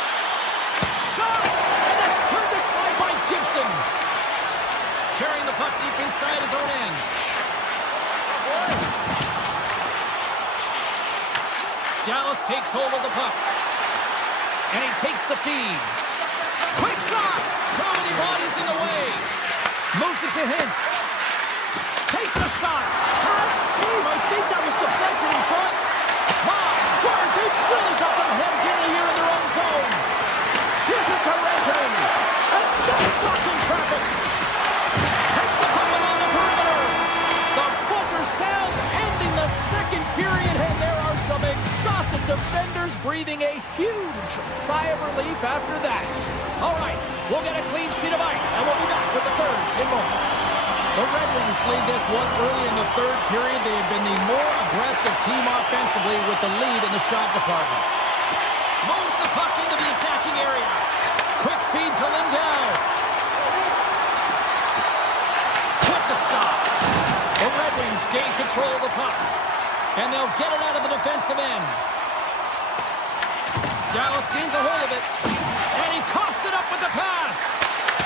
Shot! And that's turned aside by Gibson. Carrying the puck deep inside his own end. Dallas takes hold of the puck. And he takes the feed. Quick shot! Too many bodies in the way. Moves it to Hintz. Takes the shot. Hard save. I think that was deflected in front. My word, they've really got them hemmed in here in their own zone. Dishes to Renton. And that's blocking traffic. Takes the puck along the perimeter. The buzzer sounds, ending the second period, and there are some exhausted defenders breathing a huge sigh of relief after that. All right, we'll get a clean sheet of ice, and we'll be back with the third in moments. The Red Wings lead this one early in the third period. They have been the more aggressive team offensively with the lead in the shot department. Moves the puck into the attacking area. Quick feed to Lindell. Quick to stop. The Red Wings gain control of the puck. And they'll get it out of the defensive end. Dallas gains a hold of it. And he coughs it up with the pass.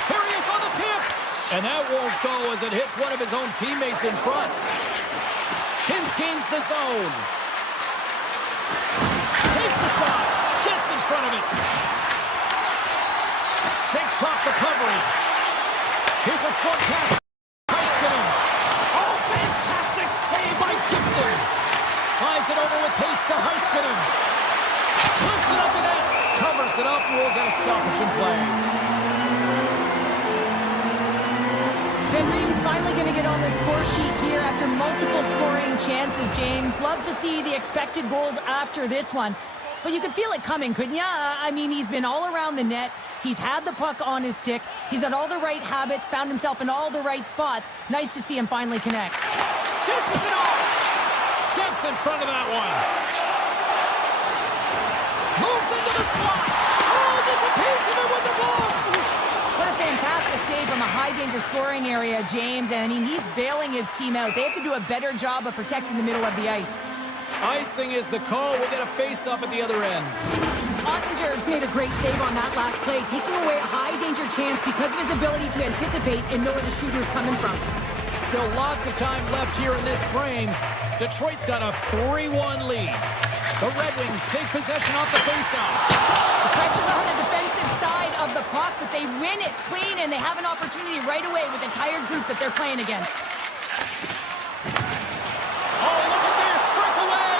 Here he is on the tip. And that won't go as it hits one of his own teammates in front. Hintz gains the zone. Takes the shot. Gets in front of it. Shakes off the coverage. Here's a short pass. Heiskanen. Oh, fantastic save by Gibson. Slides it over with pace to Heiskanen. Flips it up the net. Covers it up. We'll get a stoppage in play. And Ream's finally going to get on the score sheet here after multiple scoring chances, James. Love to see the expected goals after this one. But you could feel it coming, couldn't you? I mean, he's been all around the net. He's had the puck on his stick. He's had all the right habits, found himself in all the right spots. Nice to see him finally connect. Dishes it off. Steps in front of that one. Moves into the slot. Oh, gets a piece of it with the ball. What a fantastic save from a high-danger scoring area, James. And, I mean, he's bailing his team out. They have to do a better job of protecting the middle of the ice. Icing is the call. We'll get a face-off at the other end. Ottinger's made a great save on that last play, taking away a high-danger chance because of his ability to anticipate and know where the shooter's coming from. Still lots of time left here in this frame. Detroit's got a 3-1 lead. The Red Wings take possession off the faceoff. The pressure's on the defensive side of the puck, but they win it clean, and they have an opportunity right away with the tired group that they're playing against. Oh, look at this breakaway!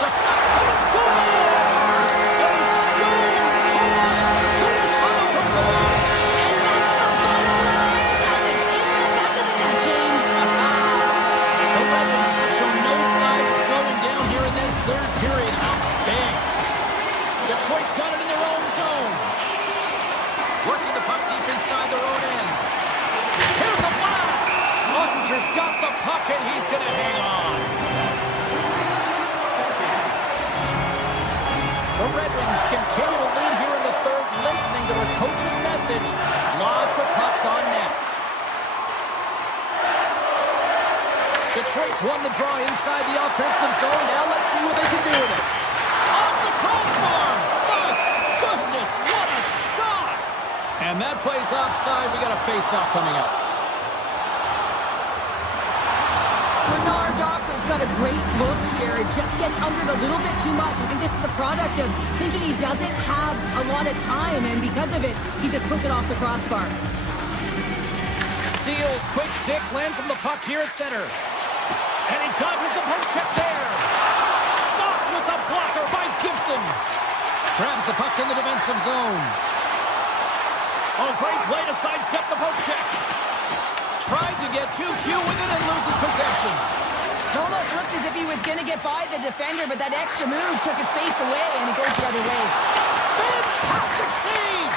The he scores! A stone-cold finish on the breakaway! And that's the bottom line as it's in the back of the net, James. The Red Wings have shown no signs of slowing down here in this third period. Out big. Detroit's got it in their own zone. Working the puck deep inside their own end. Here's a blast! Ottinger's got the puck and he's going to hang on. The Red Wings continue to lead here in the third, listening to their coach's message. Lots of pucks on net. Detroit's won the draw inside the offensive zone. Now let's see what they can do with it. Off the crossbar! My goodness, what a shot! And that plays offside. We got a face-off coming up. Bernard Docker's got a great look here. It just gets under it a little bit too much. I think this is a product of thinking he doesn't have a lot of time, and because of it, he just puts it off the crossbar. Steals, quick stick, lands from the puck here at center. And he dodges the poke check there. Stopped with the blocker by Gibson. Grabs the puck in the defensive zone. Oh, great play to sidestep the poke check. Tried to get too cute with it and loses possession. It almost looked as if he was going to get by the defender, but that extra move took his face away, and it goes the other way. Fantastic save!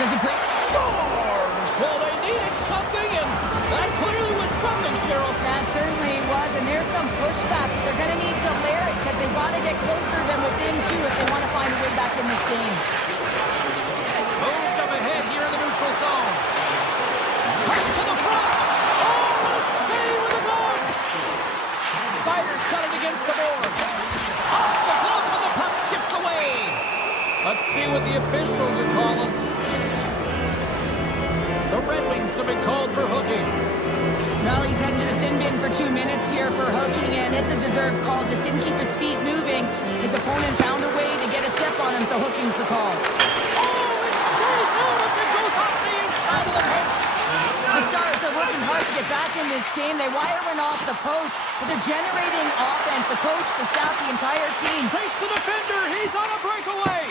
Does a great... Scores! Well, they needed something, and that clearly was something, Cheryl. That certainly was, and there's some pushback. They're going to need to layer it because they've got to get closer than within two if they want to find a way back in this game. Moved up ahead here in the neutral zone. Cuts to the front. Oh, what a save with the glove. Sider's got it against the boards. Off the glove and the puck skips away. Let's see what the officials are calling. The Red Wings have been called for hooking. Well, he's heading to the sin bin for 2 minutes here for hooking, and it's a deserved call. Just didn't keep his feet moving. His opponent found a way to get a step on him, so hooking's the call. Oh, it stays out as it goes off the inside of the post. The Stars are working hard to get back in this game. They wire one off the post, but they're generating offense. The coach, the staff, the entire team. Takes the defender. He's on a breakaway.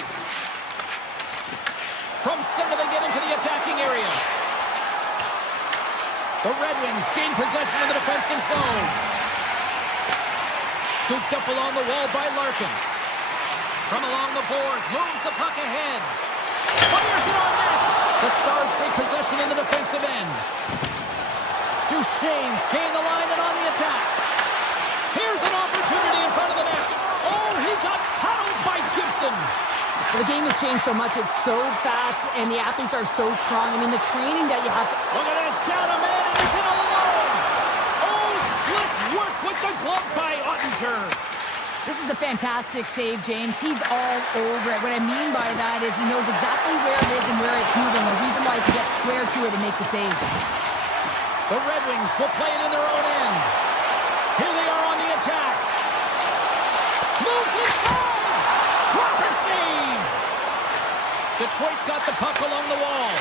From center, they get into the attacking area. The Red Wings gain possession of the defensive zone. Scooped up along the wall by Larkin. From along the boards, moves the puck ahead. Fires it on net. The Stars take possession in the defensive end. Duchesne's gain the line and on the attack. Here's an opportunity in front of the net. Oh, he got paddled by Gibson. Well, the game has changed so much. It's so fast, and the athletes are so strong. I mean, the training that you have to... Look at this, down a man, and he's in alone. Oh, slick work with the glove by Ottinger. This is a fantastic save, James. He's all over it. What I mean by that is he knows exactly where it is and where it's moving. The reason why he can get square to it and make the save. The Red Wings will play it in their own end. Here they are on the attack. Moves inside. Proper save. Detroit's got the puck along the wall.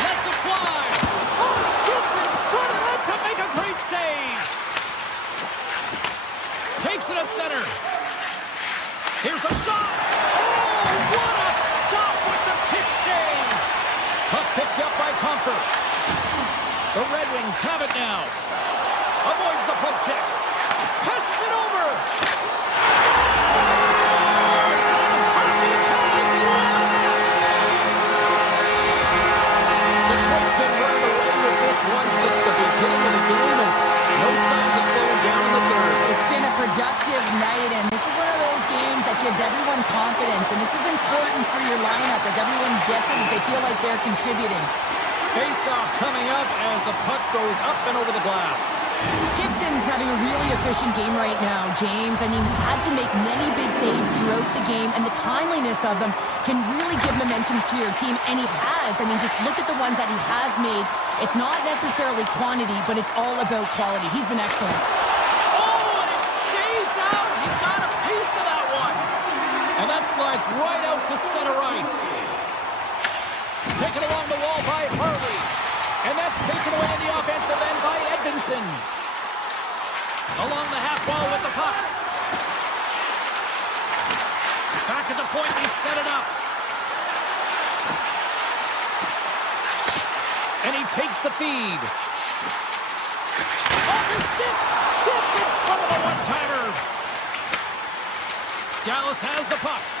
Lets it fly. Oh, gets in front of that to make a great save. Takes it at center. Here's a shot. Oh, what a stop with the kick save. Puck picked up by Comfort. The Red Wings have it now. Avoids the poke check. Passes it over. Scores! And hockey ties run it out. Detroit's been running away with this one since the beginning of the game, and no signs of slowing down in the third. It's been a productive night, and this is one of those games that gives everyone on confidence, and this is important for your lineup as everyone gets it, as they feel like they're contributing. Face-off coming up as the puck goes up and over the glass. Gibson's having a really efficient game right now, James. I mean, he's had to make many big saves throughout the game, and the timeliness of them can really give momentum to your team, and he has. I mean, just look at the ones that he has made. It's not necessarily quantity, but it's all about quality. He's been excellent. Oh, and it stays out. He got a piece of that one. And that slides right out to center ice. Taken along the wall by Harley. And that's taken away in the offensive end by Edmondson. Along the half wall with the puck. Back at the point, he set it up. And he takes the feed. Off his stick. Gets in front of a one-timer. Dallas has the puck.